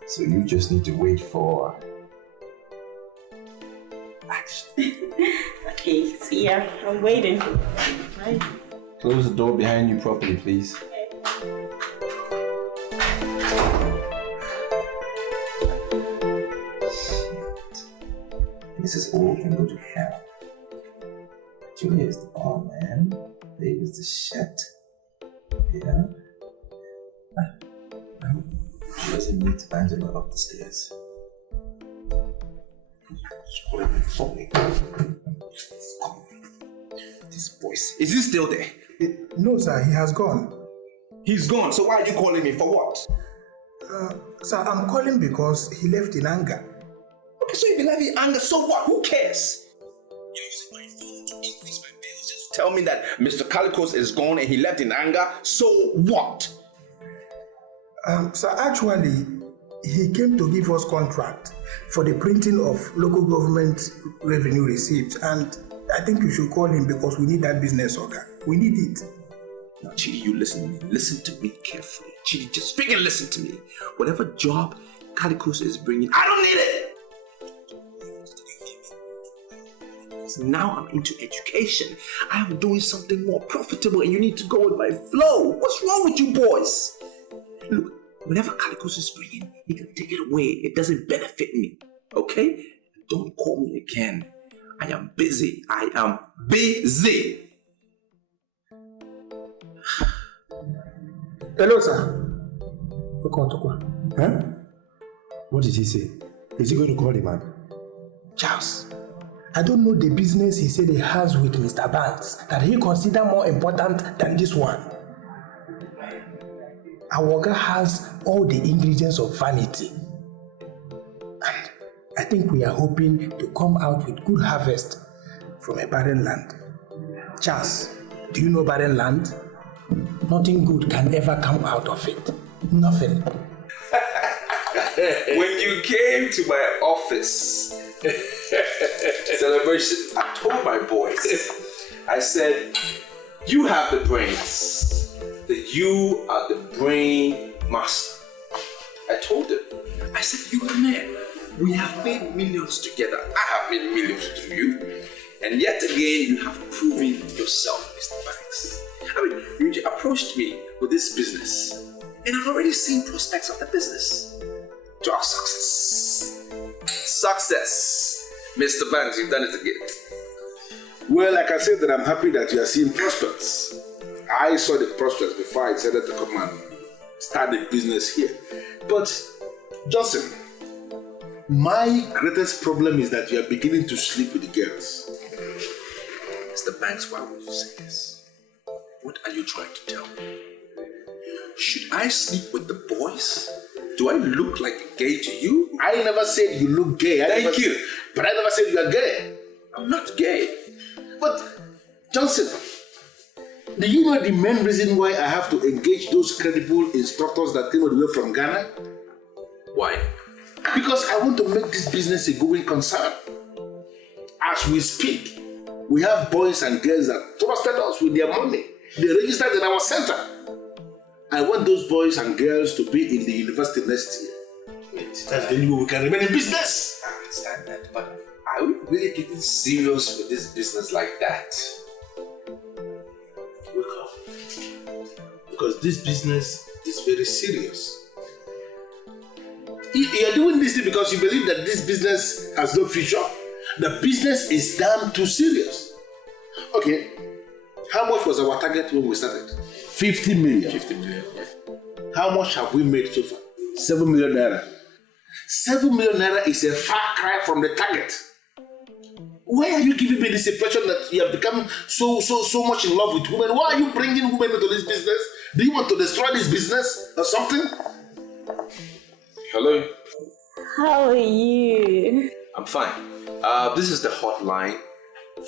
So you just need to wait for action. Okay, see ya. I'm waiting. Bye. Close the door behind you properly, please. This is all can go to hell. Julia is the bomb, man. Babe is the shit. Yeah. She doesn't need to Angela up the stairs. This voice. Is he still there? No, sir, he has gone. He's gone, so why are you calling me? For what? Sir, I'm calling because he left in anger. Okay, so if he left in anger, so what? Who cares? You're using my phone to increase my bills just to tell me that Mr. Calicos is gone and he left in anger, so what? Sir, actually, he came to give us contract for the printing of local government revenue receipts, and I think you should call him because we need that business order. We need it. Now, Chidi, you listen to me. Listen to me carefully. Chidi, just freaking listen to me. Whatever job Calicos is bringing, I don't need it! Because now I'm into education. I am doing something more profitable and you need to go with my flow. What's wrong with you boys? Look, whatever Calicos is bringing, he can take it away. It doesn't benefit me, okay? Don't call me again. I am busy. I am busy. Hello, sir. Huh? What did he say? Is he going to call him man? Charles, I don't know the business he said he has with Mr. Banks that he consider more important than this one. Our guy has all the ingredients of vanity. And I think we are hoping to come out with good harvest from a barren land. Charles, do you know barren land? Nothing good can ever come out of it. Nothing. When you came to my office celebration, I told my boys, I said, you have the brains, that you are the brain master. I told them, I said, you and me, we have made millions together. I have made millions through you. And yet again, you have proven yourself, Mr. Banks. I mean, you approached me with this business, and I've already seen prospects of the business. To our success. Success. Mr. Banks, you've done it again. Well, like I said, that I'm happy that you are seeing prospects. I saw the prospects before I decided to come and start the business here. But, Johnson, my greatest problem is that you are beginning to sleep with the girls. Mr. Banks, why would you say this? What are you trying to tell me? Should I sleep with the boys? Do I look like gay to you? I never said you look gay. Thank you. But I never said you are gay. I'm not gay. But, Johnson, do you know the main reason why I have to engage those credible instructors that came all the way from Ghana? Why? Because I want to make this business a going concern. As we speak, we have boys and girls that trusted us with their money. They registered in our center. I want those boys and girls to be in the university next year. Wait, that's the only way we can remain in business. I understand that, but are we really getting serious with this business like that? Wake up. Because this business is very serious. You are doing this thing because you believe that this business has no future. The business is damn too serious. Okay, how much was our target when we started? 50 million. 50 million. How much have we made so far? 7 million naira. 7 million naira is a far cry from the target. Why are you giving me this impression that you have become so much in love with women? Why are you bringing women into this business? Do you want to destroy this business or something? Hello. How are you? I'm fine. This is the hotline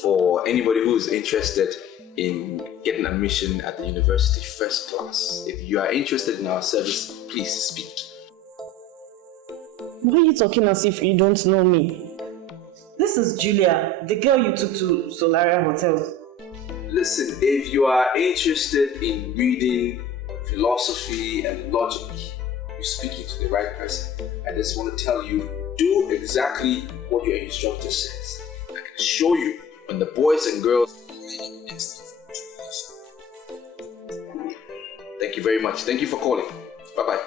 for anybody who is interested in getting admission at the university first class. If you are interested in our service, please speak. Why are you talking as if you don't know me? This is Julia, the girl you took to Solaria Hotel. Listen, if you are interested in reading philosophy and logic, you're speaking to the right person. I just want to tell you, do exactly what your instructor says. I can assure you, when the boys and girls... Thank you very much. Thank you for calling. Bye-bye.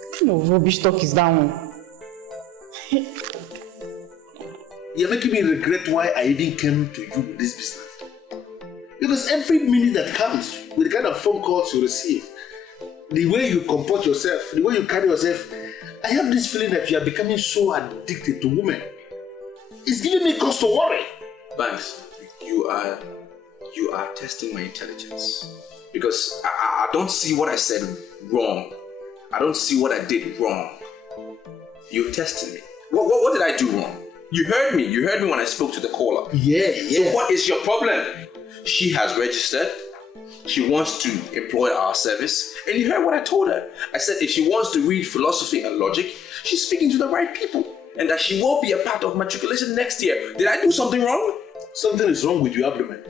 What kind of rubbish talk is that one? You're making me regret why I even came to you with this business. Because every minute that comes with the kind of phone calls you receive, the way you comport yourself, the way you carry yourself, I have this feeling that you are becoming so addicted to women. It's giving me cause to worry. Banks, you are testing my intelligence. Because I don't see what I said wrong. I don't see what I did wrong. You're testing me. What did I do wrong? You heard me. You heard me when I spoke to the caller. Yeah. So what is your problem? She has registered. She wants to employ our service. And you heard what I told her. I said if she wants to read philosophy and logic, she's speaking to the right people. And that she will be a part of matriculation next year. Did I do something wrong? Something is wrong with your abdomen.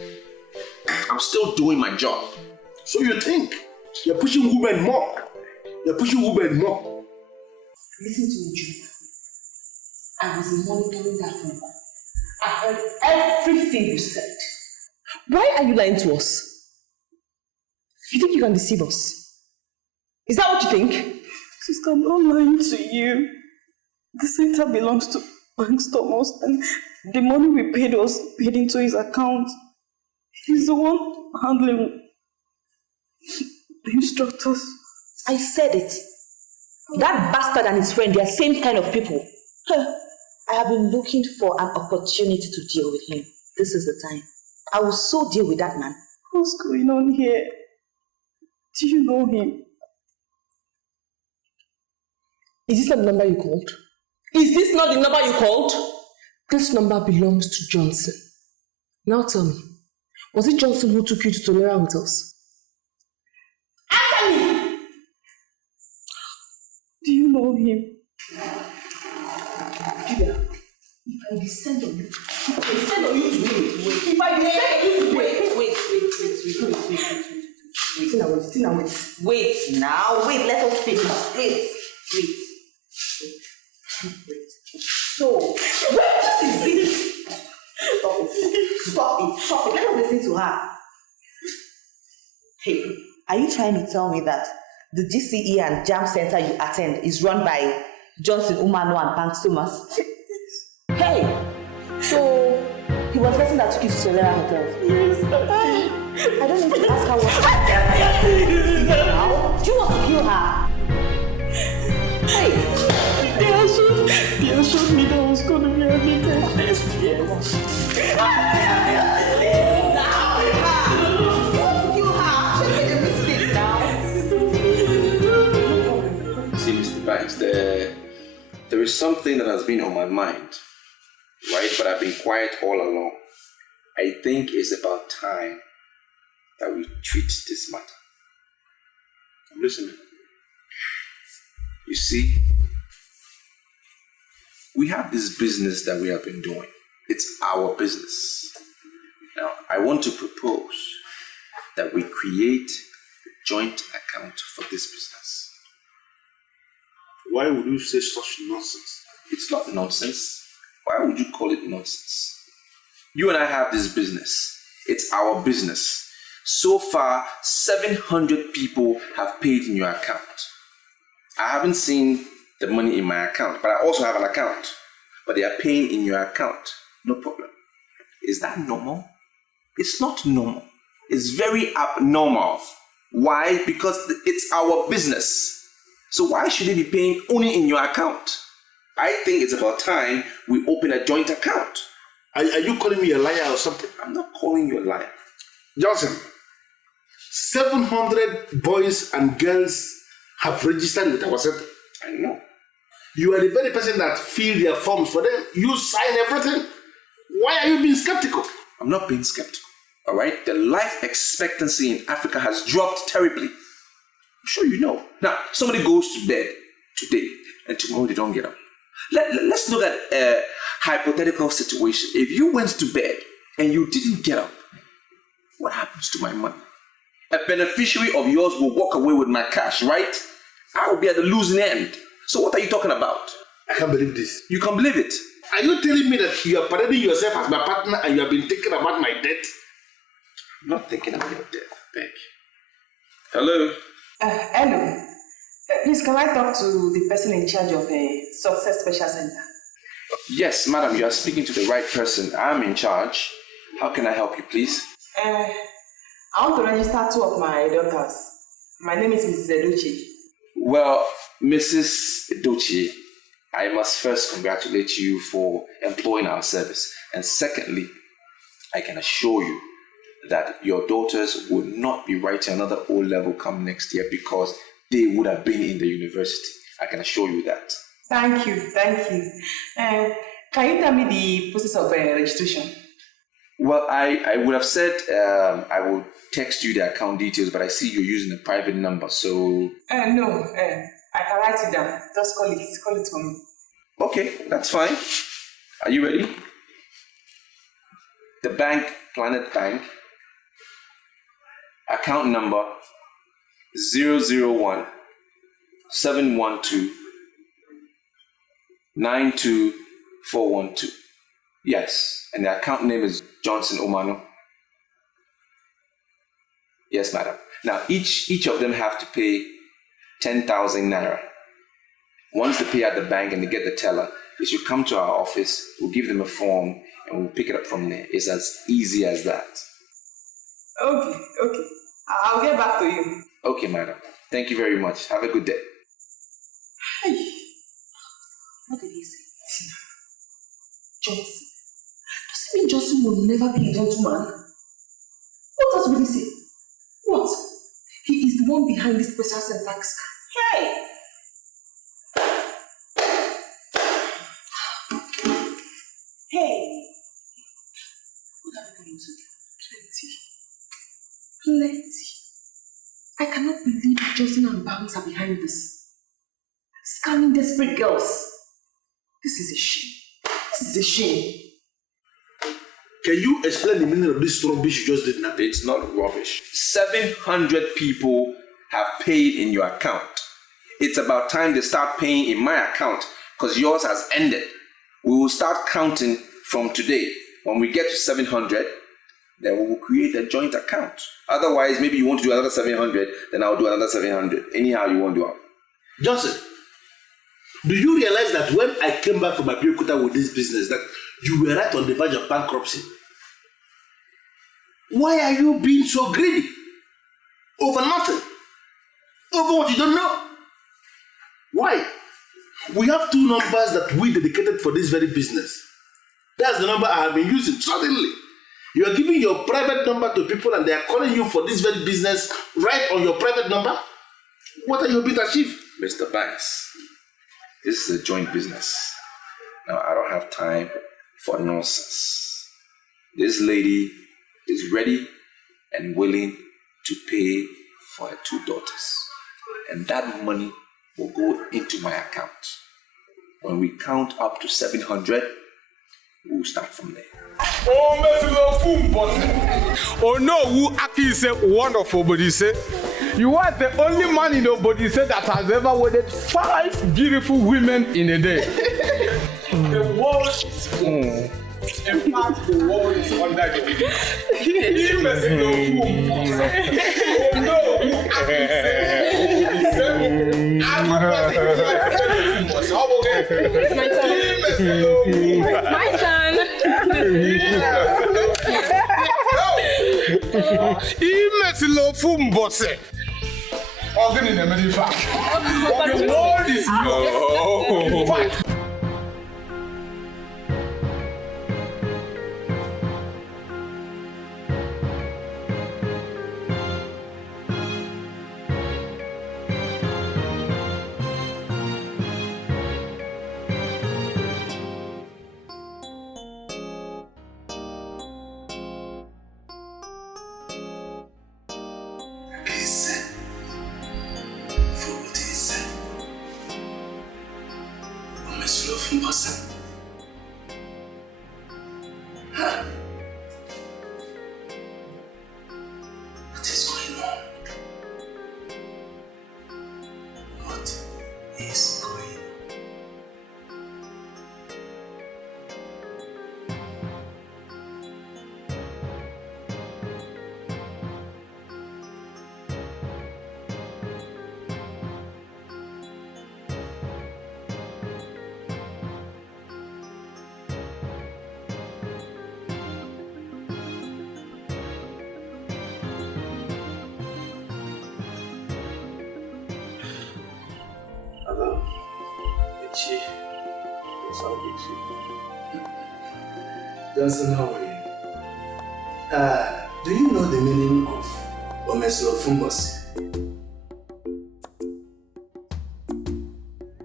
I'm still doing my job. So you think you're pushing women more? You're pushing women more. Listen to me, Julia. I was monitoring that phone call. I heard everything you said. Why are you lying to us? You think you can deceive us? Is that what you think? Sister, I'm not lying to you. The center belongs to Banks Thomas, and the money we paid was paid into his account. He's the one handling the instructors. I said it. That bastard and his friend, they are same kind of people. I have been looking for an opportunity to deal with him. This is the time. I will so deal with that man. What's going on here? Do you know him? Is this not the number you called? Is this not the number you called? This number belongs to Johnson. Now tell me, was it Johnson who took you to Tolera Hotels? Answer me! Do you know him? Julia, if I descend on you, If I descend on you, Wait now, let us finish. Wait. So, what is it? Stop it. Let us listen to her. Hey, are you trying to tell me that the GCE and Jam Center you attend is run by Johnson Umano and Banks Thomas? Hey, so he was the person that took you to Solera Hotels? Yes, I don't need to ask her what happened now. Do you want to kill her? Hey! They assured me that I was going to be admitted next year. See, Mr. Banks, there is something that has been on my mind, right? But I've been quiet all along. I think it's about time that we treat this matter. I'm listening. You see, we have this business that we have been doing. It's our business. Now, I want to propose that we create a joint account for this business. Why would you say such nonsense? It's not nonsense. Why would you call it nonsense? You and I have this business. It's our business. So far, 700 people have paid in your account. I haven't seen the money in my account, but I also have an account. But they are paying in your account. No problem. Is that normal? It's not normal. It's very abnormal. Why? Because it's our business. So why should they be paying only in your account? I think it's about time we open a joint account. Are you calling me a liar or something? I'm not calling you a liar. Johnson, 700 boys and girls have registered with our center. I know. You are the very person that filled their forms for them. You sign everything. Why are you being skeptical? I'm not being skeptical. All right? The life expectancy in Africa has dropped terribly. I'm sure you know. Now, somebody goes to bed today and tomorrow they don't get up. Let's look at a hypothetical situation. If you went to bed and you didn't get up, what happens to my money? A beneficiary of yours will walk away with my cash, right? I will be at the losing end. So what are you talking about? I can't believe this. You can believe it. Are you telling me that you are parading yourself as my partner and you have been thinking about my death? I'm not thinking about your death, Beck. Hello? Hello. Please, can I talk to the person in charge of a Success Special Center? Yes, madam, you are speaking to the right person. I'm in charge. How can I help you, please? I want to register 2 of my daughters. My name is Mrs. Edochie. Well, Mrs. Edochie, I must first congratulate you for employing our service. And secondly, I can assure you that your daughters would not be writing another O-level come next year because they would have been in the university. I can assure you that. Thank you. Can you tell me the process of registration? Well, I would have said I will text you the account details, but I see you're using a private number, so... No, I can write it down. Just call it for me. Okay, that's fine. Are you ready? The bank, Planet Bank, account number 001 712 92412. Yes, and the account name is Johnson Omano. Yes, madam. Now, each of them have to pay 10,000 naira. Once they pay at the bank and they get the teller, they should come to our office. We'll give them a form and we'll pick it up from there. It's as easy as that. Okay. I'll get back to you. Okay, madam. Thank you very much. Have a good day. Hey, what did he say? Tina. Johnson. Does it mean Johnson will never be a gentleman? What else will he say? What? He is the one behind this special center scam. Hey! Hey! What are we going to do? Plenty. I cannot believe Johnson and Banks are behind this. Scamming desperate girls. This is a shame. Can you explain the meaning of this rubbish you just did now? It's not rubbish. 700 people have paid in your account. It's about time they start paying in my account because yours has ended. We will start counting from today. When we get to 700, then we will create a joint account. Otherwise, maybe you want to do another 700, then I'll do another 700. Anyhow you want to do it. Johnson, do you realize that when I came back from Abeokuta with this business, that you were right on the verge of bankruptcy? Why are you being so greedy? Over nothing. Over what you don't know. Why? We have 2 numbers that we dedicated for this very business. That's the number I have been using. Suddenly, you are giving your private number to people and they are calling you for this very business right on your private number? What are you hoping to achieve? Mr. Banks, this is a joint business. Now, I don't have time for nonsense. This lady is ready and willing to pay for her 2 daughters. And that money will go into my account. When we count up to 700, we'll start from there. Oh no, who Aki say wonderful, but he say you are the only man in nobody said that has ever wedded 5 beautiful women in a day. The world is in fact, the world is under your feet. Oh no, who Aki say My turn. Imesilo fumbose. Organ in the middle fact. The world is no. What is going on? Johnson, how are you? Do you know the meaning of Philmond?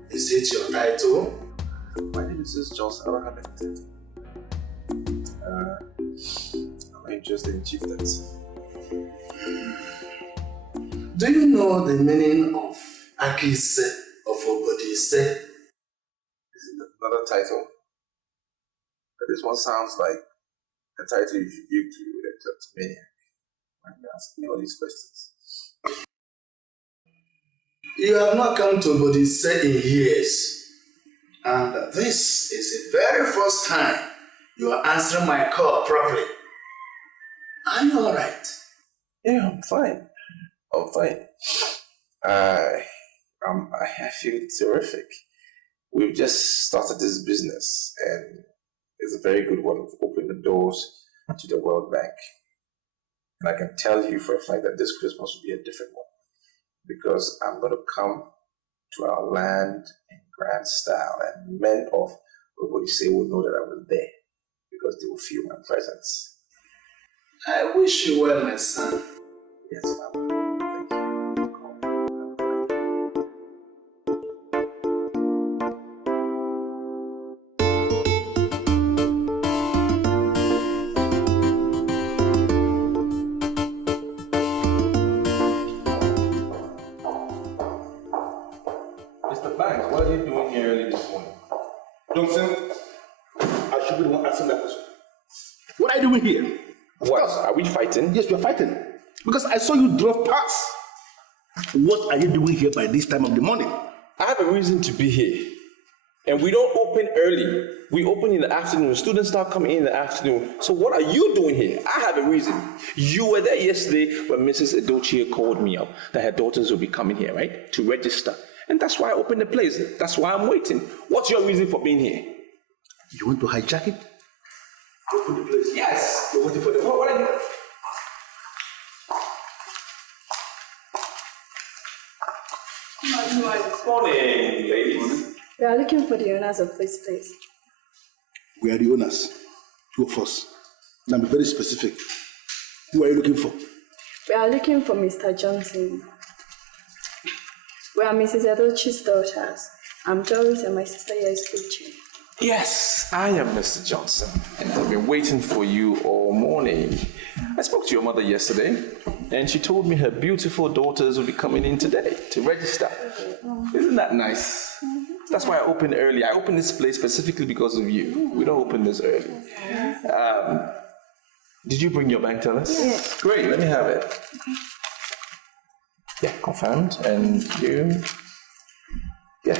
Is it your title? My name is Johnson. I'm interested in chieftains. Do you know the meaning of Akise of Obodise? Is it another title? But this one sounds like a title you should give to a kleptomaniac. Why are you asking me all these questions? You have not come to Obodise in years. And this is the very first time you are answering my call properly. Are you alright? Yeah, I'm fine. I'm fine. I feel terrific. We've just started this business and it's a very good one. We've opened the doors to the World Bank. And I can tell you for a fact that this Christmas will be a different one because I'm going to come to our land in grand style and men of Obodise will know that I was there because they will feel my presence. I wish you well, my son. Yes, Father. Mr. Banks, what are you doing here early this morning? Johnson, I should be the one asking that question. What are you doing here? What? Are we fighting? Yes, we're fighting. Because I saw you drove past. What are you doing here by this time of the morning? I have a reason to be here. And we don't open early. We open in the afternoon. Students start coming in the afternoon. So what are you doing here? I have a reason. You were there yesterday when Mrs. Edochie called me up that her daughters will be coming here, right? To register. And that's why I opened the place. That's why I'm waiting. What's your reason for being here? You want to hijack it? Open the place. Yes. You're waiting for the... What are you... Good morning, ladies. We are looking for the owners of this place. We are the owners. Two of us. Now be very specific. Who are you looking for? We are looking for Mr. Johnson. We are Mrs. Edochie's daughters. I'm Doris and my sister here is preaching. Yes, I am Mr. Johnson, and I've been waiting for you all morning. I spoke to your mother yesterday, and she told me her beautiful daughters will be coming in today to register. Isn't that nice? That's why I opened early. I opened this place specifically because of you. We don't open this early. Did you bring your bank tellers? Yes. Great, let me have it. Yeah, confirmed. And you? Yeah,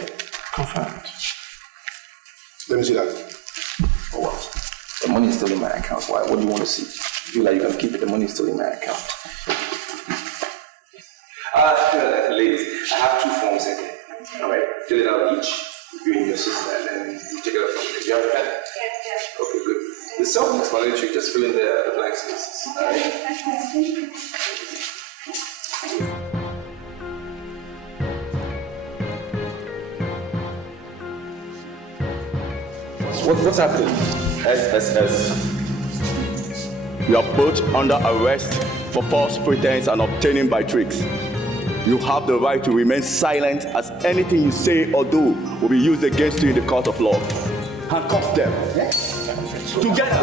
confirmed. Let me see that. For what? The money is still in my account. Why? What do you want to see? You feel like you can keep it, the money is still in my account. Ladies, I have 2 forms in here. Alright, fill it out each, you and your sister, and then you take it out from there. You have a pen? Yeah. Okay, good. It's self-explanatory, just fill in the blank spaces. Alright? What's happening? SSS. You are both under arrest for false pretense and obtaining by tricks. You have the right to remain silent as anything you say or do will be used against you in the court of law. Handcuff them. Together.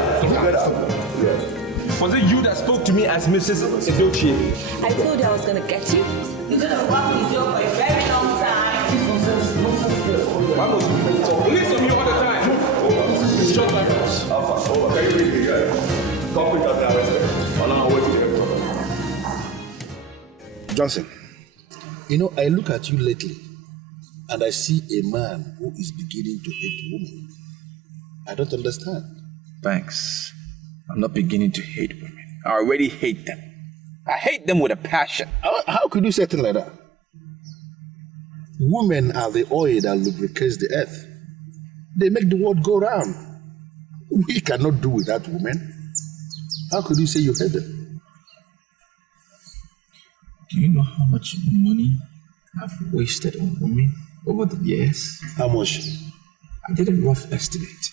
Was it you that spoke to me as Mrs. Edochie? I told you I was gonna get you. You're gonna work with you for a very long time. Listen to me all the time. Shut up. Can you read me, guys? Complete that arrested. Johnson, you know, I look at you lately and I see a man who is beginning to hate women. I don't understand. Thanks. I'm not beginning to hate women. I already hate them. I hate them with a passion. How could you say things like that? Women are the oil that lubricates the earth. They make the world go round. We cannot do without women. How could you say you hate them? Do you know how much money I've wasted on women? over the years. How much? I did a rough estimate.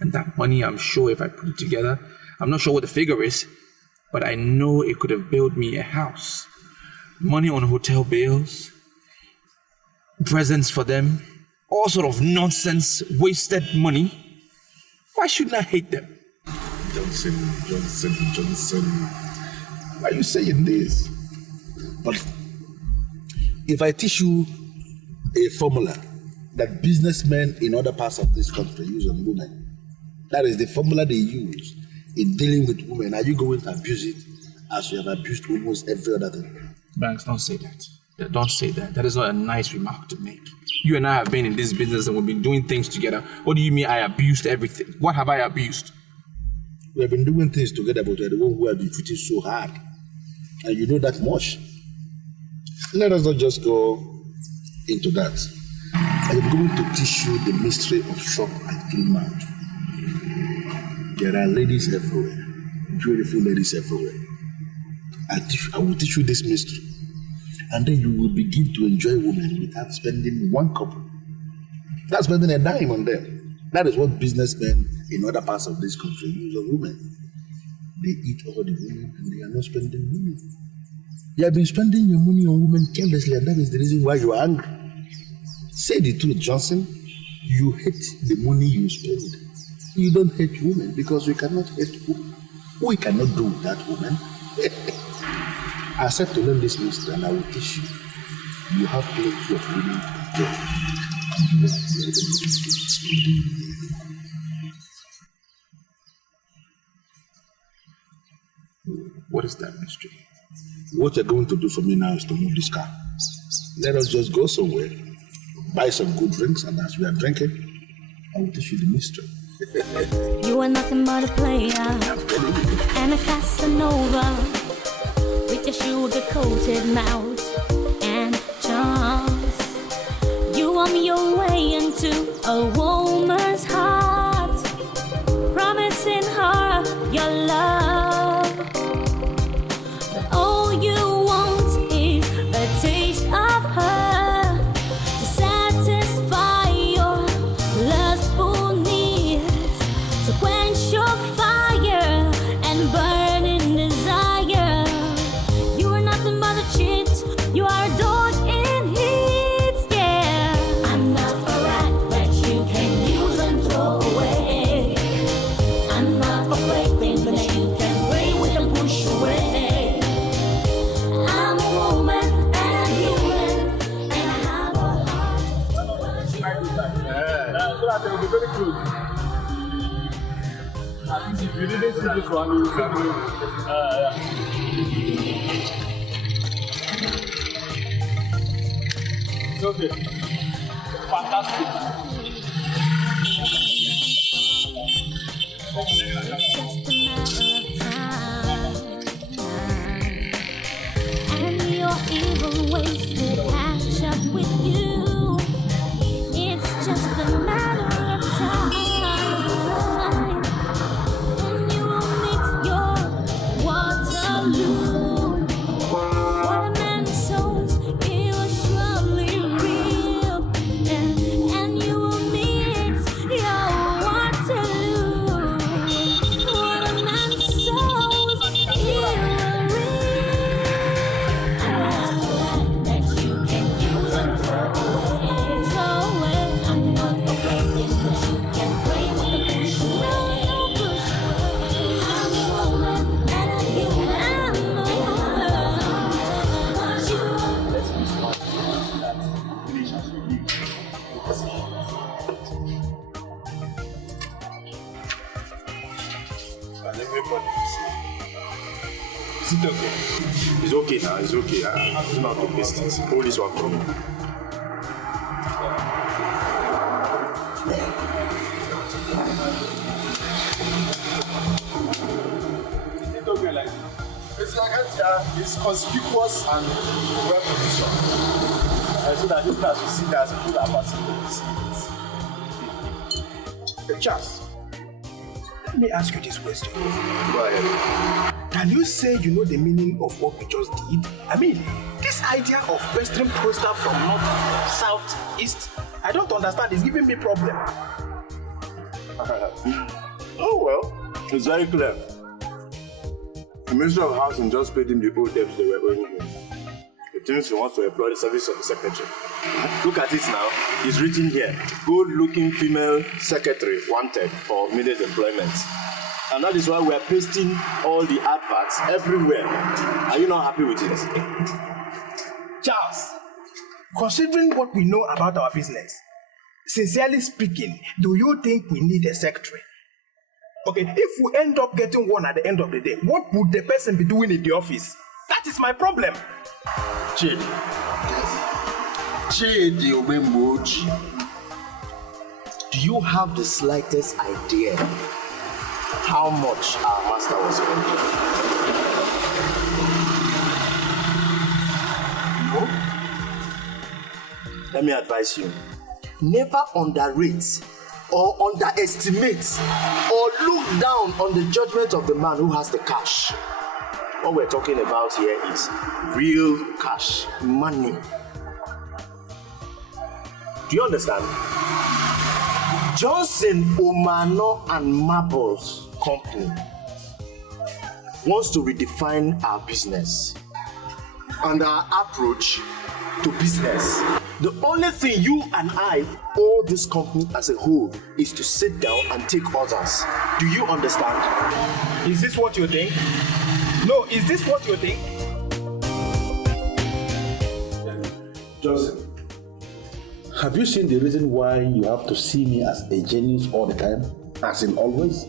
And that money, I'm sure if I put it together, I'm not sure what the figure is, but I know it could have built me a house. Money on hotel bills, presents for them, all sort of nonsense, wasted money. Why shouldn't I hate them? Johnson. Why are you saying this? But if I teach you a formula that businessmen in other parts of this country use on women, that is the formula they use in dealing with women, are you going to abuse it as you have abused almost every other thing? Banks, don't say that. Don't say that. That is not a nice remark to make. You and I have been in this business and we've been doing things together. What do you mean I abused everything? What have I abused? We have been doing things together, but we are the one who have been treated so hard. And you know that much. Let us not just go into that. I am going to teach you the mystery of shop and clean mouth. There are ladies everywhere, beautiful ladies everywhere. I will teach you this mystery. And then you will begin to enjoy women without spending one couple. Not spending a dime on them. That is what businessmen in other parts of this country use on women. They eat all the women and they are not spending money. You have been spending your money on women carelessly, and that is the reason why you are angry. Say the truth, Johnson. You hate the money you spend. You don't hate women because we cannot hate women. We cannot do that, women. I said to learn this mystery and I will teach you. You have plenty of women to enjoy. What is that mystery? What you're going to do for me now is to move this car. Let us just go somewhere, buy some good drinks, and as we are drinking, I will teach you the mystery. You are nothing but a player and a Casanova with your sugar-coated mouth and charms. You want your way into a woman's heart, promising her your love. But all you want is a taste of her to satisfy your lustful needs, to quench your fire and burning desire. You are nothing but a cheat. You are adored in hits, yeah. I'm not a rat that you can use and throw away. I'm not a plaything that you can play with and push away. I'm a woman and a human, and I have a heart. So that they will be very close. If you didn't see this one, you will see It's okay. Fantastic. And your evil ways will catch up with you. It's just a matter of time, and you will meet your Waterloo. What a man sows, he will surely reap, and you will meet your Waterloo. What a man sows, he will that you can use and throw away. I'm not forgetting that you can play with the push away. I'm a woman and a human. Let's be smart that finish as we leave. And everybody will see. Is it okay? It's okay now, it's okay. I do not have to waste it. Hold this one for me. Is it okay like it's like it's conspicuous and well positioned. So that you guys will see that people are passing to see it. A chance. let me ask you this question. Go ahead. Can you say you know the meaning of what we just did? I mean, this idea of pestering poster from north, south, east, I don't understand. It's giving me problem. Oh well, it's very clear. The Ministry of Housing just paid him the old debts they were owing him. He thinks he wants to employ the service of the secretary. Look at it now. It's written here. Good-looking female secretary wanted for immediate employment. And that is why we are pasting all the adverts everywhere. Are you not happy with it? Charles, considering what we know about our business, sincerely speaking, do you think we need a secretary? Okay, if we end up getting one at the end of the day, what would the person be doing in the office? That is my problem. Chidi Obemboji, Do you have the slightest idea how much our master was spending? No? Let me advise you. Never underrate or underestimate or look down on the judgment of the man who has the cash. What we're talking about here is real cash, money. Do you understand? Johnson, Omano and Maples Company wants to redefine our business and our approach to business. The only thing you and I owe this company as a whole is to sit down and take orders. Do you understand? Is this what you think? No, is this what you think? Johnson, have you seen the reason why you have to see me as a genius all the time? As in always?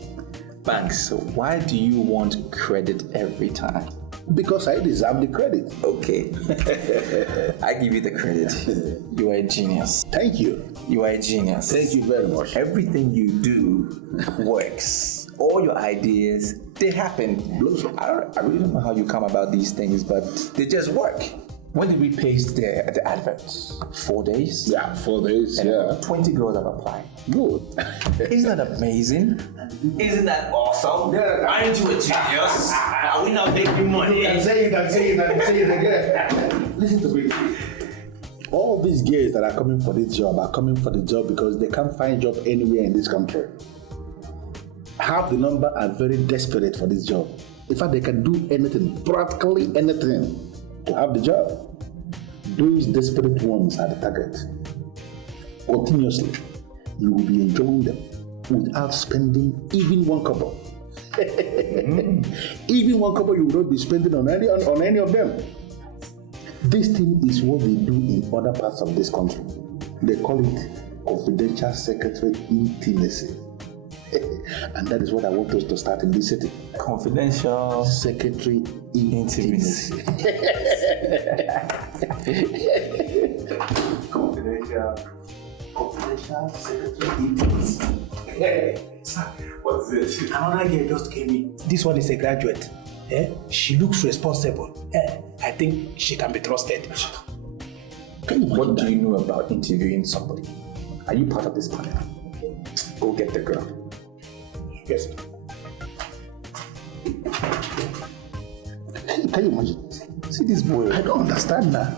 Banks, so why do you want credit every time? Because I deserve the credit. Okay. I give you the credit. You are a genius. Thank you. You are a genius. Thank you very much. Everything you do works. All your ideas, they happen. I really don't know how you come about these things, but they just work. When did we paste the adverts? 4 days? Yeah, 4 days, and 20 girls have applied. Good. Isn't that amazing? Isn't that awesome? Yeah. Aren't you a genius? Are we not making money? You can say it again. Listen to me. All these girls that are coming for this job are coming for the job because they can't find job anywhere in this country. Half the number are very desperate for this job. In fact, they can do anything, practically anything, to have the job. Those desperate ones are the target. Continuously, you will be enjoying them without spending even one couple. Even one couple you will not be spending on any of them. This thing is what they do in other parts of this country. They call it confidential secretary intimacy. And that is what I want us to start in this city. Confidential secretary intimacy. Confidential secretary intimacy. Sir, what's this? Another girl just came in. This one is a graduate. She looks responsible. I think she can be trusted. What do you know about interviewing somebody? Are you part of this panel? Go get the girl. Yes. Can you imagine? See this boy. I don't understand that.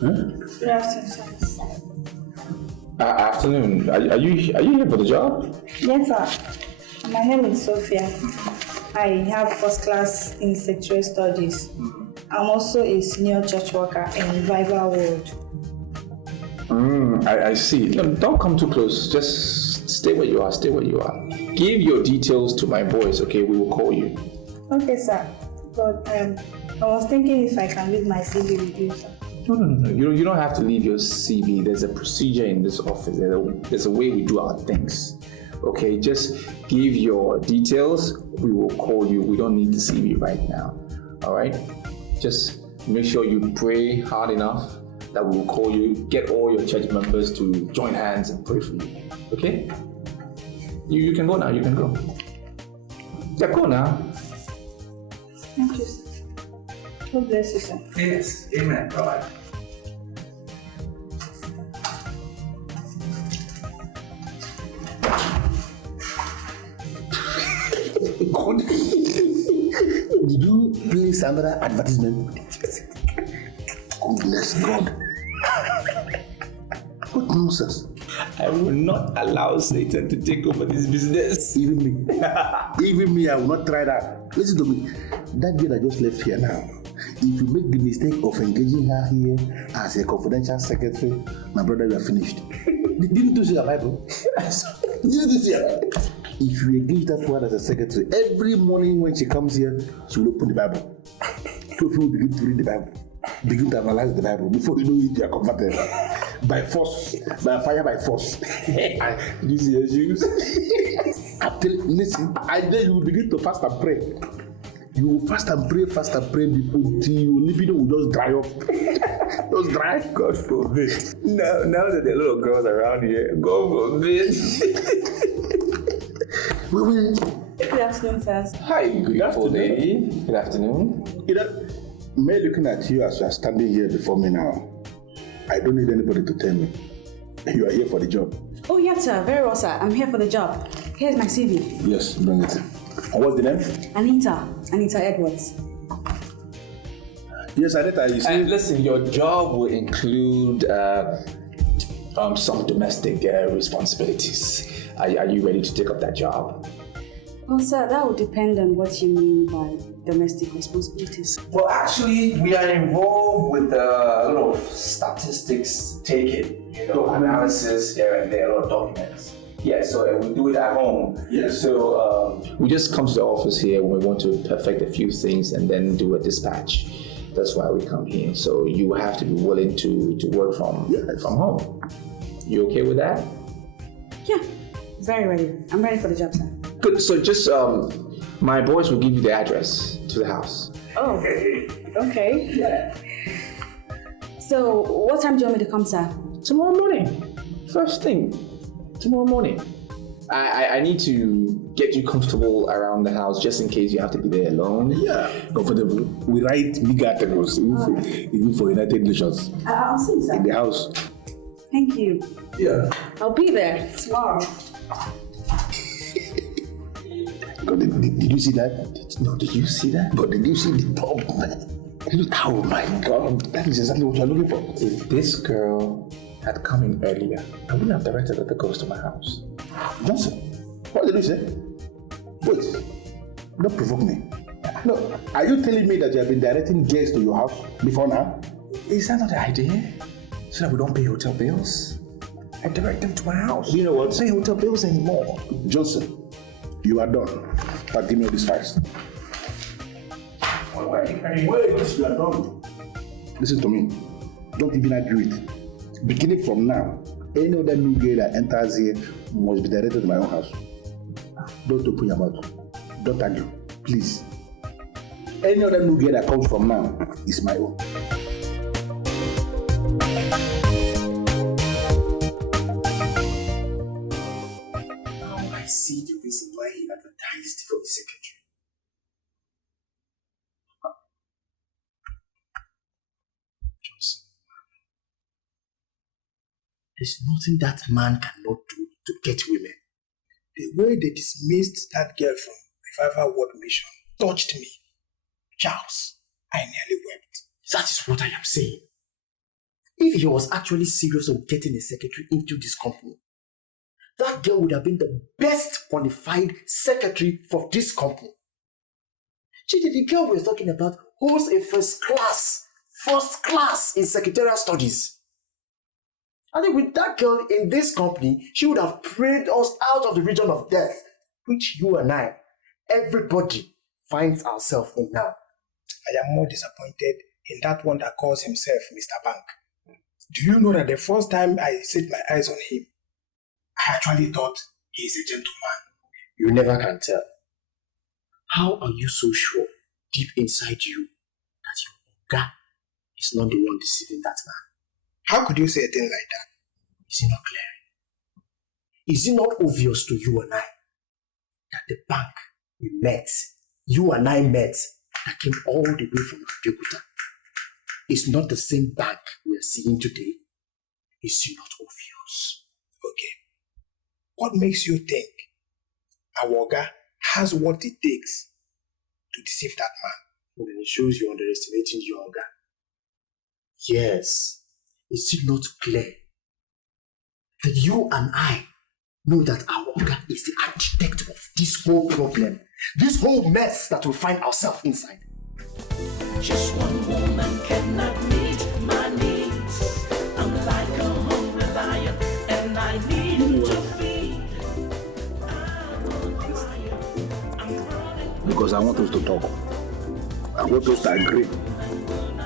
Good afternoon, sir. Afternoon. Are you here for the job? Yes, sir. My name is Sophia. I have first class in sexual studies. I'm also a senior church worker in Revival World. I see. No, don't come too close. Just stay where you are. Stay where you are. Give your details to my boys, okay? We will call you. Okay, sir. But I was thinking if I can leave my CV with you, sir. No. You don't have to leave your CV. There's a procedure in this office. There's a way we do our things. Okay, just give your details. We will call you. We don't need the CV right now. All right? Just make sure you pray hard enough that we will call you. Get all your church members to join hands and pray for you. Okay? You can go now. You can go. Yeah, go now. Thank you, sir. God bless you, sir. Yes. Amen. Bye-bye. God. Did you place another advertisement? Goodness God. What nonsense? I will not allow Satan to take over this business. Even me. Even me, I will not try that. Listen to me. That girl that just left here now, if you make the mistake of engaging her here as a confidential secretary, my brother, you are finished. Didn't you see your Bible? Didn't you see your Bible? If you engage that one as a secretary, every morning when she comes here, she will open the Bible. Two of you will begin to read the Bible, begin to analyze the Bible. Before you know it, you are converted. By force, by fire, by force. You see your shoes? Listen, and then you will begin to fast and pray. You will fast and pray until your libido will just dry up. Just dry. God forbid. Now that there are a lot of girls around here, God forbid. Good afternoon, sir. Hi, good afternoon. Good afternoon. You know, me looking at you as you are standing here before me now, I don't need anybody to tell me you are here for the job. Oh, yes, sir. Very well, sir. I'm here for the job. Here's my CV. Yes, bring it. And what's the name? Anita Edwards. Yes, Anita, you see. And listen, your job will include some domestic responsibilities. Are you ready to take up that job? Well, sir, that would depend on what you mean by domestic responsibilities. Well, actually, we are involved with a lot of statistics taking, analysis here and there, a lot of documents. Yeah, so we do it at home. Yeah. So we just come to the office here when we want to perfect a few things and then do a dispatch. That's why we come here. So you have to be willing to work from home. You okay with that? Yeah, very ready. I'm ready for the job, sir. Good. So just my boys will give you the address to the house. Oh, okay. Yeah. So what time do you want me to come, sir? Tomorrow morning. First thing. Tomorrow morning. I need to get you comfortable around the house just in case you have to be there alone. Yeah, comfortable. We write big articles, even for United Nations. I'll see you, sir. In the house. Thank you. Yeah. I'll be there tomorrow. God, did you see that? No, did you see that? But did you see the top, man? Oh my God, that is exactly what you're looking for. If this girl had come in earlier, I wouldn't have directed her to go to my house. Johnson, what did you say? Wait, don't provoke me. No, are you telling me that you have been directing guests to your house before now? Is that not the idea? So that we don't pay hotel bills? I direct them to my house. You know what? Don't pay hotel bills anymore. Johnson, you are done. But give me all this files. Wait, you are done. Listen to me. Don't even argue it. Beginning from now, any other new girl that enters here must be directed to my own house. Don't open your mouth. Don't argue. Please. Any other new girl that comes from now is my own. Now I see the reason why he advertised for the secretary. Johnson, there's nothing that man cannot do to get women. The way they dismissed that girl from Revival World Mission touched me. Charles, I nearly wept. That is what I am saying. If he was actually serious on getting a secretary into this company, that girl would have been the best qualified secretary for this company. The girl we're talking about holds a first class in secretarial studies. I think with that girl in this company, she would have prayed us out of the region of death, which you and I, everybody, finds ourselves in now. I am more disappointed in that one that calls himself Mr. Bank. Do you know that the first time I set my eyes on him, I actually thought he is a gentleman. You never can tell. How are you so sure, deep inside you, that your Oga is not the one deceiving that man? How could you say a thing like that? Is it not clear? Is it not obvious to you and I that the bank we met, you and I met, that came all the way from Abeokuta, is not the same bank we are seeing today? Is it not obvious? Okay. What makes you think Awoga has what it takes to deceive that man. Well, then it shows you're underestimating your Oga. Yes, it's still not clear that you and I know that our Oga is the architect of this whole problem, this whole mess that we find ourselves inside. Just one woman cannot meet my needs. I'm like a hungry lion, and I need to feed. Because I want us to talk. I want us to agree.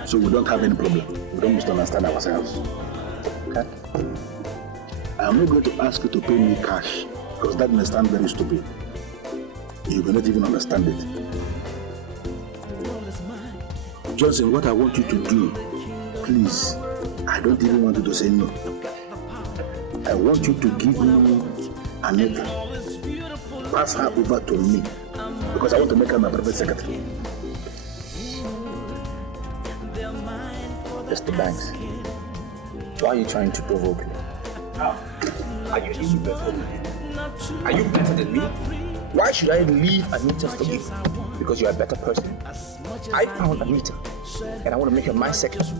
So we don't have any problem. We don't misunderstand ourselves. Okay? I'm not going to ask you to pay me cash, because that may sound very stupid. You may not even understand it. Johnson, what I want you to do, please, I don't even want you to say no. I want you to give me Anita. Pass her over to me, because I want to make her my private secretary. Mr. Banks, why are you trying to provoke me? Are you better than me? Are you better than me? Why should I leave Anita for you? Because you're a better person. I found Anita, and I want to make her my secretary.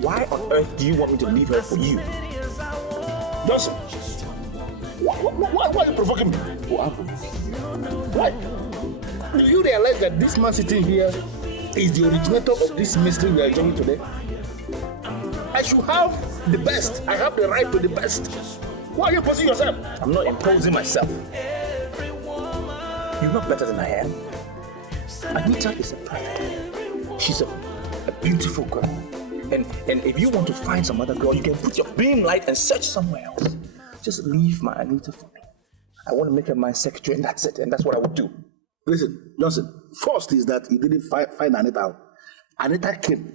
Why on earth do you want me to leave her for you? Johnson, why are you provoking me? Why? Do you realize that this man sitting here is the originator of this mystery we are enjoying today? I should have the best. I have the right to the best. Why are you imposing yourself? I'm not imposing myself. You're not better than I am. Anita is a perfect girl. She's a beautiful girl. And if you want to find some other girl, you can put your beam light and search somewhere else. Just leave my Anita for me. I want to make her my secretary, and that's it. And that's what I would do. Listen, Johnson, first is that you didn't find Anita out. Anita came.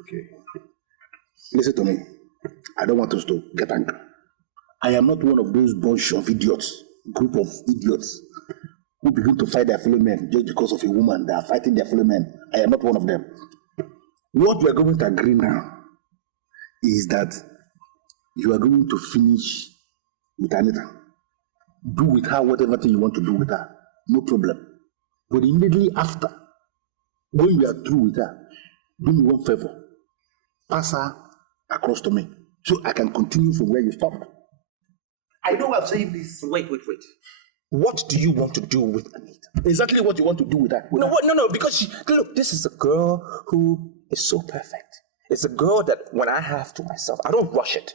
Okay. Listen to me. I don't want us to get angry. I am not one of those bunch of idiots, group of idiots, who begin to fight their fellow men just because of a woman. They are fighting their fellow men. I am not one of them. What we are going to agree now is that you are going to finish with Anita. Do with her whatever thing you want to do with her. No problem. But immediately after, when you are through with her, do me one favor. Pass her across to me so I can continue from where you stopped. I know I'm saying this. Wait. What do you want to do with Anita? Exactly what you want to do with her. No, because look, this is a girl who is so perfect. It's a girl that when I have to myself, I don't rush it.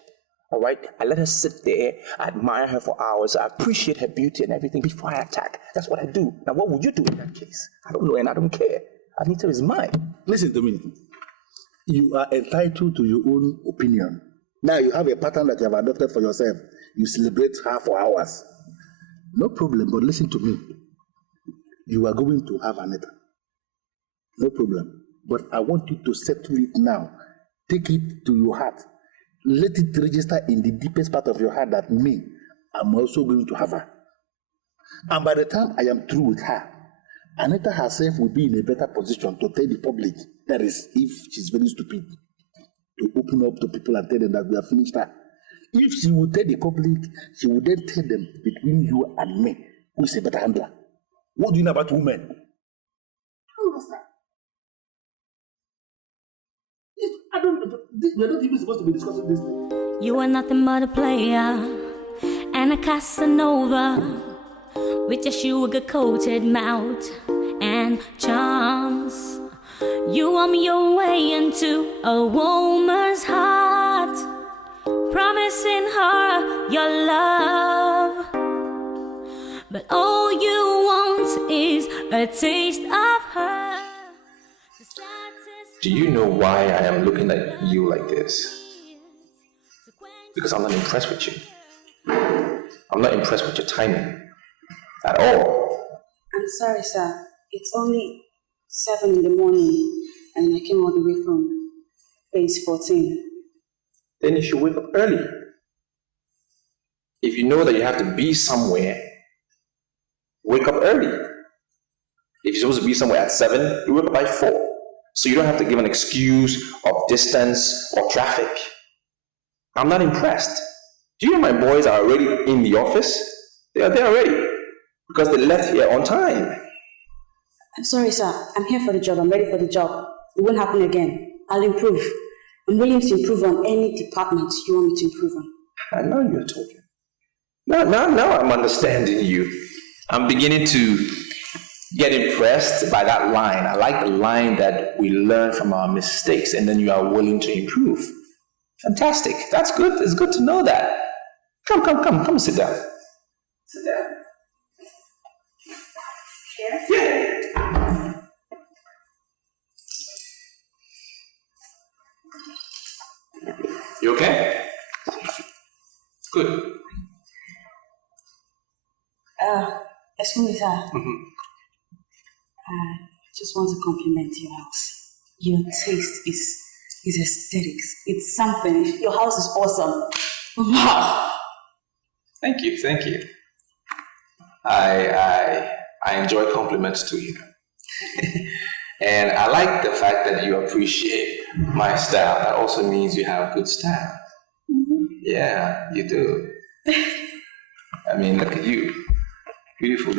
All right? I let her sit there, I admire her for hours, I appreciate her beauty and everything before I attack. That's what I do. Now, what would you do in that case? I don't know, and I don't care. Anita is mine. Listen to me. You are entitled to your own opinion. Now you have a pattern that you have adopted for yourself. You celebrate her for hours. No problem, but listen to me. You are going to have Anita. No problem. But I want you to settle it now. Take it to your heart. Let it register in the deepest part of your heart that me, I'm also going to have her. And by the time I am through with her, Anita herself will be in a better position to tell the public, that is, if she's very stupid, to open up to people and tell them that we have finished her. If she will tell the public, she will then tell them, between you and me, who is a better handler. What do you know about women? We're not even supposed to be discussing this thing. You are nothing but a player and a Casanova with your sugar-coated mouth and charms. You warm your way into a woman's heart, promising her your love. But all you want is a taste of her. Do you know why I am looking at you like this? Because I'm not impressed with you. I'm not impressed with your timing at all. I'm sorry, sir. It's only 7 in the morning and I came all the way from phase 14. Then you should wake up early. If you know that you have to be somewhere, wake up early. If you're supposed to be somewhere at 7, you wake up by 4. So you don't have to give an excuse of distance or traffic. I'm not impressed. Do you know my boys are already in the office? They are there already. because they left here on time. I'm sorry, sir. I'm here for the job. I'm ready for the job. It won't happen again. I'll improve. I'm willing to improve on any department you want me to improve on. I know you're talking. Now I'm understanding you. I'm beginning to get impressed by that line. I like the line that we learn from our mistakes and then you are willing to improve. Fantastic. That's good. It's good to know that. Come, sit down. Sit down. Yeah. You okay? Good. Excuse me, sir. I just want to compliment your house. Your taste is aesthetics. It's something. Your house is awesome. Wow. Thank you. I enjoy compliments too, and I like the fact that you appreciate my style. That also means you have good style. Mm-hmm. Yeah, you do. I mean, look at you. Beautiful.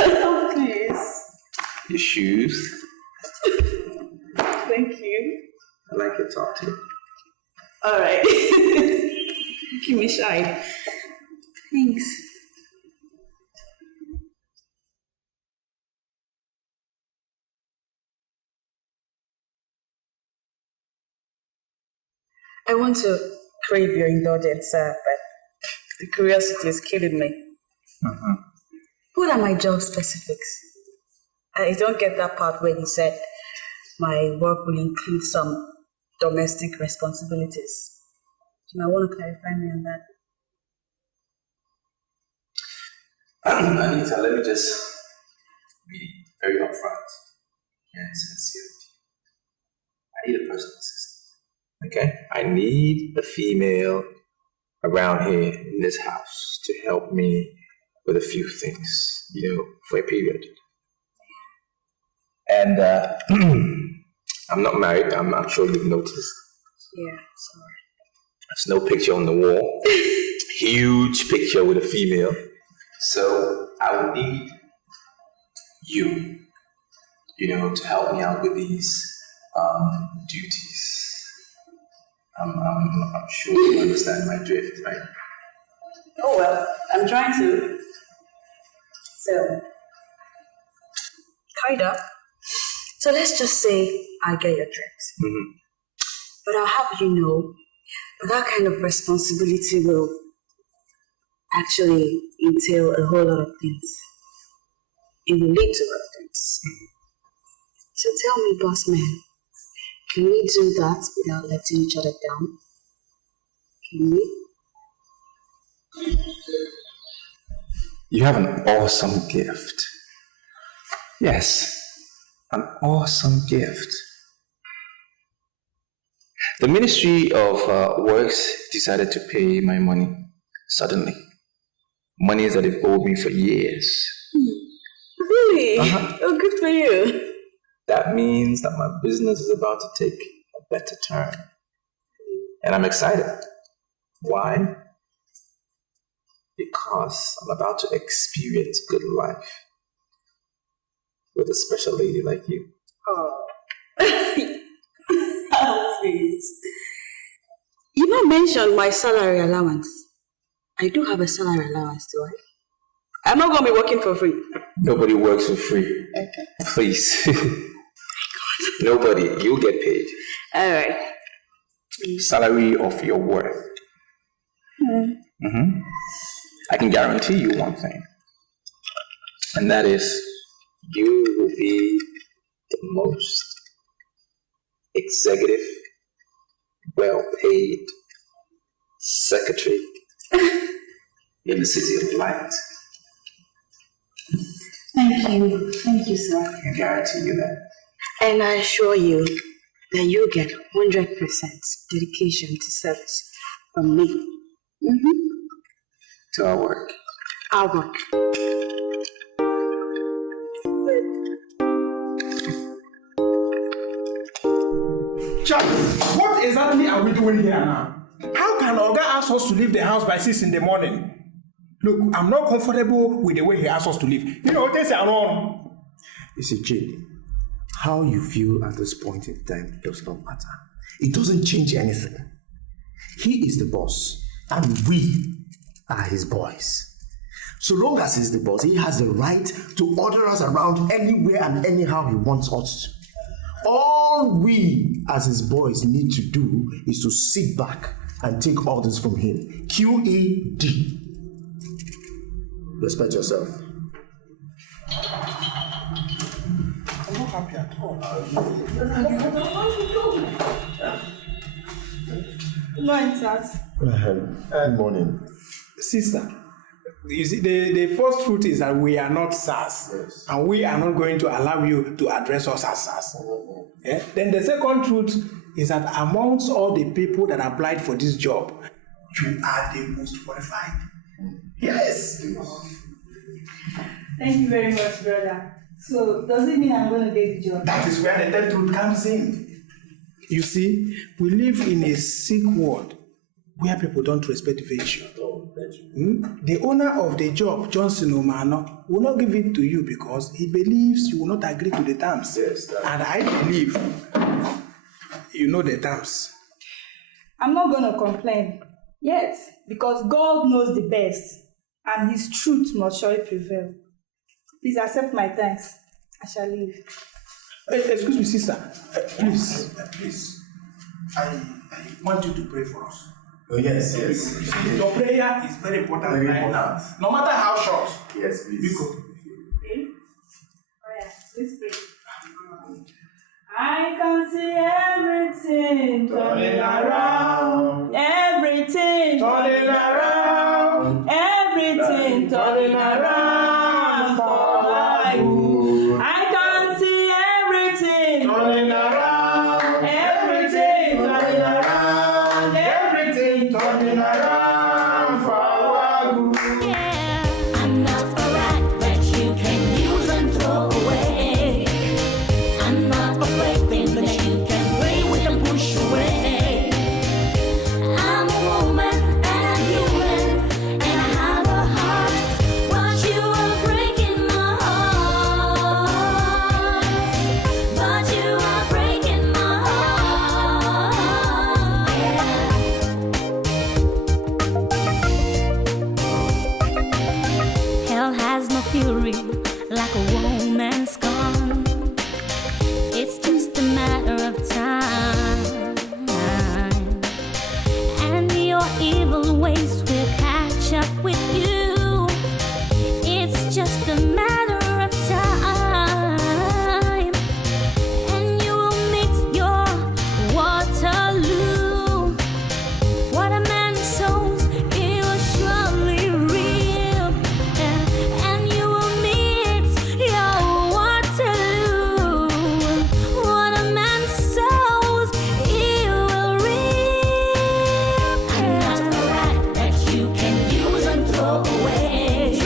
Oh, please. Your shoes. Thank you. I like your top too. All right. Give me shy. Thanks. I want to crave your indulgence, sir, but the curiosity is killing me. Mm-hmm. What are my job specifics? I don't get that part where you said my work will include some domestic responsibilities. You might want to clarify me on that. Anita, let me just be very upfront and sincere with you. I need a personal assistant. Okay? I need a female around here in this house to help me with a few things, for a period. And I'm not married, I'm sure you've noticed. Yeah, sorry. There's no picture on the wall. Huge picture with a female. So I would need you, to help me out with these duties. I'm sure you understand my drift, right? Oh, well, I'm trying to. So, kind of. So let's just say I get your drift. Mm-hmm. But I'll have you know that kind of responsibility will actually entail a whole lot of things. It will lead to a lot of things. Mm-hmm. So tell me, boss man, can we do that without letting each other down? Can we? You have an awesome gift. Yes, an awesome gift. The Ministry of Works decided to pay my money suddenly. Money that they've owed me for years. Really? Oh, good for you. That means that my business is about to take a better turn. And I'm excited. Why? Because I'm about to experience good life with a special lady like you. Oh. Oh, please. You not mentioned my salary allowance. I do have a salary allowance, do I? I'm not going to be working for free. Nobody works for free. Okay. Please. Nobody. You get paid. All right. Salary of your worth. Mm-hmm. I can guarantee you one thing. And that is, you will be the most executive, well-paid secretary in the city of light. Thank you, sir. I can guarantee you that. And I assure you that you get 100% dedication to service from me. Mm-hmm. To our work. Our work. Charlie, what exactly are we doing here now? How can Oga ask us to leave the house by 6 in the morning? Look, I'm not comfortable with the way he asks us to live. You know, things are wrong. You see, Jade, how you feel at this point in time does not matter. It doesn't change anything. He is the boss, and we are his boys. So long as he's the boss, he has the right to order us around anywhere and anyhow he wants us to. All we as his boys need to do is to sit back and take orders from him. QED. Respect yourself. I'm not happy at all. Good morning. Sister, you see, the first truth is that we are not SARS, yes. And we are not going to allow you to address us as SARS. Yeah? Then the second truth is that amongst all the people that applied for this job, you are the most qualified. Yes. Thank you very much, brother. So, does it mean I'm going to get the job? That is where the third truth comes in. You see, we live in a sick world where people don't respect virtue. The owner of the job, Johnson Omano, will not give it to you because he believes you will not agree to the terms. Yes, and I believe you know the terms. I'm not going to complain. Yes, because God knows the best and his truth must surely prevail. Please accept my thanks. I shall leave. Excuse me, sister. Please. I want you to pray for us. Oh, yes. Your prayer is very important right now. No matter how short. Yes, please. Let's pray. I can see everything turning around. Everything turning around. Everything turning around for life. I can see everything turning around. Everything turning around. Everything turning around for our good. Yeah, I'm not a rat that you can use and throw away. I'm not a plaything that you can play with and push away. I'm a woman and I'm human and I have a heart, but you are breaking my heart. But you are breaking my heart. Yeah. Hell has no fury like a woman's gone. It's just a matter of time, and your evil ways will catch up with you. It's just a matter of time, and you will meet your Waterloo. What a man sows, he will surely reap, and you will meet your Waterloo. What a man sows, he will reap. I'm not a rat that you can use and throw away.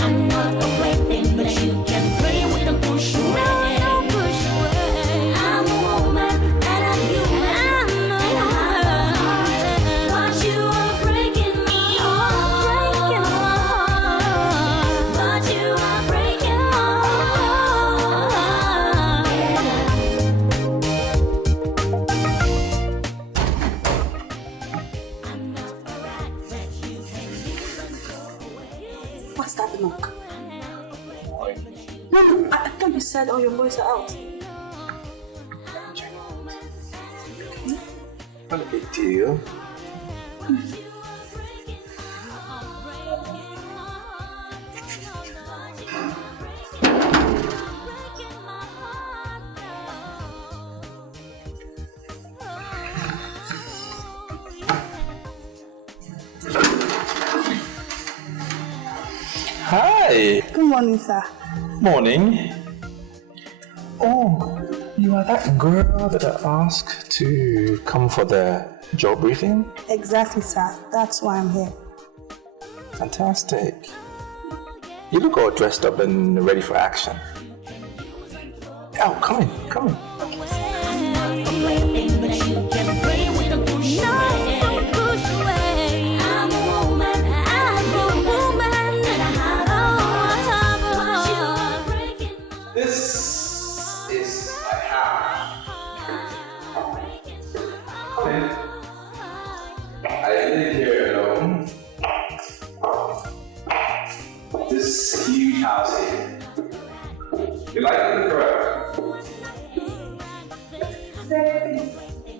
I'm not a plaything that you can play with and push away. I'm a woman and I'm human and I have a heart, but you are breaking my heart. But you are breaking my What's that knock? No, I can't be sad all your boys are out. Not a big deal. Hi. Good morning, sir. Morning. Oh, you are that girl that I asked to come for the job briefing? Exactly, sir. That's why I'm here. Fantastic. You look all dressed up and ready for action. Oh, come in, come in. I'm a woman, I'm a woman.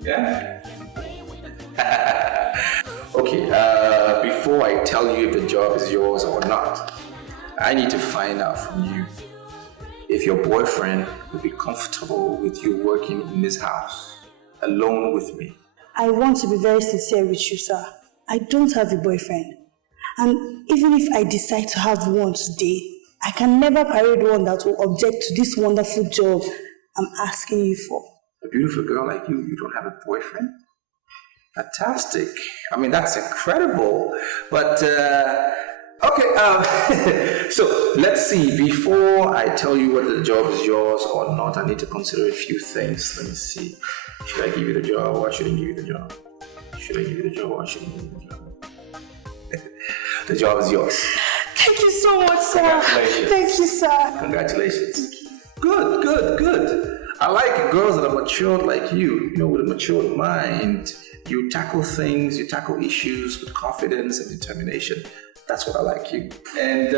Yeah? Okay, before I tell you if the job is yours or not, I need to find out from you if your boyfriend would be comfortable with you working in this house alone with me. I want to be very sincere with you, sir. I don't have a boyfriend. And even if I decide to have one today, I can never parade one that will object to this wonderful job I'm asking you for. A beautiful girl like you don't have a boyfriend? Fantastic. I mean, that's incredible. But, okay, so let's see. Before I tell you whether the job is yours or not, I need to consider a few things. Let me see. Should I give you the job or I shouldn't give you the job? Should I give you the job or I shouldn't give you the job? The job is yours. Thank you so much, sir. Congratulations. Thank you, sir. Congratulations. Good, good, good. I like girls that are matured like you, with a matured mind. You tackle things, you tackle issues with confidence and determination. That's what I like you. And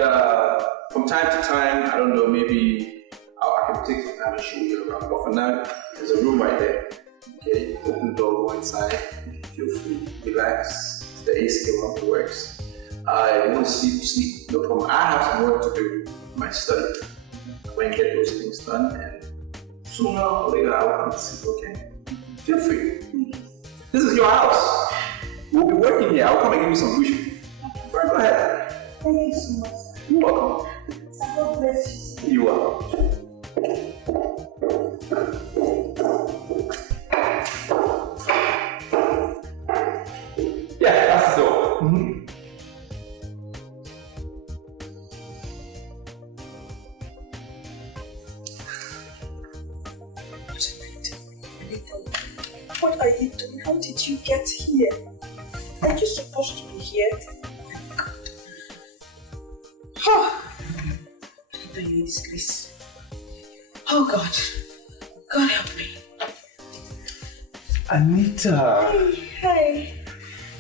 from time to time, I don't know, maybe I can take some time and show you around. But for now, there's a room right there. Okay, open the door, go inside. Feel free, relax. The AC around works. If you want to sleep, no problem. I have some work to do in my study. I'm going to get those things done, and sooner or later I will come to sleep, okay? Feel free. This is your house. We'll be working here. I'll come and give you some briefing. Go ahead. Thank you so much, sir. You're welcome. God bless you. You are. Yeah, that's the door. Mm-hmm. What are you doing? How did you get here? Are you supposed to be here? Oh my God. Oh. I don't need this place. Oh God. God help me. Anita. Hey.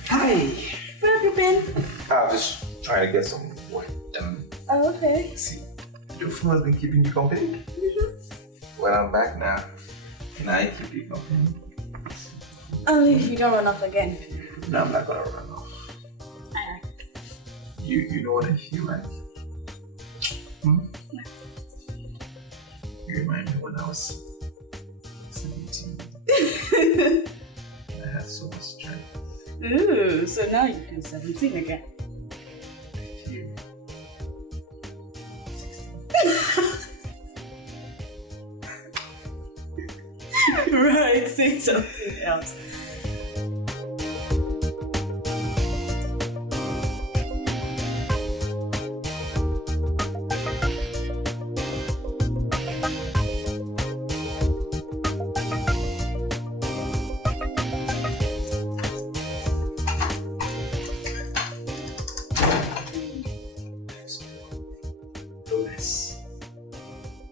Hi. Where have you been? I'm just trying to get some work done. Oh, okay. See, your phone has been keeping you company? Mm-hmm. Well, I'm back now. Can I keep you company? Only if you don't run off again. No, I'm not gonna run off. You know what I feel like? You remind me when I was 17. I had so much strength. Ooh, so now you feel 17 again. Right, say something else.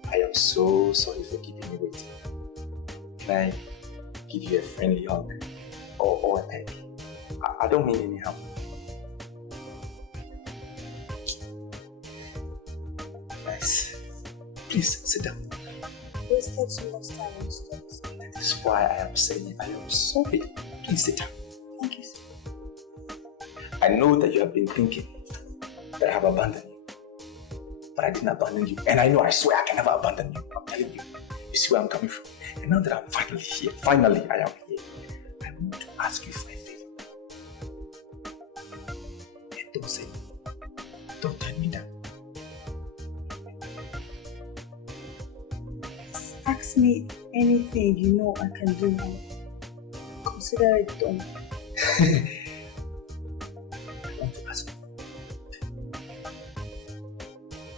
I am so sorry for keeping you waiting. Can I give you a friendly hug or a peck? I don't mean any harm. Nice. Please sit down. Wasted so much time on studies. That is why I am saying I am sorry. Please sit down. Thank you, sir. I know that you have been thinking that I have abandoned you. But I didn't abandon you. And I know, I swear I can never abandon you. I'm telling you. You see where I'm coming from? And now that I'm finally here, I am here, I want to ask you for a favor. And don't say no. Don't turn me down. Ask me anything you know I can do now. Consider it done. I want to ask you.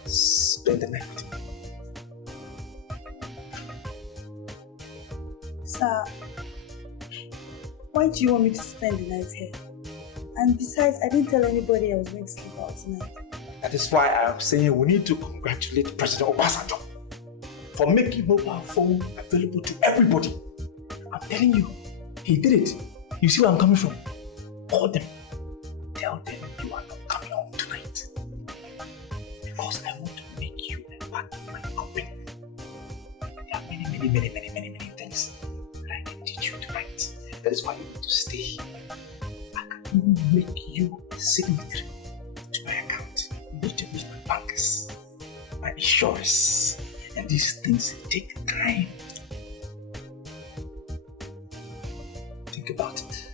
Spend the night with me. Sir, why do you want me to spend the night here? And besides, I didn't tell anybody I was going to sleep out tonight. That is why I am saying we need to congratulate President Obasanjo for making mobile phone available to everybody. I'm telling you, he did it. You see where I'm coming from? Call them. Tell them you are not coming home tonight. Because I want to make you a part of my company. There are many things that I can teach need you tonight. That is why you need to stay. I can even make you a signatory to my account. You need to meet my bankers, my insurers, and these things take time. Think about it.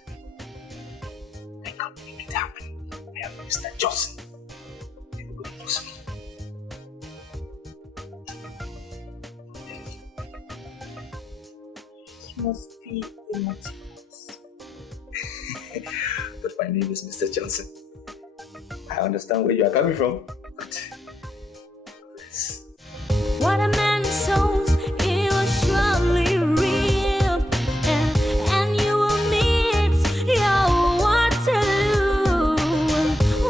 I can make it happen. I am Mr. Johnson. Everybody knows me. You must be a Martinez. But my name is Mr. Johnson. I understand where you are coming from. What a man sows, he will surely reap, and you will meet your Waterloo.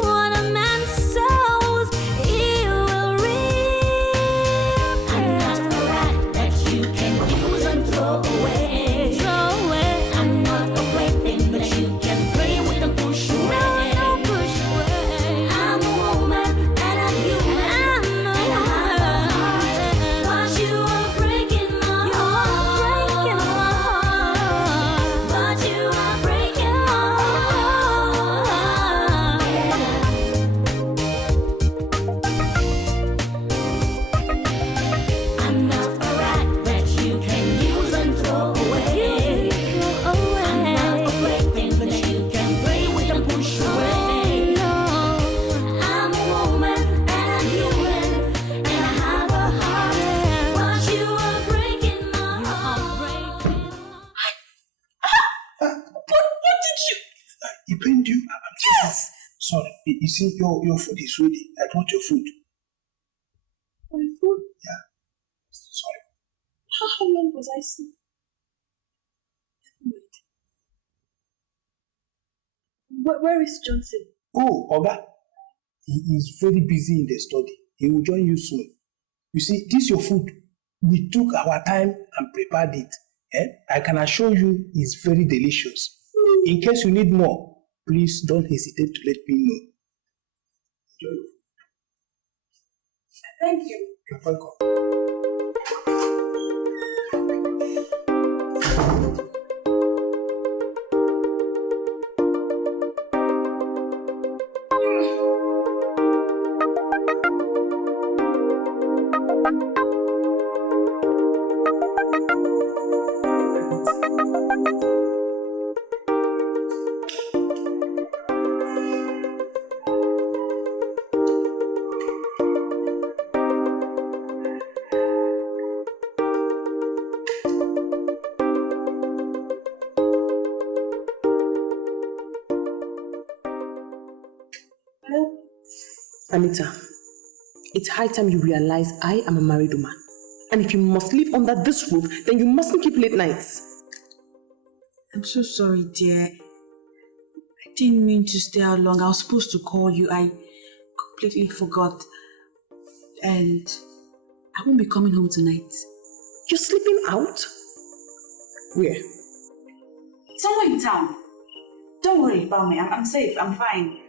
What a man sows, he will reap. I'm not a rat that you can use and throw away. I'm not a plaything that you can play with and push away. No, push away. I'm a woman and I'm human. But you are breaking my heart. But you are breaking my heart. I'm not a rat that you can use and throw away. I'm not a plaything that you can play with and push away. I'm a woman and I'm human, and I have a heart. But you are breaking my heart. What did you? He pained you? Yes! Sorry, you see, your food is ready. I want your food. My food? Yeah. Sorry. How long was I sleeping? Where is Johnson? Oh, Oga. He is very busy in the study. He will join you soon. You see, this your food. We took our time and prepared it. I can assure you it's very delicious. In case you need more, please don't hesitate to let me know. Enjoy. Thank you. You're welcome. Anita, it's high time you realize I am a married woman. And if you must live under this roof, then you mustn't keep late nights. I'm so sorry, dear. I didn't mean to stay out long. I was supposed to call you. I completely forgot. And I won't be coming home tonight. You're sleeping out? Where? Somewhere in town. Don't worry about me. I'm safe. I'm fine.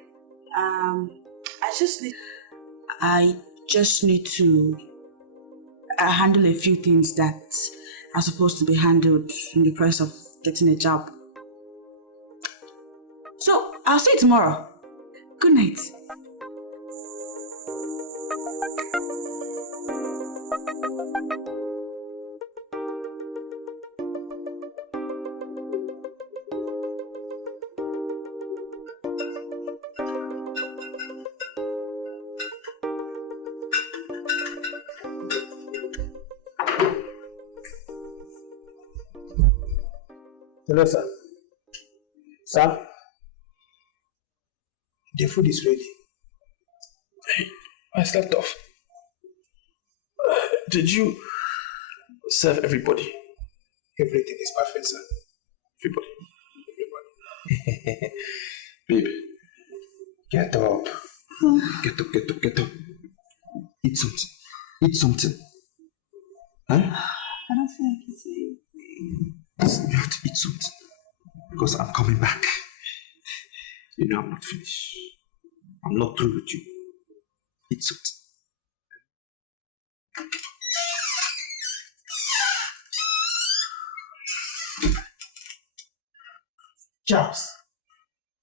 I just need to handle a few things that are supposed to be handled in the process of getting a job. So, I'll see you tomorrow. Good night. Hello, sir. Sir? The food is ready. I slept off. Did you serve everybody? Everything is perfect, sir. Everybody. Babe, get up. Get up. Eat something. Eat something. Huh? I don't feel like eating anything. You have to eat something. Because I'm coming back. You know I'm not finished. I'm not through with you. Eat something. Charles,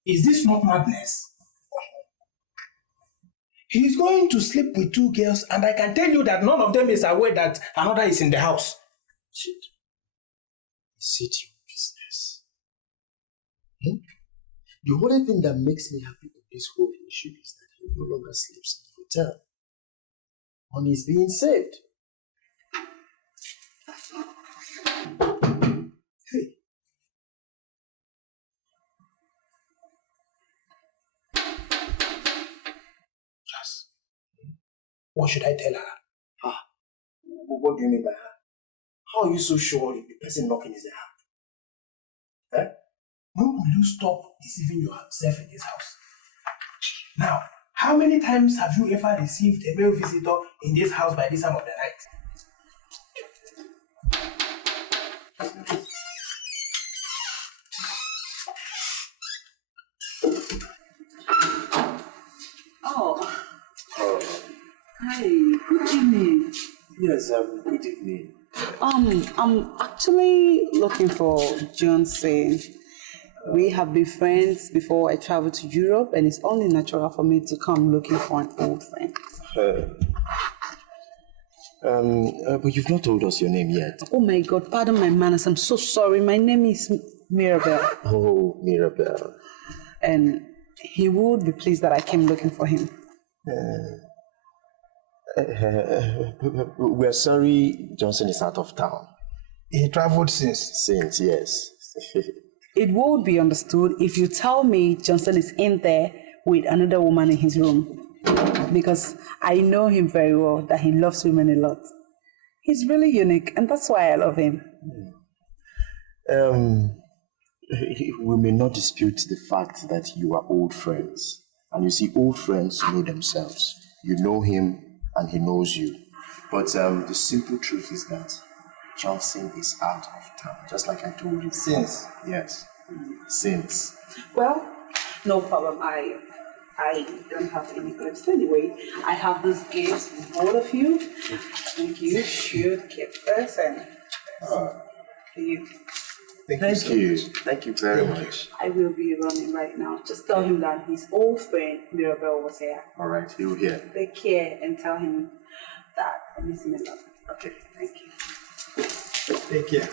is this not madness? He's going to sleep with 2 girls, and I can tell you that none of them is aware that another is in the house. Shit. Is it your business? Hmm? The only thing that makes me happy in this whole issue is that he no longer sleeps in the hotel. Money is being saved. Hey. Yes. What should I tell her? Ah, what do you mean by her? How are you so sure if the person knocking is a her? Eh? When will you stop deceiving yourself in this house? Now, how many times have you ever received a male visitor in this house by this time of the night? Oh. Hi, good evening. Yes, good evening. I'm actually looking for Johnson. We have been friends before I traveled to Europe, and it's only natural for me to come looking for an old friend. But you've not told us your name yet. Oh my God, pardon my manners. I'm so sorry. My name is Mirabel. Oh, Mirabel. And he would be pleased that I came looking for him. We're sorry Johnson is out of town. He traveled since? Since, yes. It would be understood if you tell me Johnson is in there with another woman in his room. Because I know him very well, that he loves women a lot. He's really unique, and that's why I love him. We may not dispute the fact that you are old friends. And you see, old friends know themselves. You know him, and he knows you. But the simple truth is that Johnson is out of town, just like I told you. Since? Yes, since. Well, no problem. I don't have any gifts anyway. I have these gifts for all of you. And you should keep this and you. Thank you. Thank you very much. I will be running right now. Just tell him that his old friend Mirabel was here. All right, he'll hear. Take care and tell him that I miss him a lot. Okay. Thank you. Take care.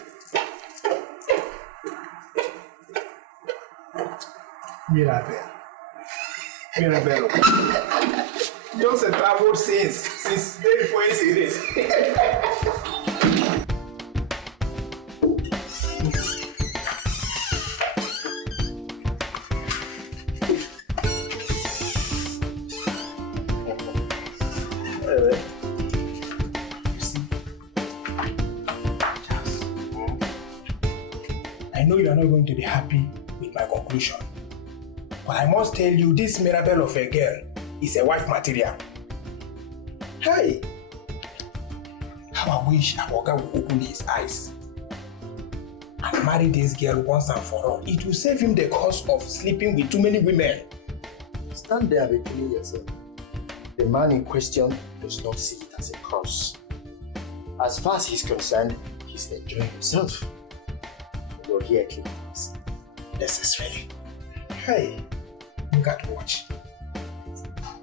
Mirabel. Johnson traveled since day before incident. I know you are not going to be happy with my conclusion, but I must tell you, this Mirabel of a girl is a wife material. Hey! How I wish Aboga would open his eyes and marry this girl once and for all. It will save him the cost of sleeping with too many women. Stand there between yourself. The man in question does not see it as a curse. As far as he's concerned, he's enjoying himself. You're here, please. Necessarily. Hey, look at watch.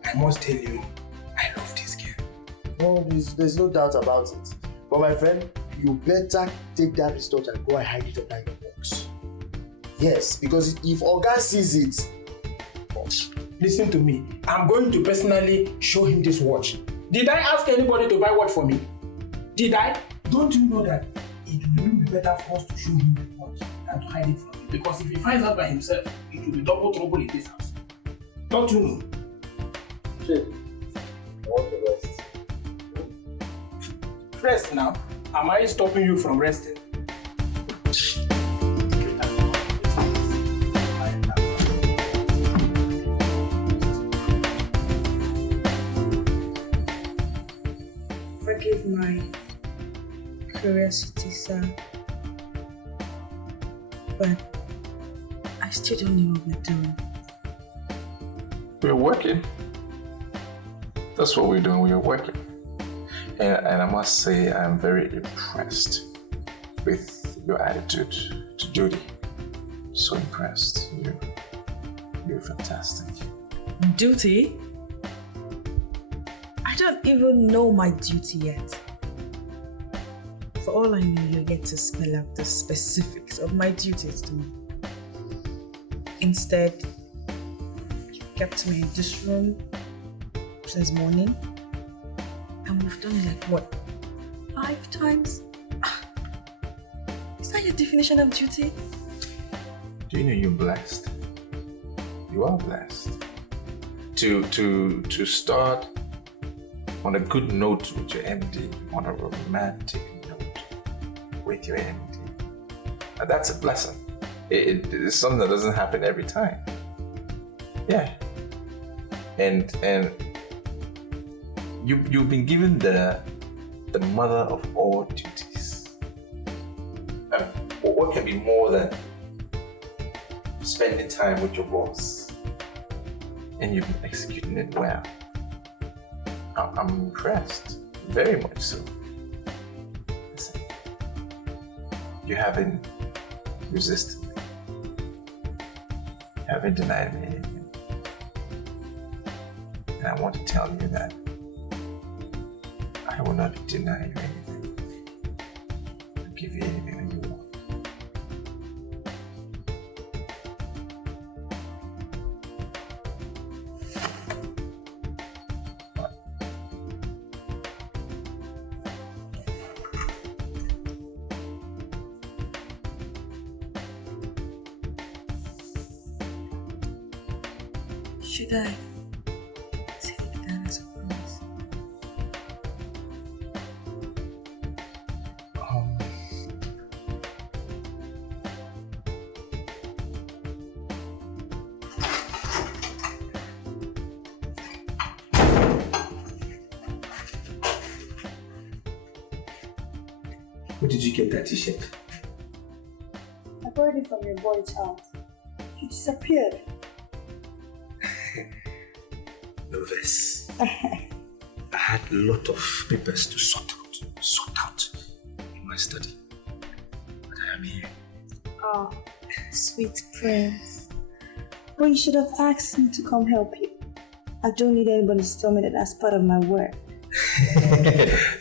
I must tell you, I love this girl. No, there's no doubt about it. But my friend, you better take that result and go and hide it under your box. Yes, because if Oga sees it... Listen to me. I'm going to personally show him this watch. Did I ask anybody to buy watch for me? Did I? Don't you know that it will really be better for us to show him the watch than to hide it from him? Because if he finds out by himself, it will be double trouble in this house. Don't you know? Shit. I want the rest. Rest now. Am I stopping you from resting? Forgive my curiosity, sir, but I still don't know what we're doing. We're working. That's what we're doing. We are working. And I must say, I'm very impressed with your attitude to duty. so impressed. You're fantastic. Duty? I don't even know my duty yet. For all I know, you're yet to spell out the specifics of my duties to me. Instead, you kept me in this room since morning, and we've done it like what, 5 times? Is that your definition of duty? Do you know you're blessed? You are blessed. To start on a good note with your MD, on a romantic note with your MD. Now that's a blessing. It's something that doesn't happen every time. Yeah. And you've been given the mother of all duties. What can be more than spending time with your boss? And you've been executing it well. I'm impressed, very much so. Listen, you haven't resisted me. You haven't denied me anything. And I want to tell you that I will not deny you anything. I'll give you anything that you want. Should I take that as a promise? Where did you get that t-shirt? I borrowed it from your boy's house. He disappeared. Nervous. I had a lot of papers to sort out in my study. But I am here. Oh, sweet prince. But you should have asked me to come help you. I don't need anybody to tell me that that's part of my work.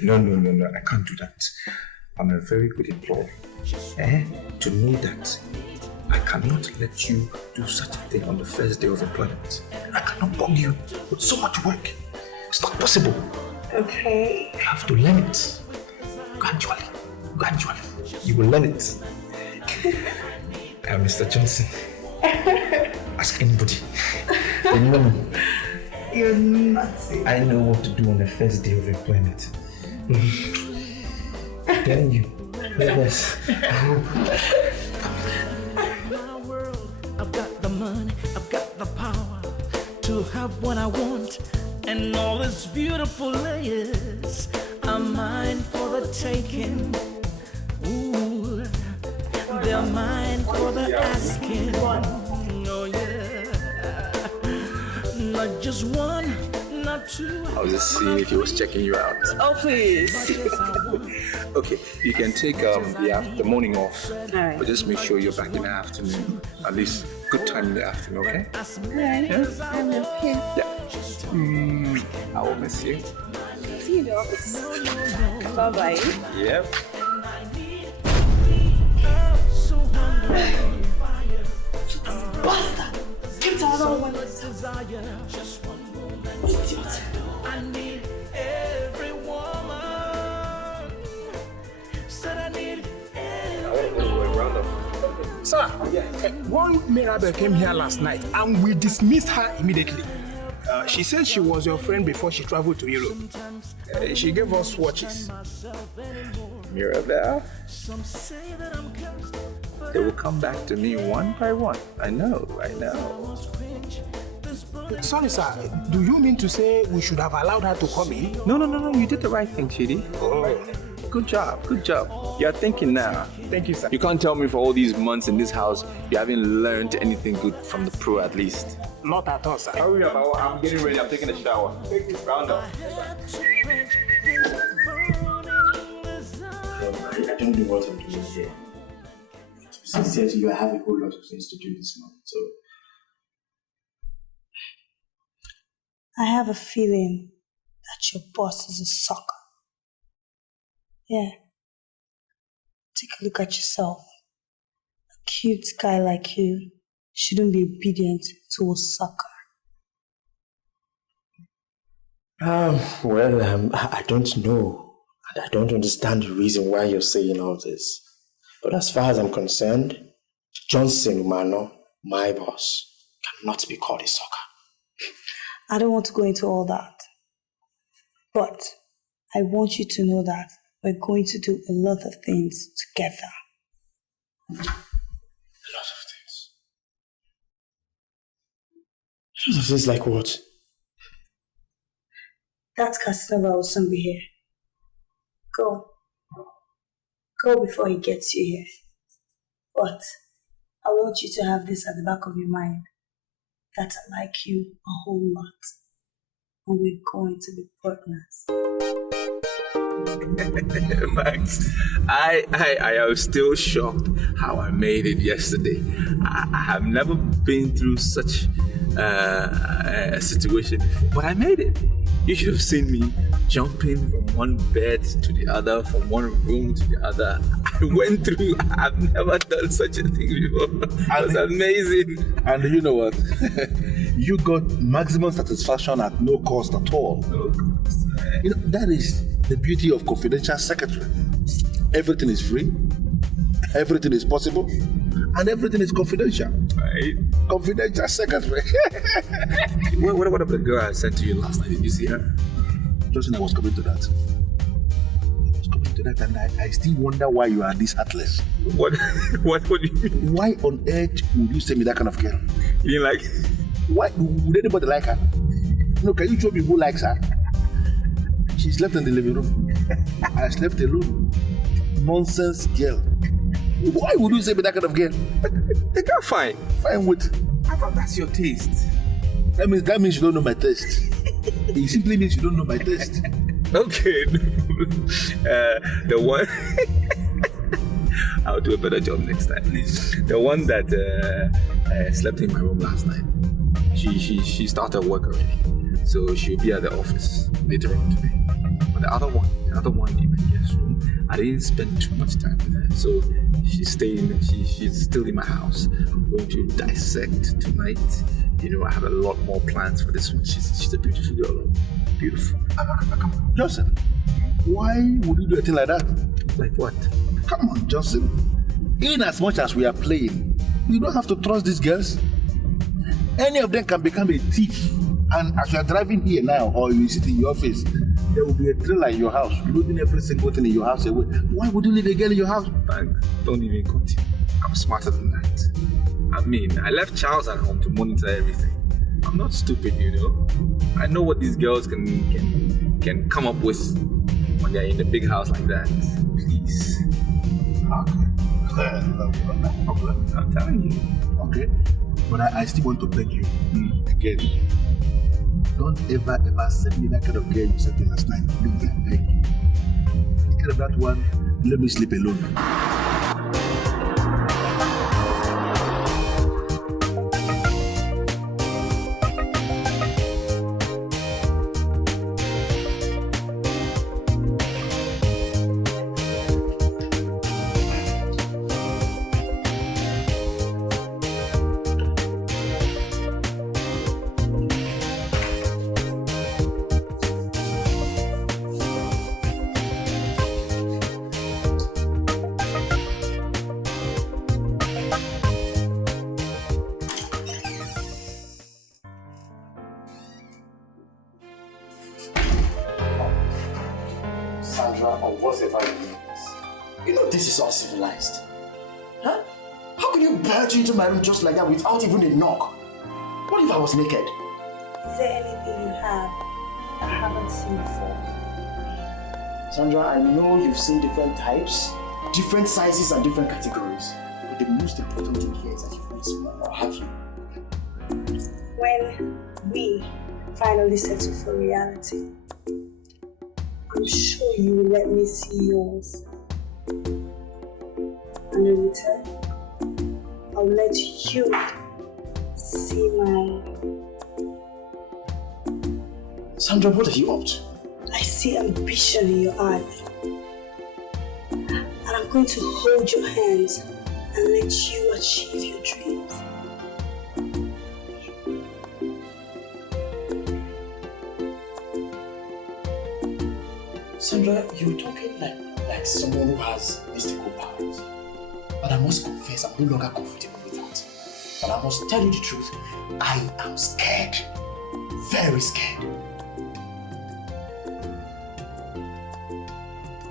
No, I can't do that. I'm a very good employee. To know that I cannot let you do such a thing on the first day of employment. I cannot bug you with so much work. It's not possible. Okay. You have to learn it. Gradually. You will learn it. Mr. Johnson, ask anybody. They know me. You're nuts. I know what to do on the first day of employment. I'm telling you. Yes. I've got the money, I've got the power to have what I want, and all its beautiful layers are mine for the taking. Ooh, they're mine for the asking. Oh yeah, not just one, not two. I was just seeing if he was checking you out. Oh, please. Okay, you can take the morning off, Alright. but just make sure you're back in the afternoon. At least good time in the afternoon, okay? Alright, I'm up here. Yeah. I will miss you. See you in the office. Bye-bye. Yep. Bastard! Get out of my idiot! I need every woman. Said I need Sir, one Mirabel came here last night and we dismissed her immediately. She said she was your friend before she traveled to Europe. She gave us watches. Mirabel? They will come back to me one by one. I know. Sorry, sir. Do you mean to say we should have allowed her to come in? No. You did the right thing, Chidi. Oh. Good job. You're thinking now. Thank you, sir. You can't tell me for all these months in this house you haven't learned anything good from the pro at least. Not at all, sir. Hurry up, I'm getting ready. I'm taking a shower. Round up. I don't know what I'm doing here. Sincerely, you have a whole lot of things to do this morning, so... I have a feeling that your boss is a sucker. Yeah. Take a look at yourself. A cute guy like you shouldn't be obedient to a sucker. Well, I don't know. And I don't understand the reason why you're saying all this. But as far as I'm concerned, Johnson Umano, my boss, cannot be called a sucker. I don't want to go into all that. But I want you to know that we're going to do a lot of things together. A lot of things? A lot of things like what? That Casanova will soon be here. Go. Go before he gets you here. But I want you to have this at the back of your mind. That I like you a whole lot. And we're going to be partners. Max, I am still shocked how I made it yesterday. I have never been through such a situation before, but I made it. You should have seen me jumping from one bed to the other, from one room to the other. I went through, I've never done such a thing before. It was amazing. And you know what? You got maximum satisfaction at no cost at all. No cost. You know, that is the beauty of confidential secretary. Everything is free, everything is possible, and everything is confidential. Right? Confidential secretary. What about the girl I sent to you last night? Did you see her? Just I was coming to that. And I still wonder why you are this heartless. What do you mean? Why on earth would you send me that kind of girl? You like? Why would anybody like her? No, can you show me who likes her? She slept in the living room. I slept alone. Nonsense girl. Why would you say me that kind of girl? They got fine. Fine with? I thought that's your taste. That means you don't know my taste. It simply means you don't know my taste. Okay. The one I'll do a better job next time. The one that slept in my room last night. She started work already, so she'll be at the office later on today. But the other one in my guest room, I didn't spend too much time with her, so she's still in my house. I'm going to dissect tonight. You know, I have a lot more plans for this one. She's a beautiful girl. Beautiful. Come on, Johnson. Why would you do a thing like that? Like what? Come on, Johnson. In as much as we are playing, you don't have to trust these girls. Any of them can become a thief. And as you are driving here now, or you sit in your office, there will be a trailer in your house. Loading every single thing in your house away. Why would you leave a girl in your house? Don't even continue. I'm smarter than that. I mean, I left Charles at home to monitor everything. I'm not stupid, you know. I know what these girls can come up with when they're in a big house like that. Please. Okay. No problem. I'm telling you. Okay. But I still want to beg you again. Don't ever send me that kind of girl you sent me last night. Please, I beg you. Instead of that one, let me sleep alone. Uncivilized. Huh? How can you barge into my room just like that without even a knock? What if I was naked? Is there anything you have that I haven't seen before? Sandra, I know you've seen different types, different sizes and different categories. But the most important thing here is that you've not seen one, or have you? When we finally settle for reality, I'm sure you will let me see yours. And in return, I'll let you see my... Sandra, what are you up to? I see ambition in your eyes. And I'm going to hold your hands and let you achieve your dreams. Sandra, you're talking like someone who has mystical powers. But I must confess, I'm no longer comfortable with that. But I must tell you the truth, I am scared. Very scared.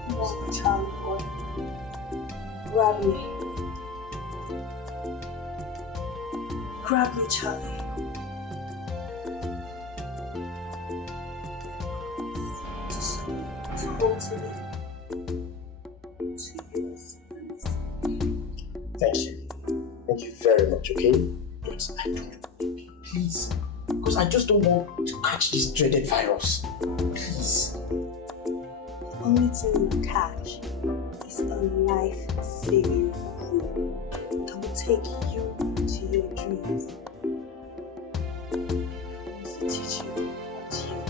No, Charlie, boy. Grab me. Grab me, Charlie. Totally. Thank you. Thank you very much, okay? But I don't want to, please. Because I just don't want to catch this dreaded virus. Please. The only thing you catch is a life-saving room that will take you to your dreams. I want to teach you what you.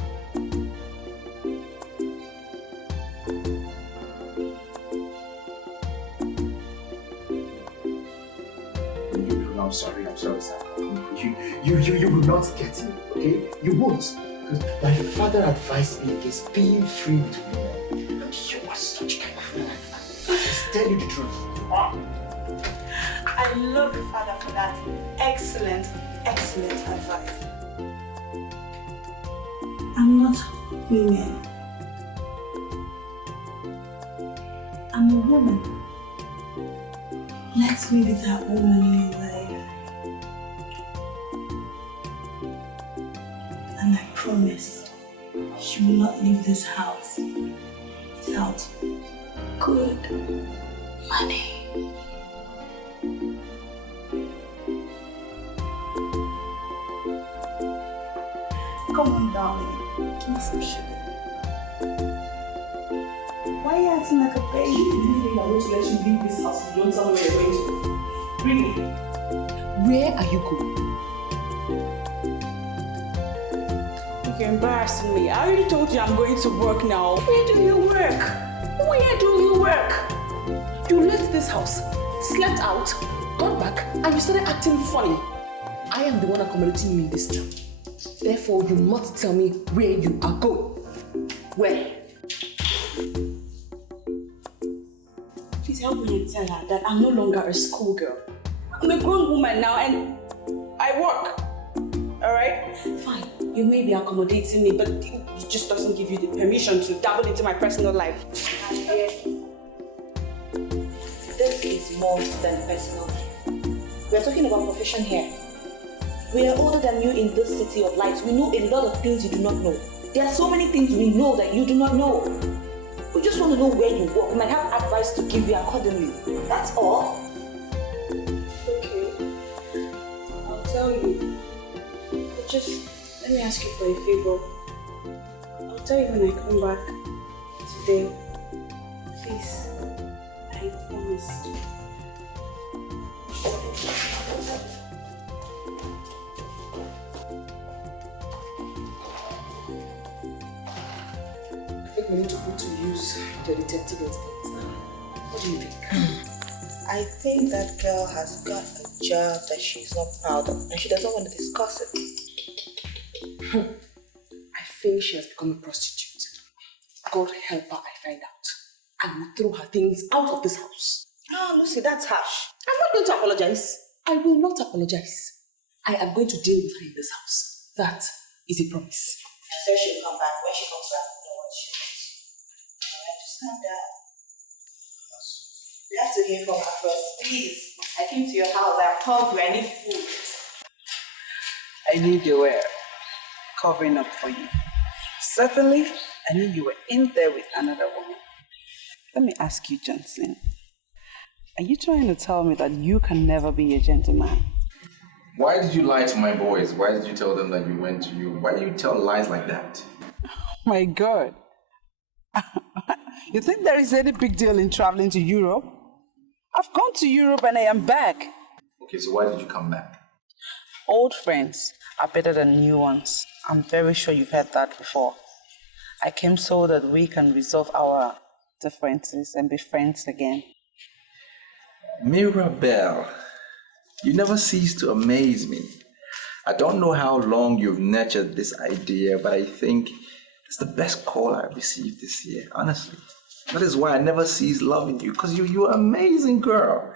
I'm sorry, sir. You will not get me, okay? You won't. Because my father advised me against being free with women. And you are such kind of woman. Just tell you the truth. I love your father for that excellent advice. I'm not women. I'm a woman. Let me be that woman in your life. And I promise you will not leave this house without good money. Come on, darling. Give me some sugar. Why are you acting like a baby? You think I'm going to let you leave this house if you don't tell me where you're going to? Really? Where are you going? You're embarrassing me. I already told you I'm going to work now. Where do you work? Where do you work? You left this house, slept out, got back, and you started acting funny. I am the one accommodating you in this town. Therefore, you must tell me where you are going. Where? Please help me and tell her that I'm no longer a schoolgirl. I'm a grown woman now and I work. Alright? Fine. You may be accommodating me, but it just doesn't give you the permission to dabble into my personal life. This is more than personal life. We are talking about profession here. We are older than you in this city of lights. We know a lot of things you do not know. There are so many things we know that you do not know. We just want to know where you work. We might have advice to give you accordingly. That's all. Okay. I'll tell you. But just let me ask you for a favor. I'll tell you when I come back today. Please. I promise. I think we need to put to use the detective instincts now. What do you think? I think that girl has got a job that she's not proud of and she doesn't want to discuss it. I think she has become a prostitute. God help her, I find out. I will throw her things out of this house. Oh, Lucy, that's harsh. I'm not going to apologize. I will not apologize. I am going to deal with her in this house. That is a promise. She says she'll come back. When she comes back, we know what she wants. Alright, just calm down. We have to hear from her first. Please. I came to your house. I'm hungry. I need food. I knew you were covering up for you. Certainly, I knew you were in there with another woman. Let me ask you, Johnson. Are you trying to tell me that you can never be a gentleman? Why did you lie to my boys? Why did you tell them that you went to Europe? Why do you tell lies like that? My God. You think there is any big deal in traveling to Europe? I've gone to Europe and I am back. Okay, so why did you come back? Old friends are better than new ones. I'm very sure you've heard that before. I came so that we can resolve our differences and be friends again. Mirabelle, you never cease to amaze me. I don't know how long you've nurtured this idea, but I think it's the best call I've received this year, honestly. That is why I never cease loving you, because you're an amazing girl.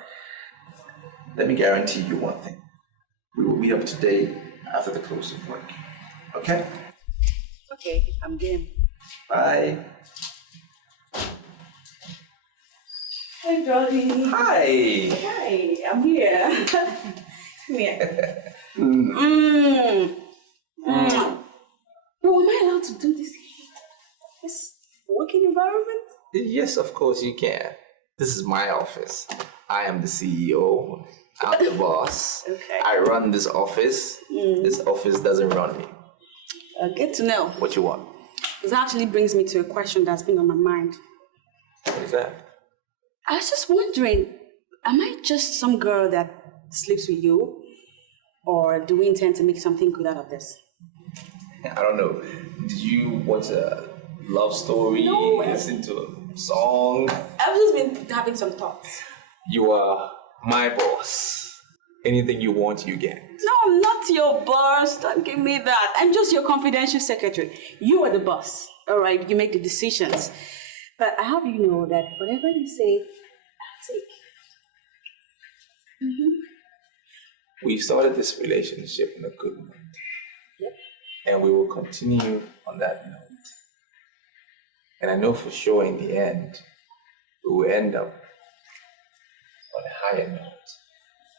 Let me guarantee you one thing. We will meet up today after the close of work. Okay? Okay, I'm game. Bye. Hey, darling. Hi. Hi, I'm here. Come here. Oh, am I allowed to do this here? This working environment? Yes, of course you can. This is my office. I am the CEO. I'm the boss. Okay. I run this office. This office doesn't run me. Good to know. What you want? This actually brings me to a question that's been on my mind. What is that? I was just wondering, am I just some girl that sleeps with you? Or do we intend to make something good out of this? I don't know. Did you watch a love story? No. Listen to a song? I've just been having some thoughts. You are my boss. Anything you want, you get. No, I'm not your boss. Don't give me that. I'm just your confidential secretary. You are the boss. All right, you make the decisions. But I have you know that whatever you say, I'll take. We started this relationship in a good note. Yep. And we will continue on that note. And I know for sure in the end, we will end up on a higher note,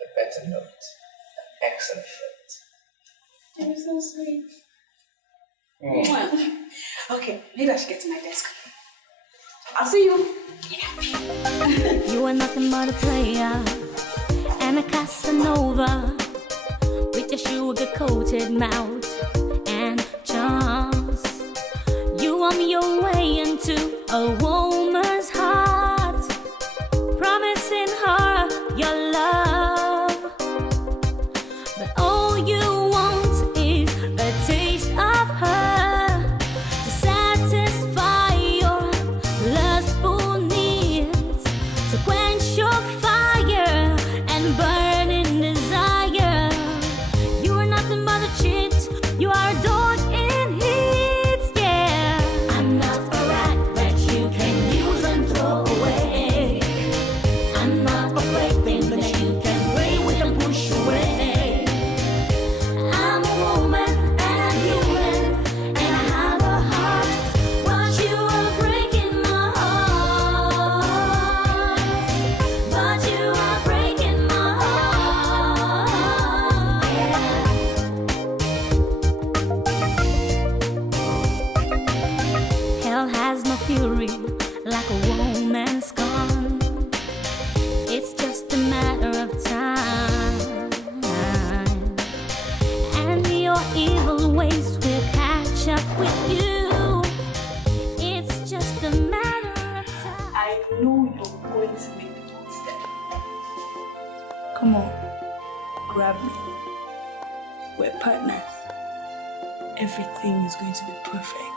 a better note, an excellent note. You're so sweet. Okay, maybe I should get to my desk. I'll see you. You are nothing but a player and a Casanova with your sugar-coated mouth and charms. You want your way into a woman's heart, promising her your love, but all you want is a taste of her to satisfy your lustful needs, to quench your fire and burning desire. You are nothing but a cheat, you are a dog in heat, yeah. I'm not a rat that you can use and throw away. I'm not a plaything that you can play with and push away. I'm a woman and I'm human and I have a heart, but you are breaking my heart. But you are breaking my heart. Hell has no fury like a woman's gone. It's just a matter of time, and your evil ways will catch up with you. It's just a matter of time. I know you're going to make the good step. Come on, grab me. We're partners. Everything is going to be perfect.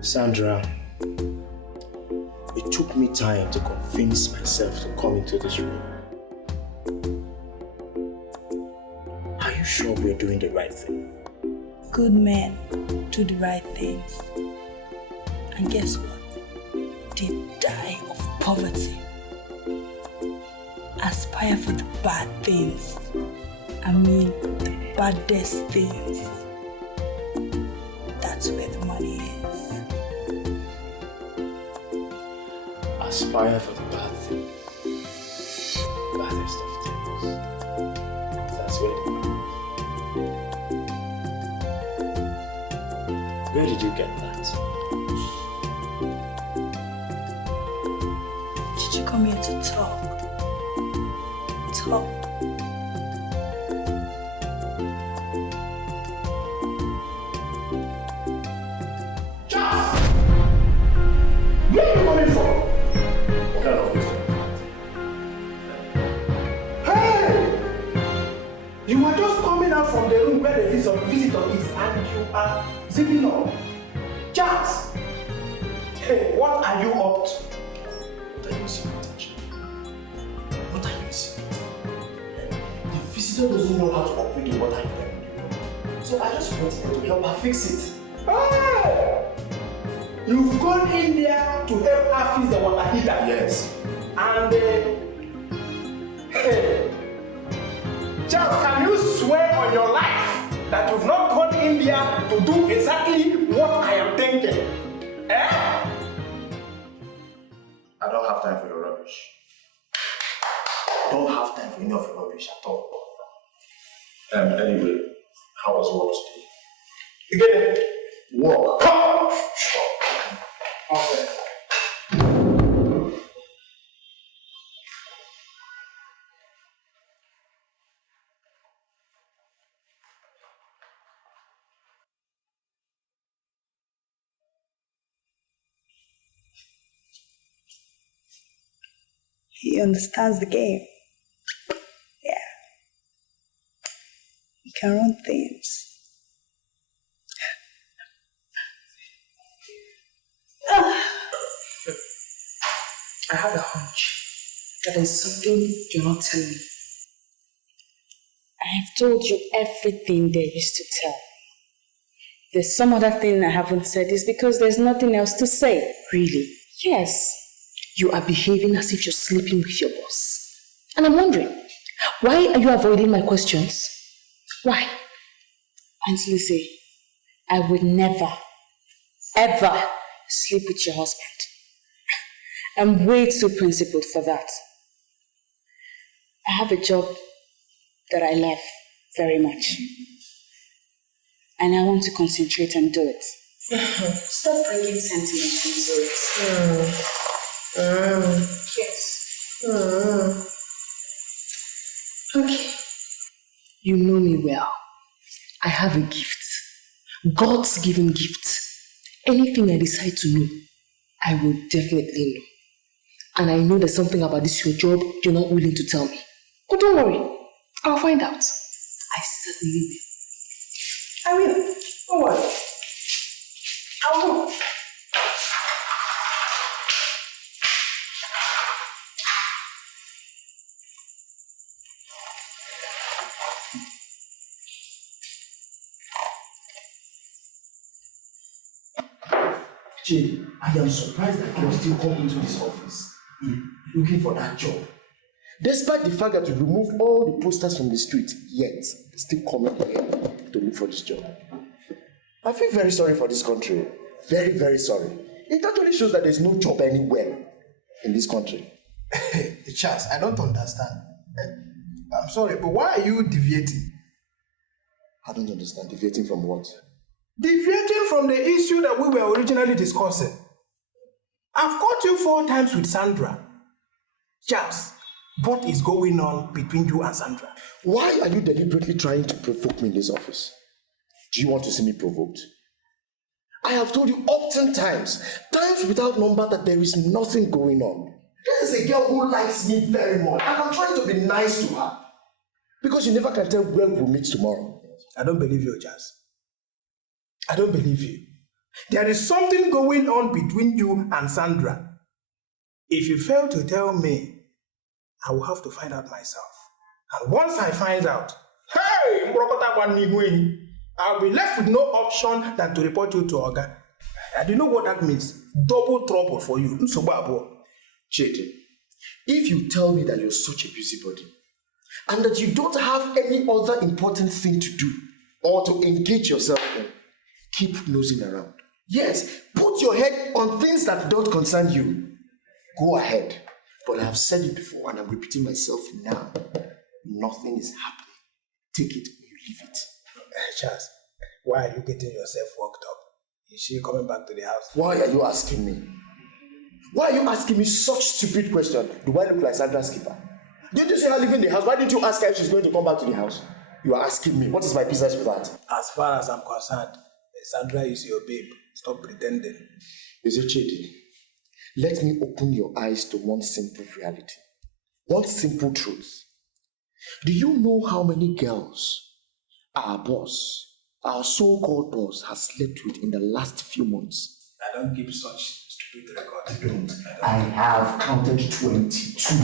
Sandra, it took me time to convince myself to come into this room. Are you sure we're doing the right thing? Good men do the right things. And guess what? They die of poverty. Aspire for the bad things. I mean, the baddest things. That's where the money is. Aspire for the bad thing. Baddest of things. That's where the money is. Where did you get that? Did you come here to talk? Talk. are zipping on. Charles! Hey, what are you up to? What are you insinuating? What are you insinuating? The visitor doesn't know how to operate in water here. So I just went there to help her fix it. Hey! You've gone in there to help her fix the water heater. Yes. And hey, Charles, can you swear on your life that you've not gone in there to do exactly what I am thinking? Eh? I don't have time for your rubbish. Don't have time for any of your rubbish at all. Anyway, how was work today? You get it? Work. Okay. He understands the game. Yeah. He can run things. I have a hunch that there's something you're not telling me. I've told you everything there is to tell. There's some other thing I haven't said. It's because there's nothing else to say. Really? Yes. You are behaving as if you're sleeping with your boss. And I'm wondering, why are you avoiding my questions? Why? Aunt Lizzie, I would never, ever sleep with your husband. I'm way too principled for that. I have a job that I love very much. And I want to concentrate and do it. Stop bringing sentiment into it. Yes. Okay. You know me well. I have a gift. God's given gift. Anything I decide to know, I will definitely know. And I know there's something about this your job you're not willing to tell me. But don't worry. I'll find out. I certainly will. I will. Don't worry. I'll go. Jay, I am surprised that you are still coming into this office looking for that job. Despite the fact that you removed all the posters from the street, yet still coming here to look for this job. I feel very sorry for this country. Very, very sorry. It actually shows that there's no job anywhere in this country. Charles, I don't understand. I'm sorry, but why are you deviating? I don't understand. Deviating from what? Deviating from the issue that we were originally discussing. I've caught you 4 times with Sandra. Charles, what is going on between you and Sandra? Why are you deliberately trying to provoke me in this office? Do you want to see me provoked? I have told you often times without number, that there is nothing going on. There is a girl who likes me very much, and I'm trying to be nice to her. Because you never can tell where we'll meet tomorrow. I don't believe you, Charles. I don't believe you. There is something going on between you and Sandra. If you fail to tell me, I will have to find out myself. And once I find out, hey, I'll be left with no option than to report you to Oga. And you know what that means? Double trouble for you. Chidi, if you tell me that you're such a busybody, and that you don't have any other important thing to do, or to engage yourself in, keep nosing around. Yes, put your head on things that don't concern you. Go ahead. But I have said it before, and I'm repeating myself now. Nothing is happening. Take it or you leave it. Charles, why are you getting yourself worked up? Is she coming back to the house? Why are you asking me? Why are you asking me such stupid question? Do I look like Sandra's keeper? Didn't you see her leaving the house? Why didn't you ask her if she's going to come back to the house? You are asking me. What is my business with that? As far as I'm concerned, Sandra is your babe. Stop pretending. You see, Chidi, let me open your eyes to one simple reality. One simple truth. Do you know how many girls our boss our so-called boss has slept with in the last few months. I don't give such stupid records. I have counted 22.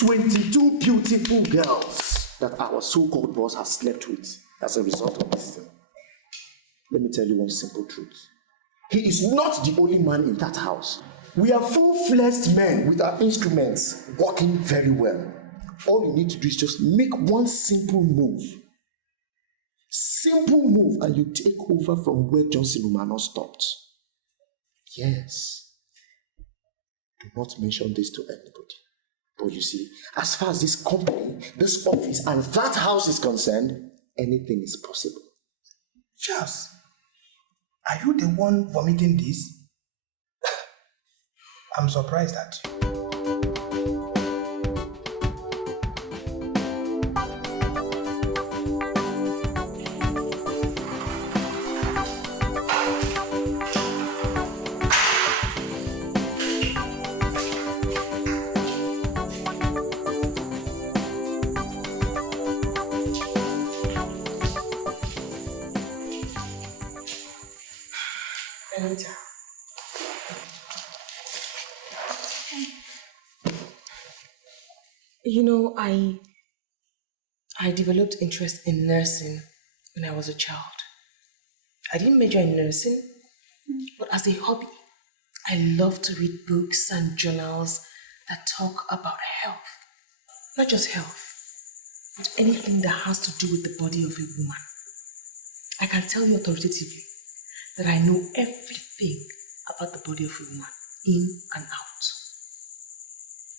22 beautiful girls that our so-called boss has slept with as a result of this thing. Let me tell you one simple truth. He is not the only man in that house. We are full-fledged men with our instruments working very well. All you need to do is just make one simple move. Simple move, and you take over from where Johnson Umano stopped. Yes. Do not mention this to anybody. But you see, as far as this company, this office, and that house is concerned, anything is possible. Charles, are you the one vomiting this? I'm surprised at you. You know, I developed interest in nursing when I was a child. I didn't major in nursing, but as a hobby, I love to read books and journals that talk about health. Not just health, but anything that has to do with the body of a woman. I can tell you authoritatively that I know everything about the body of a woman, in and out.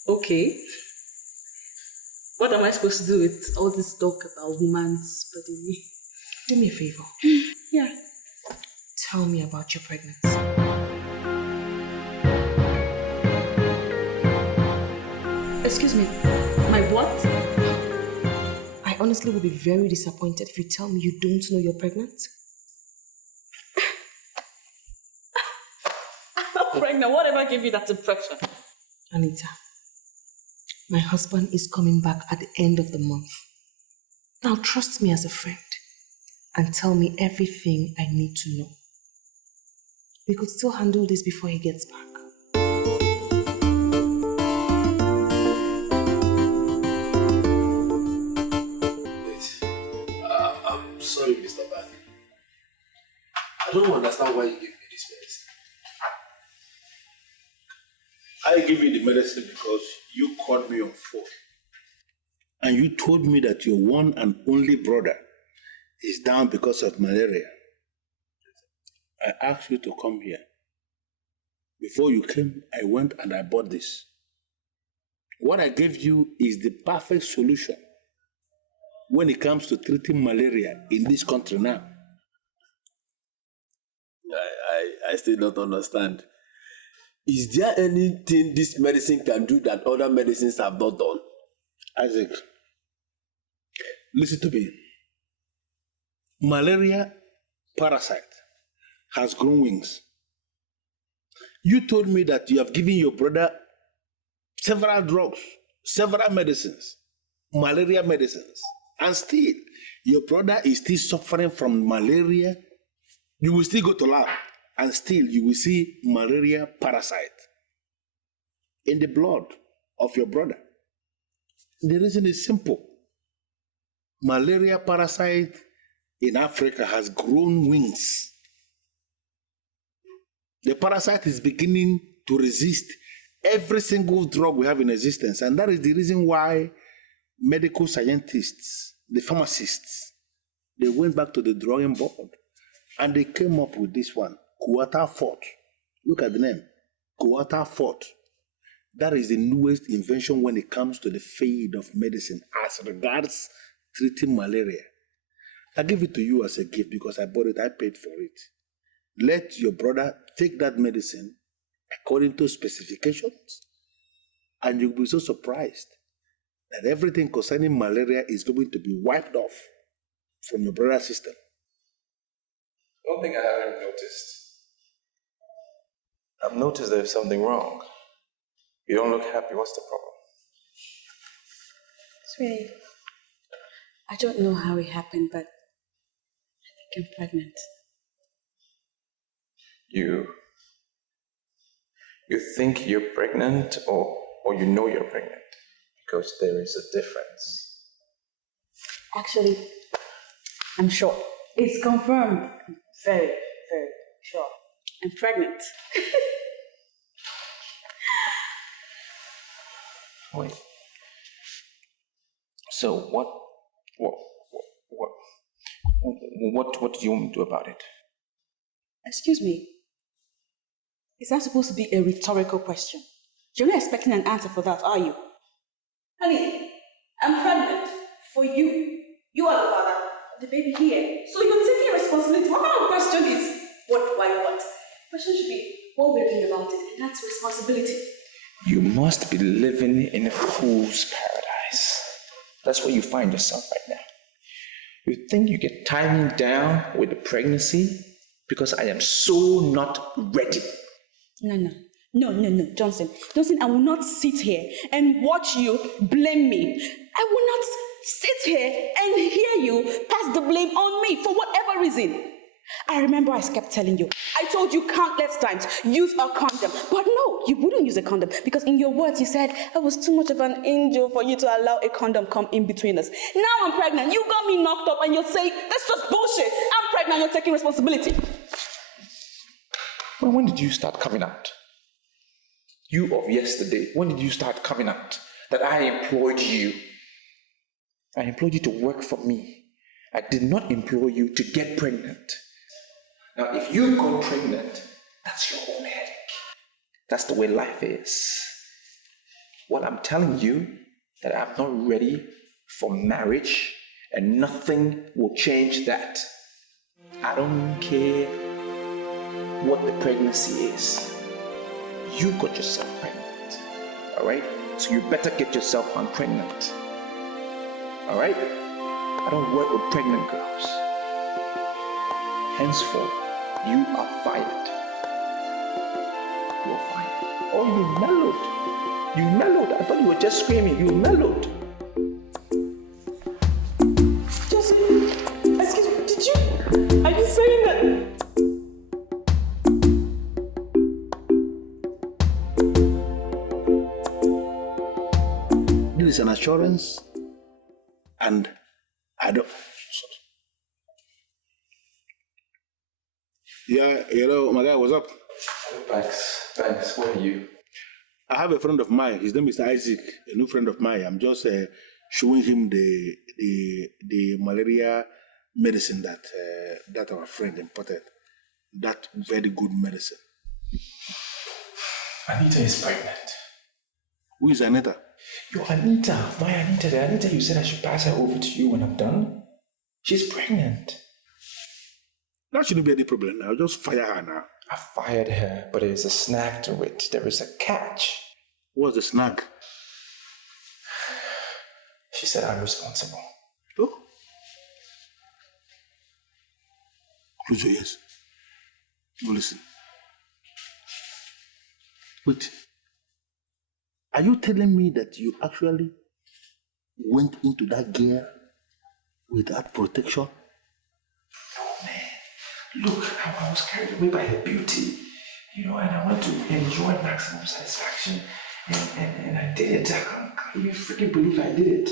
Okay. What am I supposed to do with all this talk about woman's body? Do me a favor. Yeah. Tell me about your pregnancy. Excuse me, my what? I honestly would be very disappointed if you tell me you don't know you're pregnant. I'm not pregnant. Whatever gave you that impression? Anita, my husband is coming back at the end of the month. Now trust me as a friend and tell me everything I need to know. We could still handle this before he gets back. I'm sorry, Mr. Ban. I don't understand why you gave me this medicine. I give you the medicine because you called me on phone. And you told me that your one and only brother is down because of malaria. I asked you to come here. Before you came, I went and I bought this. What I gave you is the perfect solution when it comes to treating malaria in this country now. I still don't understand. Is there anything this medicine can do that other medicines have not done? Isaac, listen to me. Malaria parasite has grown wings. You told me that you have given your brother several drugs, several medicines, malaria medicines, and still your brother is still suffering from malaria. You will still go to lab and still you will see malaria parasite in the blood of your brother. The reason is simple. Malaria parasite in Africa has grown wings. The parasite is beginning to resist every single drug we have in existence. And that is the reason why medical scientists, the pharmacists, they went back to the drawing board and they came up with this one, Quarter Fort. Look at the name, Quarter Fort. That is the newest invention when it comes to the field of medicine as regards treating malaria. I give it to you as a gift because I bought it, I paid for it. Let your brother take that medicine according to specifications, and you'll be so surprised that everything concerning malaria is going to be wiped off from your brother's system. One thing I haven't noticed. I've noticed there's something wrong. You don't look happy. What's the problem? Sweetie, I don't know how it happened, but I'm pregnant. You think you're pregnant or you know you're pregnant? Because there is a difference. Actually, I'm sure. It's confirmed. I'm very, very sure. I'm pregnant. Wait. So what do you want me to do about it? Excuse me. Is that supposed to be a rhetorical question? You're not expecting an answer for that, are you? Honey, I'm pregnant for you. You are the father of the baby here. So you're taking responsibility. What kind of question is what, why, what? The question should be what we're doing about it, and that's responsibility. You must be living in a fool's paradise. That's where you find yourself right now. You think you can tie me down with the pregnancy because I am so not ready. No, Johnson, I will not sit here and watch you blame me. I will not sit here and hear you pass the blame on me for whatever reason. I remember I kept telling you, I told you countless times, use a condom. But no, you wouldn't use a condom because in your words you said I was too much of an angel for you to allow a condom come in between us. Now I'm pregnant, you got me knocked up and you're saying, that's just bullshit. I'm pregnant, you're taking responsibility. Well, when did you start coming out? You of yesterday, when did you start coming out? That I employed you. I employed you to work for me. I did not employ you to get pregnant. Now, if you got pregnant, that's your own headache. That's the way life is. Well, I'm telling you that I'm not ready for marriage and nothing will change that. I don't care what the pregnancy is. You got yourself pregnant, all right? So you better get yourself unpregnant, all right? I don't work with pregnant girls. Henceforth, you are fired. You are fired. Oh, you mellowed. You mellowed. I thought you were just screaming. You mellowed. Just, excuse me, are you saying that? This is an assurance, and I don't. Yeah, hello, my guy, what's up? Thanks. What are you? I have a friend of mine. His name is Isaac, a new friend of mine. I'm just showing him the malaria medicine that our friend imported. That very good medicine. Anita is pregnant. Who is Anita? Your Anita. My Anita. The Anita you said I should pass her over to you when I'm done. She's pregnant. That shouldn't be any problem now. Just fire her now. I fired her, but there is a snag to it. There is a catch. What's the snag? She said I'm responsible. Oh? Close your ears. Go listen. Wait. Are you telling me that you actually went into that gear without protection? Look, I was carried away by her beauty, and I wanted to enjoy maximum satisfaction, and I did it. I can't even freaking believe I did it.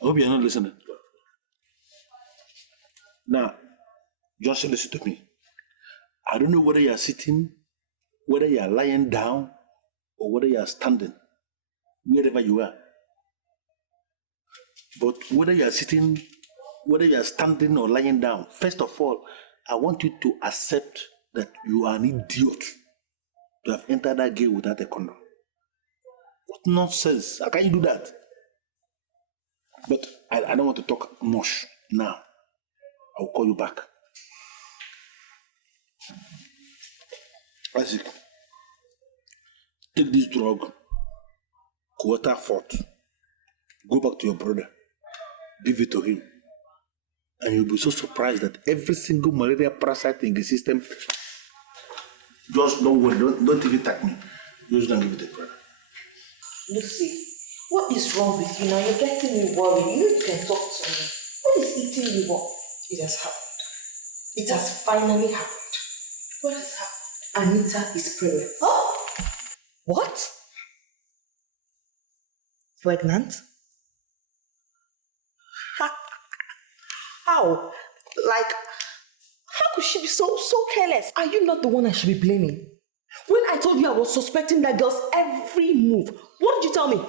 I hope you're not listening. Now, just listen to me. I don't know whether you're sitting, whether you're lying down, or whether you're standing, wherever you are. But whether you're sitting, whether you're standing or lying down, first of all, I want you to accept that you are an idiot to have entered that gate without a condom. What nonsense? How can you do that? But I don't want to talk much now. I'll call you back. Isaac, take this drug, quarter fort, go back to your brother, give it to him. And you'll be so surprised that every single malaria parasite in the system, just don't worry, don't even attack me. Just don't give it a brother. Lucy, what is wrong with you now? You're getting me worried. You can talk to me. What is eating you up? It has happened. It has finally happened. What has happened? Anita is pregnant. Oh! What? Pregnant? How? Like, how could she be so careless? Are you not the one I should be blaming? When I told you I was suspecting that girl's every move, what did you tell me?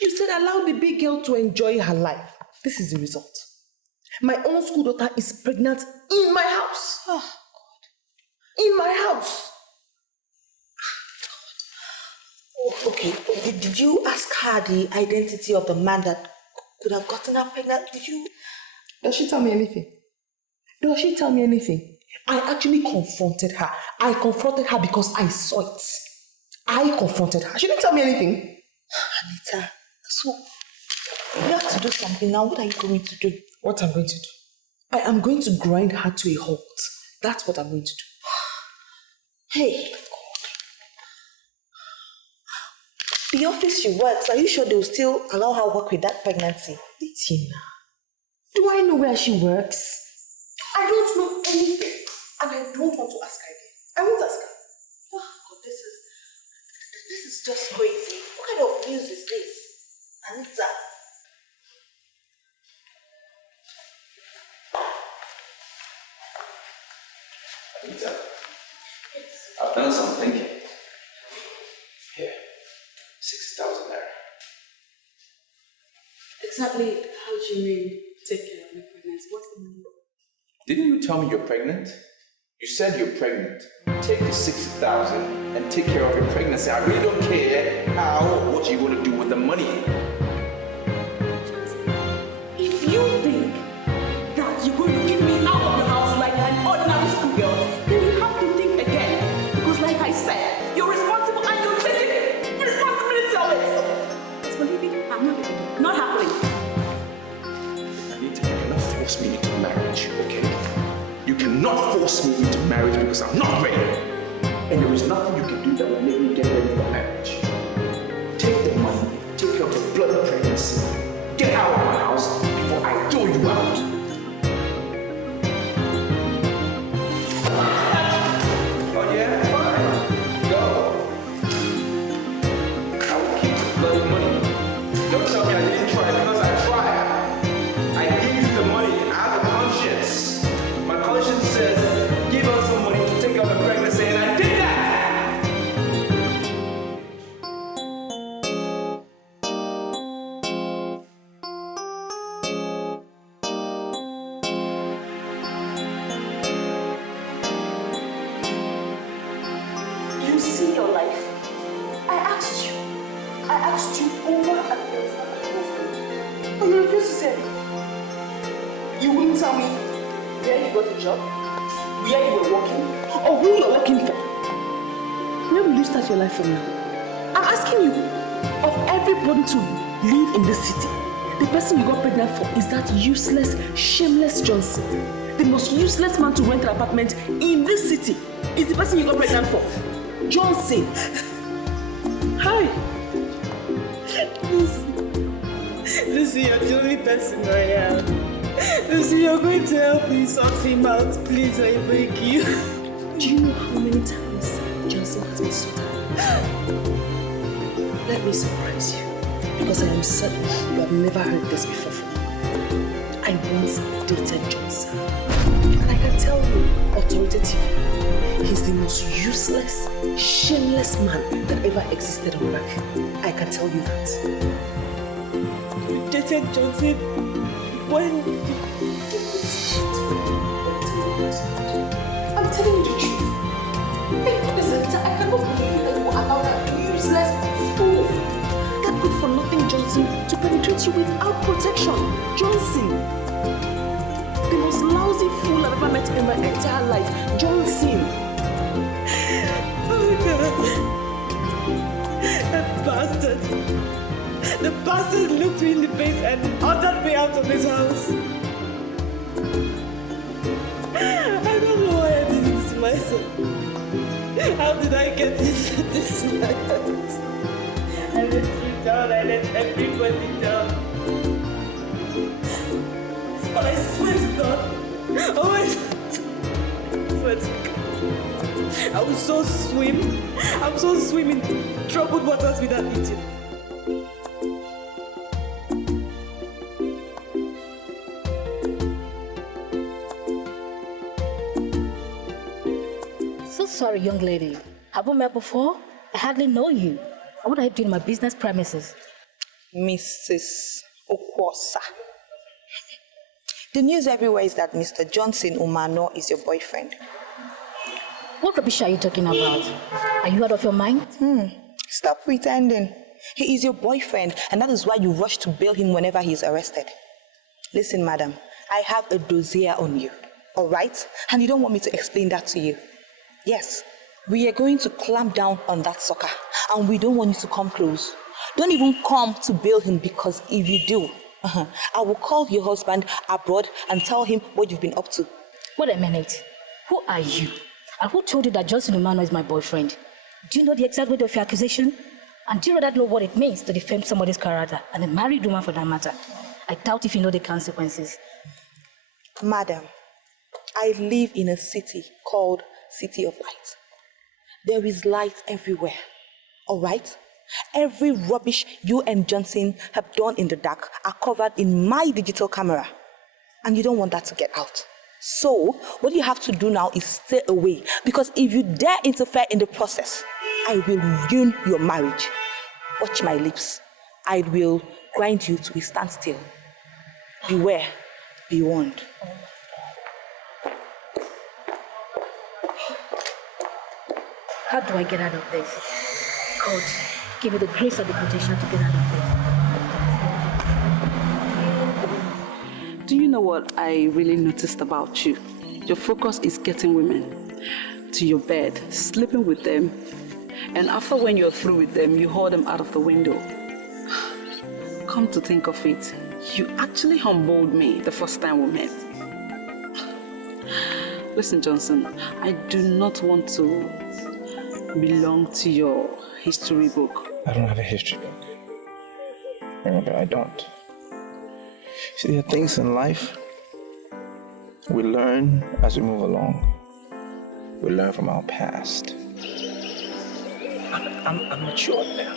You said allow the big girl to enjoy her life. This is the result. My own school daughter is pregnant in my house. Oh, God. In my house. Oh, okay, did you ask her the identity of the man that could have gotten her pregnant? Did you? Does she tell me anything? Does she tell me anything? I actually confronted her. I confronted her because I saw it. I confronted her. She didn't tell me anything. Anita, so you have to do something now. What are you going to do? What I'm going to do? I am going to grind her to a halt. That's what I'm going to do. Hey, the office she works, are you sure they'll still allow her work with that pregnancy? Tina, do I know where she works? I don't know anything. And I don't want to ask her again. I won't ask her. Oh, God, this is just crazy. What kind of news is this? Anita. Anita, I've done some thinking. Here, 60,000 naira. Exactly how do you mean take care of my pregnancy? What's the number? Didn't you tell me you're pregnant? You said you're pregnant. Take the 60,000 and take care of your pregnancy. I really don't care how or what you're going to do with the money. If you think that you're going to keep me out of the house like an ordinary schoolgirl, then you have to think again. Because like I said, you're responsible and you're taking the responsibility of it. As for leaving, I'm not leaving. Not happening. Anita, you cannot force me into marriage, okay? You cannot force me into marriage because I'm not ready. And there is nothing you can do that will make me get ready for marriage. Take the money, take care of the blood pregnancy, get out of my house before I throw you out. Oh yeah? Fine. Go. I will keep the bloody money. Don't tell me I didn't try because I tried. I gave you the money. I have a conscience. My conscience says, give us some money to take out the pregnancy, and I did that! You see your life. I asked you. I asked you over and over. But you refused to say it. You wouldn't tell me where you got a job, where you were working, or who you're working for. Where will you start your life from now? I'm asking you, of everybody to live in this city, the person you got pregnant for is that useless, shameless Johnson. The most useless man to rent an apartment in this city is the person you got pregnant for. Johnson. Hi. Lucy, you're the only person I am. Lucy, you're going to help me sort him out. Please, I beg you. Do you know how many times Johnson has been sorted out? Let me surprise you, because I am certain you have never heard this before from me. I once dated Johnson. And I can tell you, authoritatively, he's the most useless, shameless man that ever existed on earth. I can tell you that. Dated Johnson? When? I'm telling you the truth. Hey, listen, I cannot believe that you will allow that useless fool, that good for nothing Johnson, to penetrate you without protection. Johnson. The most lousy fool I've ever met in my entire life. Johnson. Oh God. That bastard. The bastard looked me in the face and ordered me out of his house. I don't know why I did this to myself. How did I get into this mess? I let you down, I let everybody down. But I swear to God, swear to God. I will so swim. I'm so swim in troubled waters with that idiot. So sorry, young lady. Have we met before? I hardly know you. What are you doing in my business premises? Mrs. Okwosa. The news everywhere is that Mr. Johnson Umano is your boyfriend. What rubbish are you talking about? Are you out of your mind? Stop pretending. He is your boyfriend, and that is why you rush to bail him whenever he is arrested. Listen, madam, I have a dossier on you, all right? And you don't want me to explain that to you. Yes, we are going to clamp down on that sucker, and we don't want you to come close. Don't even come to bail him, because if you do, I will call your husband abroad and tell him what you've been up to. Wait a minute. Who are you? And who told you that Johnson Umano is my boyfriend? Do you know the exact weight of your accusation? And do you rather know what it means to defame somebody's character, and a married woman for that matter? I doubt if you know the consequences. Madam, I live in a city called City of Light. There is light everywhere, all right? Every rubbish you and Johnson have done in the dark are covered in my digital camera. And you don't want that to get out. So, what you have to do now is stay away. Because if you dare interfere in the process, I will ruin your marriage. Watch my lips. I will grind you to a standstill. Beware. Be warned. How do I get out of this? God, give me the grace of the protection to get out of this. Do you know what I really noticed about you? Your focus is getting women to your bed, sleeping with them, and after when you're through with them, you haul them out of the window. Come to think of it, you actually humbled me the first time we met. Listen, Johnson, I do not want to belong to your history book. I don't have a history book. Remember, I don't. See, there are things in life we learn as we move along. We learn from our past. I'm mature now.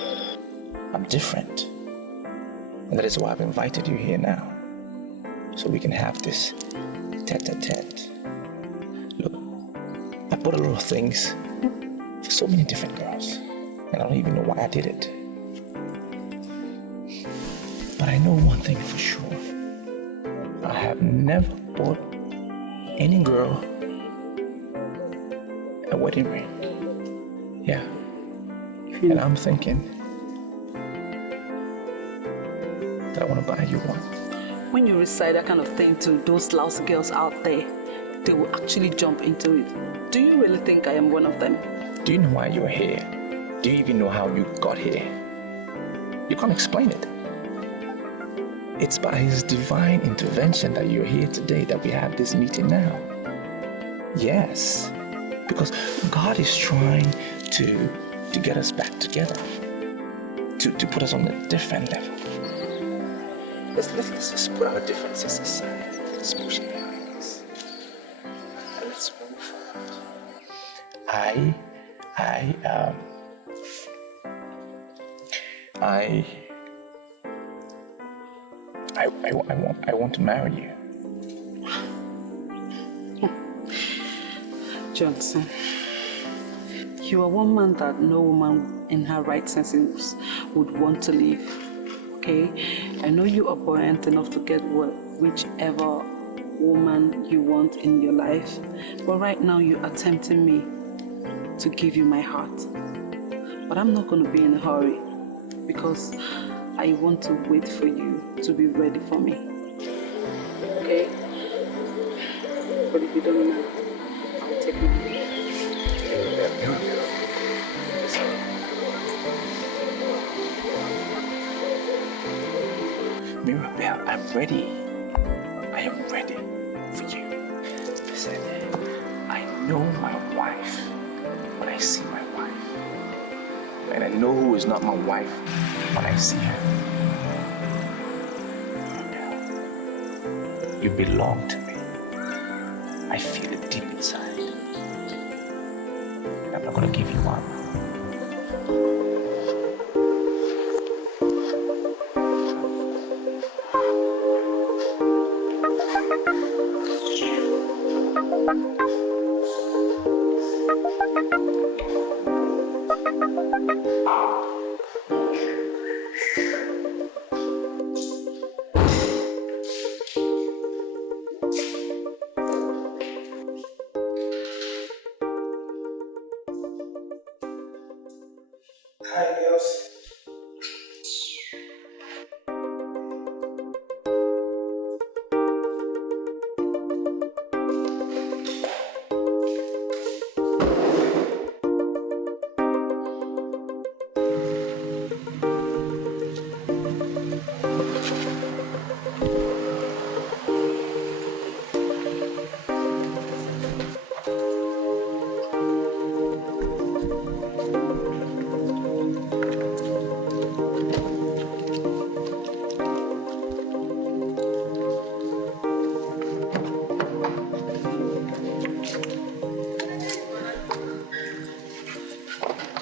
I'm different. And that is why I've invited you here now. So we can have this tete-a-tete. Look, I bought a lot of things for so many different girls. And I don't even know why I did it. But I know one thing for sure. I have never bought any girl a wedding ring. Yeah. And I'm thinking that I want to buy you one. When you recite that kind of thing to those lousy girls out there, they will actually jump into it. Do you really think I am one of them? Do you know why you're here? Do you even know how you got here? You can't explain it. It's by His divine intervention that you're here today, that we have this meeting now. Yes, because God is trying to get us back together, to put us on a different level. Let's just put our differences aside. Let's push them behind us. And let's move forward. I want to marry you. Johnson, you are one man that no woman in her right senses would want to leave. Okay? I know you are buoyant enough to get whichever woman you want in your life, but right now you're attempting me to give you my heart. But I'm not going to be in a hurry, because I want to wait for you to be ready for me. Okay? But if you don't know, I'll take my leave. Mirabelle, I'm ready. I am ready for you. Listen, I know my wife when I see my wife. And I know who is not my wife when I see her. Mirabelle, you belong to me. I feel it deep inside. I'm not gonna give you up. Hi, girls.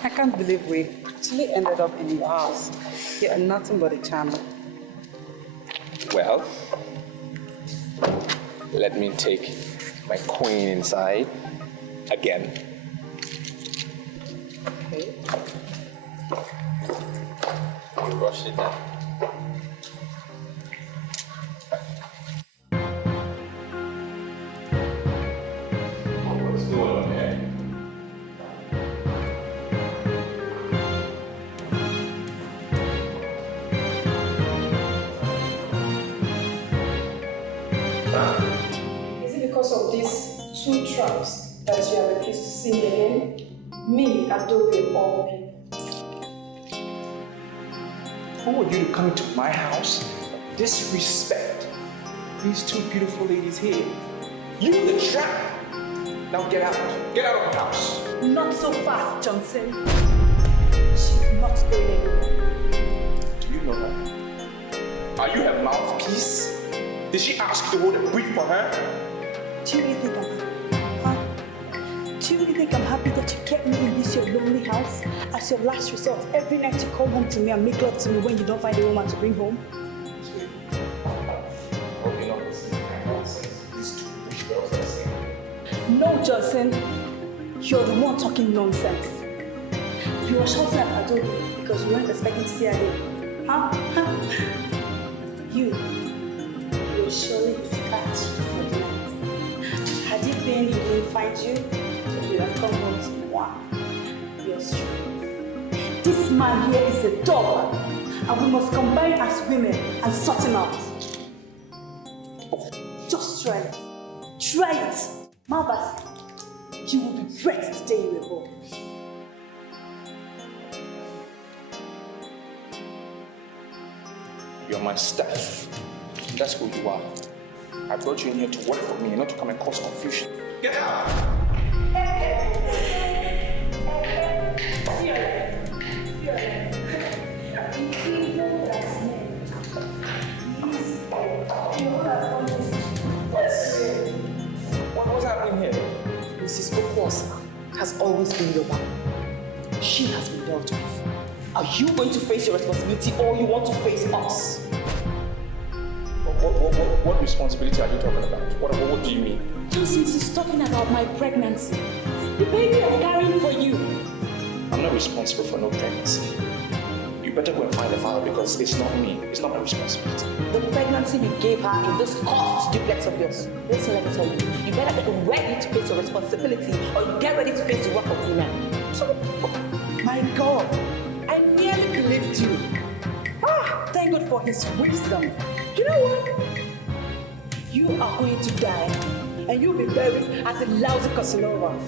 I can't believe we actually ended up in your house. You are nothing but a charmer. Well, let me take my queen inside again. Okay. Brush it down. What's going on here? Is it because of these two traps that you have refused to see me again? Me, Adobe of all people. Who are you to come into my house? Disrespect these two beautiful ladies here. You the trap! Now get out. Get out of my house. Not so fast, Johnson. She's not going anywhere. Do you know her? Are you her mouthpiece? Did she ask you to hold a brief for her? Do you really think I'm happy? Huh? Do you really think I'm happy that you kept me in this your lonely house as your last resort? Every night you come home to me and make love to me when you don't find a woman to bring home? No, Johnson. You're the one talking nonsense. You were shouting at Adobe because you weren't expecting to see her here. Huh? You were surely his catch for the night. Had it been he didn't find you, you would have come home to one. You're strong. This man here is a dog, and we must combine as women and sort him out. Just try it. Try it. Malbas, you will regret the day you were born. You're my staff. That's who you are. I brought you in here to work for me, not to come and cause confusion. Get out! What's happening here? Mrs. Okwas has always been your wife. She has been dealt with. Are you going to face your responsibility or you want to face us? What responsibility are you talking about? What do you mean? Johnson is talking about my pregnancy. The baby I'm carrying for you. I'm not responsible for no pregnancy. You better go and find the father because it's not me. It's not my responsibility. The pregnancy you gave her in this cursed duplex of yours. Listen, let me tell you. You better get ready to face your responsibility or you get ready to face the work of women. So, my God, I nearly believed you. Thank God for his wisdom. You know what? You are going to die and you'll be buried as a lousy Casanova.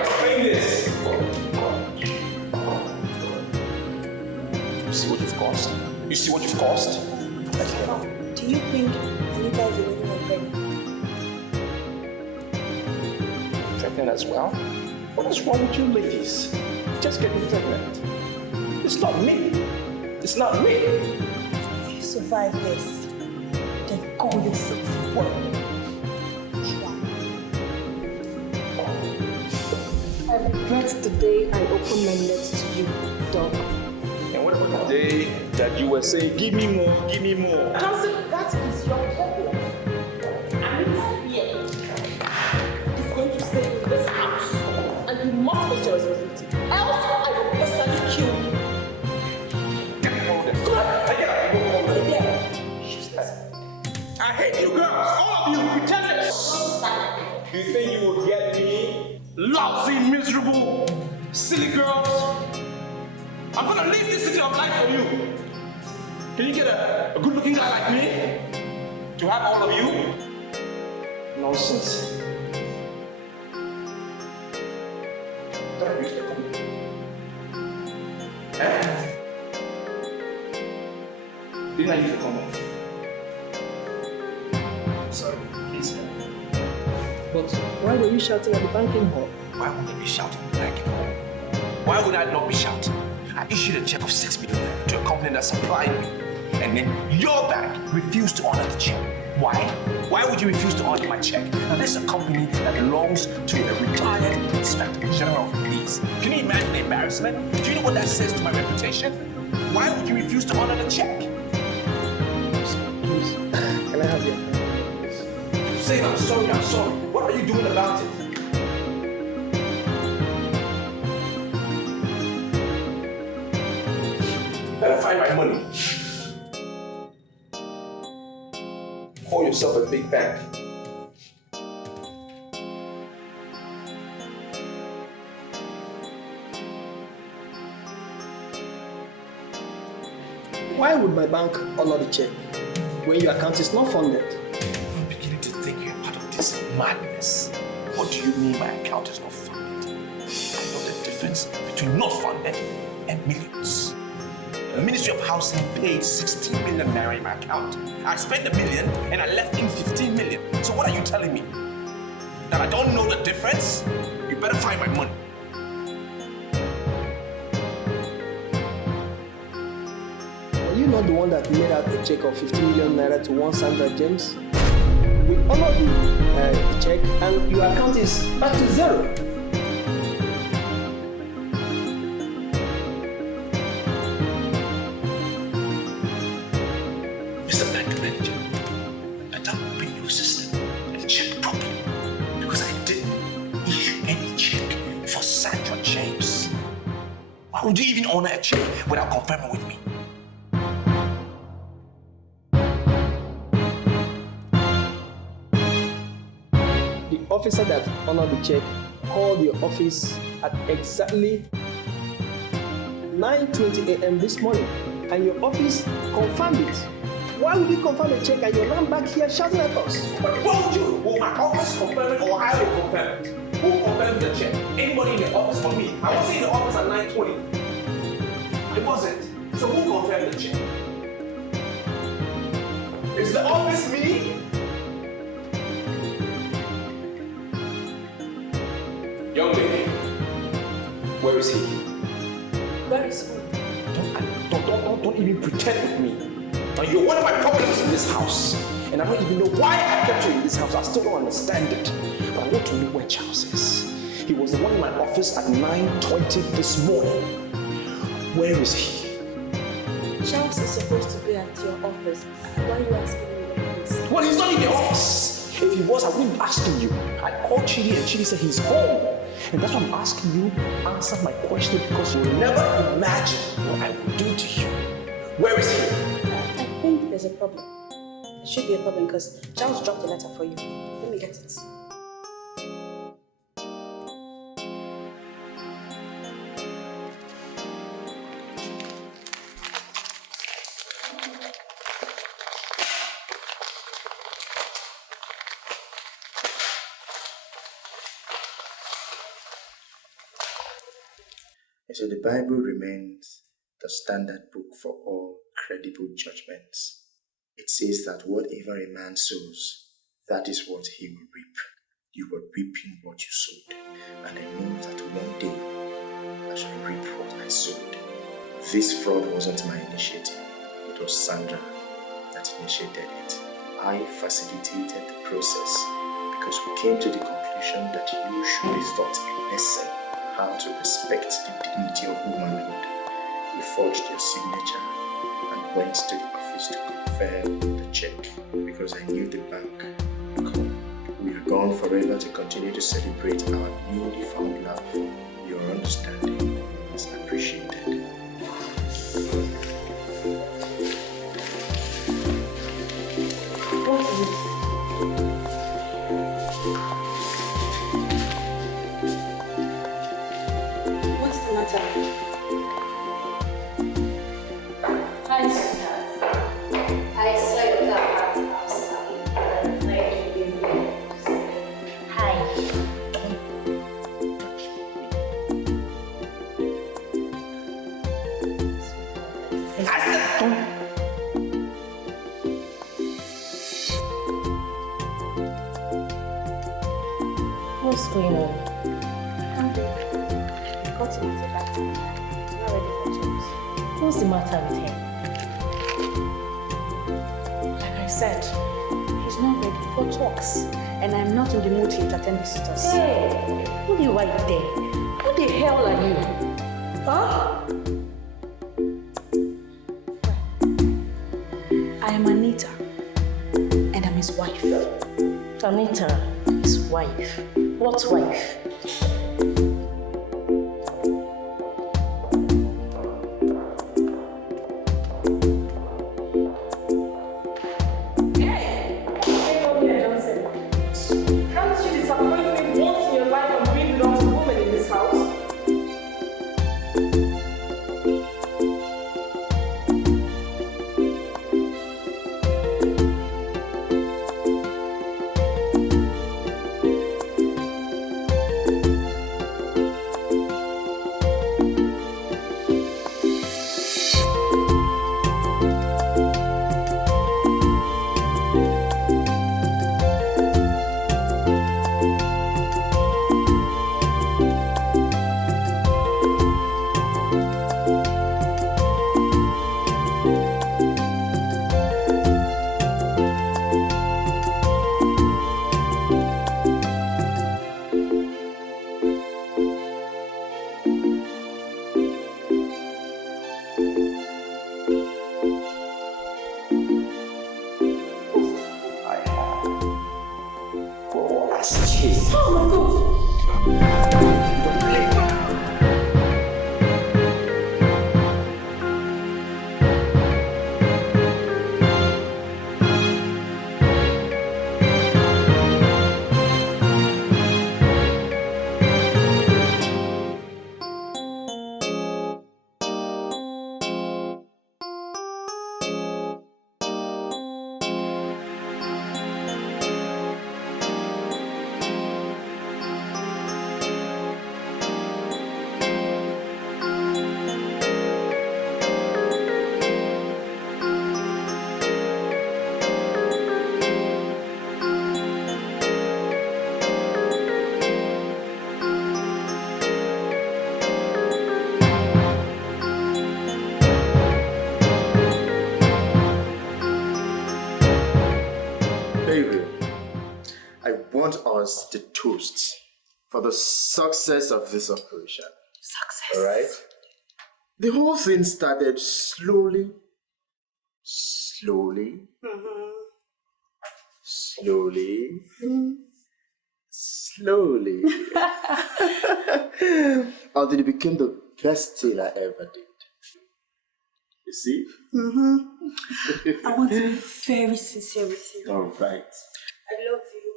Explain this. You see what you've caused? You see what you've caused? Let's get out. Do you think Anita is the one pregnant? Pregnant as well? What is wrong with you ladies? Just getting pregnant. It's not me. It's not me. If you survive this, then call yourself what? I regret the day I opened my lips to you, dog. And what about the day that you were saying, give me more, give me more? Johnson, that is your problem. Anita here is going to stay in this house, and you must face your responsibility. Else, I will personally kill you. I hate you girls, all of you pretenders. You think you will get me? Lousy, miserable, silly girls. I'm gonna leave this city of life for you. Can you get a good-looking guy like me to have all of you? Nonsense. Don't use the company. Eh? Didn't I use the company? Sorry, please. But why were you shouting at the banking hall? Why would I be shouting at the banking hall? Why would I not be shouting? I issued a check of 6 million to a company that supplied me. And then your bank refused to honor the check. Why? Why would you refuse to honor my check? Now, this is a company that belongs to a retired Inspector General of Police. Can you imagine the embarrassment? Do you know what that says to my reputation? Why would you refuse to honor the check? Please, can I have your hand? Say I'm sorry, I'm sorry. What are you doing about it? Better find my money. Call yourself a big bank. Why would my bank honor the check when your account is not funded? I'm beginning to think you're part of this madness. What do you mean my account is not funded? I know the difference between not funded and millions. The Ministry of Housing paid 16 million naira in my account. I spent $1 million and I left in 15 million. So what are you telling me? That I don't know the difference? You better find my money. Are you not the one that made out a check of 15 million naira to one Sandra James? We honored the check and your account is back to zero. Mr. Bank Manager, better open your system and check properly because I didn't issue any check for Sandra James. Why would you even honor a check without confirming with me? The officer that honored the check called your office at exactly 9:20 a.m. this morning, and your office confirmed it. Why would you confirm a check and you're not back here shouting at us? But won't you? Will my office confirm it or I will confirm it? Who confirmed the check? Anybody in the office or me? I wasn't in the office at 9:20. I wasn't. So who confirmed the check? Is the office me? Young lady, where is he? Where is who? Don't even pretend with me. Now you're one of my problems in this house. And I don't even know why I kept you in this house. I still don't understand it. But I want to know where Charles is. He was the one in my office at 9:20 this morning. Where is he? Charles is supposed to be at your office. Why are you asking me where he is? Well, he's not in the office. If he was, I wouldn't be asking you. I called Chidi and Chidi said he's home. And that's why I'm asking you, answer my question because you will never imagine what I will do to you. Where is he? I think there's a problem. There should be a problem because Charles dropped a letter for you. Let me get it. So the Bible remains the standard book for all credible judgments. It says that whatever a man sows, that is what he will reap. You were reaping what you sowed. And I know that one day I shall reap what I sowed. This fraud wasn't my initiative. It was Sandra that initiated it. I facilitated the process because we came to the conclusion that you should be taught a lesson how to respect the dignity of womanhood. We forged your signature and went to the office to confirm the check because I knew the bank would come. We are gone forever to continue to celebrate our newly found love. Your understanding is appreciated. What is it? What's the matter? Hi, sweetheart. I saw your car outside. Hi. What's going on? Got him at a bad time. He's not ready for talks. What's the matter with him? Like I said, he's not ready for talks. And I'm not in the mood to entertain visitors. Hey, who do you right there? Who the hell are you? Huh? I am Anita. And I'm his wife. Anita, his wife. What wife? us the toast for the success of this operation. Success. All right? The whole thing started slowly, slowly, slowly, slowly, until it became the best thing I ever did. You see? I want to be very sincere with you. All right. I love you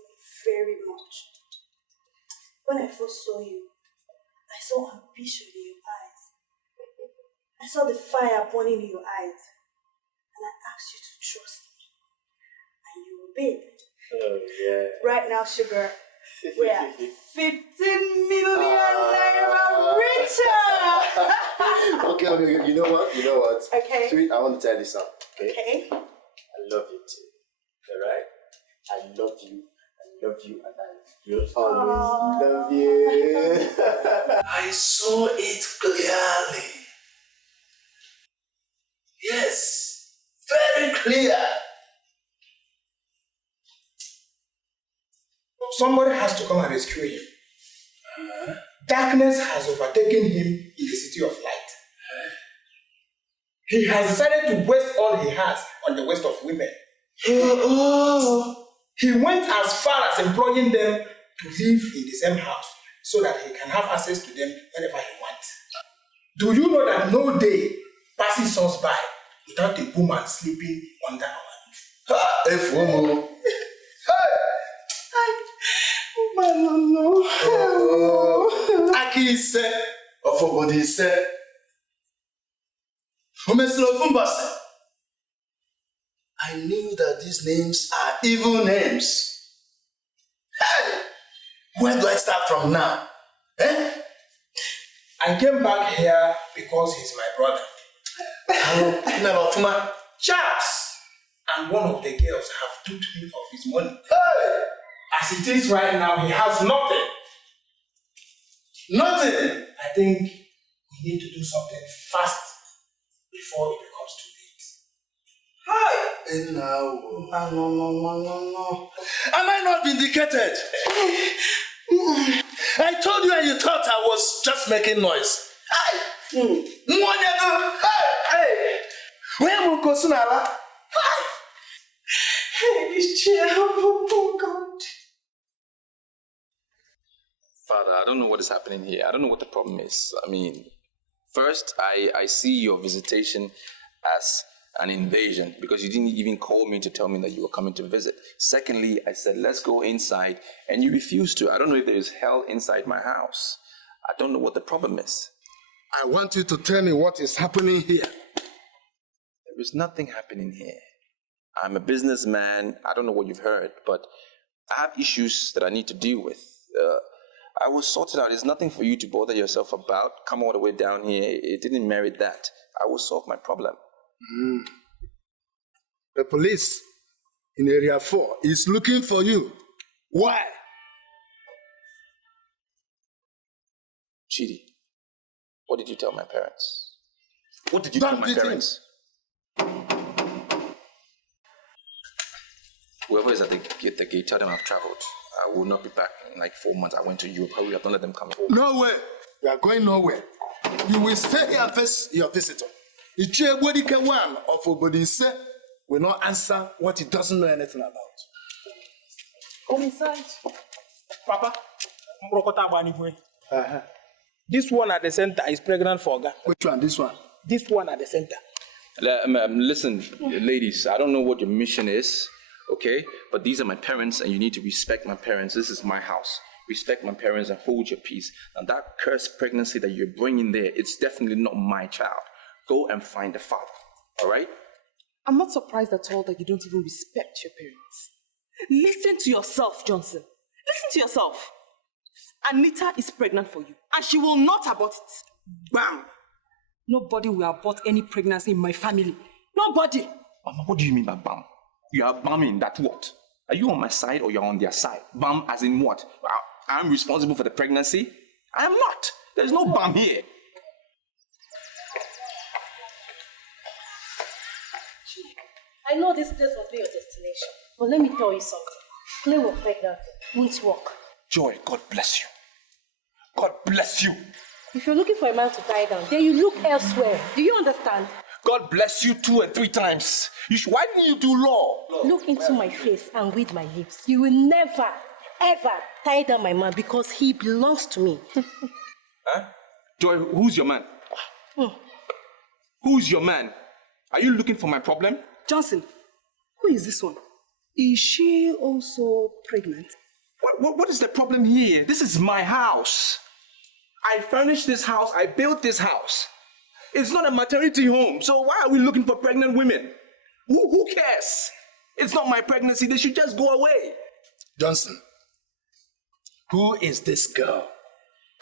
very much. When I first saw you, I saw ambition in your eyes. I saw the fire burning in your eyes. And I asked you to trust me. And you obeyed. Oh, yeah. Right now, sugar, we are 15 million naira richer! Okay, you know what? Okay. Sweet, I want to tell you something, Okay. I love you too, alright? I love you, and I will always love you. I saw it clearly. Yes, very clear. somebody has to come and rescue him. Darkness has overtaken him in the city of light. He has decided to waste all he has on the waste of women. He went as far as employing them to live in the same house so that he can have access to them whenever he wants. Do you know that no day passes us by without a woman sleeping under our roof? Aki said, or for body said, I knew that these names are evil names. Hey! Where do I start from now? Eh? I came back here because he's my brother. Charles and one of the girls have duped him of his money. Hey! As it is right now, he has nothing. Nothing! I think we need to do something fast before it becomes too late. Hi! And now, no. Am I not vindicated? I told you and you thought I was just making noise. Hey! Where am I going? Hey, this chair, oh God. Father, I don't know what is happening here. I don't know what the problem is. I mean, first, I see your visitation as an invasion because you didn't even call me to tell me that you were coming to visit. Secondly, I said, let's go inside, and you refused to. I don't know if there is hell inside my house. I don't know what the problem is. I want you to tell me what is happening here. There is nothing happening here. I'm a businessman. I don't know what you've heard, but I have issues that I need to deal with. I will sort it out. There's nothing for you to bother yourself about. Come all the way down here. It didn't merit that. I will solve my problem. The police in Area 4 is looking for you. Why? Chidi, what did you tell my parents? What did you tell my parents? Whoever is at the gate, tell them I've traveled. I will not be back in like 4 months. I went to Europe. Hurry up, don't let them come. No way. You are going nowhere. You will stay here and face your visitor. Dikeh one of Obodise will not answer what he doesn't know anything about. Come inside. Papa, this one at the center is pregnant for Oga. Which one? This one? This one at the center. Listen, ladies, I don't know what your mission is. Okay, but these are my parents and you need to respect my parents. This is my house. Respect my parents and hold your peace. And that cursed pregnancy that you're bringing there, it's definitely not my child. Go and find the father, all right? I'm not surprised at all that you don't even respect your parents. Listen to yourself, Johnson. Listen to yourself. Anita is pregnant for you and she will not abort it. Bam! Nobody will abort any pregnancy in my family. Nobody. Mama, what do you mean by bam? You are bumming that what? Are you on my side or you're on their side? Bam as in what? I'm responsible for the pregnancy? I am not. There's no bam here. I know this place must be your destination, but let me tell you something. Claim of pregnancy won't work. Joy, God bless you. God bless you. If you're looking for a man to tie down, then you look elsewhere. Do you understand? God bless you 2 and 3 times. Why didn't you do law? Look into my face and read my lips. You will never, ever tie down my man because he belongs to me. Huh? Joy, who's your man? Who's your man? Are you looking for my problem? Johnson, who is this one? Is she also pregnant? What is the problem here? This is my house. I furnished this house. I built this house. It's not a maternity home, so why are we looking for pregnant women? Who cares? It's not my pregnancy. They should just go away. Johnson, who is this girl?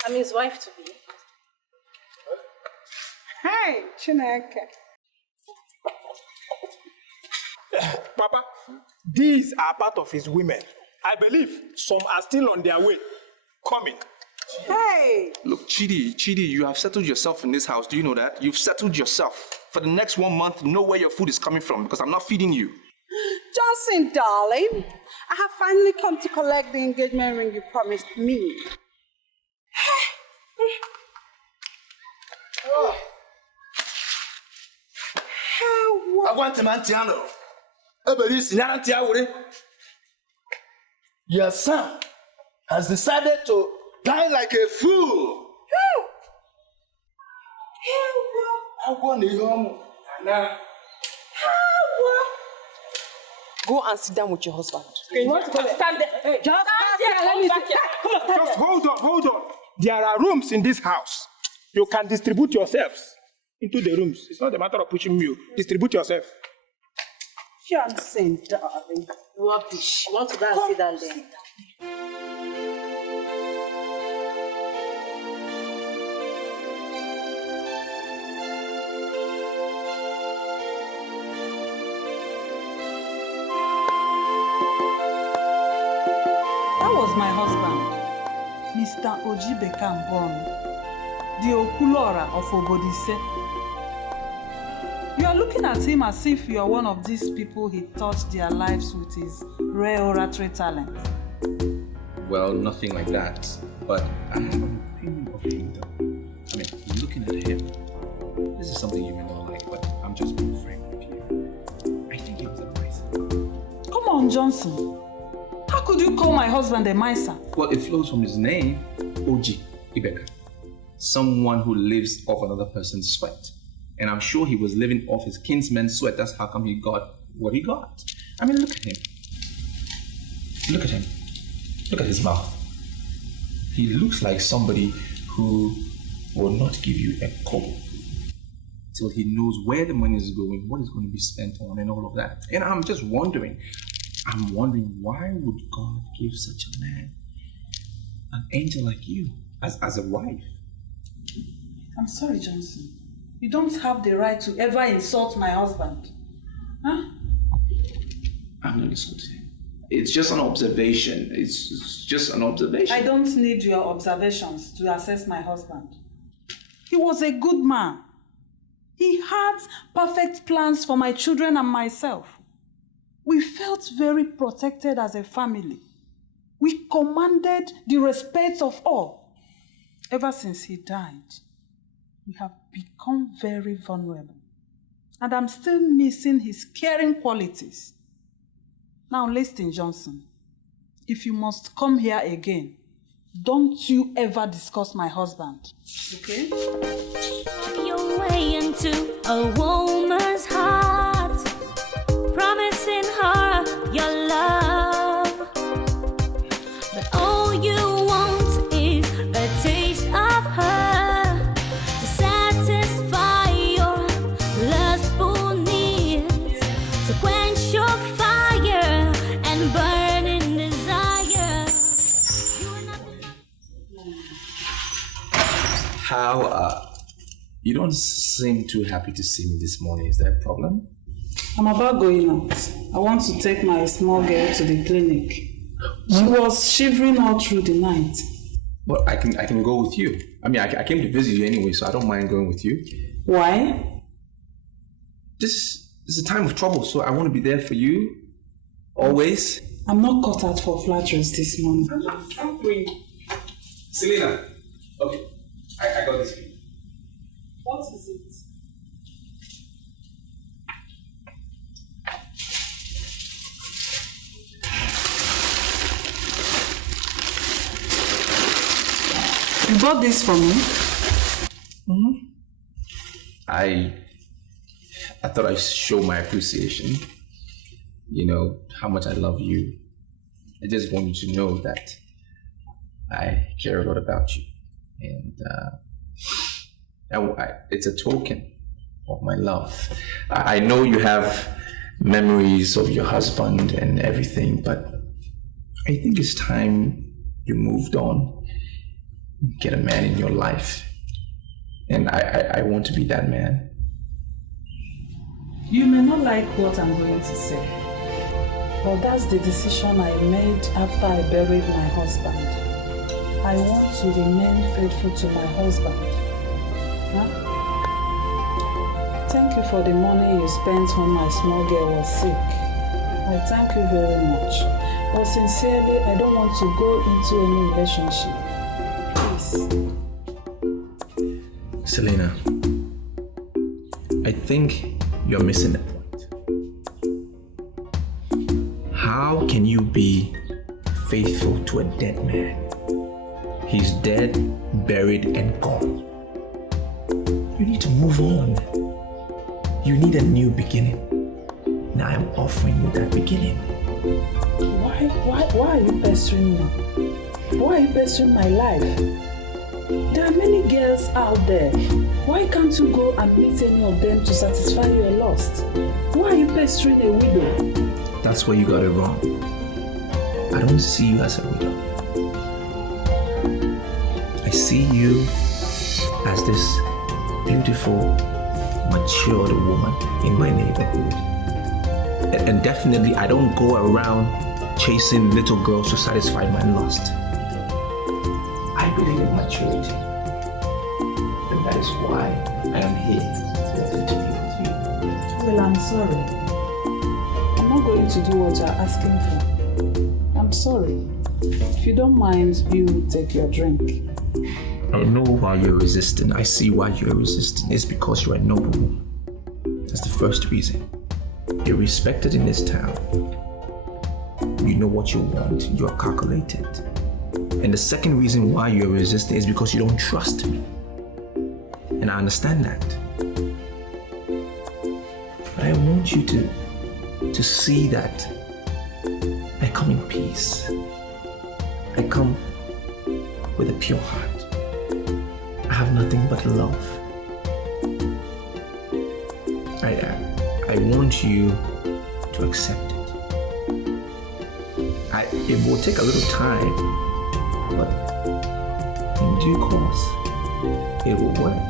I'm his wife to be. Hey, Chineke. Papa, these are part of his women. I believe some are still on their way, coming. Hey! Look, Chidi, you have settled yourself in this house. Do you know that? You've settled yourself. For the next 1 month, know where your food is coming from because I'm not feeding you. Johnson, darling, I have finally come to collect the engagement ring you promised me. I want a man to your son has decided to die like a fool. I want a home. Go and sit down with your husband. Okay, you want to go there? Stand there. Hey, just stand there. Let me see. Come on, stand Just there. hold on. There are rooms in this house. You can distribute yourselves into the rooms. It's not a matter of pushing you. Distribute yourself. Johnson, darling. Rubbish. You want to go and sit down there? That was my husband, Mr. Ojibekam Bon, the Okulora of Obodise. You are looking at him as if you are one of these people he touched their lives with his rare oratory talent. Well, nothing like that. But I have an opinion of him, though. I mean, looking at him, this is something you may not like, but I'm just being frank with you. I think he was a miser. Come on, Johnson. How could you call my husband a miser? Well, it flows from his name, Oji Ibeka. Someone who lives off another person's sweat. And I'm sure he was living off his kinsman's sweat. That's how come he got what he got. I mean, look at him. Look at him. Look at his mouth. He looks like somebody who will not give you a kobo till he knows where the money is going, what is going to be spent on, and all of that. And I'm just wondering, why would God give such a man, an angel like you, as a wife? I'm sorry, Johnson. You don't have the right to ever insult my husband. Huh? I'm not insulting him. It's just an observation. It's just an observation. I don't need your observations to assess my husband. He was a good man. He had perfect plans for my children and myself. We felt very protected as a family. We commanded the respect of all. Ever since he died, we have become very vulnerable. And I'm still missing his caring qualities. Now listen, Johnson. If you must come here again, don't you ever discuss my husband. Okay? Your way into a woman's heart, promising her your love. But all you want is a taste of her to satisfy your lustful needs, to quench your fire and burning desire. How, you don't seem too happy to see me this morning. Is there a problem? I'm about going out. I want to take my small girl to the clinic. She was shivering all through the night. Well, I can go with you. I mean, I came to visit you anyway, so I don't mind going with you. Why? This is a time of trouble, so I want to be there for you. Always. I'm not cut out for flatteries this morning. I'm free. Selena. Okay. I got this for you. What is it? You bought this for me? Mm-hmm. I thought I'd show my appreciation. You know, how much I love you. I just want you to know that I care a lot about you. And it's a token of my love. I know you have memories of your husband and everything, but I think it's time you moved on. Get a man in your life. And I want to be that man. You may not like what I'm going to say, but that's the decision I made after I buried my husband. I want to remain faithful to my husband. Huh? Thank you for the money you spent when my small girl was sick. I thank you very much. But sincerely, I don't want to go into any relationship. Please. Selena, I think you're missing the point. How can you be faithful to a dead man? He's dead, buried, and gone. You need to move on. You need a new beginning. Now I'm offering you that beginning. Why are you pestering me? Why are you pestering my life? There are many girls out there. Why can't you go and meet any of them to satisfy your lust? Why are you pestering a widow? That's where you got it wrong. I don't see you as a widow. I see you as this beautiful, matured woman in my neighborhood. And definitely, I don't go around chasing little girls to satisfy my lust. I believe in maturity. And that is why I am here to interview with you. Well, I'm sorry. I'm not going to do what you're asking for. I'm sorry. If you don't mind, you take your drink. I know why you're resisting. I see why you're resisting. It's because you're a noble woman. That's the first reason. You're respected in this town. You know what you want. You're calculated. And the second reason why you're resisting is because you don't trust me. And I understand that. But I want you to see that I come in peace. I come with a pure heart. I have nothing but love. I want you to accept it. It will take a little time, but in due course, it will work.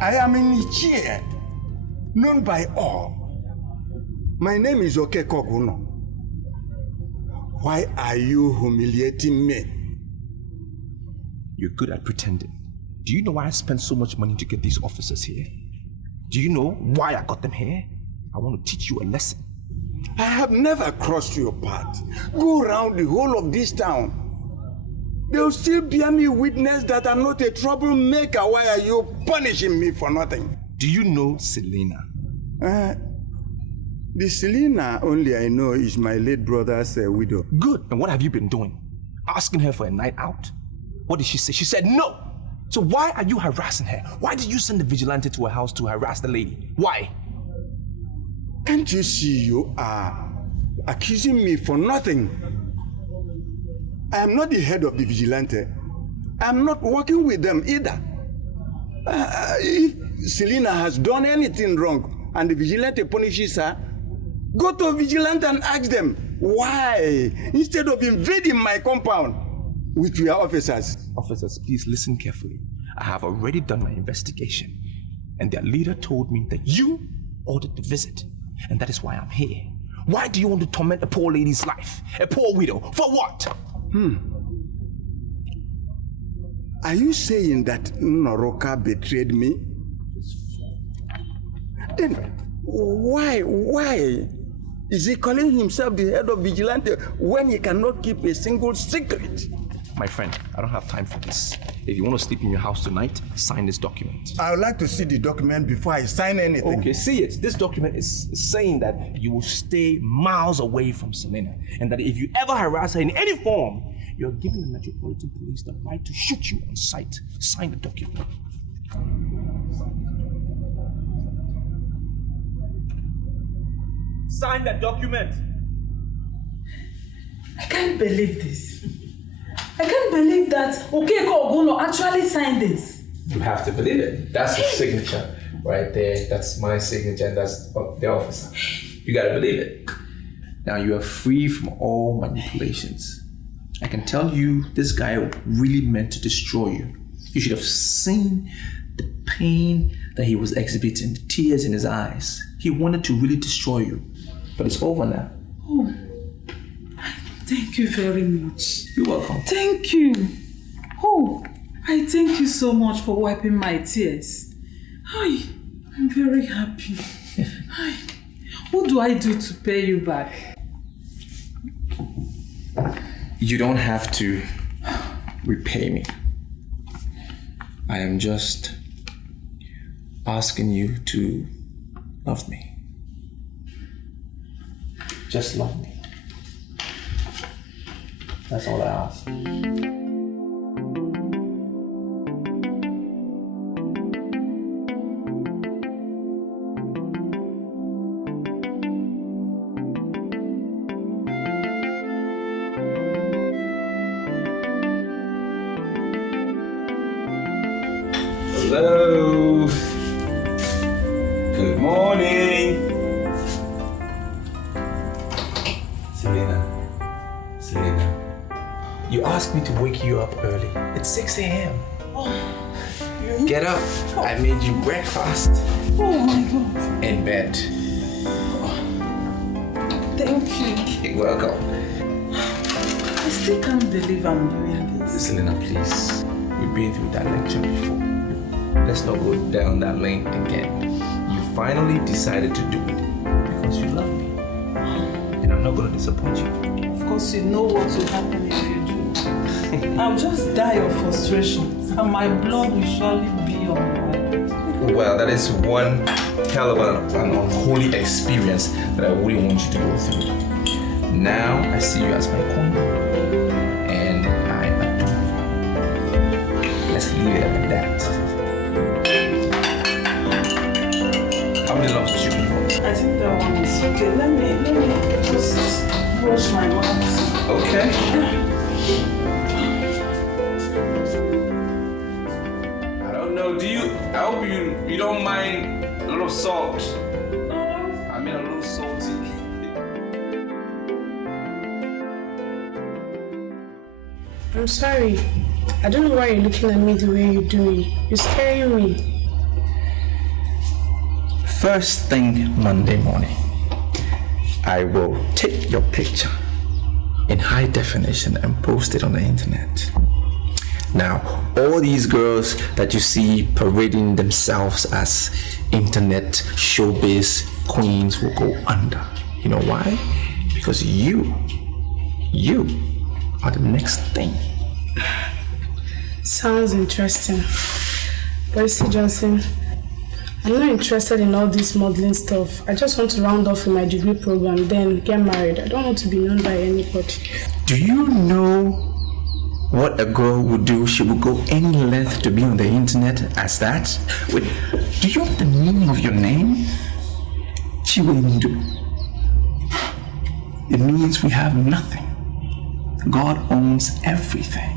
I am in Nigeria, known by all. My name is Okekoguno. Why are you humiliating me? You're good at pretending. Do you know why I spent so much money to get these officers here? Do you know why I got them here? I want to teach you a lesson. I have never crossed your path. Go around the whole of this town. They'll still bear me witness that I'm not a troublemaker. Why are you punishing me for nothing? Do you know Selena? The Selena only I know is my late brother's widow. Good. And what have you been doing? Asking her for a night out? What did she say? She said no. So why are you harassing her? Why did you send the vigilante to her house to harass the lady? Why? Can't you see you are accusing me for nothing? I am not the head of the vigilante. I'm not working with them either. If Selena has done anything wrong and the vigilante punishes her, go to vigilante and ask them why, instead of invading my compound with your officers. Officers, please listen carefully. I have already done my investigation, and their leader told me that you ordered the visit, and that is why I'm here. Why do you want to torment a poor lady's life? A poor widow? For what? Are you saying that Noroka betrayed me? Then why is he calling himself the head of vigilante when he cannot keep a single secret? My friend, I don't have time for this. If you want to sleep in your house tonight, sign this document. I would like to see the document before I sign anything. Okay, see it. This document is saying that you will stay miles away from Selena, and that if you ever harass her in any form, you're giving the Metropolitan Police the right to shoot you on sight. Sign the document. Sign that document. I can't believe this. I can't believe that Okeko Oguno actually signed this. You have to believe it. That's his signature right there. That's my signature, and that's the officer. You gotta believe it. Now you are free from all manipulations. I can tell you this guy really meant to destroy you. You should have seen the pain that he was exhibiting, the tears in his eyes. He wanted to really destroy you, but it's over now. Oh, thank you very much. You're welcome. Thank you. Oh, I thank you so much for wiping my tears. Hi, I'm very happy. Hi. What do I do to pay you back? You don't have to repay me. I am just asking you to love me. Just love me. That's all I ask. Hello. Good morning. Selena. You asked me to wake you up early. It's 6 a.m. Get up. I made you breakfast. Oh my God. In bed. Thank you. You're welcome. I still can't believe I'm doing this. Selena, please. We've been through that lecture before. Let's not go down that lane again. You finally decided to do it because you love me. And I'm not going to disappoint you. Of course, you know what will happen if you do. I'll just die of frustration and my blood will surely be on my head. Well, that is one hell of an unholy experience that I wouldn't want you to go through. Now I see you as my queen. And I adore you. Let's leave it at that. How many loves did you give? I think that one is okay. Let me just wash my mouth. Okay. I don't know. I hope you don't mind a little salt. I mean a little salty. I'm sorry. I don't know why you're looking at me the way you're doing. You're scaring me. First thing Monday morning, I will take your picture in high definition and post it on the internet. Now, all these girls that you see parading themselves as internet showbiz queens will go under. You know why? Because you are the next thing. Sounds interesting. But see, Johnson, I'm not interested in all this modeling stuff. I just want to round off with my degree program, then get married. I don't want to be known by anybody. Do you know what a girl would do? She would go any length to be on the internet as that. Wait, do you know the meaning of your name? She wouldn't do. It means we have nothing. God owns everything.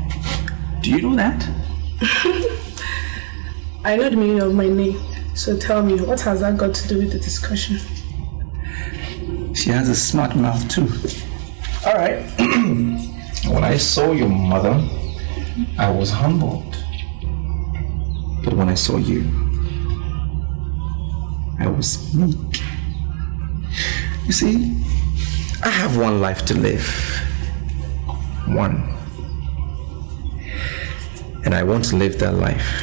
Do you know that? I know the meaning of my name. So tell me, what has that got to do with the discussion? She has a smart mouth too. All right. When I saw your mother, I was humbled. But when I saw you, I was meek. You see, I have one life to live. One. And I want to live that life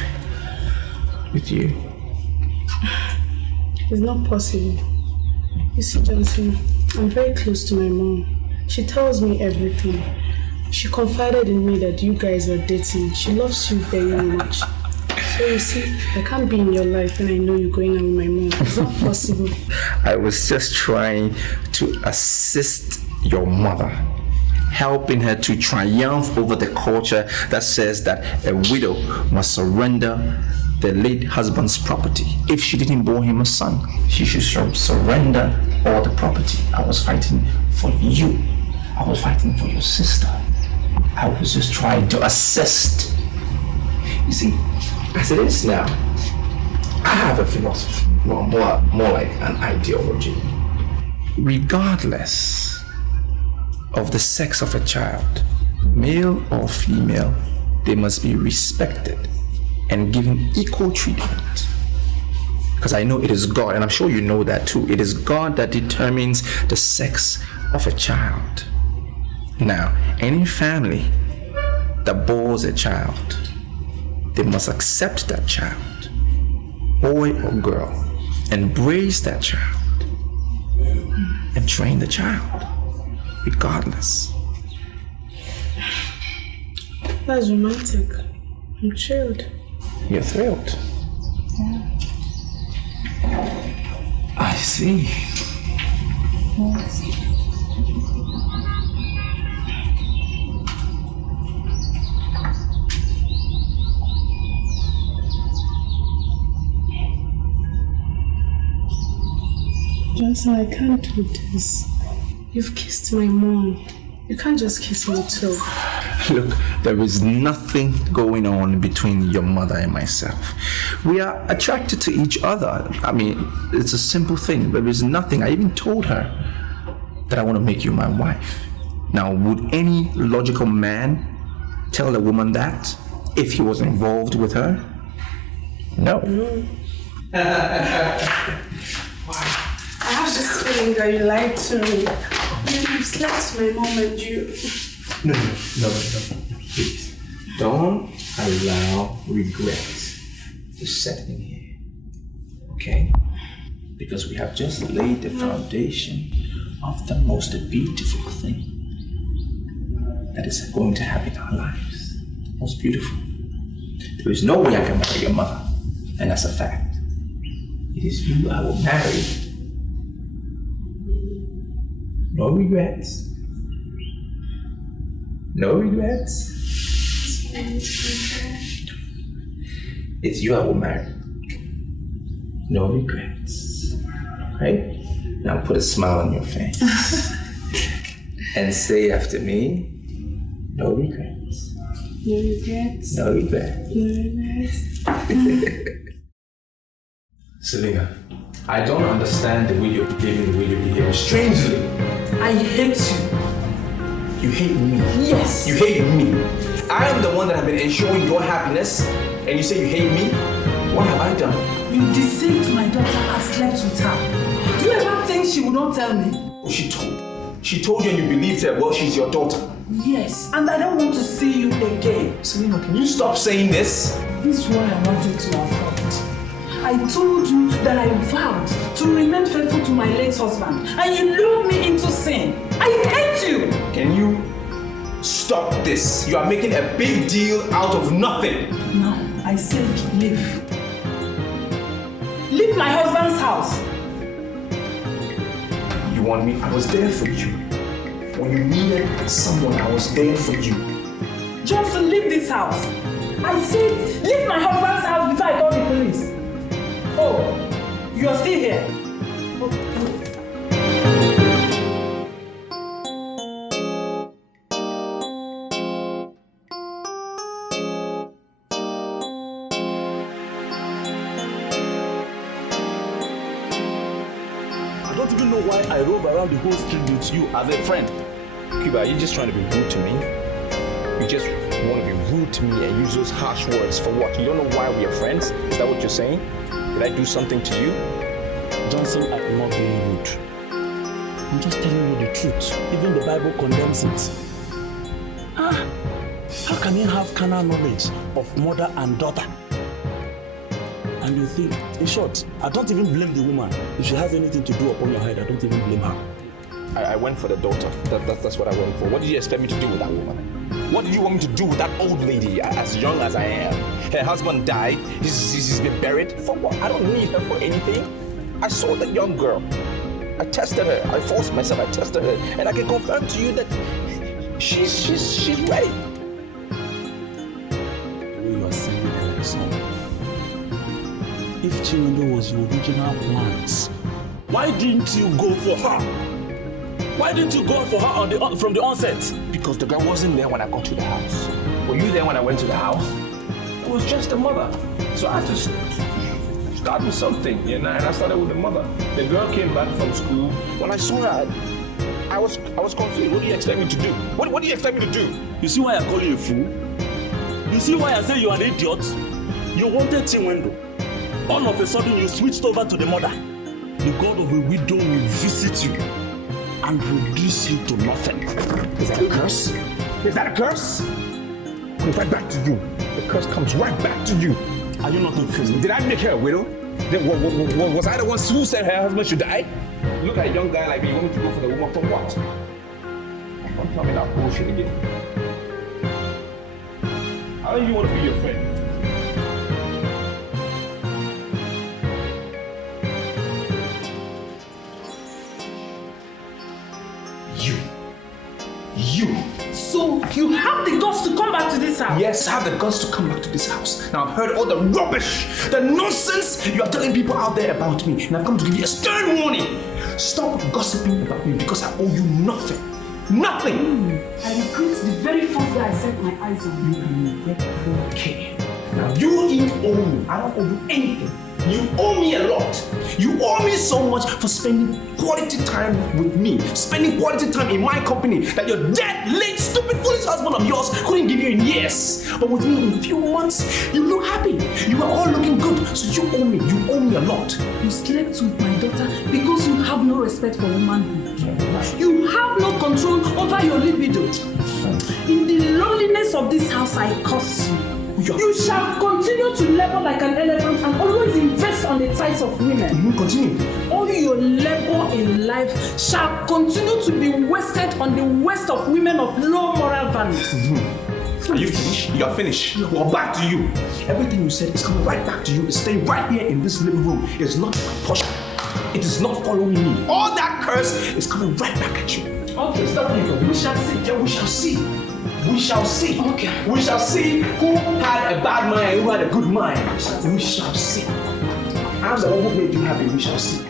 with you. It's not possible. You see, Johnson, I'm very close to my mom. She tells me everything. She confided in me that you guys are dating. She loves you very much. So you see, I can't be in your life and I know you're going out with my mom. It's not possible. I was just trying to assist your mother, helping her to triumph over the culture that says that a widow must surrender the late husband's property. If she didn't bear him a son, she should surrender all the property. I was fighting for you. I was fighting for your sister. I was just trying to assist. You see, as it is now, I have a philosophy, well, more like an ideology. Regardless of the sex of a child, male or female, they must be respected and given equal treatment. Because I know it is God, and I'm sure you know that too. It is God that determines the sex of a child. Now, any family that bores a child, they must accept that child boy or girl, embrace that child and train the child, regardless. That's romantic. I'm chilled. You're thrilled. I see. Johnson, I can't do this. You've kissed my mom. You can't just kiss me too. Look, there is nothing going on between your mother and myself. We are attracted to each other. I mean, it's a simple thing. There is nothing. I even told her that I want to make you my wife. Now, would any logical man tell a woman that if he was involved with her? No. I have this feeling that you lied to me. You've slept with my mom and you. No. Please. Don't allow regret to set in here. Okay? Because we have just laid the foundation of the most beautiful thing that is going to happen in our lives. Most beautiful. There is no way I can marry your mother. And that's a fact. It is you I will marry. No regrets. No regrets. It's you I will marry. No regrets. Right? Now put a smile on your face. And say after me, no regrets. No regrets. No regrets. No regrets. Selena, I don't understand the way you're behaving, strangely. I hate you. You hate me? Yes. You hate me? I am the one that have been ensuring your happiness, and you say you hate me? What have I done? You deceived my daughter and slept with her. Do you ever think she would not tell me? Oh, she told you and you believed her. Well, she's your daughter. Yes, and I don't want to see you again. Selena, can you stop saying this? This is why I want you to affront. I told you that I vowed to remain faithful to my late husband, and you lured me into sin. I hate you! Can you stop this? You are making a big deal out of nothing. No, I said leave. Leave my husband's house. You want me? I was there for you. When you needed someone, I was there for you. Johnson, leave this house. I said leave my husband's house before I call the police. Oh, you are still here. I don't even know why I rove around the whole street with you as a friend. Cuba, are you just trying to be rude to me? You just want to be rude to me and use those harsh words for what? You don't know why we are friends? Is that what you're saying? Did I do something to you? Johnson, I'm not being rude. I'm just telling you the truth. Even the Bible condemns it. How can you have carnal knowledge of mother and daughter? And you think, in short, I don't even blame the woman. If she has anything to do upon your head, I don't even blame her. I went for the daughter. That's what I went for. What did you expect me to do with that woman? What did you want me to do with that old lady, as young as I am? Her husband died. He's been buried. For what? I don't need her for anything. I saw the young girl. I tested her. I forced myself. I tested her. And I can confirm to you that she's ready. The way you are saying it like son. If Chimendo was your original plans, why didn't you go for her? Why didn't you go for her from the onset? Because the girl wasn't there when I got to the house. Were you there when I went to the house? It was just the mother. So I had to start with something, and I started with the mother. The girl came back from school. When I saw her, I was confused. What do you expect me to do? What do you expect me to do? You see why I call you a fool? You see why I say you are an idiot? You wanted Chinwendo. All of a sudden you switched over to the mother. The God of a widow will visit you and reduce you to nothing. Is that a curse? Is that a curse? Comes right back to you. The curse comes right back to you. Are you not confused? Did I make her a widow? Was I the one who said her husband should die? Look at a young guy like me, you want me to go for the woman for what? Don't tell me that bullshit again. How do you want to be your friend? You. So you have the guts to come back to this house? Yes, I have the guts to come back to this house. Now I've heard all the rubbish, the nonsense you are telling people out there about me, and I've come to give you a stern warning. Stop gossiping about me because I owe you nothing. Nothing! I regret the very first day I set my eyes on you. Okay. Now you ain't owe me. I don't owe you anything. You owe me a lot. You owe me so much for spending quality time with me, spending quality time in my company that your dead, late, stupid, foolish husband of yours couldn't give you in years. But with me in a few months, you look happy. You are all looking good. So you owe me. You owe me a lot. You slept with my daughter because you have no respect for womanhood. You have no control over your libido. In the loneliness of this house, I curse you. You shall continue to labor like an elephant and always invest on the thighs of women. Continue. All your labor in life shall continue to be wasted on the waste of women of low moral values. Are you finished? You are finished. Well, back to you. Everything you said is coming right back to you. It's staying right here in this living room. It's not my portion. It is not following me. All that curse is coming right back at you. Okay, stop here. We shall see. Yeah, we shall see. We shall see. Okay. We shall see who had a bad mind and who had a good mind. We shall see. I'm the one who made you happy. We shall see.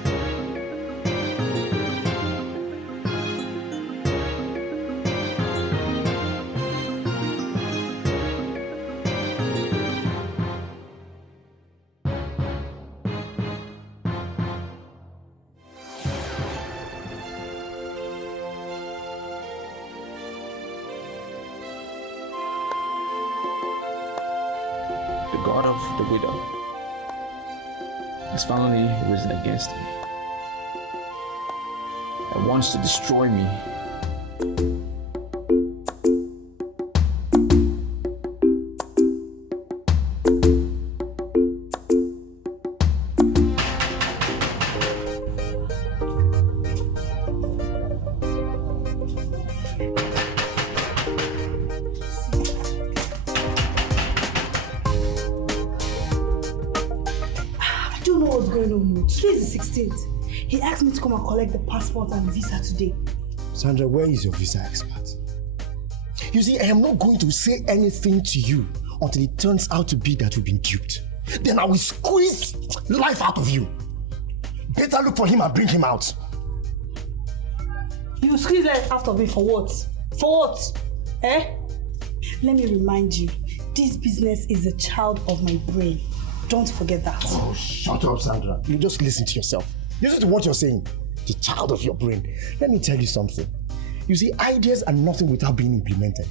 God of the widow has finally risen against me and wants to destroy me. Today's the 16th. He asked me to come and collect the passport and visa today. Sandra, where is your visa expert? You see, I am not going to say anything to you until it turns out to be that we've been duped. Then I will squeeze life out of you. Better look for him and bring him out. You squeeze life out of me for what? For what? Eh? Let me remind you, this business is a child of my brain. Don't forget that. Oh, shut up, Sandra. You just listen to yourself. Listen to what you're saying. The child of your brain. Let me tell you something. You see, ideas are nothing without being implemented.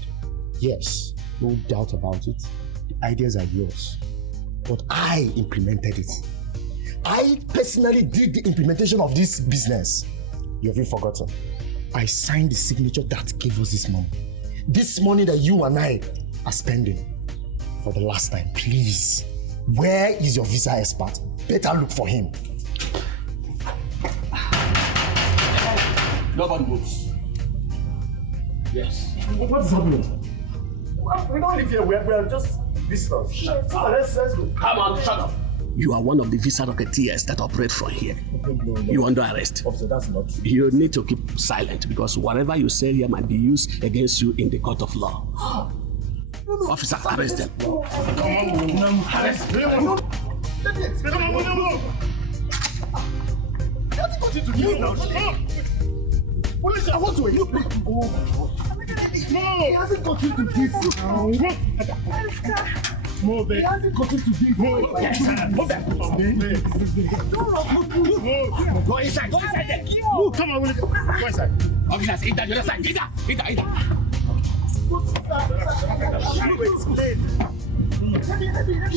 Yes, no doubt about it. The ideas are yours. But I implemented it. I personally did the implementation of this business. You have forgotten. I signed the signature that gave us this money. This money that you and I are spending. For the last time, please. Where is your visa expert? Better look for him. Nobody moves. Yes. What's happening? We don't live here. We are just visitors. Shut up. Let's go. Come on, shut up. You are one of the visa rocketeers that operate from here. No. You're under arrest. Officer, that's not. You need to keep silent because whatever you say here might be used against you in the court of law. Officer, arrest them. Come on, arrest them. Let me explain. Come on. He hasn't got into this now. Police, I want to you. Oh my God. No, he hasn't got into this now. Move it. He hasn't got into this. Move it. Go inside. Go inside there. Move. Come on, go inside. Officers, in the other side. Ida. Let me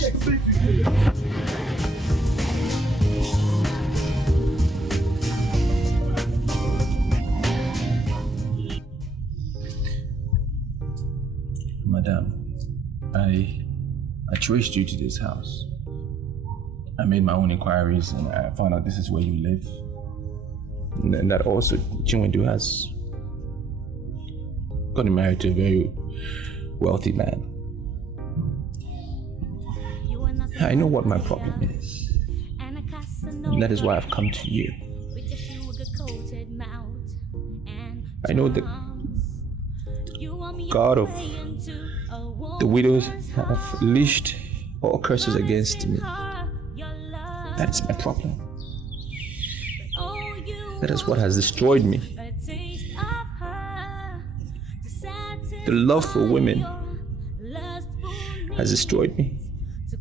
explain to you. Madam, I traced you to this house. I made my own inquiries and I found out this is where you live. And that also Chinwendu has gotten married to a very wealthy man. I know what my problem is. And that is why I've come to you. I know that God of the widows have leashed all curses against me. That is my problem. That is what has destroyed me. The love for women has destroyed me.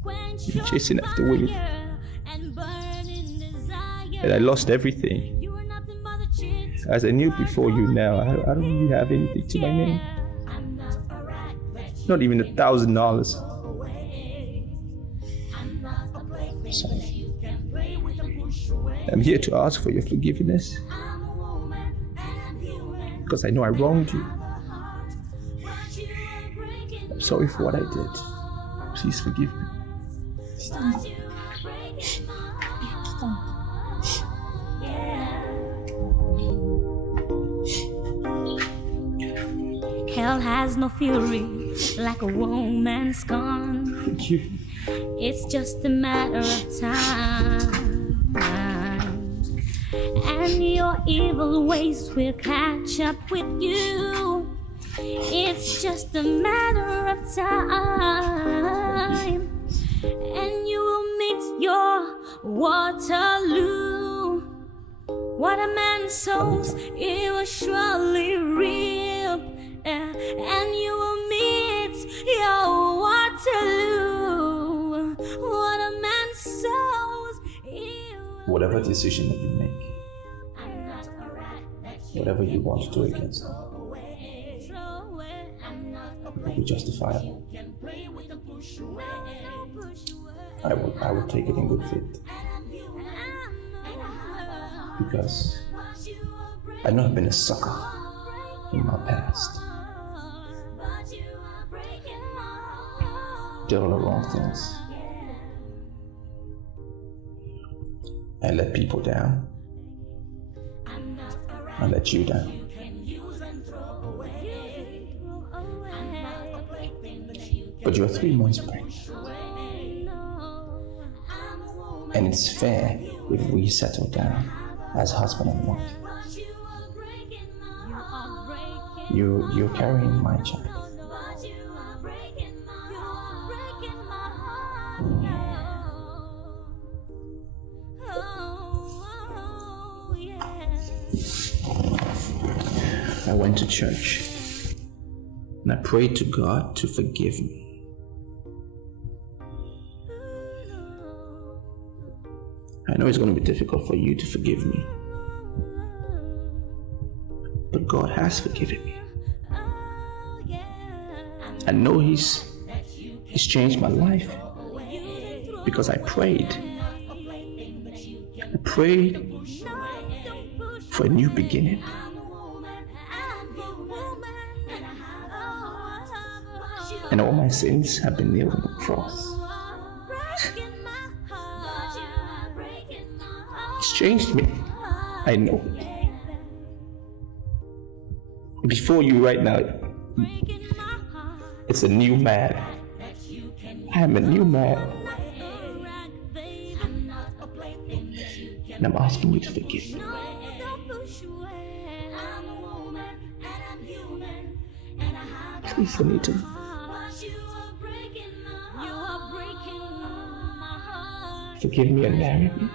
I'm chasing after women. And I lost everything. As I knew before you now, I don't really have anything to my name. Not even $1,000. Sorry. I'm here to ask for your forgiveness. Because I know I wronged you. I'm sorry for what I did. Please forgive me. Stop. Hell has no fury like a woman's gone. Thank you. It's just a matter of time. And your evil ways will catch up with you. It's just a matter of time. And you will meet your Waterloo. What a man sows, he will surely reap. And you will meet your Waterloo. What a man sows, he will... Whatever decision that you make, whatever you want to do against them, it will be justifiable. I will take it in good faith. Because I know I've been a sucker in my past. Did all the wrong things. I let people down. I let you down. But you're 3 months pregnant. And it's fair if we settle down as husband and wife. You're carrying my child. I went to church and I prayed to God to forgive me. I know it's going to be difficult for you to forgive me, but God has forgiven me. I know He's changed my life because I prayed. I prayed for a new beginning. And all my sins have been nailed on the cross. It's changed me. I know it. Before you right now, it's a new man. I am a new man. And I'm asking you to forgive me. Please, Anita. Forgive me and marry me.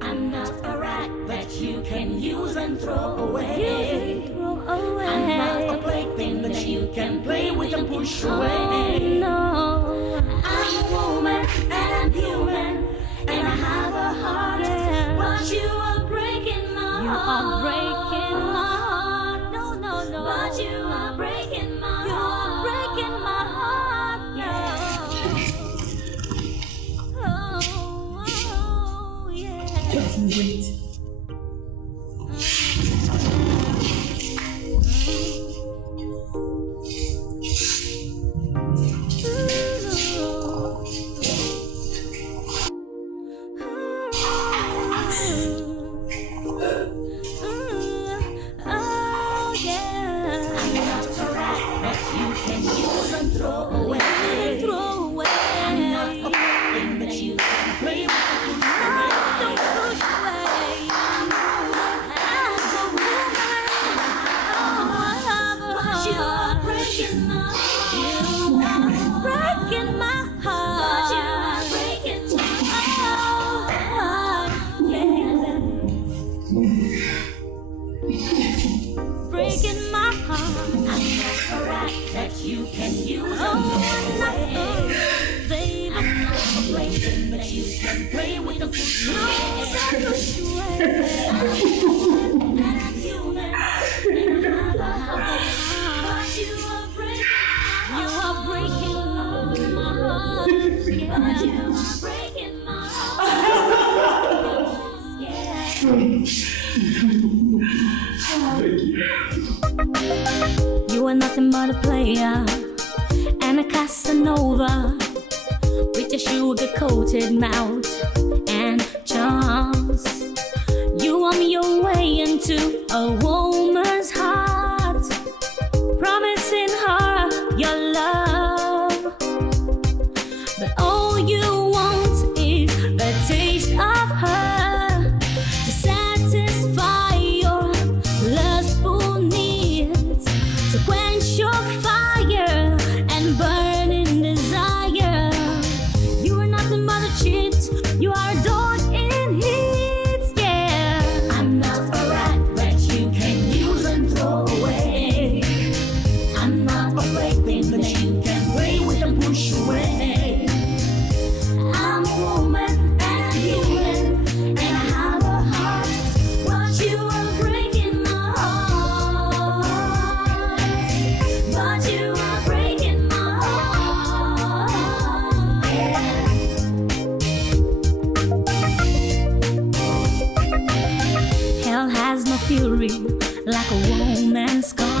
I'm not a rat that you can use and throw away. I'm not a plaything that you can play with and push away. No, I'm a woman and I'm human and I have a heart, but you are breaking my heart. You are breaking my heart. No, no, no. But you are breaking my heart. You are breaking my heart. No. Oh, yeah. Just wait. awaken, but you can play with the push away. I'm human, and I'm but you are breaking my heart. Yeah, you are breaking my heart. You are nothing but a player and a Casanova with your sugar-coated mouth and charms. You want your way into a woman's heart, promising her your love, but all you want is a taste of her to satisfy your lustful needs, to quench your fire and burning desire. You are nothing but a cheat, you are adored in heat, yeah. I'm not a rat that you can use and throw away. I'm not a plaything that you can play with and push away. I'm a woman and I'm human and I have a heart, but you are breaking my heart. But you are breaking my heart. Hell has no fury like a woman's scorn.